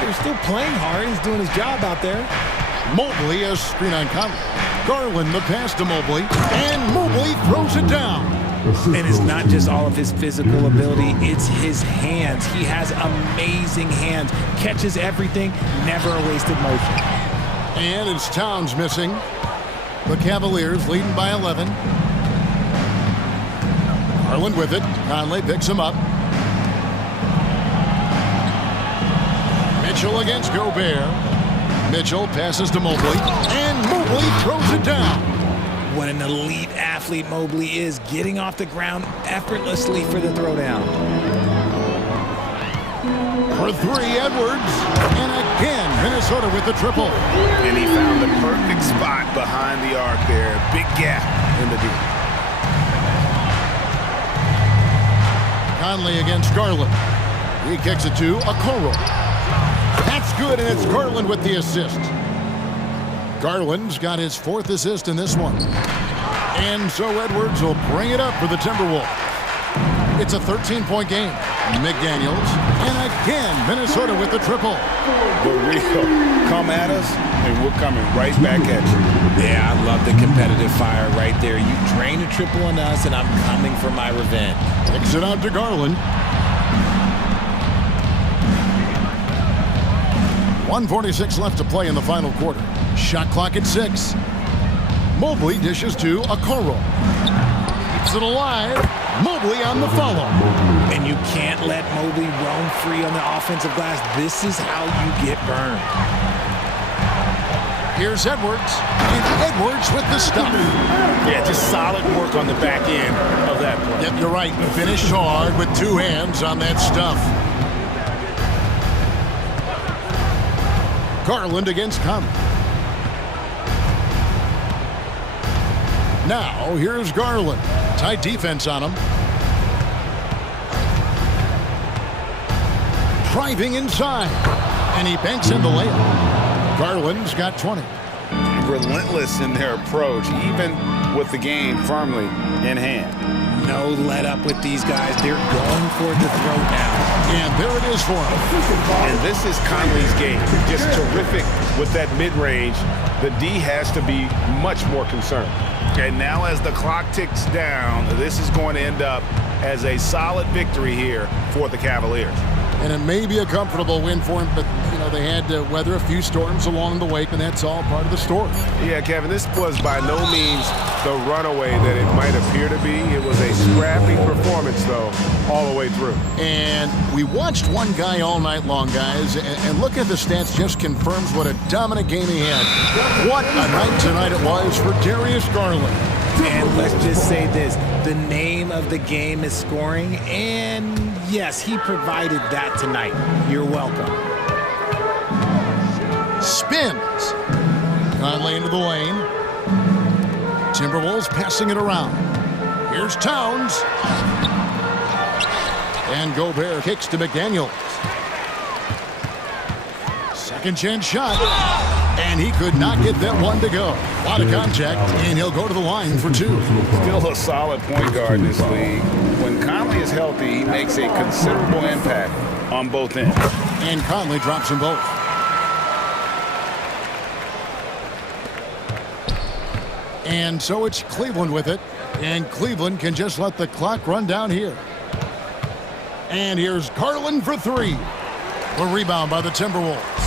They're still playing hard. He's doing his job out there. Mobley has screen on Conley. Garland the pass to Mobley, and Mobley throws it down. And it's not just all of his physical ability, it's his hands. He has amazing hands, catches everything, never a wasted motion. And it's Towns missing. The Cavaliers leading by 11. Garland with it. Conley picks him up. Mitchell against Gobert. Mitchell passes to Mobley, and Mobley throws it down. What an elite athlete Mobley is, getting off the ground effortlessly for the throwdown. For three, Edwards, and again, Minnesota with the triple. And he found the perfect spot behind the arc there. Big gap in the deep. Conley against Garland. He kicks it to Okoro. That's good, and it's Garland with the assist. Garland's got his 4th assist in this one. And so Edwards will bring it up for the Timberwolves. It's a 13-point game. McDaniels, and again, Minnesota with the triple. The real come at us, and we're coming right back at you. Yeah, I love the competitive fire right there. You drain a triple on us, and I'm coming for my revenge. Kicks it out to Garland. 1:46 left to play in the final quarter. Shot clock at 6. Mobley dishes to Okoro. Keeps it alive. Mobley on the follow. And you can't let Mobley roam free on the offensive glass. This is how you get burned. Here's Edwards. And Edwards with the stop. Yeah, just solid work on the back end of that play. Yep, you're right. Finished hard with 2 hands on that stuff. Garland against Conley. Now, here's Garland. Tight defense on him. Driving inside. And he banks in the layup. Garland's got 20. Relentless in their approach, even with the game firmly in hand. No let up with these guys. They're going for the throat now. And there it is for him. And this is Conley's game. Just terrific with that mid-range. The D has to be much more concerned. And now as the clock ticks down, this is going to end up as a solid victory here for the Cavaliers. And it may be a comfortable win for him, but, you know, they had to weather a few storms along the way, and that's all part of the story. Yeah, Kevin, this was by no means the runaway that it might appear to be. It was a scrappy performance, though, all the way through. And we watched one guy all night long, guys, and look at the stats, just confirms what a dominant game he had. What a night tonight it was for Darius Garland. And let's just say this, the name of the game is scoring, and yes, he provided that tonight. You're welcome. Spins. Conley into the lane. Timberwolves passing it around. Here's Towns. And Gobert kicks to McDaniels. Second chance shot. And he could not get that one to go. A lot of contact, and he'll go to the line for two. Still a solid point guard in this league. When Conley is healthy, he makes a considerable impact on both ends. And Conley drops them both. And so it's Cleveland with it. And Cleveland can just let the clock run down here. And here's Garland for three. The rebound by the Timberwolves.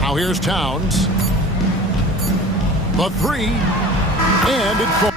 Now here's Towns. The three. And it falls.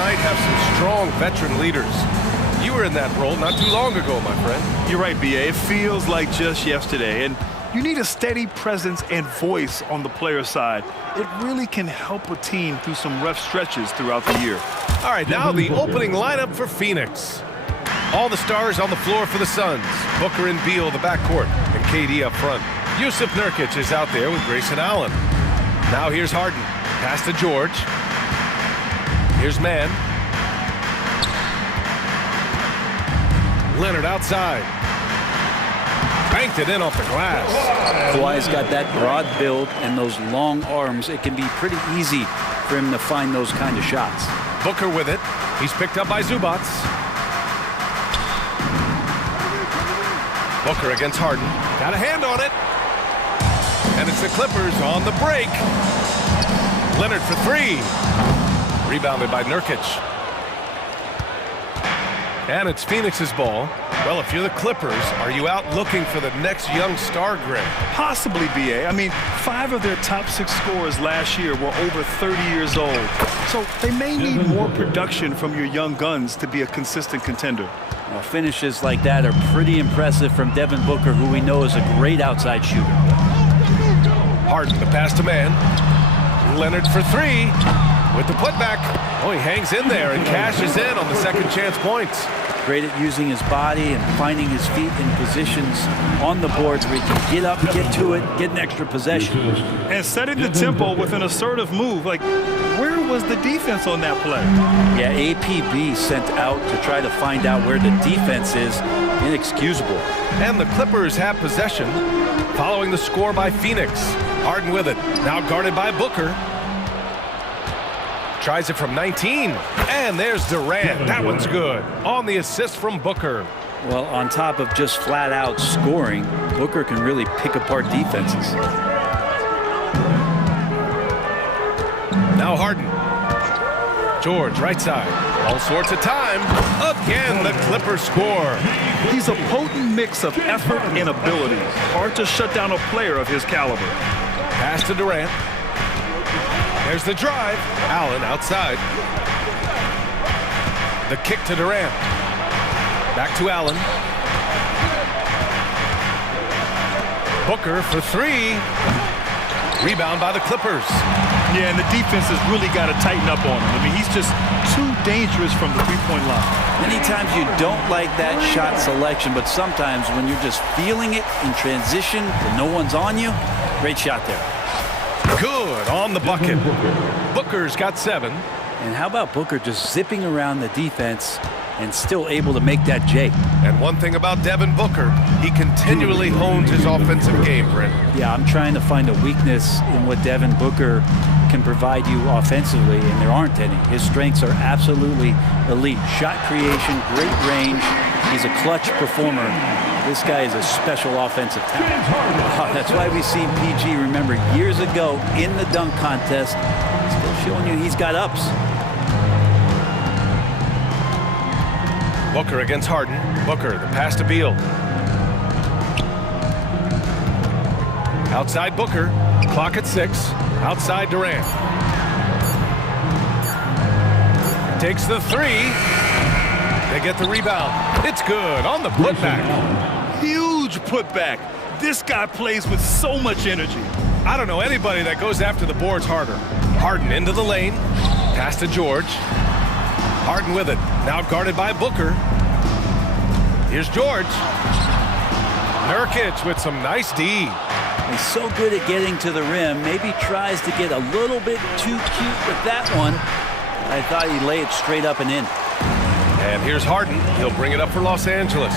tonight have some strong veteran leaders. You were in that role not too long ago, my friend. You're right, B.A. It feels like just yesterday. And you need a steady presence and voice on the player side. It really can help a team through some rough stretches throughout the year. All right, now the opening lineup for Phoenix. All the stars on the floor for the Suns. Booker and Beal, the backcourt, and KD up front. Yusuf Nurkic is out there with Grayson Allen. Now here's Harden. Pass to George. Here's Mann. Leonard outside. Banked it in off the glass. Kawhi's got that broad build and those long arms. It can be pretty easy for him to find those kind of shots. Booker with it. He's picked up by Zubats. Booker against Harden. Got a hand on it. And it's the Clippers on the break. Leonard for three. Rebounded by Nurkic. And it's Phoenix's ball. Well, if you're the Clippers, are you out looking for the next young star, Greg? Possibly, B.A. I mean, 5 of their top 6 scorers last year were over 30 years old. So they may need more production from your young guns to be a consistent contender. Well, finishes like that are pretty impressive from Devin Booker, who we know is a great outside shooter. Harden, the pass to Mann. Leonard for three with the putback. Oh, he hangs in there and cashes in on the second chance points. Great at using his body and finding his feet in positions on the boards where he can get up, get to it, get an extra possession. And setting the tempo with an assertive move. Like, where was the defense on that play? Yeah, APB sent out to try to find out where the defense is. Inexcusable. And the Clippers have possession following the score by Phoenix. Harden with it. Now guarded by Booker. Tries it from 19. And there's Durant. That one's good. On the assist from Booker. Well, on top of just flat out scoring, Booker can really pick apart defenses. Now Harden. George, right side. All sorts of time. Again, the Clippers score. He's a potent mix of effort and ability. Hard to shut down a player of his caliber. Pass to Durant. There's the drive. Allen outside. The kick to Durant. Back to Allen. Booker for three. Rebound by the Clippers. Yeah, and the defense has really got to tighten up on him. I mean, he's just too dangerous from the three-point line. Many times you don't like that shot selection, but sometimes when you're just feeling it in transition and no one's on you, great shot there. Good on the bucket. Booker's got 7. And how about Booker just zipping around the defense and still able to make that J? And one thing about Devin Booker, he continually hones his offensive game, Brent. Yeah, I'm trying to find a weakness in what Devin Booker can provide you offensively, and there aren't any. His strengths are absolutely elite. Shot creation, great range. He's a clutch performer. This guy is a special offensive talent. That's why we seen PG, remember, years ago in the dunk contest, still showing you he's got ups. Booker against Harden. Booker, the pass to Beal. Outside Booker. Clock at 6. Outside Durant. Takes the three. They get the rebound. It's good on the putback. Huge putback. This guy plays with so much energy. I don't know anybody that goes after the boards harder. Harden into the lane. Pass to George. Harden with it. Now guarded by Booker. Here's George. Nurkic with some nice D. He's so good at getting to the rim. Maybe tries to get a little bit too cute with that one. I thought he'd lay it straight up and in. And here's Harden. He'll bring it up for Los Angeles.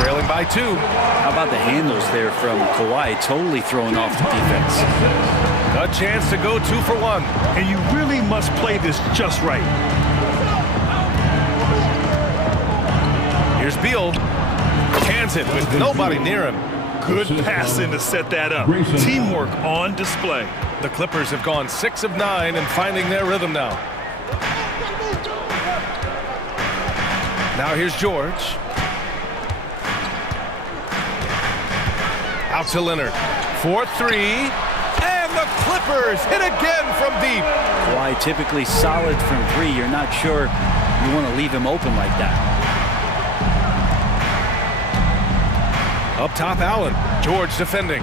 Trailing by 2. How about the handles there from Kawhi? Totally throwing off the defense. A chance to go 2 for 1. And you really must play this just right. Here's Beal. Cans it with nobody near him. Good passing to set that up. Teamwork on display. The Clippers have gone 6 of 9 and finding their rhythm now. Now here's George. Out to Leonard. 4-3. And the Clippers hit again from deep. Why typically solid from three. You're not sure you want to leave him open like that. Up top, Allen. George defending.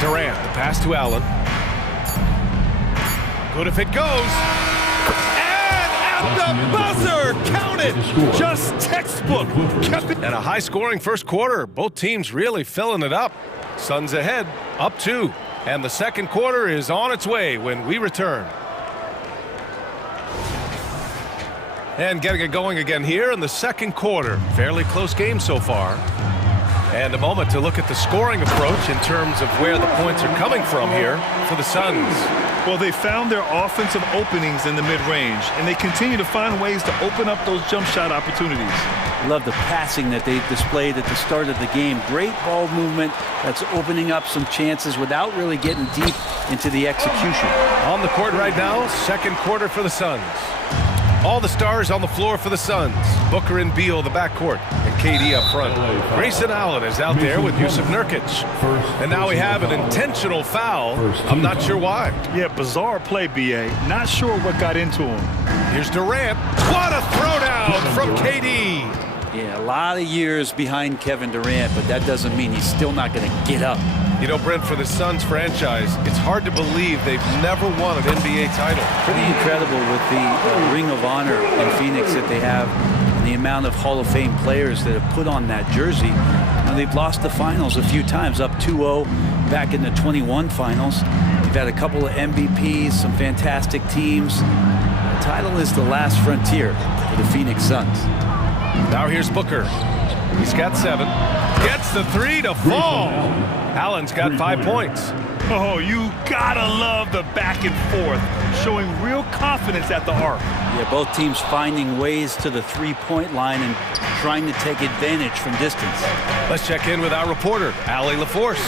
Durant, the pass to Allen. Good if it goes. And at the buzzer, count it. Just textbook. And a high-scoring first quarter. Both teams really filling it up. Suns ahead, up 2. And the second quarter is on its way when we return. And getting it going again here in the second quarter. Fairly close game so far. And a moment to look at the scoring approach in terms of where the points are coming from here for the Suns. Well, they found their offensive openings in the mid-range, and they continue to find ways to open up those jump shot opportunities. Love the passing that they displayed at the start of the game. Great ball movement that's opening up some chances without really getting deep into the execution. On the court right now, second quarter for the Suns. All the stars on the floor for the Suns. Booker and Beal, the backcourt, and KD up front. Grayson Allen is out there with Yusuf Nurkic. And now we have an intentional foul. I'm not sure why. Yeah, bizarre play, B.A. Not sure what got into him. Here's Durant. What a throwdown from KD. Yeah, a lot of years behind Kevin Durant, but that doesn't mean he's still not going to get up. You know, Brent, for the Suns franchise, it's hard to believe they've never won an NBA title. Pretty incredible with the Ring of Honor in Phoenix that they have and the amount of Hall of Fame players that have put on that jersey. Now, they've lost the finals a few times, up 2-0 back in the 21 finals. They've had a couple of MVPs, some fantastic teams. The title is the last frontier for the Phoenix Suns. Now here's Booker. He's got 7. Gets the 3 to fall. Allen's got 5 points. Oh, you gotta love the back and forth, showing real confidence at the arc. Yeah, both teams finding ways to the three-point line and trying to take advantage from distance. Let's check in with our reporter, Allie LaForce.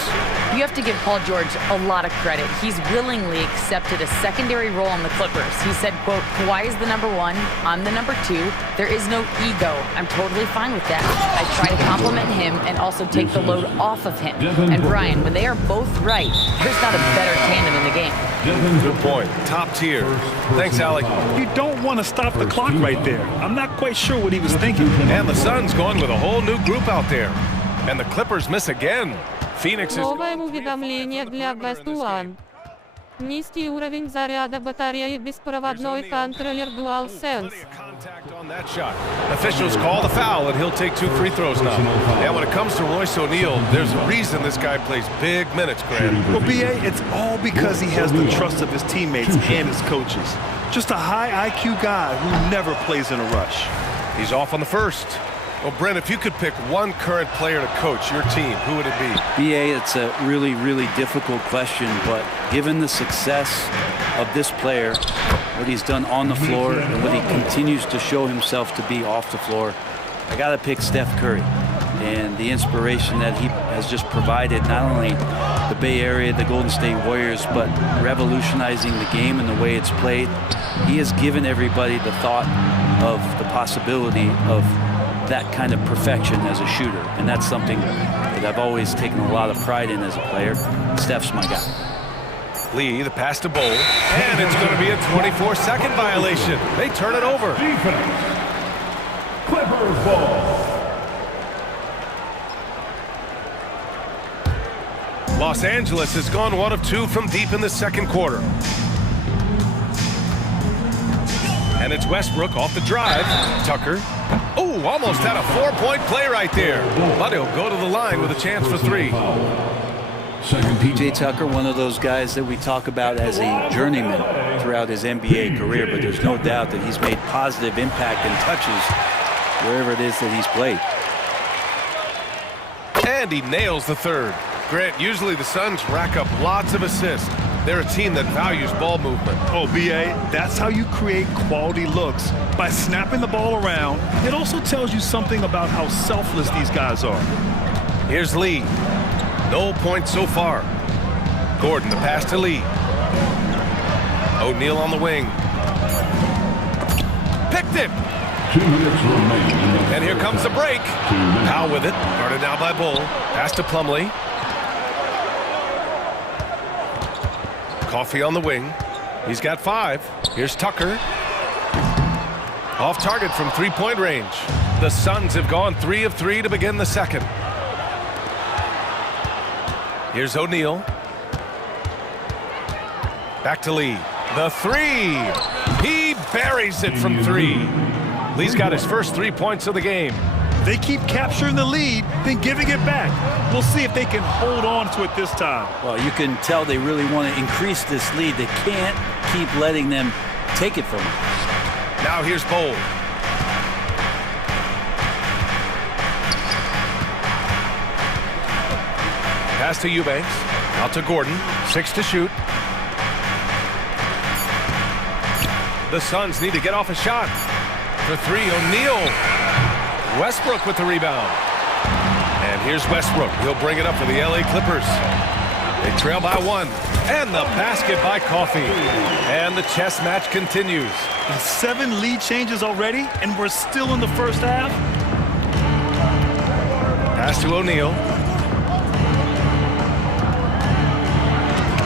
You have to give Paul George a lot of credit. He's willingly accepted a secondary role on the Clippers. He said, quote, Kawhi is the number 1, I'm the number 2. There is no ego. I'm totally fine with that. I try to compliment him and also take the load off of him. And Brian, when they are both right, there's not a better tandem in the game. Good point. Top tier. Thanks, Allie. You don't want to stop the clock right there. I'm not quite sure what he was thinking. And the Suns going with a whole new group out there. And the Clippers miss again. Phoenix is... Новое уведомление для Best One. Низкий уровень заряда батареи беспроводной контроллер DualSense. On that shot. Officials call the foul, and he'll take 2 free throws now. And when it comes to Royce O'Neal, there's a reason this guy plays big minutes, Grant. Well, B.A., it's all because he has the trust of his teammates and his coaches. Just a high IQ guy who never plays in a rush. He's off on the first. Well, Brent, if you could pick one current player to coach your team, who would it be? BA, it's a really, really difficult question, but given the success of this player, what he's done on the floor, and what he continues to show himself to be off the floor, I got to pick Steph Curry. And the inspiration that he has just provided, not only the Bay Area, the Golden State Warriors, but revolutionizing the game and the way it's played. He has given everybody the thought of the possibility of that kind of perfection as a shooter, and that's something that I've always taken a lot of pride in as a player. Steph's my guy. Lee, the pass to Bowl, and it's going to be a 24-second violation. They turn it over. Clippers ball. Los Angeles has gone 1 of 2 from deep in the second quarter. And it's Westbrook off the drive. Tucker. Oh, almost had a 4-point play right there. But he'll go to the line with a chance for 3. PJ Tucker, one of those guys that we talk about as a journeyman throughout his NBA career, but there's no doubt that he's made positive impact and touches wherever it is that he's played. And he nails the third. Grant, usually the Suns rack up lots of assists. They're a team that values ball movement. Oh, B.A., that's how you create quality looks, by snapping the ball around. It also tells you something about how selfless these guys are. Here's Lee. No points so far. Gordon, the pass to Lee. O'Neal on the wing. Picked it. 2 minutes remaining. And here comes the break. Powell with it. Guarded now by Bull. Pass to Plumlee. Coffee on the wing. He's got 5. Here's Tucker. Off target from three-point range. The Suns have gone 3 of 3 to begin the second. Here's O'Neal. Back to Lee. The 3. He buries it from 3. Lee's got his first 3 points of the game. They keep capturing the lead, then giving it back. We'll see if they can hold on to it this time. Well, you can tell they really want to increase this lead. They can't keep letting them take it from them. Now here's Bowl. Pass to Eubanks. Out to Gordon. 6 to shoot. The Suns need to get off a shot. For 3, O'Neal. Westbrook with the rebound. And here's Westbrook. He'll bring it up for the LA Clippers. They trail by 1. And the basket by Coffee. And the chess match continues. 7 lead changes already, and we're still in the first half. Pass to O'Neal.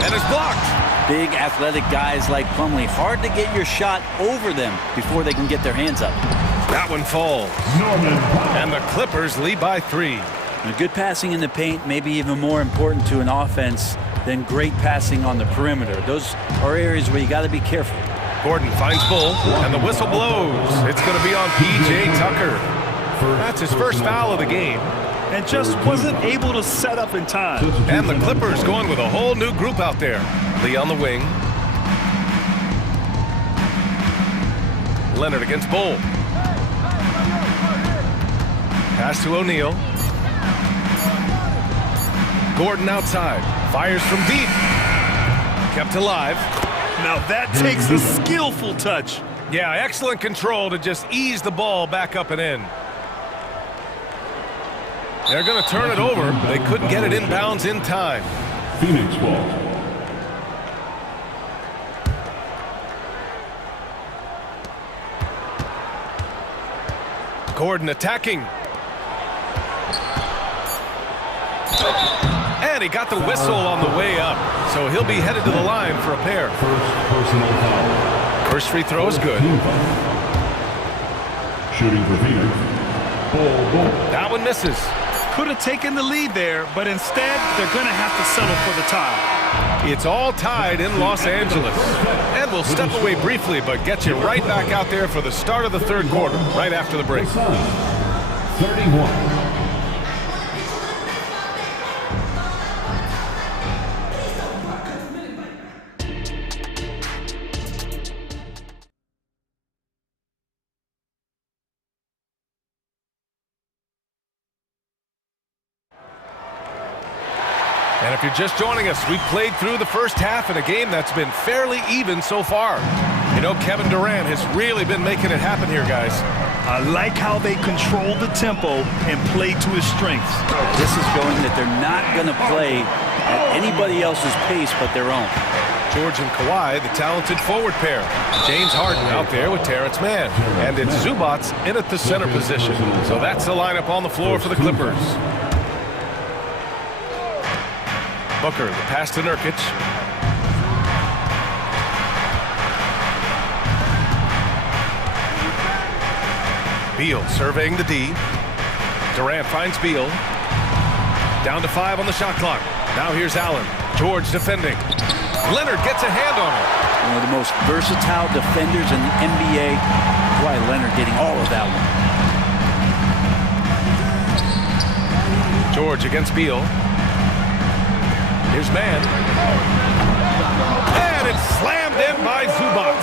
And it's blocked. Big athletic guys like Plumlee. Hard to get your shot over them before they can get their hands up. That one falls. And the Clippers lead by 3. And good passing in the paint may be even more important to an offense than great passing on the perimeter. Those are areas where you got to be careful. Gordon finds Bull, and the whistle blows. It's going to be on P.J. Tucker. That's his first foul of the game. And just wasn't able to set up in time. And the Clippers going with a whole new group out there. Lee on the wing. Leonard against Bull. Pass to O'Neal. Gordon outside. Fires from deep. Kept alive. Now that takes a skillful touch. Yeah, excellent control to just ease the ball back up and in. They're going to turn it over. They couldn't get it inbounds in time. Phoenix ball. Gordon attacking. And he got the whistle on the way up. So he'll be headed to the line for a pair. First personal foul. First free throw is good. Shooting for Phoenix. Ball. That one misses. Could have taken the lead there, but instead they're going to have to settle for the tie. It's all tied in Los Angeles. And we'll step away briefly, but get you right back out there for the start of the third quarter, right after the break. 31. And if you're just joining us, we've played through the first half in a game that's been fairly even so far. You know, Kevin Durant has really been making it happen here, guys. I like how they control the tempo and play to his strengths. This is showing that they're not going to play at anybody else's pace but their own. George and Kawhi, the talented forward pair. James Harden out there with Terrence Mann. And it's Zubac in at the center position. So that's the lineup on the floor for the Clippers. Booker, the pass to Nurkic. Beal surveying the D. Durant finds Beal. Down to 5 on the shot clock. Now here's Allen. George defending. Leonard gets a hand on him. One of the most versatile defenders in the NBA. Why Leonard getting all of that one. George against Beal. Here's Mann. And it's slammed in by Zubac.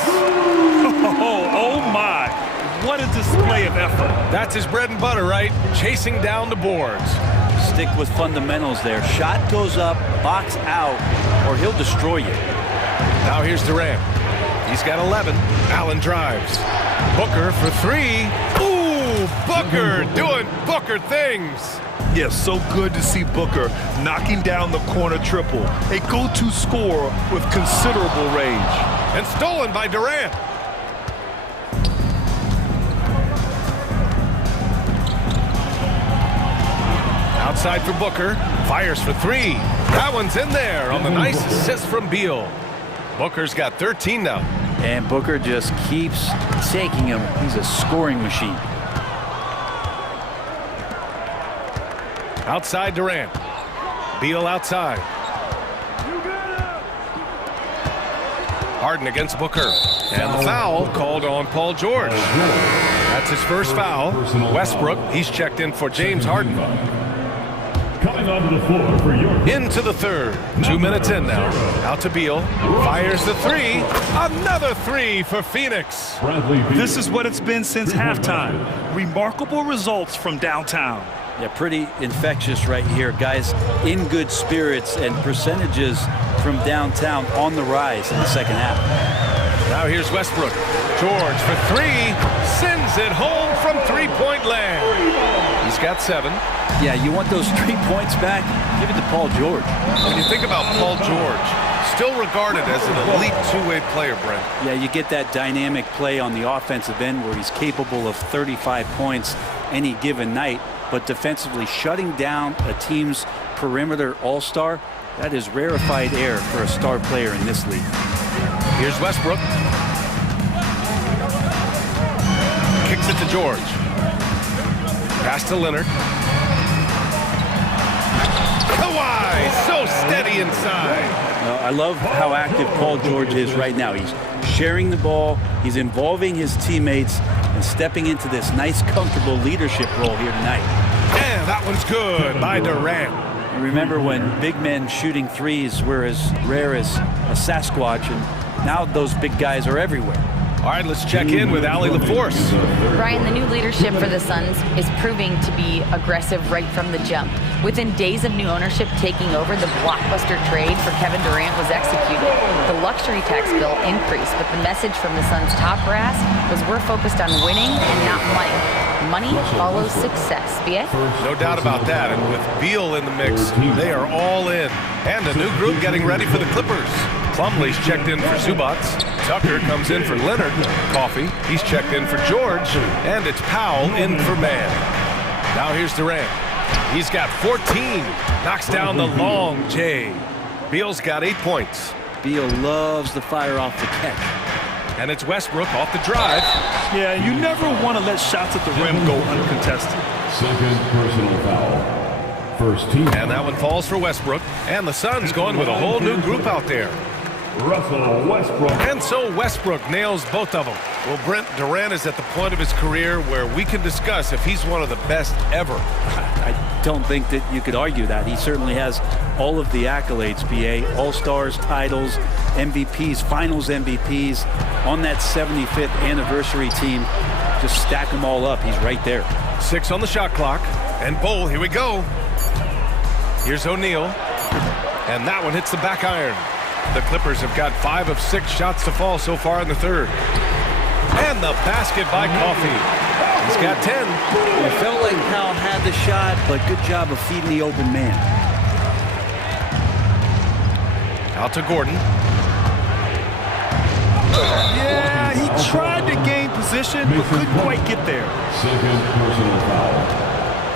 Oh my. What a display of effort. That's his bread and butter, right? Chasing down the boards. Stick with fundamentals there. Shot goes up, box out, or he'll destroy you. Now here's Durant. He's got 11. Allen drives. Booker for 3. Ooh, Booker doing Booker things. Yes, so good to see Booker knocking down the corner triple. A go-to scorer with considerable range. And stolen by Durant. Outside for Booker. Fires for 3. That one's in there on the nice assist from Beal. Booker's got 13 now. And Booker just keeps taking him. He's a scoring machine. Outside Durant. Beal outside. Harden against Booker. And the foul called on Paul George. That's his first foul. Westbrook, he's checked in for James Harden. Coming onto the floor for your Into the third. 2 minutes in now. Out to Beal. Fires the three. Another three for Phoenix. This is what it's been since halftime. Remarkable results from downtown. Yeah, pretty infectious right here. Guys in good spirits and percentages from downtown on the rise in the second half. Now here's Westbrook. George for three. Sends it home from three-point land. He's got 7. Yeah, you want those 3 points back? Give it to Paul George. When you think about Paul George, still regarded as an elite two-way player, Brent. Yeah, you get that dynamic play on the offensive end where he's capable of 35 points any given night, but defensively shutting down a team's perimeter all-star, that is rarefied air for a star player in this league. Here's Westbrook. Kicks it to George. Pass to Leonard. Kawhi, so steady inside. I love how active Paul George is right now. He's sharing the ball, he's involving his teammates, and stepping into this nice, comfortable leadership role here tonight. And that one's good by Durant. Remember when big men shooting threes were as rare as a Sasquatch, and now those big guys are everywhere. All right, let's check in with Allie LaForce. Brian, the new leadership for the Suns is proving to be aggressive right from the jump. Within days of new ownership taking over, the blockbuster trade for Kevin Durant was executed. The luxury tax bill increased, but the message from the Suns' top brass was we're focused on winning and not money. Money follows success. BA? No doubt about that. And with Beal in the mix, they are all in. And a new group getting ready for the Clippers. Plumlee's checked in for Zubac. Tucker comes in for Leonard. Coffee, he's checked in for George. And it's Powell in for Mann. Now here's Durant. He's got 14. Knocks down the long J. Beal's got 8 points. Beal loves the fire off the catch. And it's Westbrook off the drive. Yeah, you never want to let shots at the rim go uncontested. second personal foul. First team. And that one falls for Westbrook. And the Suns going with a whole new group out there. Russell Westbrook. And so Westbrook nails both of them. Well, Brent, Durant is at the point of his career where we can discuss if he's one of the best ever. I don't think that you could argue that. He certainly has all of the accolades, BA. All-Stars, titles, MVPs, finals MVPs. On that 75th anniversary team, just stack them all up. He's right there. 6 on the shot clock. And Bull, here we go. Here's O'Neal. And that one hits the back iron. The Clippers have got 5 of 6 shots to fall so far in the third. And the basket by Coffee. He's got 10. It felt like Powell had the shot, but good job of feeding the open man. Out to Gordon. Yeah, he tried to gain position, but couldn't quite get there. Second personal foul.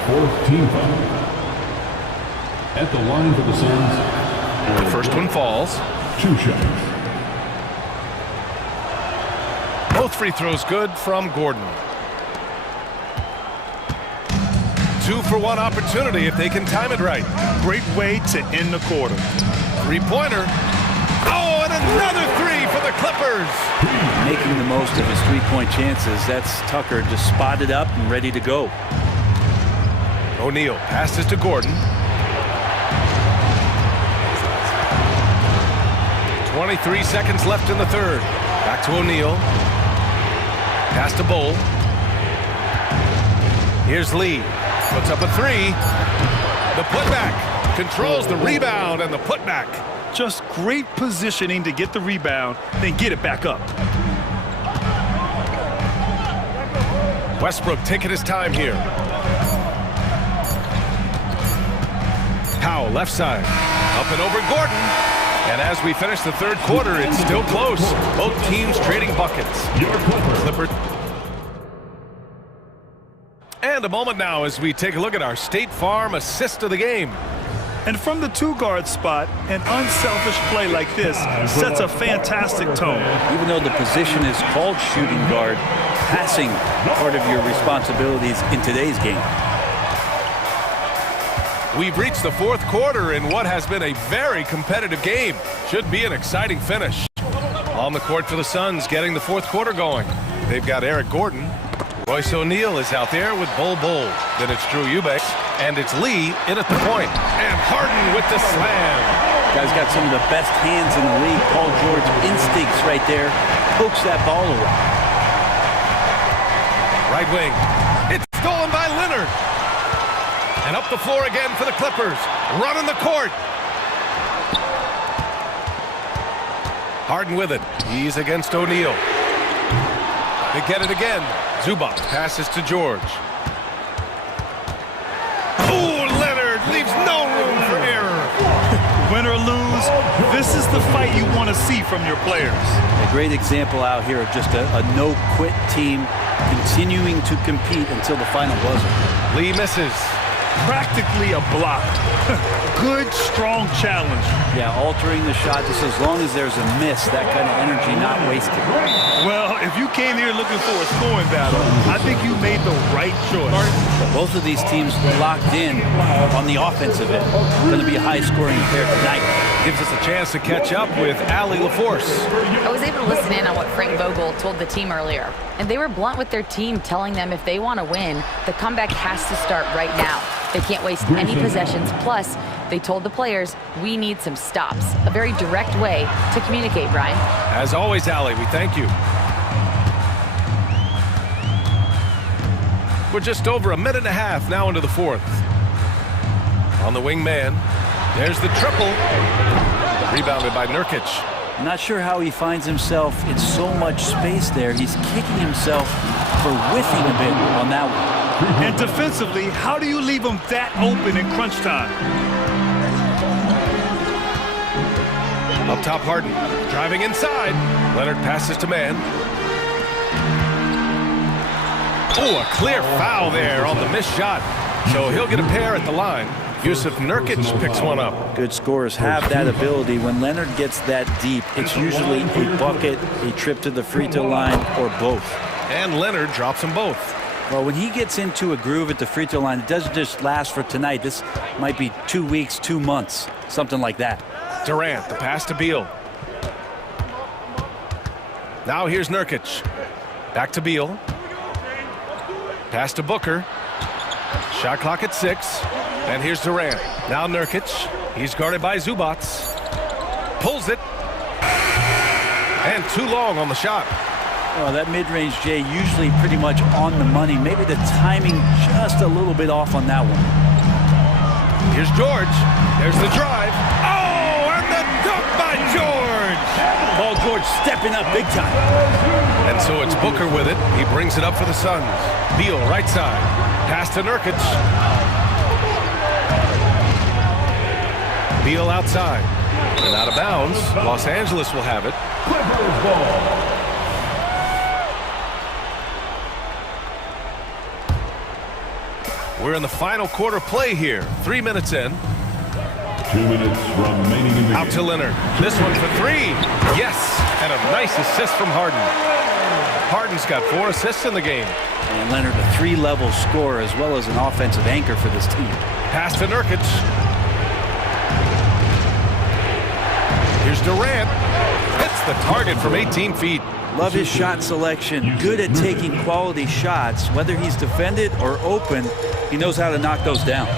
Fourth team foul. At the line for the Suns. The first one falls. 2 shots. Both free throws good from Gordon. 2-for-1 opportunity if they can time it right. Great way to end the quarter. Three-pointer. Oh, and another 3 for the Clippers. Making the most of his three-point chances. That's Tucker just spotted up and ready to go. O'Neal passes to Gordon. 23 seconds left in the third. Back to O'Neal. Pass to Bull. Here's Lee. Puts up a 3. The putback. Controls the rebound and the putback. Just great positioning to get the rebound, then get it back up. Westbrook taking his time here. Powell left side. Up and over Gordon. And as we finish the third quarter, it's still close. Both teams trading buckets. Clippers. And a moment now as we take a look at our State Farm assist of the game. And from the two-guard spot, an unselfish play like this sets a fantastic tone. Even though the position is called shooting guard, passing part of your responsibilities in today's game. We've reached the fourth quarter in what has been a very competitive game. Should be an exciting finish. On the court for the Suns, getting the fourth quarter going. They've got Eric Gordon. Royce O'Neal is out there with Bol Bol. Then it's Drew Eubanks, and it's Lee in at the point. And Harden with the slam. Guy's got some of the best hands in the league. Paul George instincts right there. Pokes that ball away. Right wing. It's stolen by Leonard. And up the floor again for the Clippers. Running the court. Harden with it. He's against O'Neal. They get it again. Zubac passes to George. Ooh, Leonard leaves no room for error. Win or lose, this is the fight you want to see from your players. A great example out here of just a no-quit team continuing to compete until the final buzzer. Lee misses. Practically a block. Good, strong challenge. Yeah, altering the shot just as long as there's a miss, that kind of energy not wasted. Well, if you came here looking for a scoring battle, I think you made the right choice. Both of these teams locked in on the offensive end. Going to be a high-scoring affair tonight. Gives us a chance to catch up with Allie LaForce. I was able to listen in on what Frank Vogel told the team earlier. And they were blunt with their team, telling them if they want to win, the comeback has to start right now. They can't waste any possessions. Plus, they told the players, we need some stops. A very direct way to communicate, Brian. As always, Allie, we thank you. We're just over a minute and a half now into the fourth. On the wing man, there's the triple. Rebounded by Nurkic. I'm not sure how he finds himself in so much space there. He's kicking himself for whiffing a bit on that one. And defensively, how do you leave him that open in crunch time? Up top, Harden. Driving inside. Leonard passes to man. Oh, a clear foul there on the missed shot. So he'll get a pair at the line. Yusuf Nurkic picks one up. Good scorers have that ability. When Leonard gets that deep, it's usually a bucket, a trip to the free throw line, or both. And Leonard drops them both. Well, when he gets into a groove at the free throw line, it doesn't just last for tonight. This might be 2 weeks, 2 months, something like that. Durant, the pass to Beal. Now here's Nurkic. Back to Beal. Pass to Booker. Shot clock at 6. And here's Durant. Now Nurkic. He's guarded by Zubac. Pulls it. And too long on the shot. Well, that mid-range, Jay, usually pretty much on the money. Maybe the timing just a little bit off on that one. Here's George. There's the drive. Oh, and the dunk by George. Paul George stepping up big time. And so it's Booker with it. He brings it up for the Suns. Beal, right side. Pass to Nurkic. Beal outside. And out of bounds. Los Angeles will have it. Clippers ball. We're in the final quarter play here. 3 minutes in. 2 minutes remaining in the Out to Leonard. This one for 3. Yes. And a nice assist from Harden. Harden's got 4 assists in the game. And Leonard, a 3-level scorer as well as an offensive anchor for this team. Pass to Nurkic. Here's Durant. Hits the target from 18 feet. Love his shot selection. Good at taking quality shots. Whether he's defended or open, he knows how to knock those down.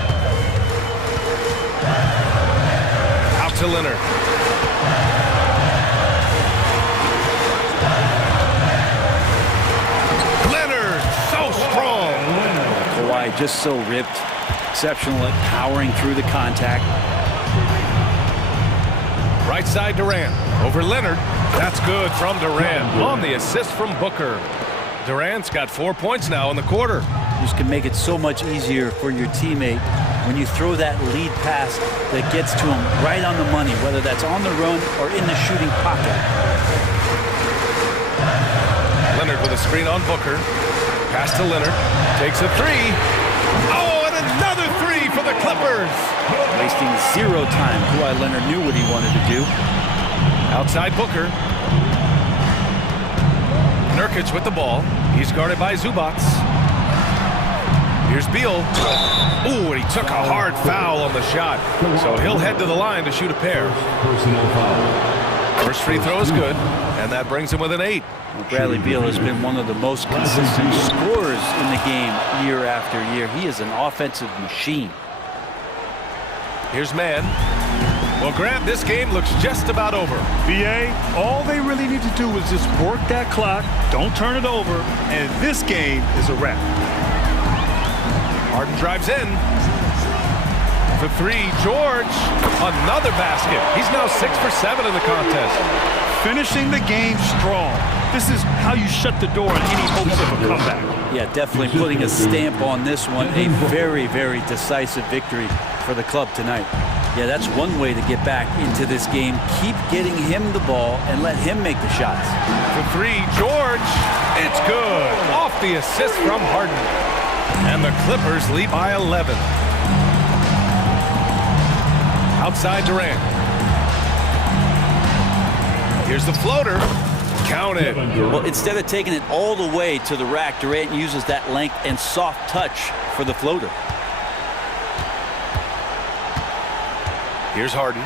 Out to Leonard. Leonard, so strong. Kawhi just so ripped. Exceptional at powering through the contact. Right side Durant. Over Leonard. That's good from Durant on the assist from Booker. Durant's got 4 points now in the quarter. Just can make it so much easier for your teammate when you throw that lead pass that gets to him right on the money, whether that's on the run or in the shooting pocket. Leonard with a screen on Booker. Pass to Leonard. Takes a 3. Oh, and another 3 for the the Clippers. Wasting zero time. Kawhi Leonard knew what he wanted to do. Outside Booker. Nurkic with the ball. He's guarded by Zubac. Here's Beal. Ooh, and he took a hard foul on the shot. So he'll head to the line to shoot a pair. Personal foul. First free throw is good, and that brings him with an 8. Well, Bradley Beal has been one of the most consistent scorers in the game year after year. He is an offensive machine. Here's Mann. Well, Grant, this game looks just about over. BA, all they really need to do is just work that clock, don't turn it over, and this game is a wrap. Harden drives in. For 3, George. Another basket. He's now 6 for 7 in the contest. Finishing the game strong. This is how you shut the door on any hopes of a comeback. Yeah, definitely putting a stamp on this one. A very, very decisive victory for the club tonight. Yeah, that's one way to get back into this game. Keep getting him the ball and let him make the shots. For 3, George. It's good. Off the assist from Harden. And the Clippers lead by 11. Outside Durant. Here's the floater. Count it. Well, instead of taking it all the way to the rack, Durant uses that length and soft touch for the floater. Here's Harden.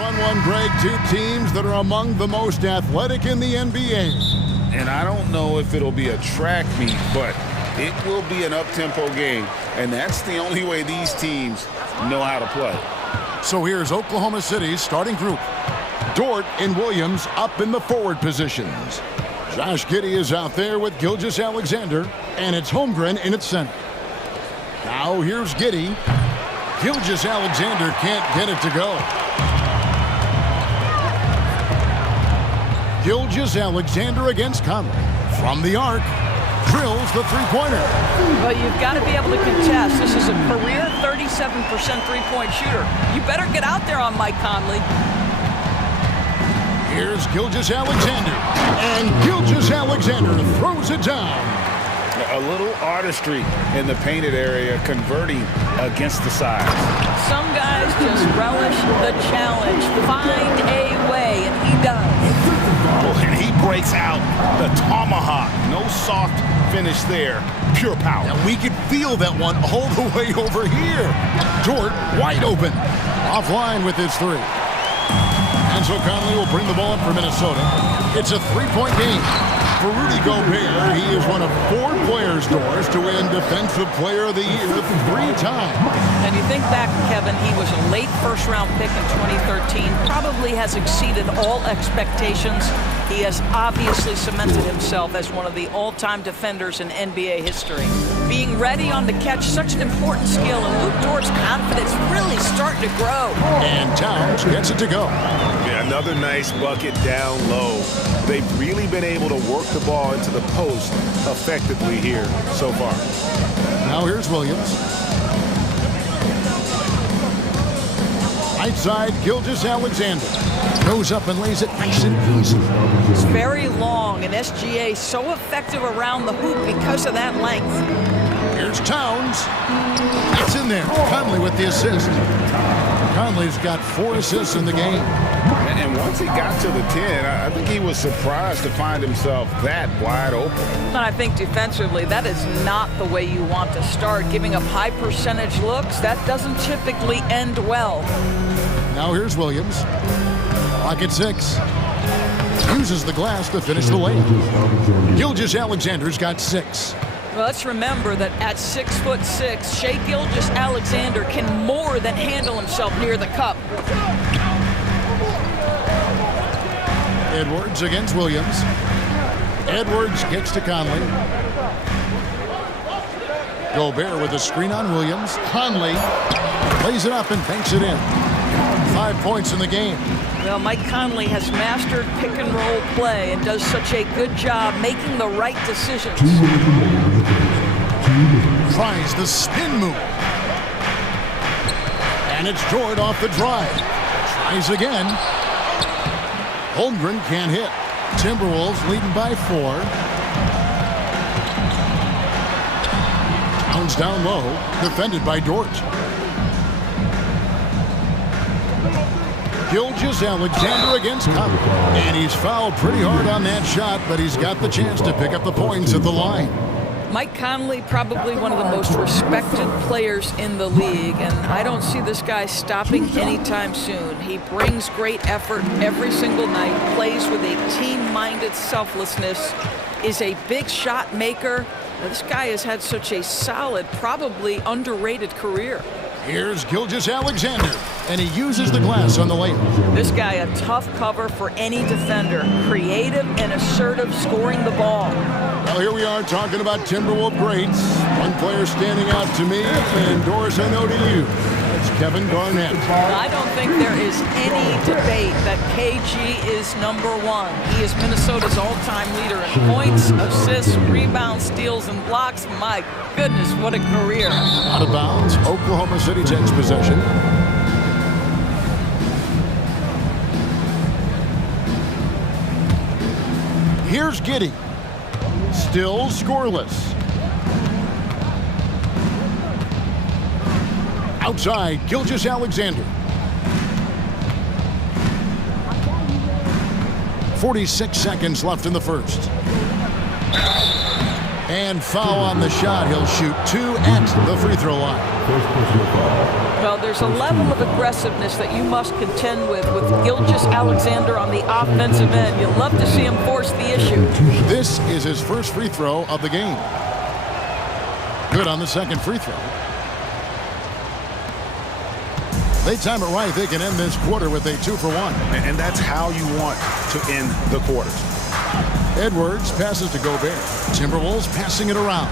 fun one, Greg. Two teams that are among the most athletic in the NBA. And I don't know if it'll be a track meet, but it will be an up-tempo game. And that's the only way these teams know how to play. So here's Oklahoma City's starting group. Dort and Williams up in the forward positions. Josh Giddey is out there with Gilgeous-Alexander, and it's Holmgren in its center. Now here's Giddey. Gilgeous-Alexander can't get it to go. Gilgeous-Alexander against Conley. From the arc, drills the three-pointer. Well, you've got to be able to contest. This is a career 37% three-point shooter. You better get out there on Mike Conley. Here's Gilgeous-Alexander, and Gilgeous-Alexander throws it down. A little artistry in the painted area, converting against the sides. Some guys just relish the challenge, find a way, and he does. Oh, and he breaks out the tomahawk. No soft finish there, pure power. And we could feel that one all the way over here. Dort wide open, offline with his three. And so Conley will bring the ball up for Minnesota. It's a three-point game. For Rudy Gobert, he is one of 4 players, Doris, to win Defensive Player of the Year 3 times. And you think back, Kevin, he was a late first-round pick in 2013, probably has exceeded all expectations. He has obviously cemented himself as one of the all-time defenders in NBA history. Being ready on the catch, such an important skill, and Luke Dort's confidence really starting to grow. And Towns gets it to go. Yeah, another nice bucket down low. They've really been able to work the ball into the post effectively here so far. Now here's Williams. Right side, Gilgeous-Alexander. Goes up and lays it nice and easy. It's very long, and SGA so effective around the hoop because of that length. Here's Towns. It's in there. Conley with the assist. Conley's got 4 assists in the game. And once he got to the 10, I think he was surprised to find himself that wide open. And I think defensively, that is not the way you want to start. Giving up high percentage looks, that doesn't typically end well. Now here's Williams. Clock at 6. Uses the glass to finish the lane. Gilgeous-Alexander's got 6. Well, let's remember that at 6'6", Shai Gilgeous-Alexander can more than handle himself near the cup. Edwards against Williams. Edwards gets to Conley. Gobert with a screen on Williams. Conley lays it up and banks it in. 5 points in the game. Well, Mike Conley has mastered pick-and-roll play and does such a good job making the right decisions. Tries the spin move. And it's Dort off the drive. Tries again. Holmgren can't hit. Timberwolves leading by 4. Towns down low, defended by Dort. Gilgeous-Alexander against Conley. And he's fouled pretty hard on that shot, but he's got the chance to pick up the points at the line. Mike Conley, probably one of the most respected players in the league, and I don't see this guy stopping anytime soon. He brings great effort every single night, plays with a team-minded selflessness, is a big shot maker. Now, this guy has had such a solid, probably underrated career. Here's Gilgeous-Alexander, and he uses the glass on the layup. This guy, a tough cover for any defender. Creative and assertive scoring the ball. Well, here we are talking about Timberwolves greats. One player standing out to me, and Doris, I know to you. It's Kevin Garnett. I don't think there is any debate that KG is #1. He is Minnesota's all-time leader in points, assists, rebounds, steals, and blocks. My goodness, what a career. Out of bounds, Oklahoma City takes possession. Here's Giddey. Still scoreless. Outside, Gilgeous-Alexander. 46 seconds left in the first. And foul on the shot. He'll shoot 2 at the free throw line. Well, there's a level of aggressiveness that you must contend with Gilgeous-Alexander on the offensive end. You'll love to see him force the issue. This is his first free throw of the game. Good on the second free throw. They time it right. They can end this quarter with a 2-for-1. And that's how you want to end the quarters. Edwards passes to Gobert. Timberwolves passing it around.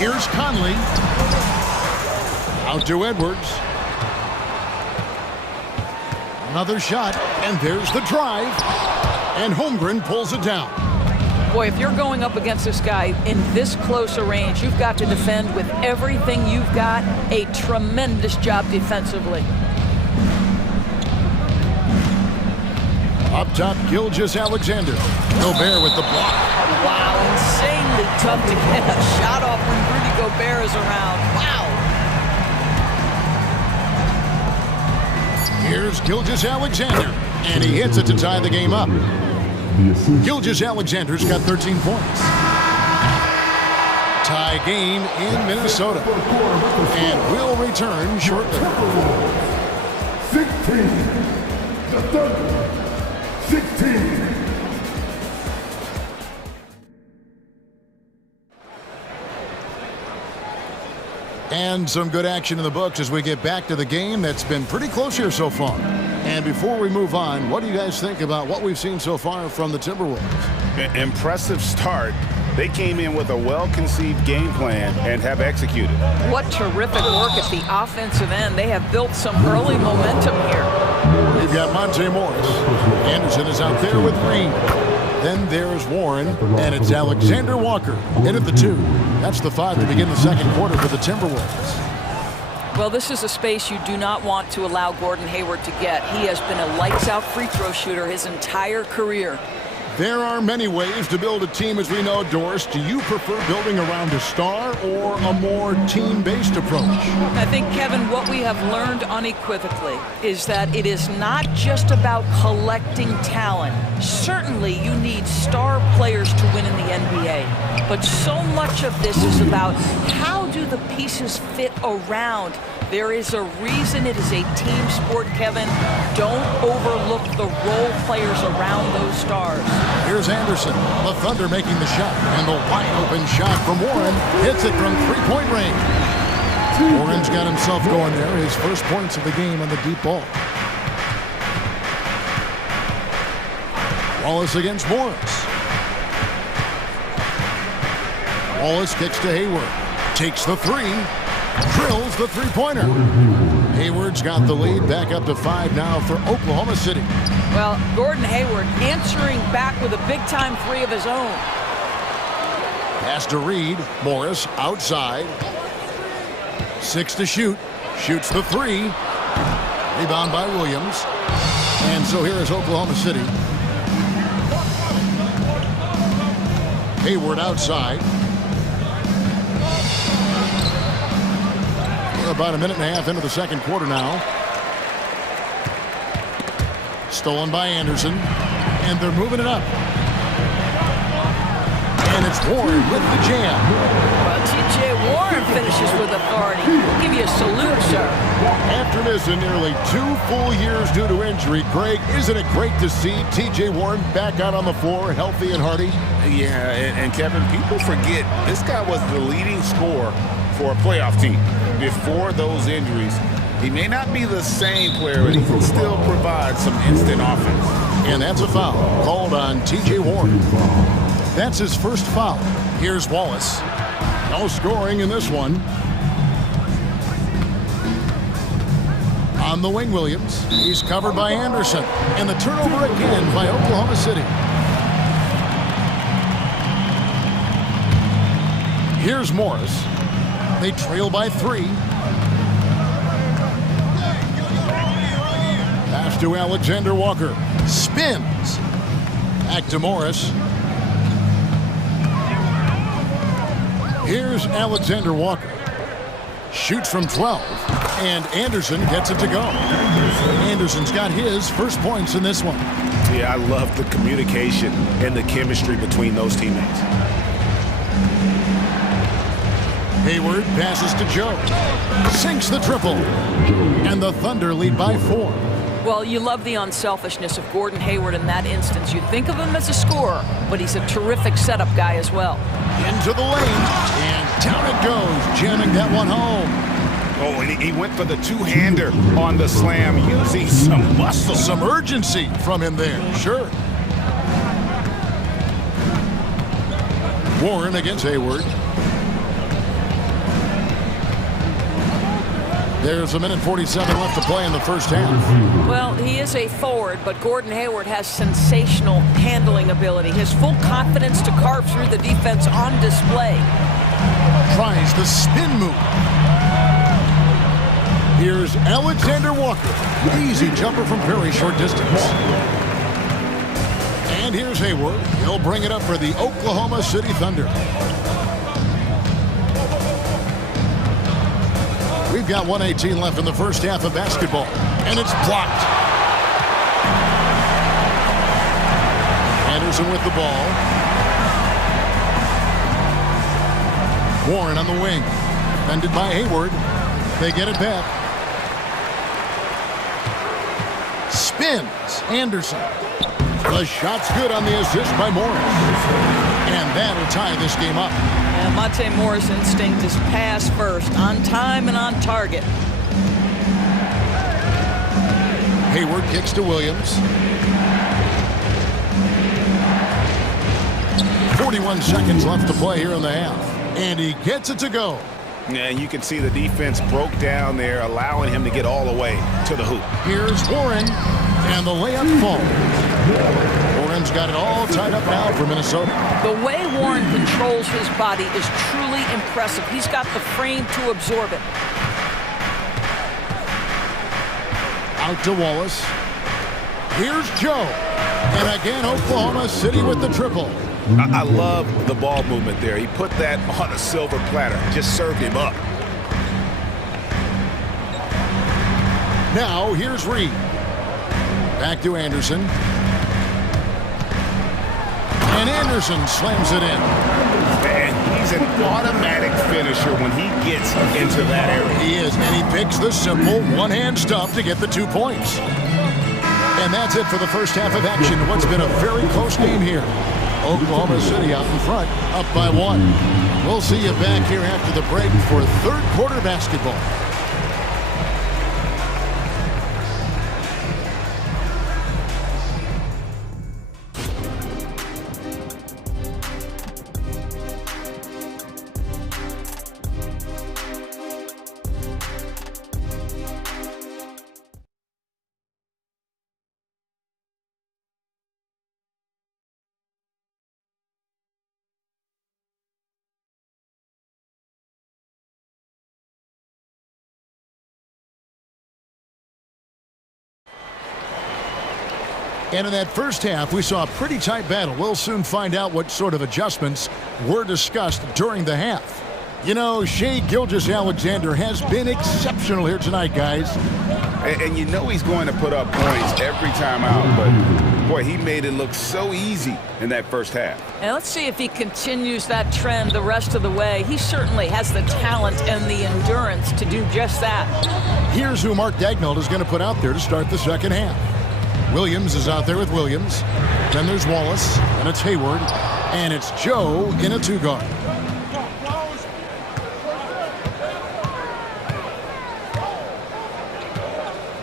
Here's Conley. Out to Edwards. Another shot, and there's the drive. And Holmgren pulls it down. Boy, if you're going up against this guy in this close a range, you've got to defend with everything you've got. A tremendous job defensively. Up top, Gilgeous-Alexander. Gobert with the block. Wow, insanely tough to get a shot off when Rudy Gobert is around. Wow. Here's Gilgeous-Alexander, and he hits it to tie the game up. Gilgeous-Alexander's got 13 points. Tie game in Minnesota. And we'll return shortly. 16. The Thunder. 16. And some good action in the books as we get back to the game that's been pretty close here so far. And before we move on, what do you guys think about what we've seen so far from the Timberwolves? Impressive start. They came in with a well-conceived game plan and have executed. What terrific work at the offensive end. They have built some early momentum here. We've got Monte Morris. Anderson is out there with Green. Then there's Warren, and it's Alexander Walker in at the 2. That's the 5 to begin the second quarter for the Timberwolves. Well, this is a space you do not want to allow Gordon Hayward to get. He has been a lights-out free throw shooter his entire career. There are many ways to build a team, as we know, Doris. Do you prefer building around a star or a more team-based approach? I think, Kevin, what we have learned unequivocally is that it is not just about collecting talent. Certainly, you need star players to win in the NBA. But so much of this is about how do the pieces fit around. There is a reason it is a team sport, Kevin. Don't overlook the role players around those stars. Here's Anderson, the Thunder making the shot, and the wide-open shot from Warren hits it from three-point range. Warren's got himself going there, his first points of the game on the deep ball. Wallace against Morris. Wallace kicks to Hayward, takes the 3, drills the three-pointer. Hayward's got the lead, back up to 5 now for Oklahoma City. Well, Gordon Hayward answering back with a big-time 3 of his own. Pass to Reed. Morris outside. 6 to shoot. Shoots the 3. Rebound by Williams. And so here is Oklahoma City. Hayward outside. We're about a minute and a half into the second quarter now. Stolen by Anderson, and they're moving it up. And it's Warren with the jam. Well, T.J. Warren finishes with authority. We'll give you a salute, sir. After missing nearly 2 full years due to injury, Greg, isn't it great to see T.J. Warren back out on the floor, healthy and hearty? Yeah, and Kevin, people forget this guy was the leading scorer for a playoff team before those injuries. He may not be the same player, but he can still provide some instant offense. And that's a foul called on T.J. Warren. That's his first foul. Here's Wallace. No scoring in this one. On the wing, Williams. He's covered by Anderson. And the turnover again by Oklahoma City. Here's Morris. They trail by 3. Pass to Alexander Walker. Spins. Back to Morris. Here's Alexander Walker. Shoots from 12. And Anderson gets it to go. Anderson's got his first points in this one. Yeah, I love the communication and the chemistry between those teammates. Hayward passes to Joe. Sinks the triple. And the Thunder lead by 4. Well, you love the unselfishness of Gordon Hayward in that instance. You think of him as a scorer, but he's a terrific setup guy as well. Into the lane, and down it goes, jamming that one home. Oh, and he went for the two-hander on the slam, using some muscle. Some urgency from him there, sure. Warren against Hayward. There's 1:47 left to play in the first half. Well, he is a forward, but Gordon Hayward has sensational handling ability. His full confidence to carve through the defense on display. Tries the spin move. Here's Alexander Walker. Easy jumper from very short distance. And here's Hayward. He'll bring it up for the Oklahoma City Thunder. We've got 1:18 left in the first half of basketball. And it's blocked. Anderson with the ball. Warren on the wing. Defended by Hayward. They get it back. Spins. Anderson. The shot's good on the assist by Morris. And that'll tie this game up. And Monte Morris' instinct is pass first, on time and on target. Hayward kicks to Williams. 41 seconds left to play here in the half. And he gets it to go. Yeah, and you can see the defense broke down there, allowing him to get all the way to the hoop. Here's Warren, and the layup falls. Warren's got it all tied up now for Minnesota. The way Warren controls his body is truly impressive. He's got the frame to absorb it. Out to Wallace. Here's Joe. And again, Oklahoma City with the triple. I love the ball movement there. He put that on a silver platter. Just served him up. Now, here's Reed. Back to Anderson. And Anderson slams it in. And he's an automatic finisher when he gets into that area. He is, and he picks the simple one-hand stuff to get the 2 points. And that's it for the first half of action. What's been a very close game here. Oklahoma City out in front, up by 1. We'll see you back here after the break for third quarter basketball. And in that first half, we saw a pretty tight battle. We'll soon find out what sort of adjustments were discussed during the half. You know, Shai Gilgeous-Alexander has been exceptional here tonight, guys. And you know he's going to put up points every time out, but boy, he made it look so easy in that first half. And let's see if he continues that trend the rest of the way. He certainly has the talent and the endurance to do just that. Here's who Mark Daigneault is going to put out there to start the second half. Williams is out there with Williams. Then there's Wallace, and it's Hayward, and it's Joe in a 2-guard.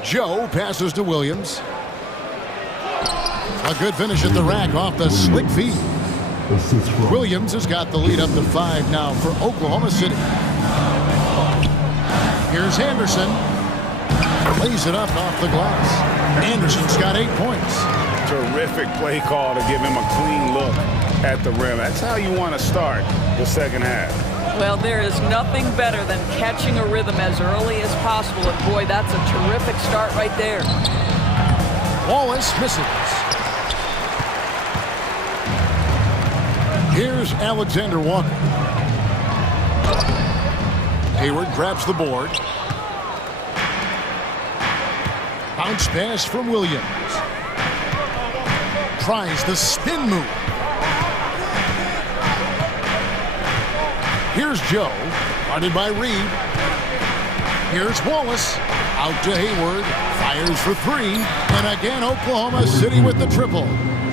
Joe passes to Williams. A good finish at the rack off the slick feed. Williams has got the lead up to 5 now for Oklahoma City. Here's Anderson. Lays it up off the glass. Anderson's got 8 points. Terrific play call to give him a clean look at the rim. That's how you want to start the second half. Well, there is nothing better than catching a rhythm as early as possible. And boy, that's a terrific start right there. Wallace misses. Here's Alexander Walker. Hayward grabs the board. Bounce pass from Williams. Tries the spin move. Here's Joe, guarded by Reed. Here's Wallace, out to Hayward, fires for three, and again Oklahoma City with the triple.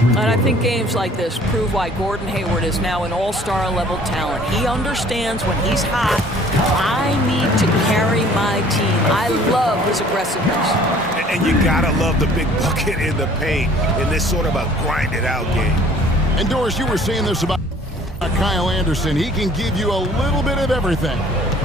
And I think games like this prove why Gordon Hayward is now an all-star level talent. He understands when he's hot, I need to carry my team. I love his aggressiveness. And you gotta love the big bucket in the paint in this sort of a grind-it-out game. And Doris, you were saying this about Kyle Anderson. He can give you a little bit of everything.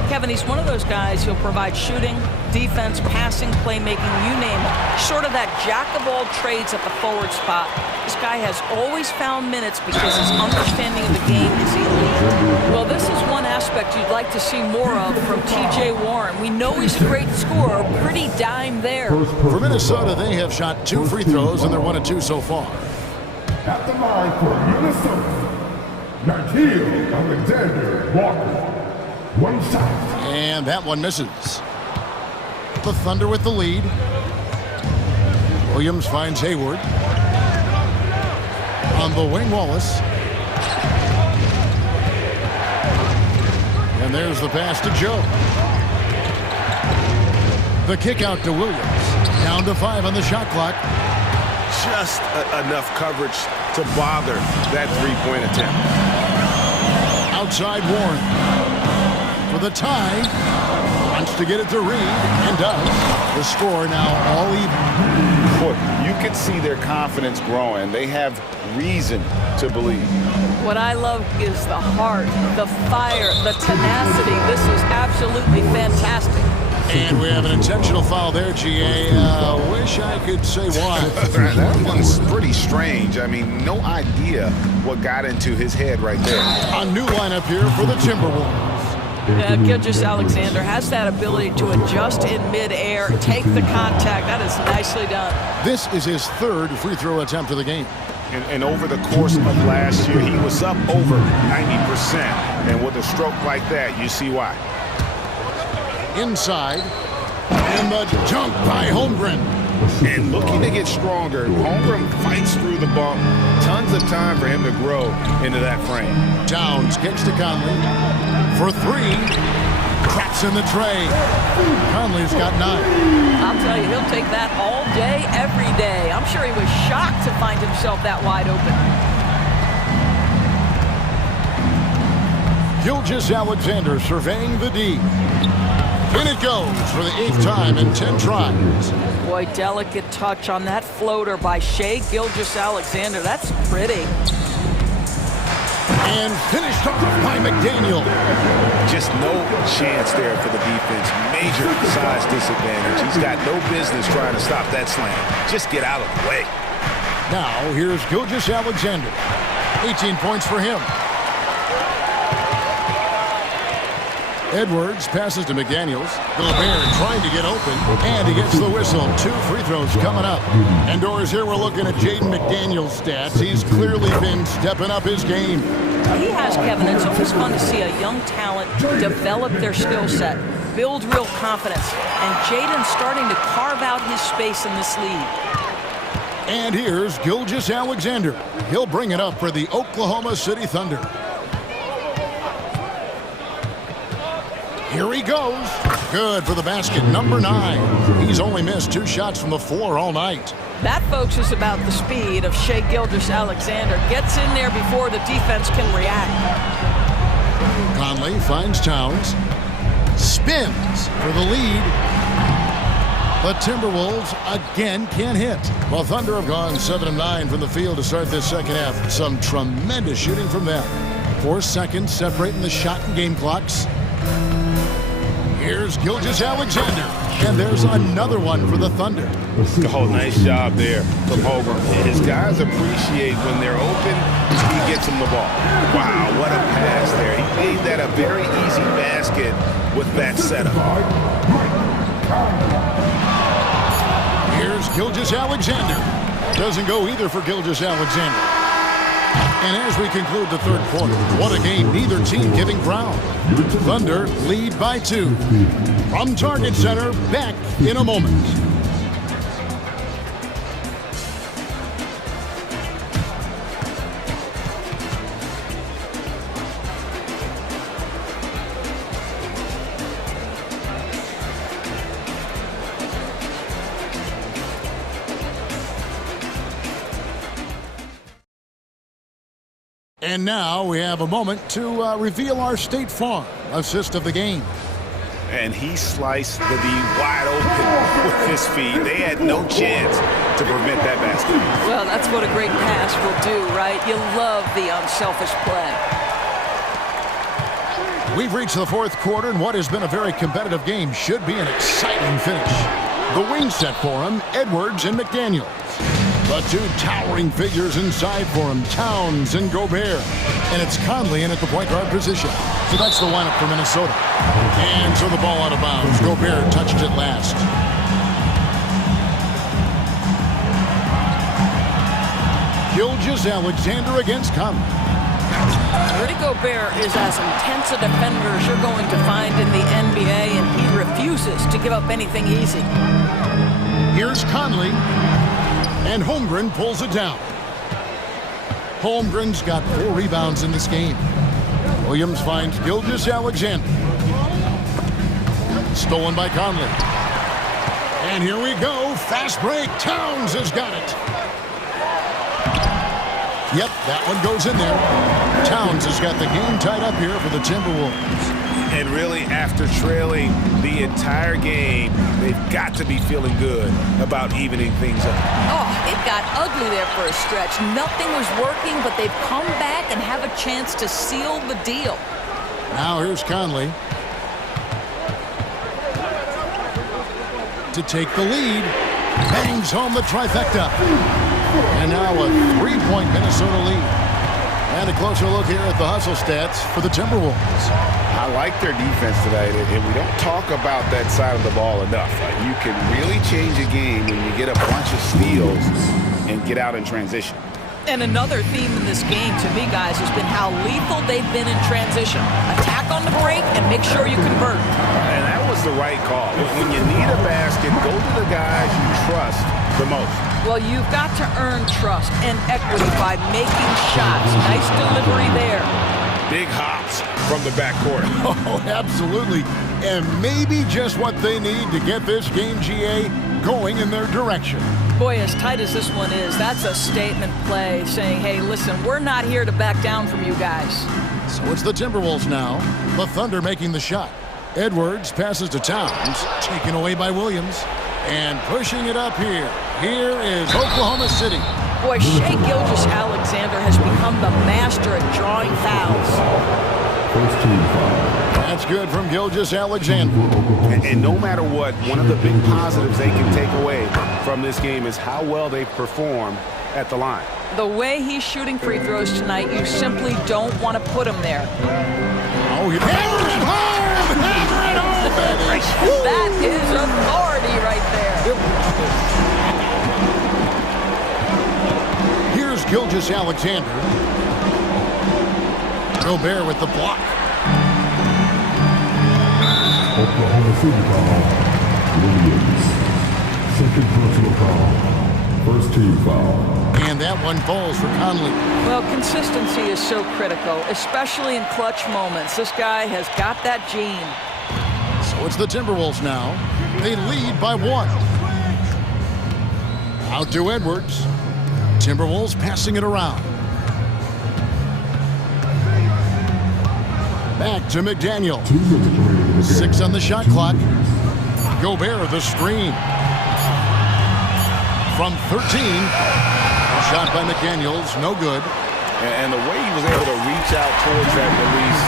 Kevin, he's one of those guys who'll provide shooting, defense, passing, playmaking, you name it. Sort of that jack-of-all-trades at the forward spot. This guy has always found minutes because his understanding of the game is elite. Well, this is one aspect you'd like to see more of from T.J. Warren. We know he's a great scorer, pretty dime there. For Minnesota, they have shot 2 free throws, and they're 1 of 2 so far. At the line for Minnesota, Nikhil Alexander-Walker. One shot. And that one misses. The Thunder with the lead. Williams finds Hayward. On the wing, Wallace. And there's the pass to Joe. The kick out to Williams. Down to 5 on the shot clock. Just enough coverage to bother that three-point attempt. Outside Warren. For the tie. Wants to get it to Reed, and does. The score now all even. Boy, you can see their confidence growing. They have reason to believe. What I love is the heart, the fire, the tenacity. This is absolutely fantastic. And we have an intentional foul there, GA. Wish I could say why. That one's pretty strange. I mean, no idea what got into his head right there. A new lineup here for the Timberwolves. Gilgeous-Alexander has that ability to adjust in midair, take the contact. That is nicely done. This is his 3rd free throw attempt of the game. And over the course of last year, he was up over 90%. And with a stroke like that, you see why. Inside. And the jump by Holmgren. And looking to get stronger, Holmgren fights through the bump. Tons of time for him to grow into that frame. Towns kicks to Conley. For 3. Craps in the tray. Conley's got 9. I'll tell you, he'll take that all day, every day. I'm sure he was shocked to find himself that wide open. Gilgeous-Alexander surveying the D. In it goes for the 8th time in 10 tries. Boy, delicate touch on that floater by Shai Gilgeous-Alexander. That's pretty. And finished off by McDaniel. Just no chance there for the defense. Major size disadvantage. He's got no business trying to stop that slam. Just get out of the way. Now, here's Gilgeous-Alexander. 18 points for him. Edwards passes to McDaniels. Gobert trying to get open, and he gets the whistle. 2 free throws coming up. And Doris, here we're looking at Jaden McDaniels' stats. He's clearly been stepping up his game. He has, Kevin. It's always fun to see a young talent develop their skill set, build real confidence, and Jaden's starting to carve out his space in this league. And here's Gilgeous-Alexander. He'll bring it up for the Oklahoma City Thunder. Here he goes. Good for the basket, number 9. He's only missed 2 shots from the floor all night. That, folks, is about the speed of Shai Gilgeous-Alexander. Gets in there before the defense can react. Conley finds Towns. Spins for the lead. The Timberwolves again can't hit. While Thunder have gone 7 of 9 from the field to start this second half. Some tremendous shooting from them. 4 seconds separating the shot and game clocks. Here's Gilgeous-Alexander, and there's another one for the Thunder. Oh, nice job there from Holmgren. His guys appreciate when they're open, he gets them the ball. Wow, what a pass there. He made that a very easy basket with that setup. Here's Gilgeous-Alexander. Doesn't go either for Gilgeous-Alexander. And as we conclude the 3rd quarter, what a game, neither team giving ground. Thunder lead by 2. From Target Center, back in a moment. And now we have a moment to reveal our State Farm assist of the game. And he sliced the D wide open with his feet. They had no chance to prevent that basket. Well, that's what a great pass will do, right? You love the unselfish play. We've reached the fourth quarter, and what has been a very competitive game should be an exciting finish. The wing set for him, Edwards and McDaniels. The two towering figures inside for him, Towns and Gobert. And it's Conley in at the point guard position. So that's the lineup for Minnesota. And so the ball out of bounds. Gobert touched it last. Gilgeous-Alexander against Conley. Rudy Gobert is as intense a defender as you're going to find in the NBA, and he refuses to give up anything easy. Here's Conley. And Holmgren pulls it down. Holmgren's got 4 rebounds in this game. Williams finds Gilgeous-Alexander. Stolen by Conley. And here we go. Fast break. Towns has got it. Yep, that one goes in there. Towns has got the game tied up here for the Timberwolves. And really, after trailing the entire game, they've got to be feeling good about evening things up. Oh, it got ugly there for a stretch. Nothing was working, but they've come back and have a chance to seal the deal. Now here's Conley to take the lead. Bangs home the trifecta. And now a 3-point Minnesota lead. And a closer look here at the hustle stats for the Timberwolves. I like their defense tonight, and we don't talk about that side of the ball enough. You can really change a game when you get a bunch of steals and get out in transition. And another theme in this game, to me, guys, has been how lethal they've been in transition. Attack on the break and make sure you convert. And that was the right call. When you need a basket, go to the guys you trust the most. Well, you've got to earn trust and equity by making shots. Nice delivery there. Big hops from the backcourt. Oh, absolutely. And maybe just what they need to get this game, GA, going in their direction. Boy, as tight as this one is, that's a statement play saying, hey, listen, we're not here to back down from you guys. So it's the Timberwolves now. The Thunder making the shot. Edwards passes to Towns, taken away by Williams. And pushing it up here. Here is Oklahoma City. Boy, Shai Gilgeous-Alexander has become the master at drawing fouls. First team foul. That's good from Gilgeous-Alexander. And no matter what, one of the big positives they can take away from this game is how well they perform at the line. The way he's shooting free throws tonight, you simply don't want to put him there. Oh, he hammer it home! Hammer it home, baby! That is authority right there. Here's Gilgeous-Alexander. Gobert with the block. Oklahoma City foul. Williams. Second personal foul. First team foul. And that one falls for Conley. Well, consistency is so critical, especially in clutch moments. This guy has got that gene. So it's the Timberwolves now. They lead by 1. Out to Edwards. Timberwolves passing it around. Back to McDaniel. 6 on the shot clock. Gobert the screen. From 13. Shot by McDaniels, no good. And the way he was able to reach out towards that release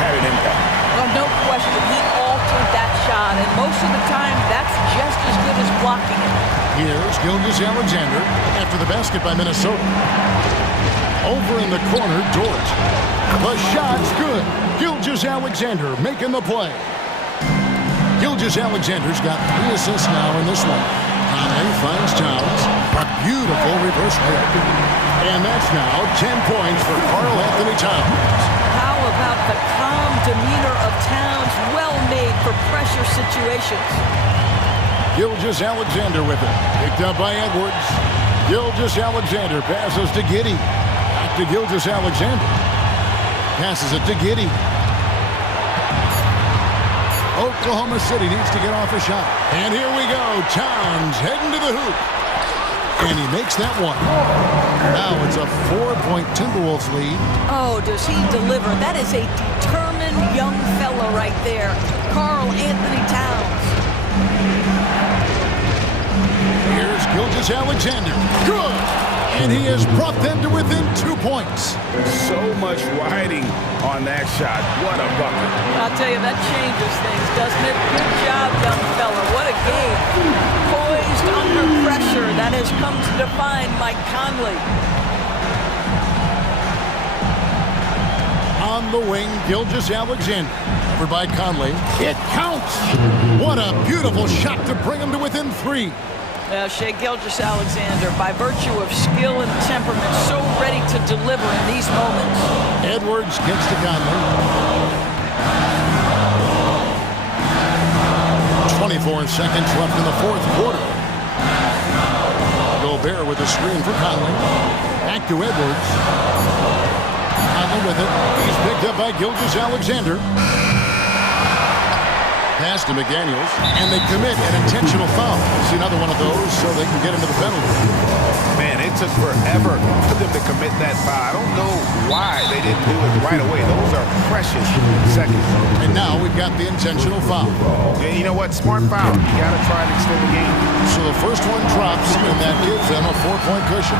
had an impact. Well, no question, he altered that shot, and most of the time, that's just as good as blocking it. Here's Gilgeous-Alexander after the basket by Minnesota. Over in the corner, Dort. The shot's good. Gilgeous-Alexander making the play. Gilgeous-Alexander's got 3 assists now in this one. Conley finds Towns. A beautiful reverse pick. And that's now 10 points for Karl-Anthony Towns. How about the calm demeanor of Towns? Well made for pressure situations. Gilgeous-Alexander with it. Picked up by Edwards. Gilgeous-Alexander passes to Giddey. Back to Gilgeous-Alexander. Passes it to Giddey. Oklahoma City needs to get off a shot. And here we go. Towns heading to the hoop. And he makes that one. Now it's a 4-point Timberwolves lead. Oh, does he deliver? That is a determined young fella right there. Karl Anthony Towns. Here's Gilgeous-Alexander. Good! And he has brought them to within 2 points. So much riding on that shot. What a bucket. I'll tell you, that changes things, doesn't it? Good job, young fella. What a game. Poised under pressure. That has come to define Mike Conley. On the wing, Gilgeous-Alexander. Over by Conley. It counts! What a beautiful shot to bring him to within 3. Shai Gilgeous-Alexander, by virtue of skill and temperament, so ready to deliver in these moments. Edwards gets to Conley. 24 seconds left in the fourth quarter. Gobert with the screen for Conley. Back to Edwards. Conley with it. He's picked up by Gilgeous-Alexander. Pass to McDaniels, and they commit an intentional foul. See another one of those so they can get into the penalty. Man, it took forever for them to commit that foul. I don't know why they didn't do it right away. Those are precious seconds. And now we've got the intentional foul. Yeah, you know what? Smart foul. You got to try and extend the game. So the first one drops, and that gives them a 4-point cushion.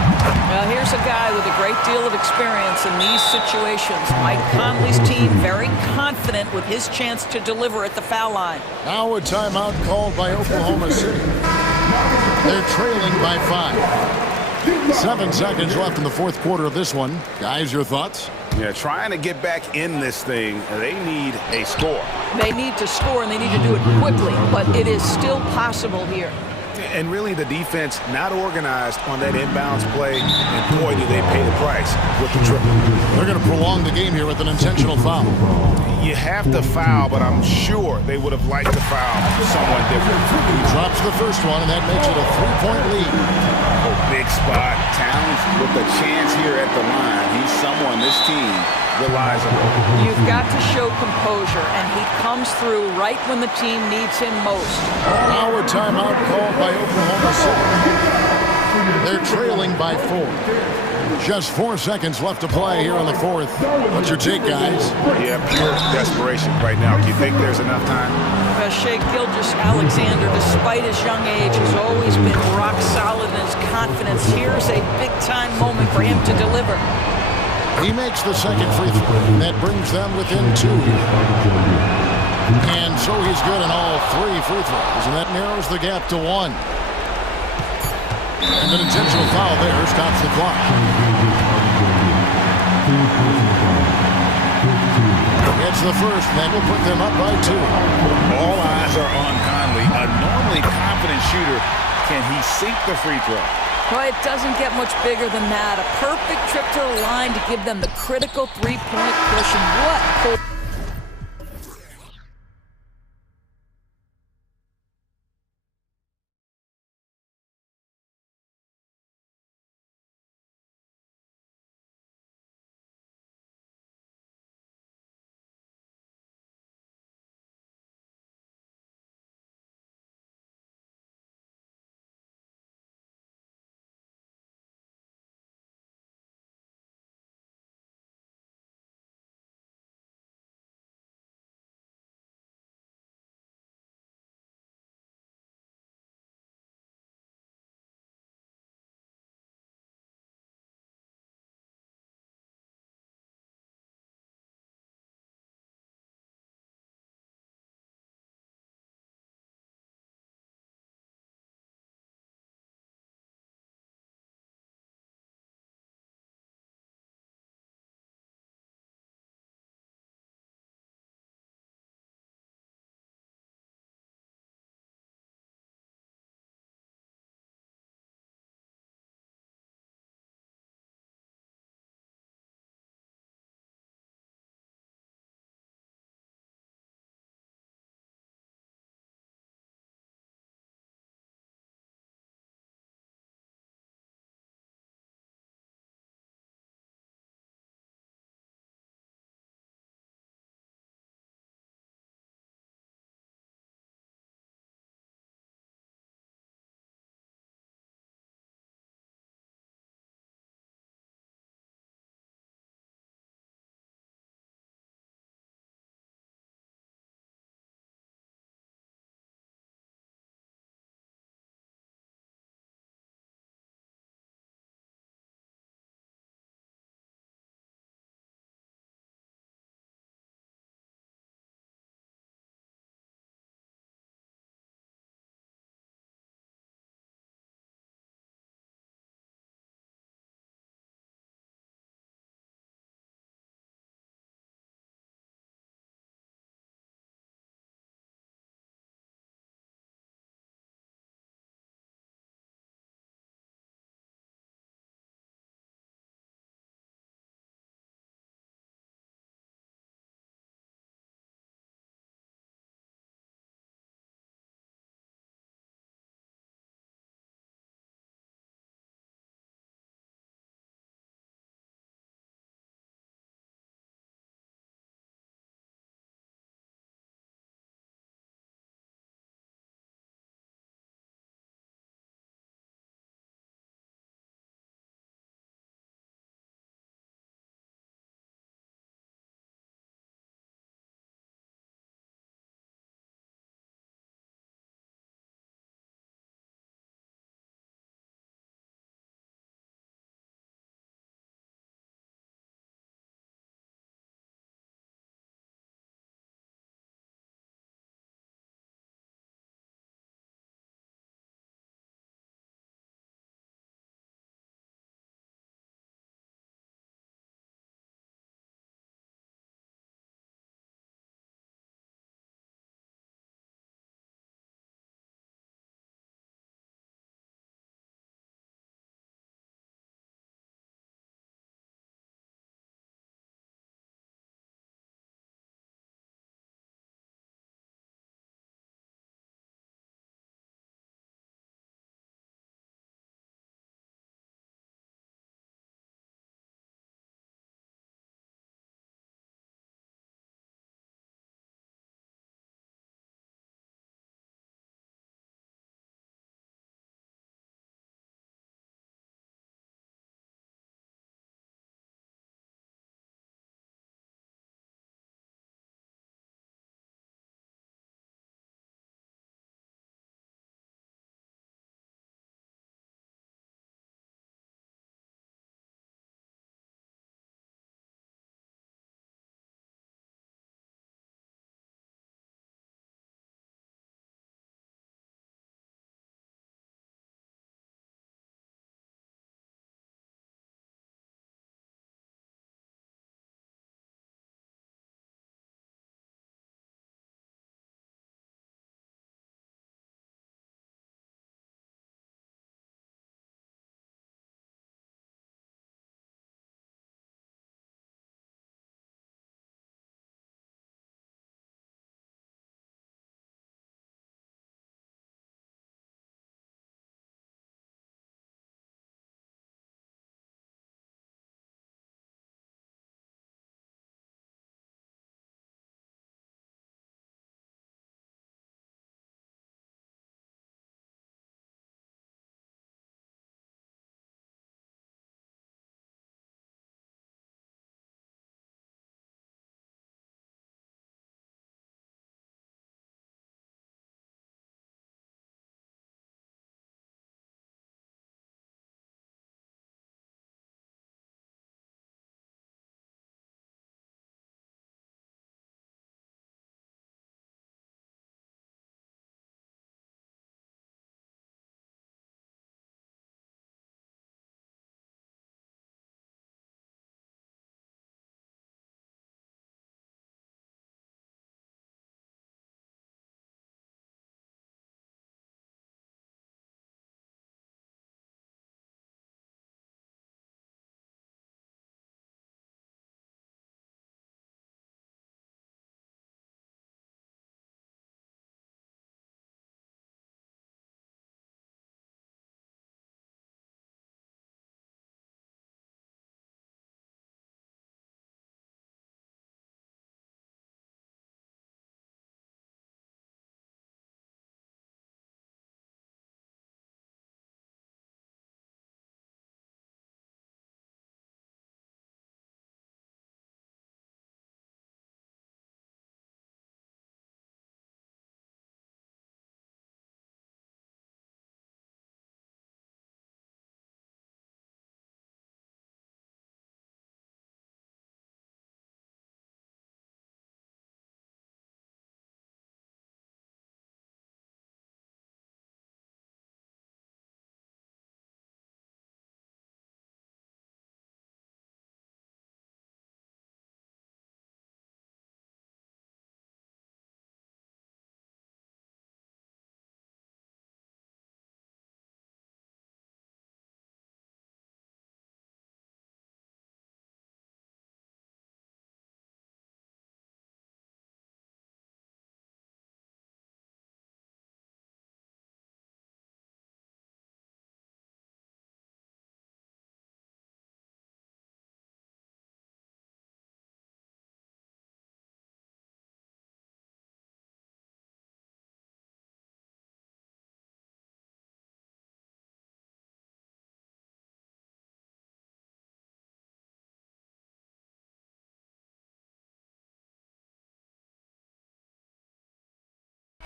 Now here's a guy with a great deal of experience in these situations. Mike Conley's team very confident with his chance to deliver at the foul line. Now a timeout called by Oklahoma City. They're trailing by 5. 7 seconds left in the fourth quarter of this one. Guys, your thoughts? Yeah, trying to get back in this thing, they need a score. They need to score, and they need to do it quickly, but it is still possible here. And really the defense not organized on that inbounds play, and boy, do they pay the price with the triple. They're going to prolong the game here with an intentional foul. You have to foul, but I'm sure they would have liked to foul someone different. He drops the first one, and that makes it a 3-point lead. Oh, big spot. Towns with a chance here at the line. He's someone this team relies on. You've got to show composure, and he comes through right when the team needs him most. Now a timeout called by Oklahoma City. They're trailing by 4. Just 4 seconds left to play here in the fourth. What's your take, guys? Yeah, pure desperation right now. Do you think there's enough time? Shai Gilgeous-Alexander, despite his young age, has always been rock solid in his confidence. Here's a big-time moment for him to deliver. He makes the second free throw. That brings them within 2. And so he's good in all 3 free throws, and that narrows the gap to 1. And an intentional foul there stops the clock. It's the first, and that will put them up by 2. All eyes are on Conley. A normally confident shooter. Can he sink the free throw? Well, it doesn't get much bigger than that. A perfect trip to the line to give them the critical 3-point cushion. What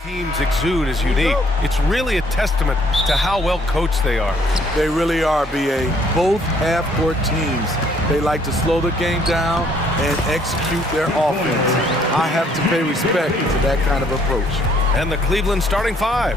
teams exude is unique. It's really a testament to how well coached they are. They really are, BA. Both half-court teams, they like to slow the game down and execute their offense. I have to pay respect to that kind of approach. And the Cleveland starting five.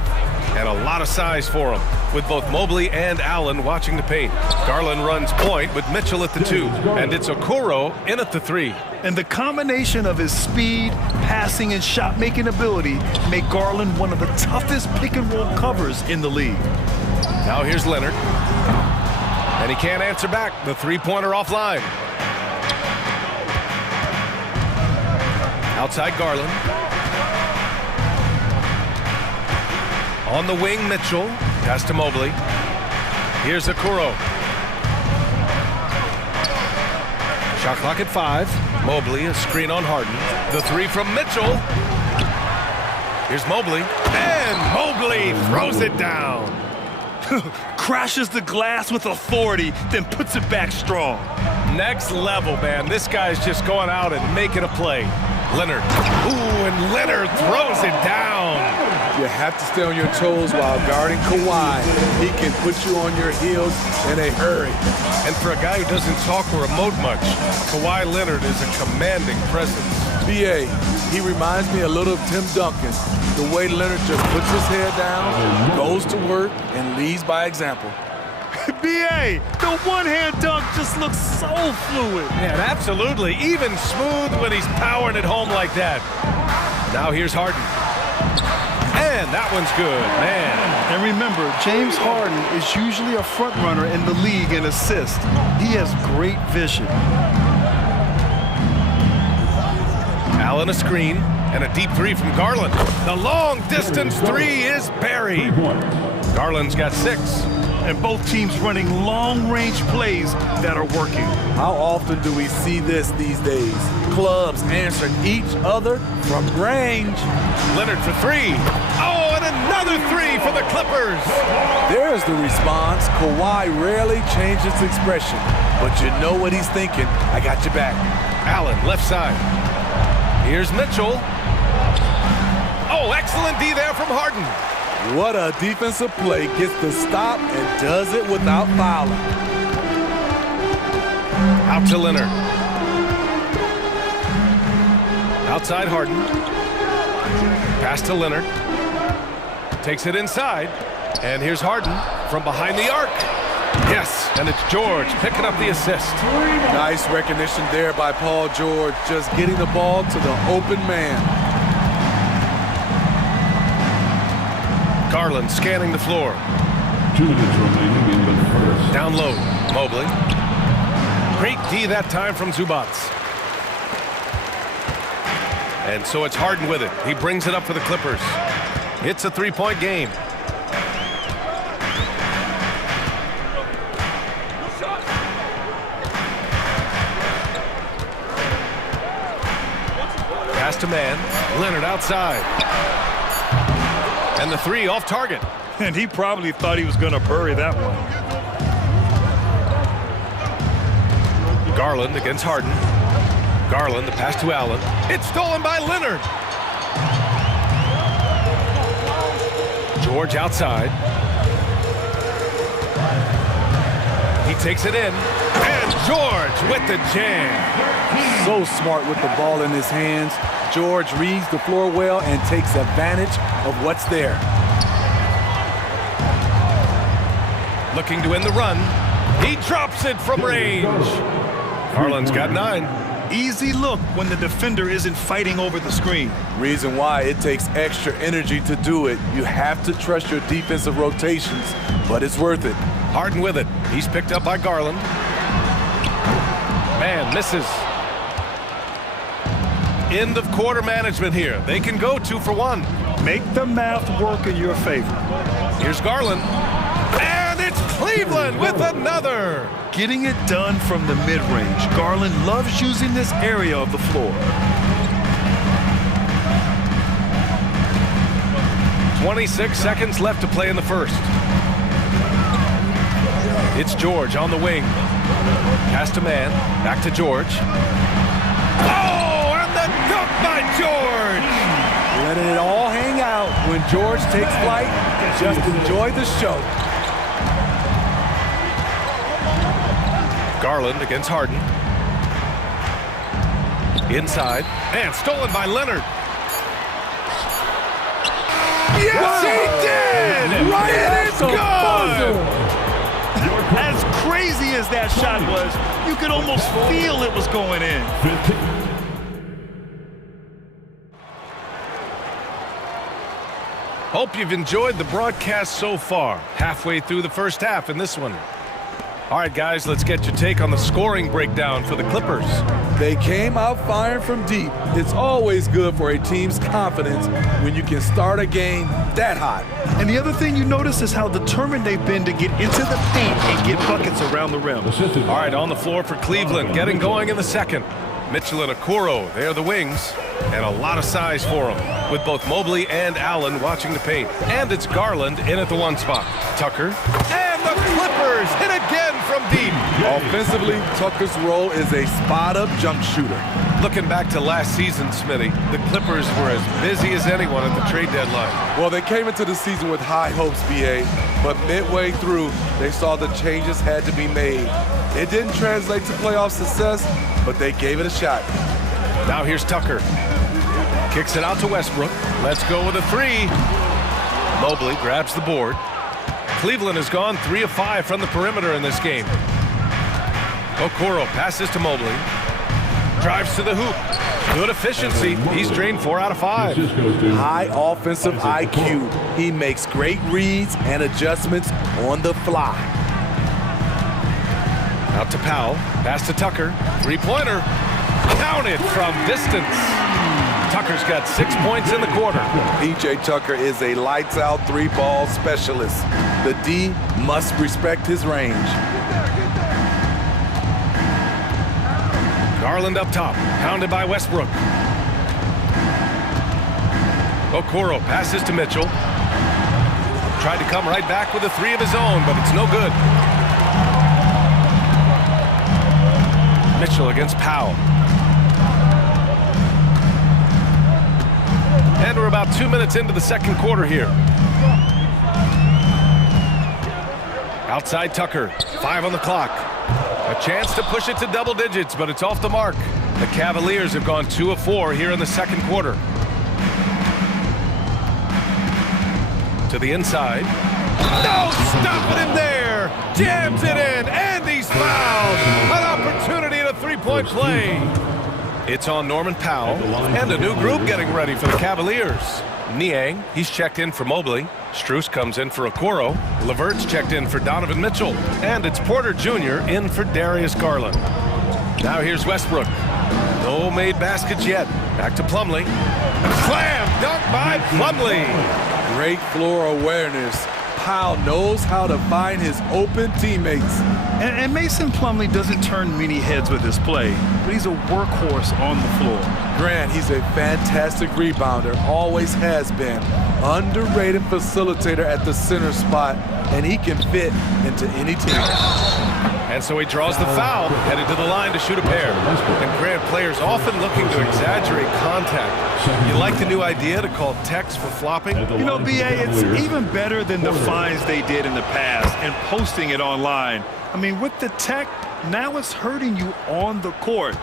And a lot of size for them, with both Mobley and Allen watching the paint. Garland runs point with Mitchell at the 2, and it's Okoro in at the 3. And the combination of his speed, passing, and shot-making ability make Garland one of the toughest pick-and-roll covers in the league. Now here's Leonard. And he can't answer back. The three-pointer offline. Outside Garland. On the wing, Mitchell. Pass to Mobley. Here's Okoro. Shot clock at 5. Mobley, a screen on Harden. The 3 from Mitchell. Here's Mobley. And Mobley throws it down. Crashes the glass with authority, then puts it back strong. Next level, man. This guy's just going out and making a play. Leonard. Ooh, and Leonard throws it down. You have to stay on your toes while guarding Kawhi. He can put you on your heels in a hurry. And for a guy who doesn't talk or emote much, Kawhi Leonard is a commanding presence. BA, he reminds me a little of Tim Duncan. The way Leonard just puts his head down, goes to work, and leads by example. BA, the one-hand dunk just looks so fluid. Yeah, absolutely. Even smooth when he's powering it home like that. Now here's Harden. And that one's good, man. And remember, James Harden is usually a front runner in the league in assists. He has great vision. Allen a screen and a deep 3 from Garland. The long distance 3 is buried. Garland's got 6. And both teams running long-range plays that are working. How often do we see this these days? Clubs answering each other from range. Leonard for 3. Oh, and another 3 for the Clippers. There's the response. Kawhi rarely changes expression, but you know what he's thinking. I got your back. Allen, left side. Here's Mitchell. Oh, excellent D there from Harden. What a defensive play. Gets the stop and does it without fouling. Out to Leonard. Outside Harden. Pass to Leonard. Takes it inside. And here's Harden from behind the arc. Yes, and it's George picking up the assist. Nice recognition there by Paul George. Just getting the ball to the open man. Garland scanning the floor. 2 minutes remaining in the first. Down low, Mobley. Great D that time from Zubac. And so it's Harden with it. He brings it up for the Clippers. It's a 3-point game. Pass to man. Leonard outside. And the 3 off target. And he probably thought he was going to bury that one. Garland against Harden. Garland, the pass to Allen. It's stolen by Leonard. George outside. He takes it in. And George with the jam. So smart with the ball in his hands. George reads the floor well and takes advantage of what's there. Looking to end the run. He drops it from range. Garland's got 9. Easy look when the defender isn't fighting over the screen. Reason why it takes extra energy to do it. You have to trust your defensive rotations, but it's worth it. Harden with it. He's picked up by Garland. Man, misses. End of quarter management here. They can go 2 for 1. Make the math work in your favor. Here's Garland. And it's Cleveland with another. Getting it done from the mid-range. Garland loves using this area of the floor. 26 seconds left to play in the first. It's George on the wing. Pass to man. Back to George. Oh, and the dunk by George! Letting it all hang out. When George takes flight, just enjoy the show. Garland against Harden. Inside. And stolen by Leonard. Yes, he did! Right, and it's good! As crazy as that shot was, you could almost feel it was going in. Hope you've enjoyed the broadcast so far. Halfway through the first half in this one. All right, guys, let's get your take on the scoring breakdown for the Clippers. They came out firing from deep. It's always good for a team's confidence when you can start a game that hot. And the other thing you notice is how determined they've been to get into the paint and get buckets around the rim. All right, on the floor for Cleveland, getting going in the second. Mitchell and Okoro, they are the wings, and a lot of size for them, with both Mobley and Allen watching the paint. And it's Garland in at the one spot. Tucker, and the Clippers hit again from deep. Offensively, Tucker's role is a spot-up jump shooter. Looking back to last season, Smitty, the Clippers were as busy as anyone at the trade deadline. Well, they came into the season with high hopes, BA, but midway through, they saw the changes had to be made. It didn't translate to playoff success, but they gave it a shot. Now here's Tucker. Kicks it out to Westbrook. Let's go with a three. Mobley grabs the board. Cleveland has gone 3 of 5 from the perimeter in this game. Okoro passes to Mobley. Drives to the hoop. Good efficiency. He's drained 4 out of 5. High offensive IQ. He makes great reads and adjustments on the fly. Out to Powell. Pass to Tucker. Three-pointer. Counted from distance. Tucker's got 6 points in the quarter. PJ Tucker is a lights-out three-ball specialist. The D must respect his range. Garland up top, pounded by Westbrook. Okoro passes to Mitchell. Tried to come right back with a three of his own, but it's no good. Mitchell against Powell. And we're about 2 minutes into the second quarter here. Outside Tucker, 5 on the clock. A chance to push it to double digits, but it's off the mark. The Cavaliers have gone 2 of 4 here in the second quarter. To the inside. No, stopping him there. Jams it in, and he's fouled. An opportunity at a three-point play. It's on Norman Powell, and a new group getting ready for the Cavaliers. Niang, he's checked in for Mobley. Strus comes in for Okoro. Levert's checked in for Donovan Mitchell. And it's Porter Jr. in for Darius Garland. Now here's Westbrook. No made baskets yet. Back to Plumlee. Slam dunk by Plumlee. Great floor awareness. Powell knows how to find his open teammates. And Mason Plumlee doesn't turn many heads with his play, but he's a workhorse on the floor. Grant, he's a fantastic rebounder, always has been. Underrated facilitator at the center spot, and he can fit into any team. And so he draws the foul, headed to the line to shoot a pair. And Grant, players often looking to exaggerate contact. You like the new idea to call techs for flopping? You know, BA, it's even better than the fines they did in the past and posting it online. I mean, with the tech, now it's hurting you on the court.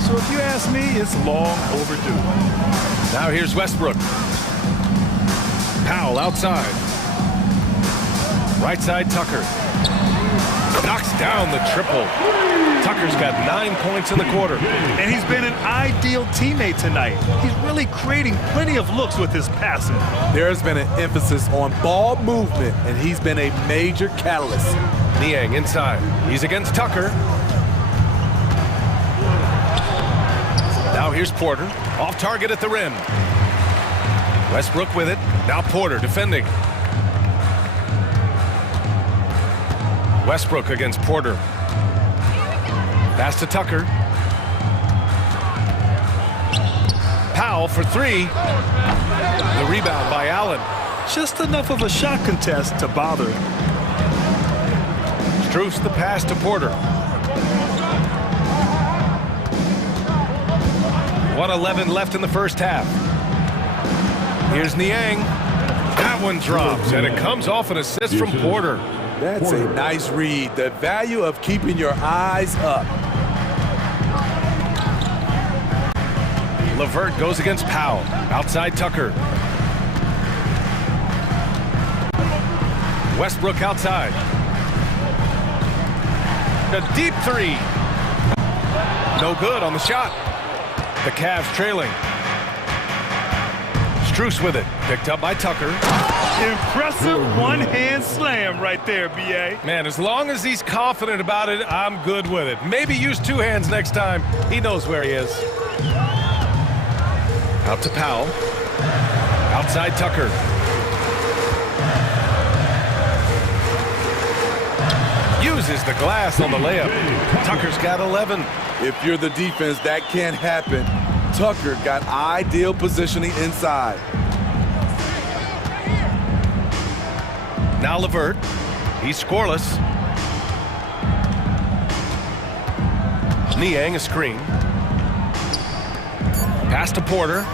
So if you ask me, it's long overdue. Now here's Westbrook. Powell outside. Right side Tucker. Knocks down the triple. Tucker's got 9 points in the quarter. And he's been an ideal teammate tonight. He's really creating plenty of looks with his passing. There's been an emphasis on ball movement, and he's been a major catalyst. Niang inside. He's against Tucker. Now here's Porter. Off target at the rim. Westbrook with it. Now Porter defending. Westbrook against Porter. Pass to Tucker. Powell for three. The rebound by Allen. Just enough of a shot contest to bother him. Strus the pass to Porter. 1:11 left in the first half. Here's Niang. That one drops, and it comes off an assist from Porter. That's a nice read. The value of keeping your eyes up. LeVert goes against Powell. Outside Tucker. Westbrook outside. A deep three. No good on the shot. The Cavs trailing. Strus with it. Picked up by Tucker. Impressive one-hand slam right there, B.A. Man, as long as he's confident about it, I'm good with it. Maybe use two hands next time. He knows where he is. Out to Powell. Outside Tucker. Uses the glass on the layup. Tucker's got 11. If you're the defense, that can't happen. Tucker got ideal positioning inside. Now LeVert. He's scoreless. Niang a screen. Pass to Porter.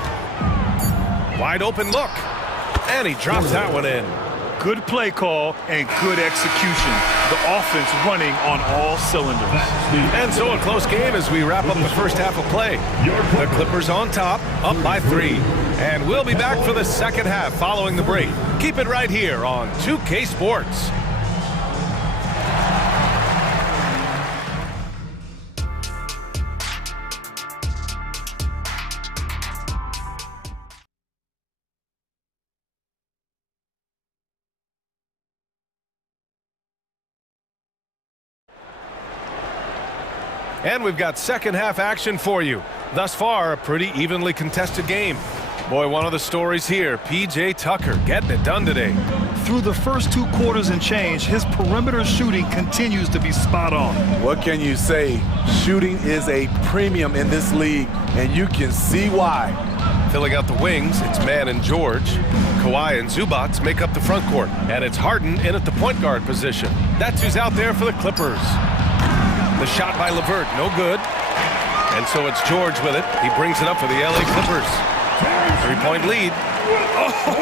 Wide open look. And he drops that one in. Good play call and good execution. The offense running on all cylinders. And so a close game as we wrap up the first half of play. The Clippers on top, up by 3. And we'll be back for the second half following the break. Keep it right here on 2K Sports. And we've got second half action for you. Thus far, a pretty evenly contested game. Boy, one of the stories here, P.J. Tucker getting it done today. Through the first 2 quarters and change, his perimeter shooting continues to be spot on. What can you say? Shooting is a premium in this league, and you can see why. Filling out the wings, it's Mann and George. Kawhi and Zubats make up the front court. And it's Harden in at the point guard position. That's who's out there for the Clippers. The shot by LeVert, no good. And so it's George with it. He brings it up for the LA Clippers. 3-point lead.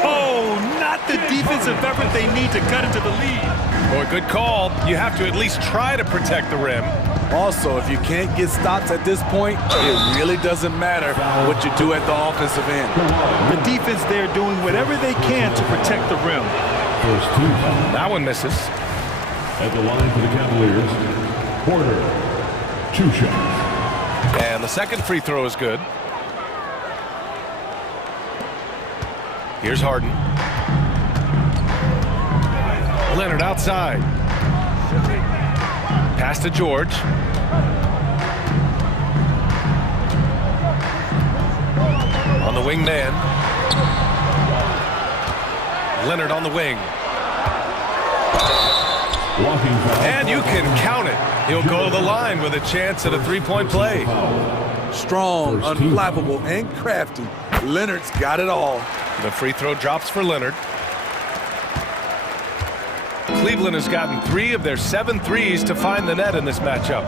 Oh, not the defensive effort they need to cut into the lead. Boy, good call. You have to at least try to protect the rim. Also, if you can't get stops at this point, it really doesn't matter what you do at the offensive end. The defense there doing whatever they can to protect the rim. That one misses. At the line for the Cavaliers, Porter, 2 shots. And the second free throw is good. Here's Harden. Leonard outside. Pass to George. On the wing man. Leonard on the wing. And you can count it. He'll go to the line with a chance at a 3-point play. Strong, unflappable, and crafty. Leonard's got it all. The free throw drops for Leonard. Cleveland has gotten 3 of their 7 threes to find the net in this matchup.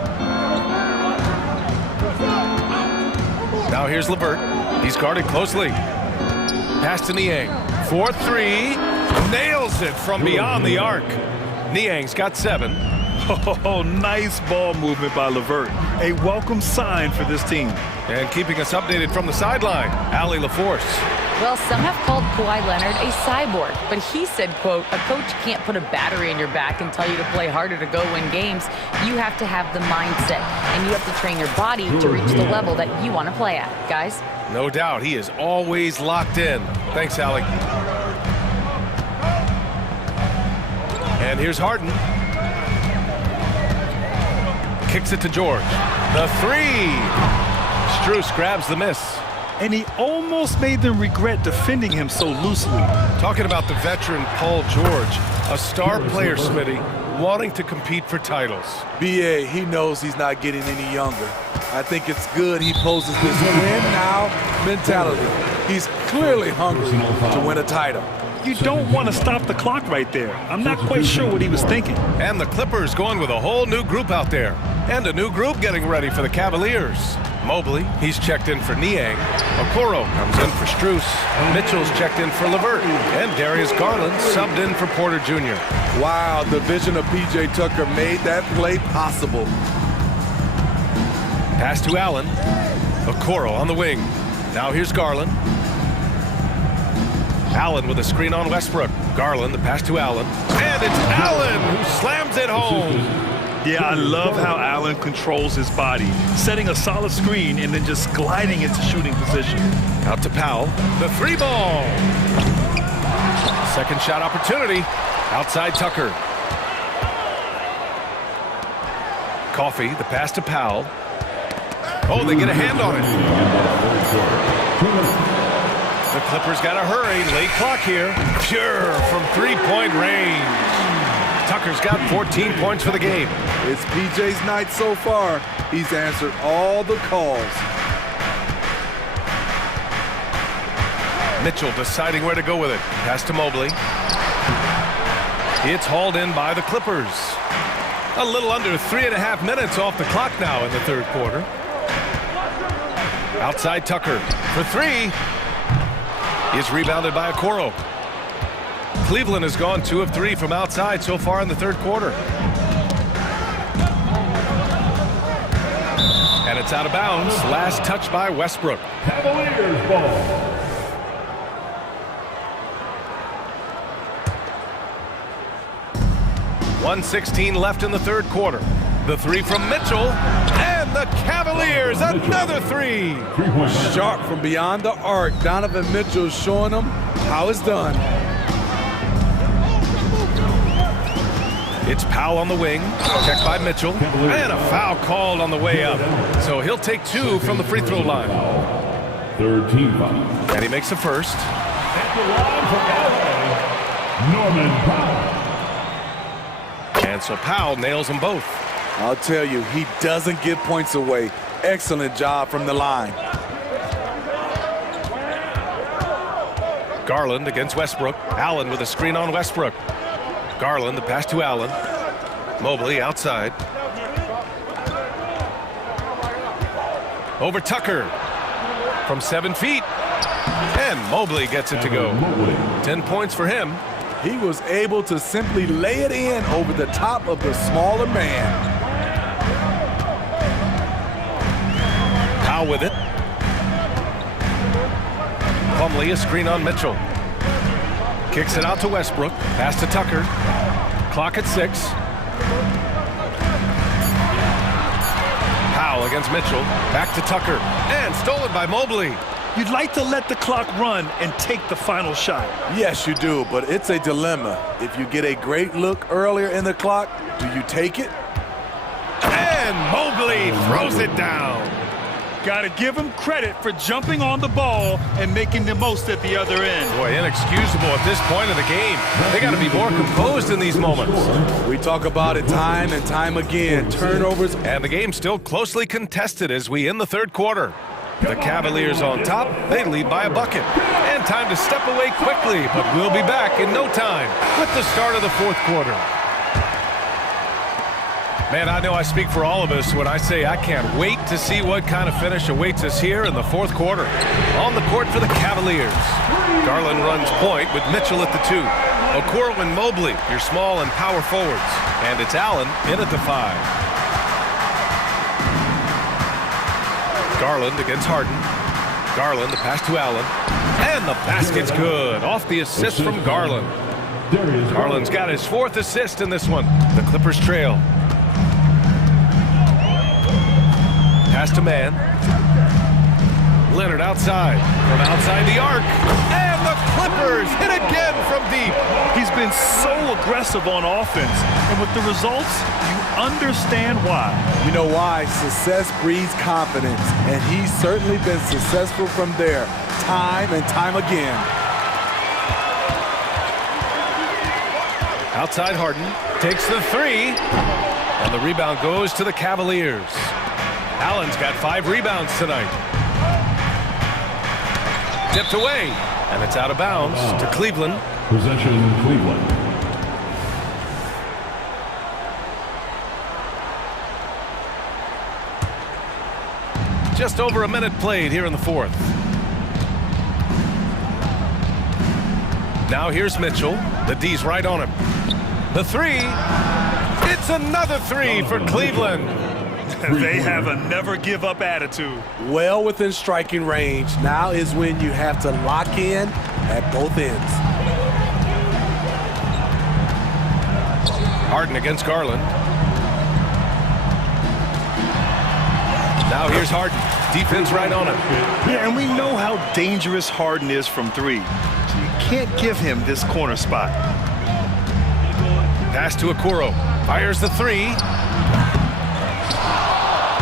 Now here's LeVert. He's guarded closely. Pass to Niang. 4-3. Nails it from beyond the arc. Niang's got 7. Oh, nice ball movement by LeVert. A welcome sign for this team. And keeping us updated from the sideline, Allie LaForce. Well, some have called Kawhi Leonard a cyborg, but he said, quote, a coach can't put a battery in your back and tell you to play harder to go win games. You have to have the mindset, and you have to train your body to reach the level that you want to play at, guys. No doubt, he is always locked in. Thanks, Allie. And here's Harden. Kicks it to George. The 3. Strus grabs the miss. And he almost made them regret defending him so loosely. Talking about the veteran Paul George, a star player, Smitty, wanting to compete for titles. B.A., he knows he's not getting any younger. I think it's good he poses this win-now mentality. He's clearly hungry to win a title. You don't want to stop the clock right there. I'm not quite sure what he was thinking. And the Clippers going with a whole new group out there. And a new group getting ready for the Cavaliers. Mobley, he's checked in for Niang. Okoro comes in for Strus. Mitchell's checked in for Levert. And Darius Garland subbed in for Porter Jr. Wow, the vision of P.J. Tucker made that play possible. Pass to Allen. Okoro on the wing. Now here's Garland. Allen with a screen on Westbrook. Garland, the pass to Allen. And it's Allen who slams it home. Yeah, I love how Allen controls his body, setting a solid screen and then just gliding into shooting position. Out to Powell. The three ball. Second shot opportunity. Outside Tucker. Coffey, the pass to Powell. Oh, they get a hand on it. The Clippers got to hurry. Late clock here. Pure from three-point range. Tucker's got 14 points for the game. It's PJ's night so far. He's answered all the calls. Mitchell deciding where to go with it. Pass to Mobley. It's hauled in by the Clippers. A little under 3.5 minutes off the clock now in the third quarter. Outside Tucker for three. Is rebounded by Okoro. Cleveland has gone 2 of 3 from outside so far in the third quarter. And it's out of bounds. Last touch by Westbrook. Cavaliers ball. .116 left in the third quarter. The three from Mitchell. And the Cavaliers, another three. Sharp from beyond the arc. Donovan Mitchell showing them how it's done. It's Powell on the wing. Checked by Mitchell. And a foul called on the way up. So he'll take 2 from the free throw line. Third team foul. And he makes the first. At the line for LA, Norman Powell. And so Powell nails them both. I'll tell you, he doesn't give points away. Excellent job from the line. Garland against Westbrook. Allen with a screen on Westbrook. Garland, the pass to Allen. Mobley outside. Over Tucker. From 7 feet. And Mobley gets it to go. 10 points for him. He was able to simply lay it in over the top of the smaller man. Powell with it. Plumlee, a screen on Mitchell. Kicks it out to Westbrook. Pass to Tucker. Clock at 6. Powell against Mitchell. Back to Tucker. And stolen by Mobley. You'd like to let the clock run and take the final shot. Yes, you do, but it's a dilemma. If you get a great look earlier in the clock, do you take it? And Mobley throws it down. Got to give him credit for jumping on the ball and making the most at the other end. Boy, inexcusable at this point in the game. They got to be more composed in these moments. We talk about it time and time again. Turnovers. And the game's still closely contested as we end the third quarter. The Cavaliers on top. They lead by a bucket. And time to step away quickly, but we'll be back in no time with the start of the fourth quarter. Man, I know I speak for all of us when I say I can't wait to see what kind of finish awaits us here in the fourth quarter. On the court for the Cavaliers. Garland runs point with Mitchell at the 2. Okoro and Mobley, your small and power forwards. And it's Allen in at the 5. Garland against Harden. Garland, the pass to Allen. And the basket's good. Off the assist from Garland. Garland's got his 4th assist in this one. The Clippers trail. Pass to man. Leonard outside. From outside the arc. And the Clippers hit again from deep. He's been so aggressive on offense. And with the results, you understand why. You know why? Success breeds confidence. And he's certainly been successful from there, time and time again. Outside Harden. Takes the 3. And the rebound goes to the Cavaliers. Allen's got 5 rebounds tonight. Tipped away. And it's out of bounds to Cleveland. Possession, Cleveland. Just over a minute played here in the fourth. Now here's Mitchell. The D's right on him. The three. It's another three for Cleveland. They have a never-give-up attitude. Well within striking range. Now is when you have to lock in at both ends. Harden against Garland. Now here's Harden. Defense right on him. Yeah, and we know how dangerous Harden is from three. So you can't give him this corner spot. Pass to Okoro. Fires the three.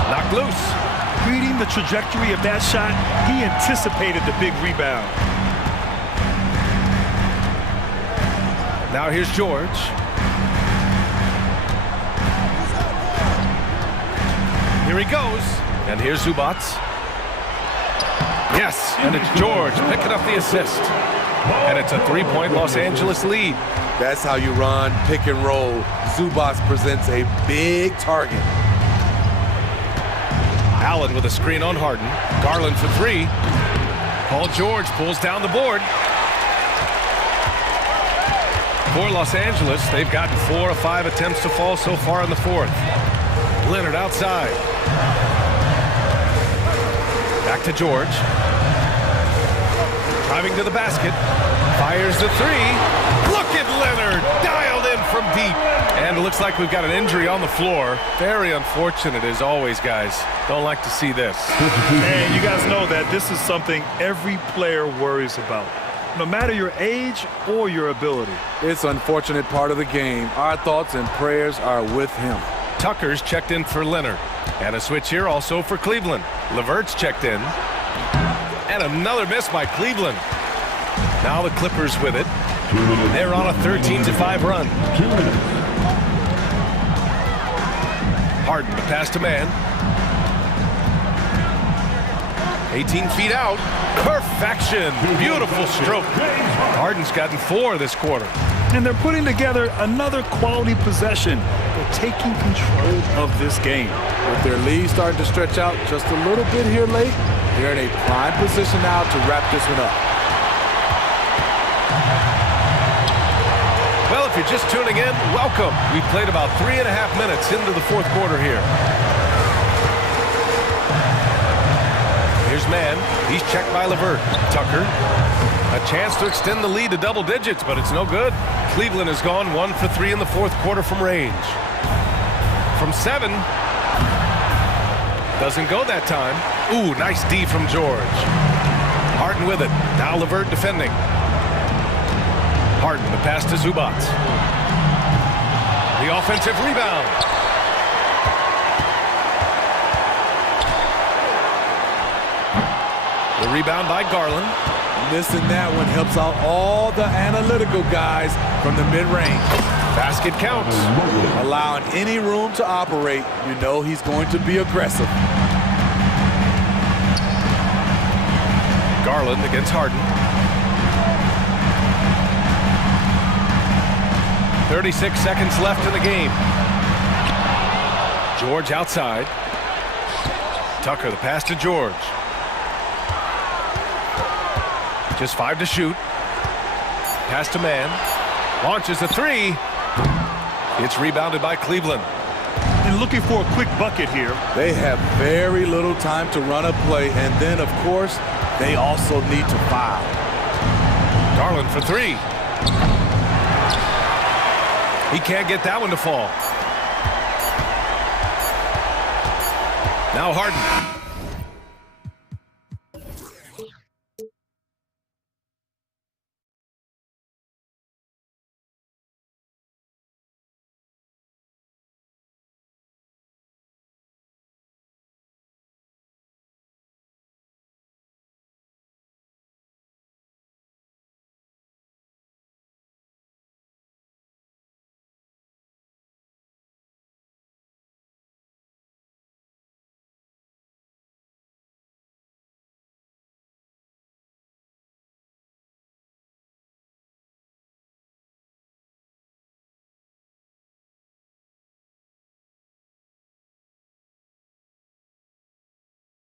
Knocked loose. Reading the trajectory of that shot, he anticipated the big rebound. Now here's George. Here he goes. And here's Zubac. Yes, and it's George picking up the assist. And it's a three-point Los Angeles lead. That's how you run pick and roll. Zubac presents a big target. Allen with a screen on Harden. Garland for three. Paul George pulls down the board. For Los Angeles, they've gotten 4 of 5 attempts to fall so far in the fourth. Leonard outside. Back to George. Driving to the basket. Fires the three. Look at Leonard. Dialed in from deep. And it looks like we've got an injury on the floor. Very unfortunate as always, guys. Don't like to see this. And you guys know that this is something every player worries about, no matter your age or your ability. It's an unfortunate part of the game. Our thoughts and prayers are with him. Tucker's checked in for Leonard. And a switch here also for Cleveland. Levert's checked in. And another miss by Cleveland. Now the Clippers with it. They're on a 13-5 run. Harden, the pass to man. 18 feet out. Perfection. Beautiful stroke. Harden's gotten 4 this quarter. And they're putting together another quality possession. They're taking control of this game. With their lead starting to stretch out just a little bit here late, they're in a prime position now to wrap this one up. Well, if you're just tuning in, welcome. We've played about 3.5 minutes into the fourth quarter here. Here's Mann. He's checked by Levert. Tucker. A chance to extend the lead to double digits, but it's no good. Cleveland has gone 1 for 3 in the fourth quarter from range. From 7. Doesn't go that time. Ooh, nice D from George. Harden with it. Now Levert defending. Harden, the pass to Zubac. The offensive rebound. The rebound by Garland. Missing that one helps out all the analytical guys from the mid-range. Basket counts. Allowing any room to operate, you know he's going to be aggressive. Garland against Harden. 36 seconds left in the game. George outside. Tucker, the pass to George. Just 5 to shoot. Pass to man. Launches a three. It's rebounded by Cleveland. And looking for a quick bucket here. They have very little time to run a play, and then, of course, they also need to foul. Garland for three. He can't get that one to fall. Now Harden.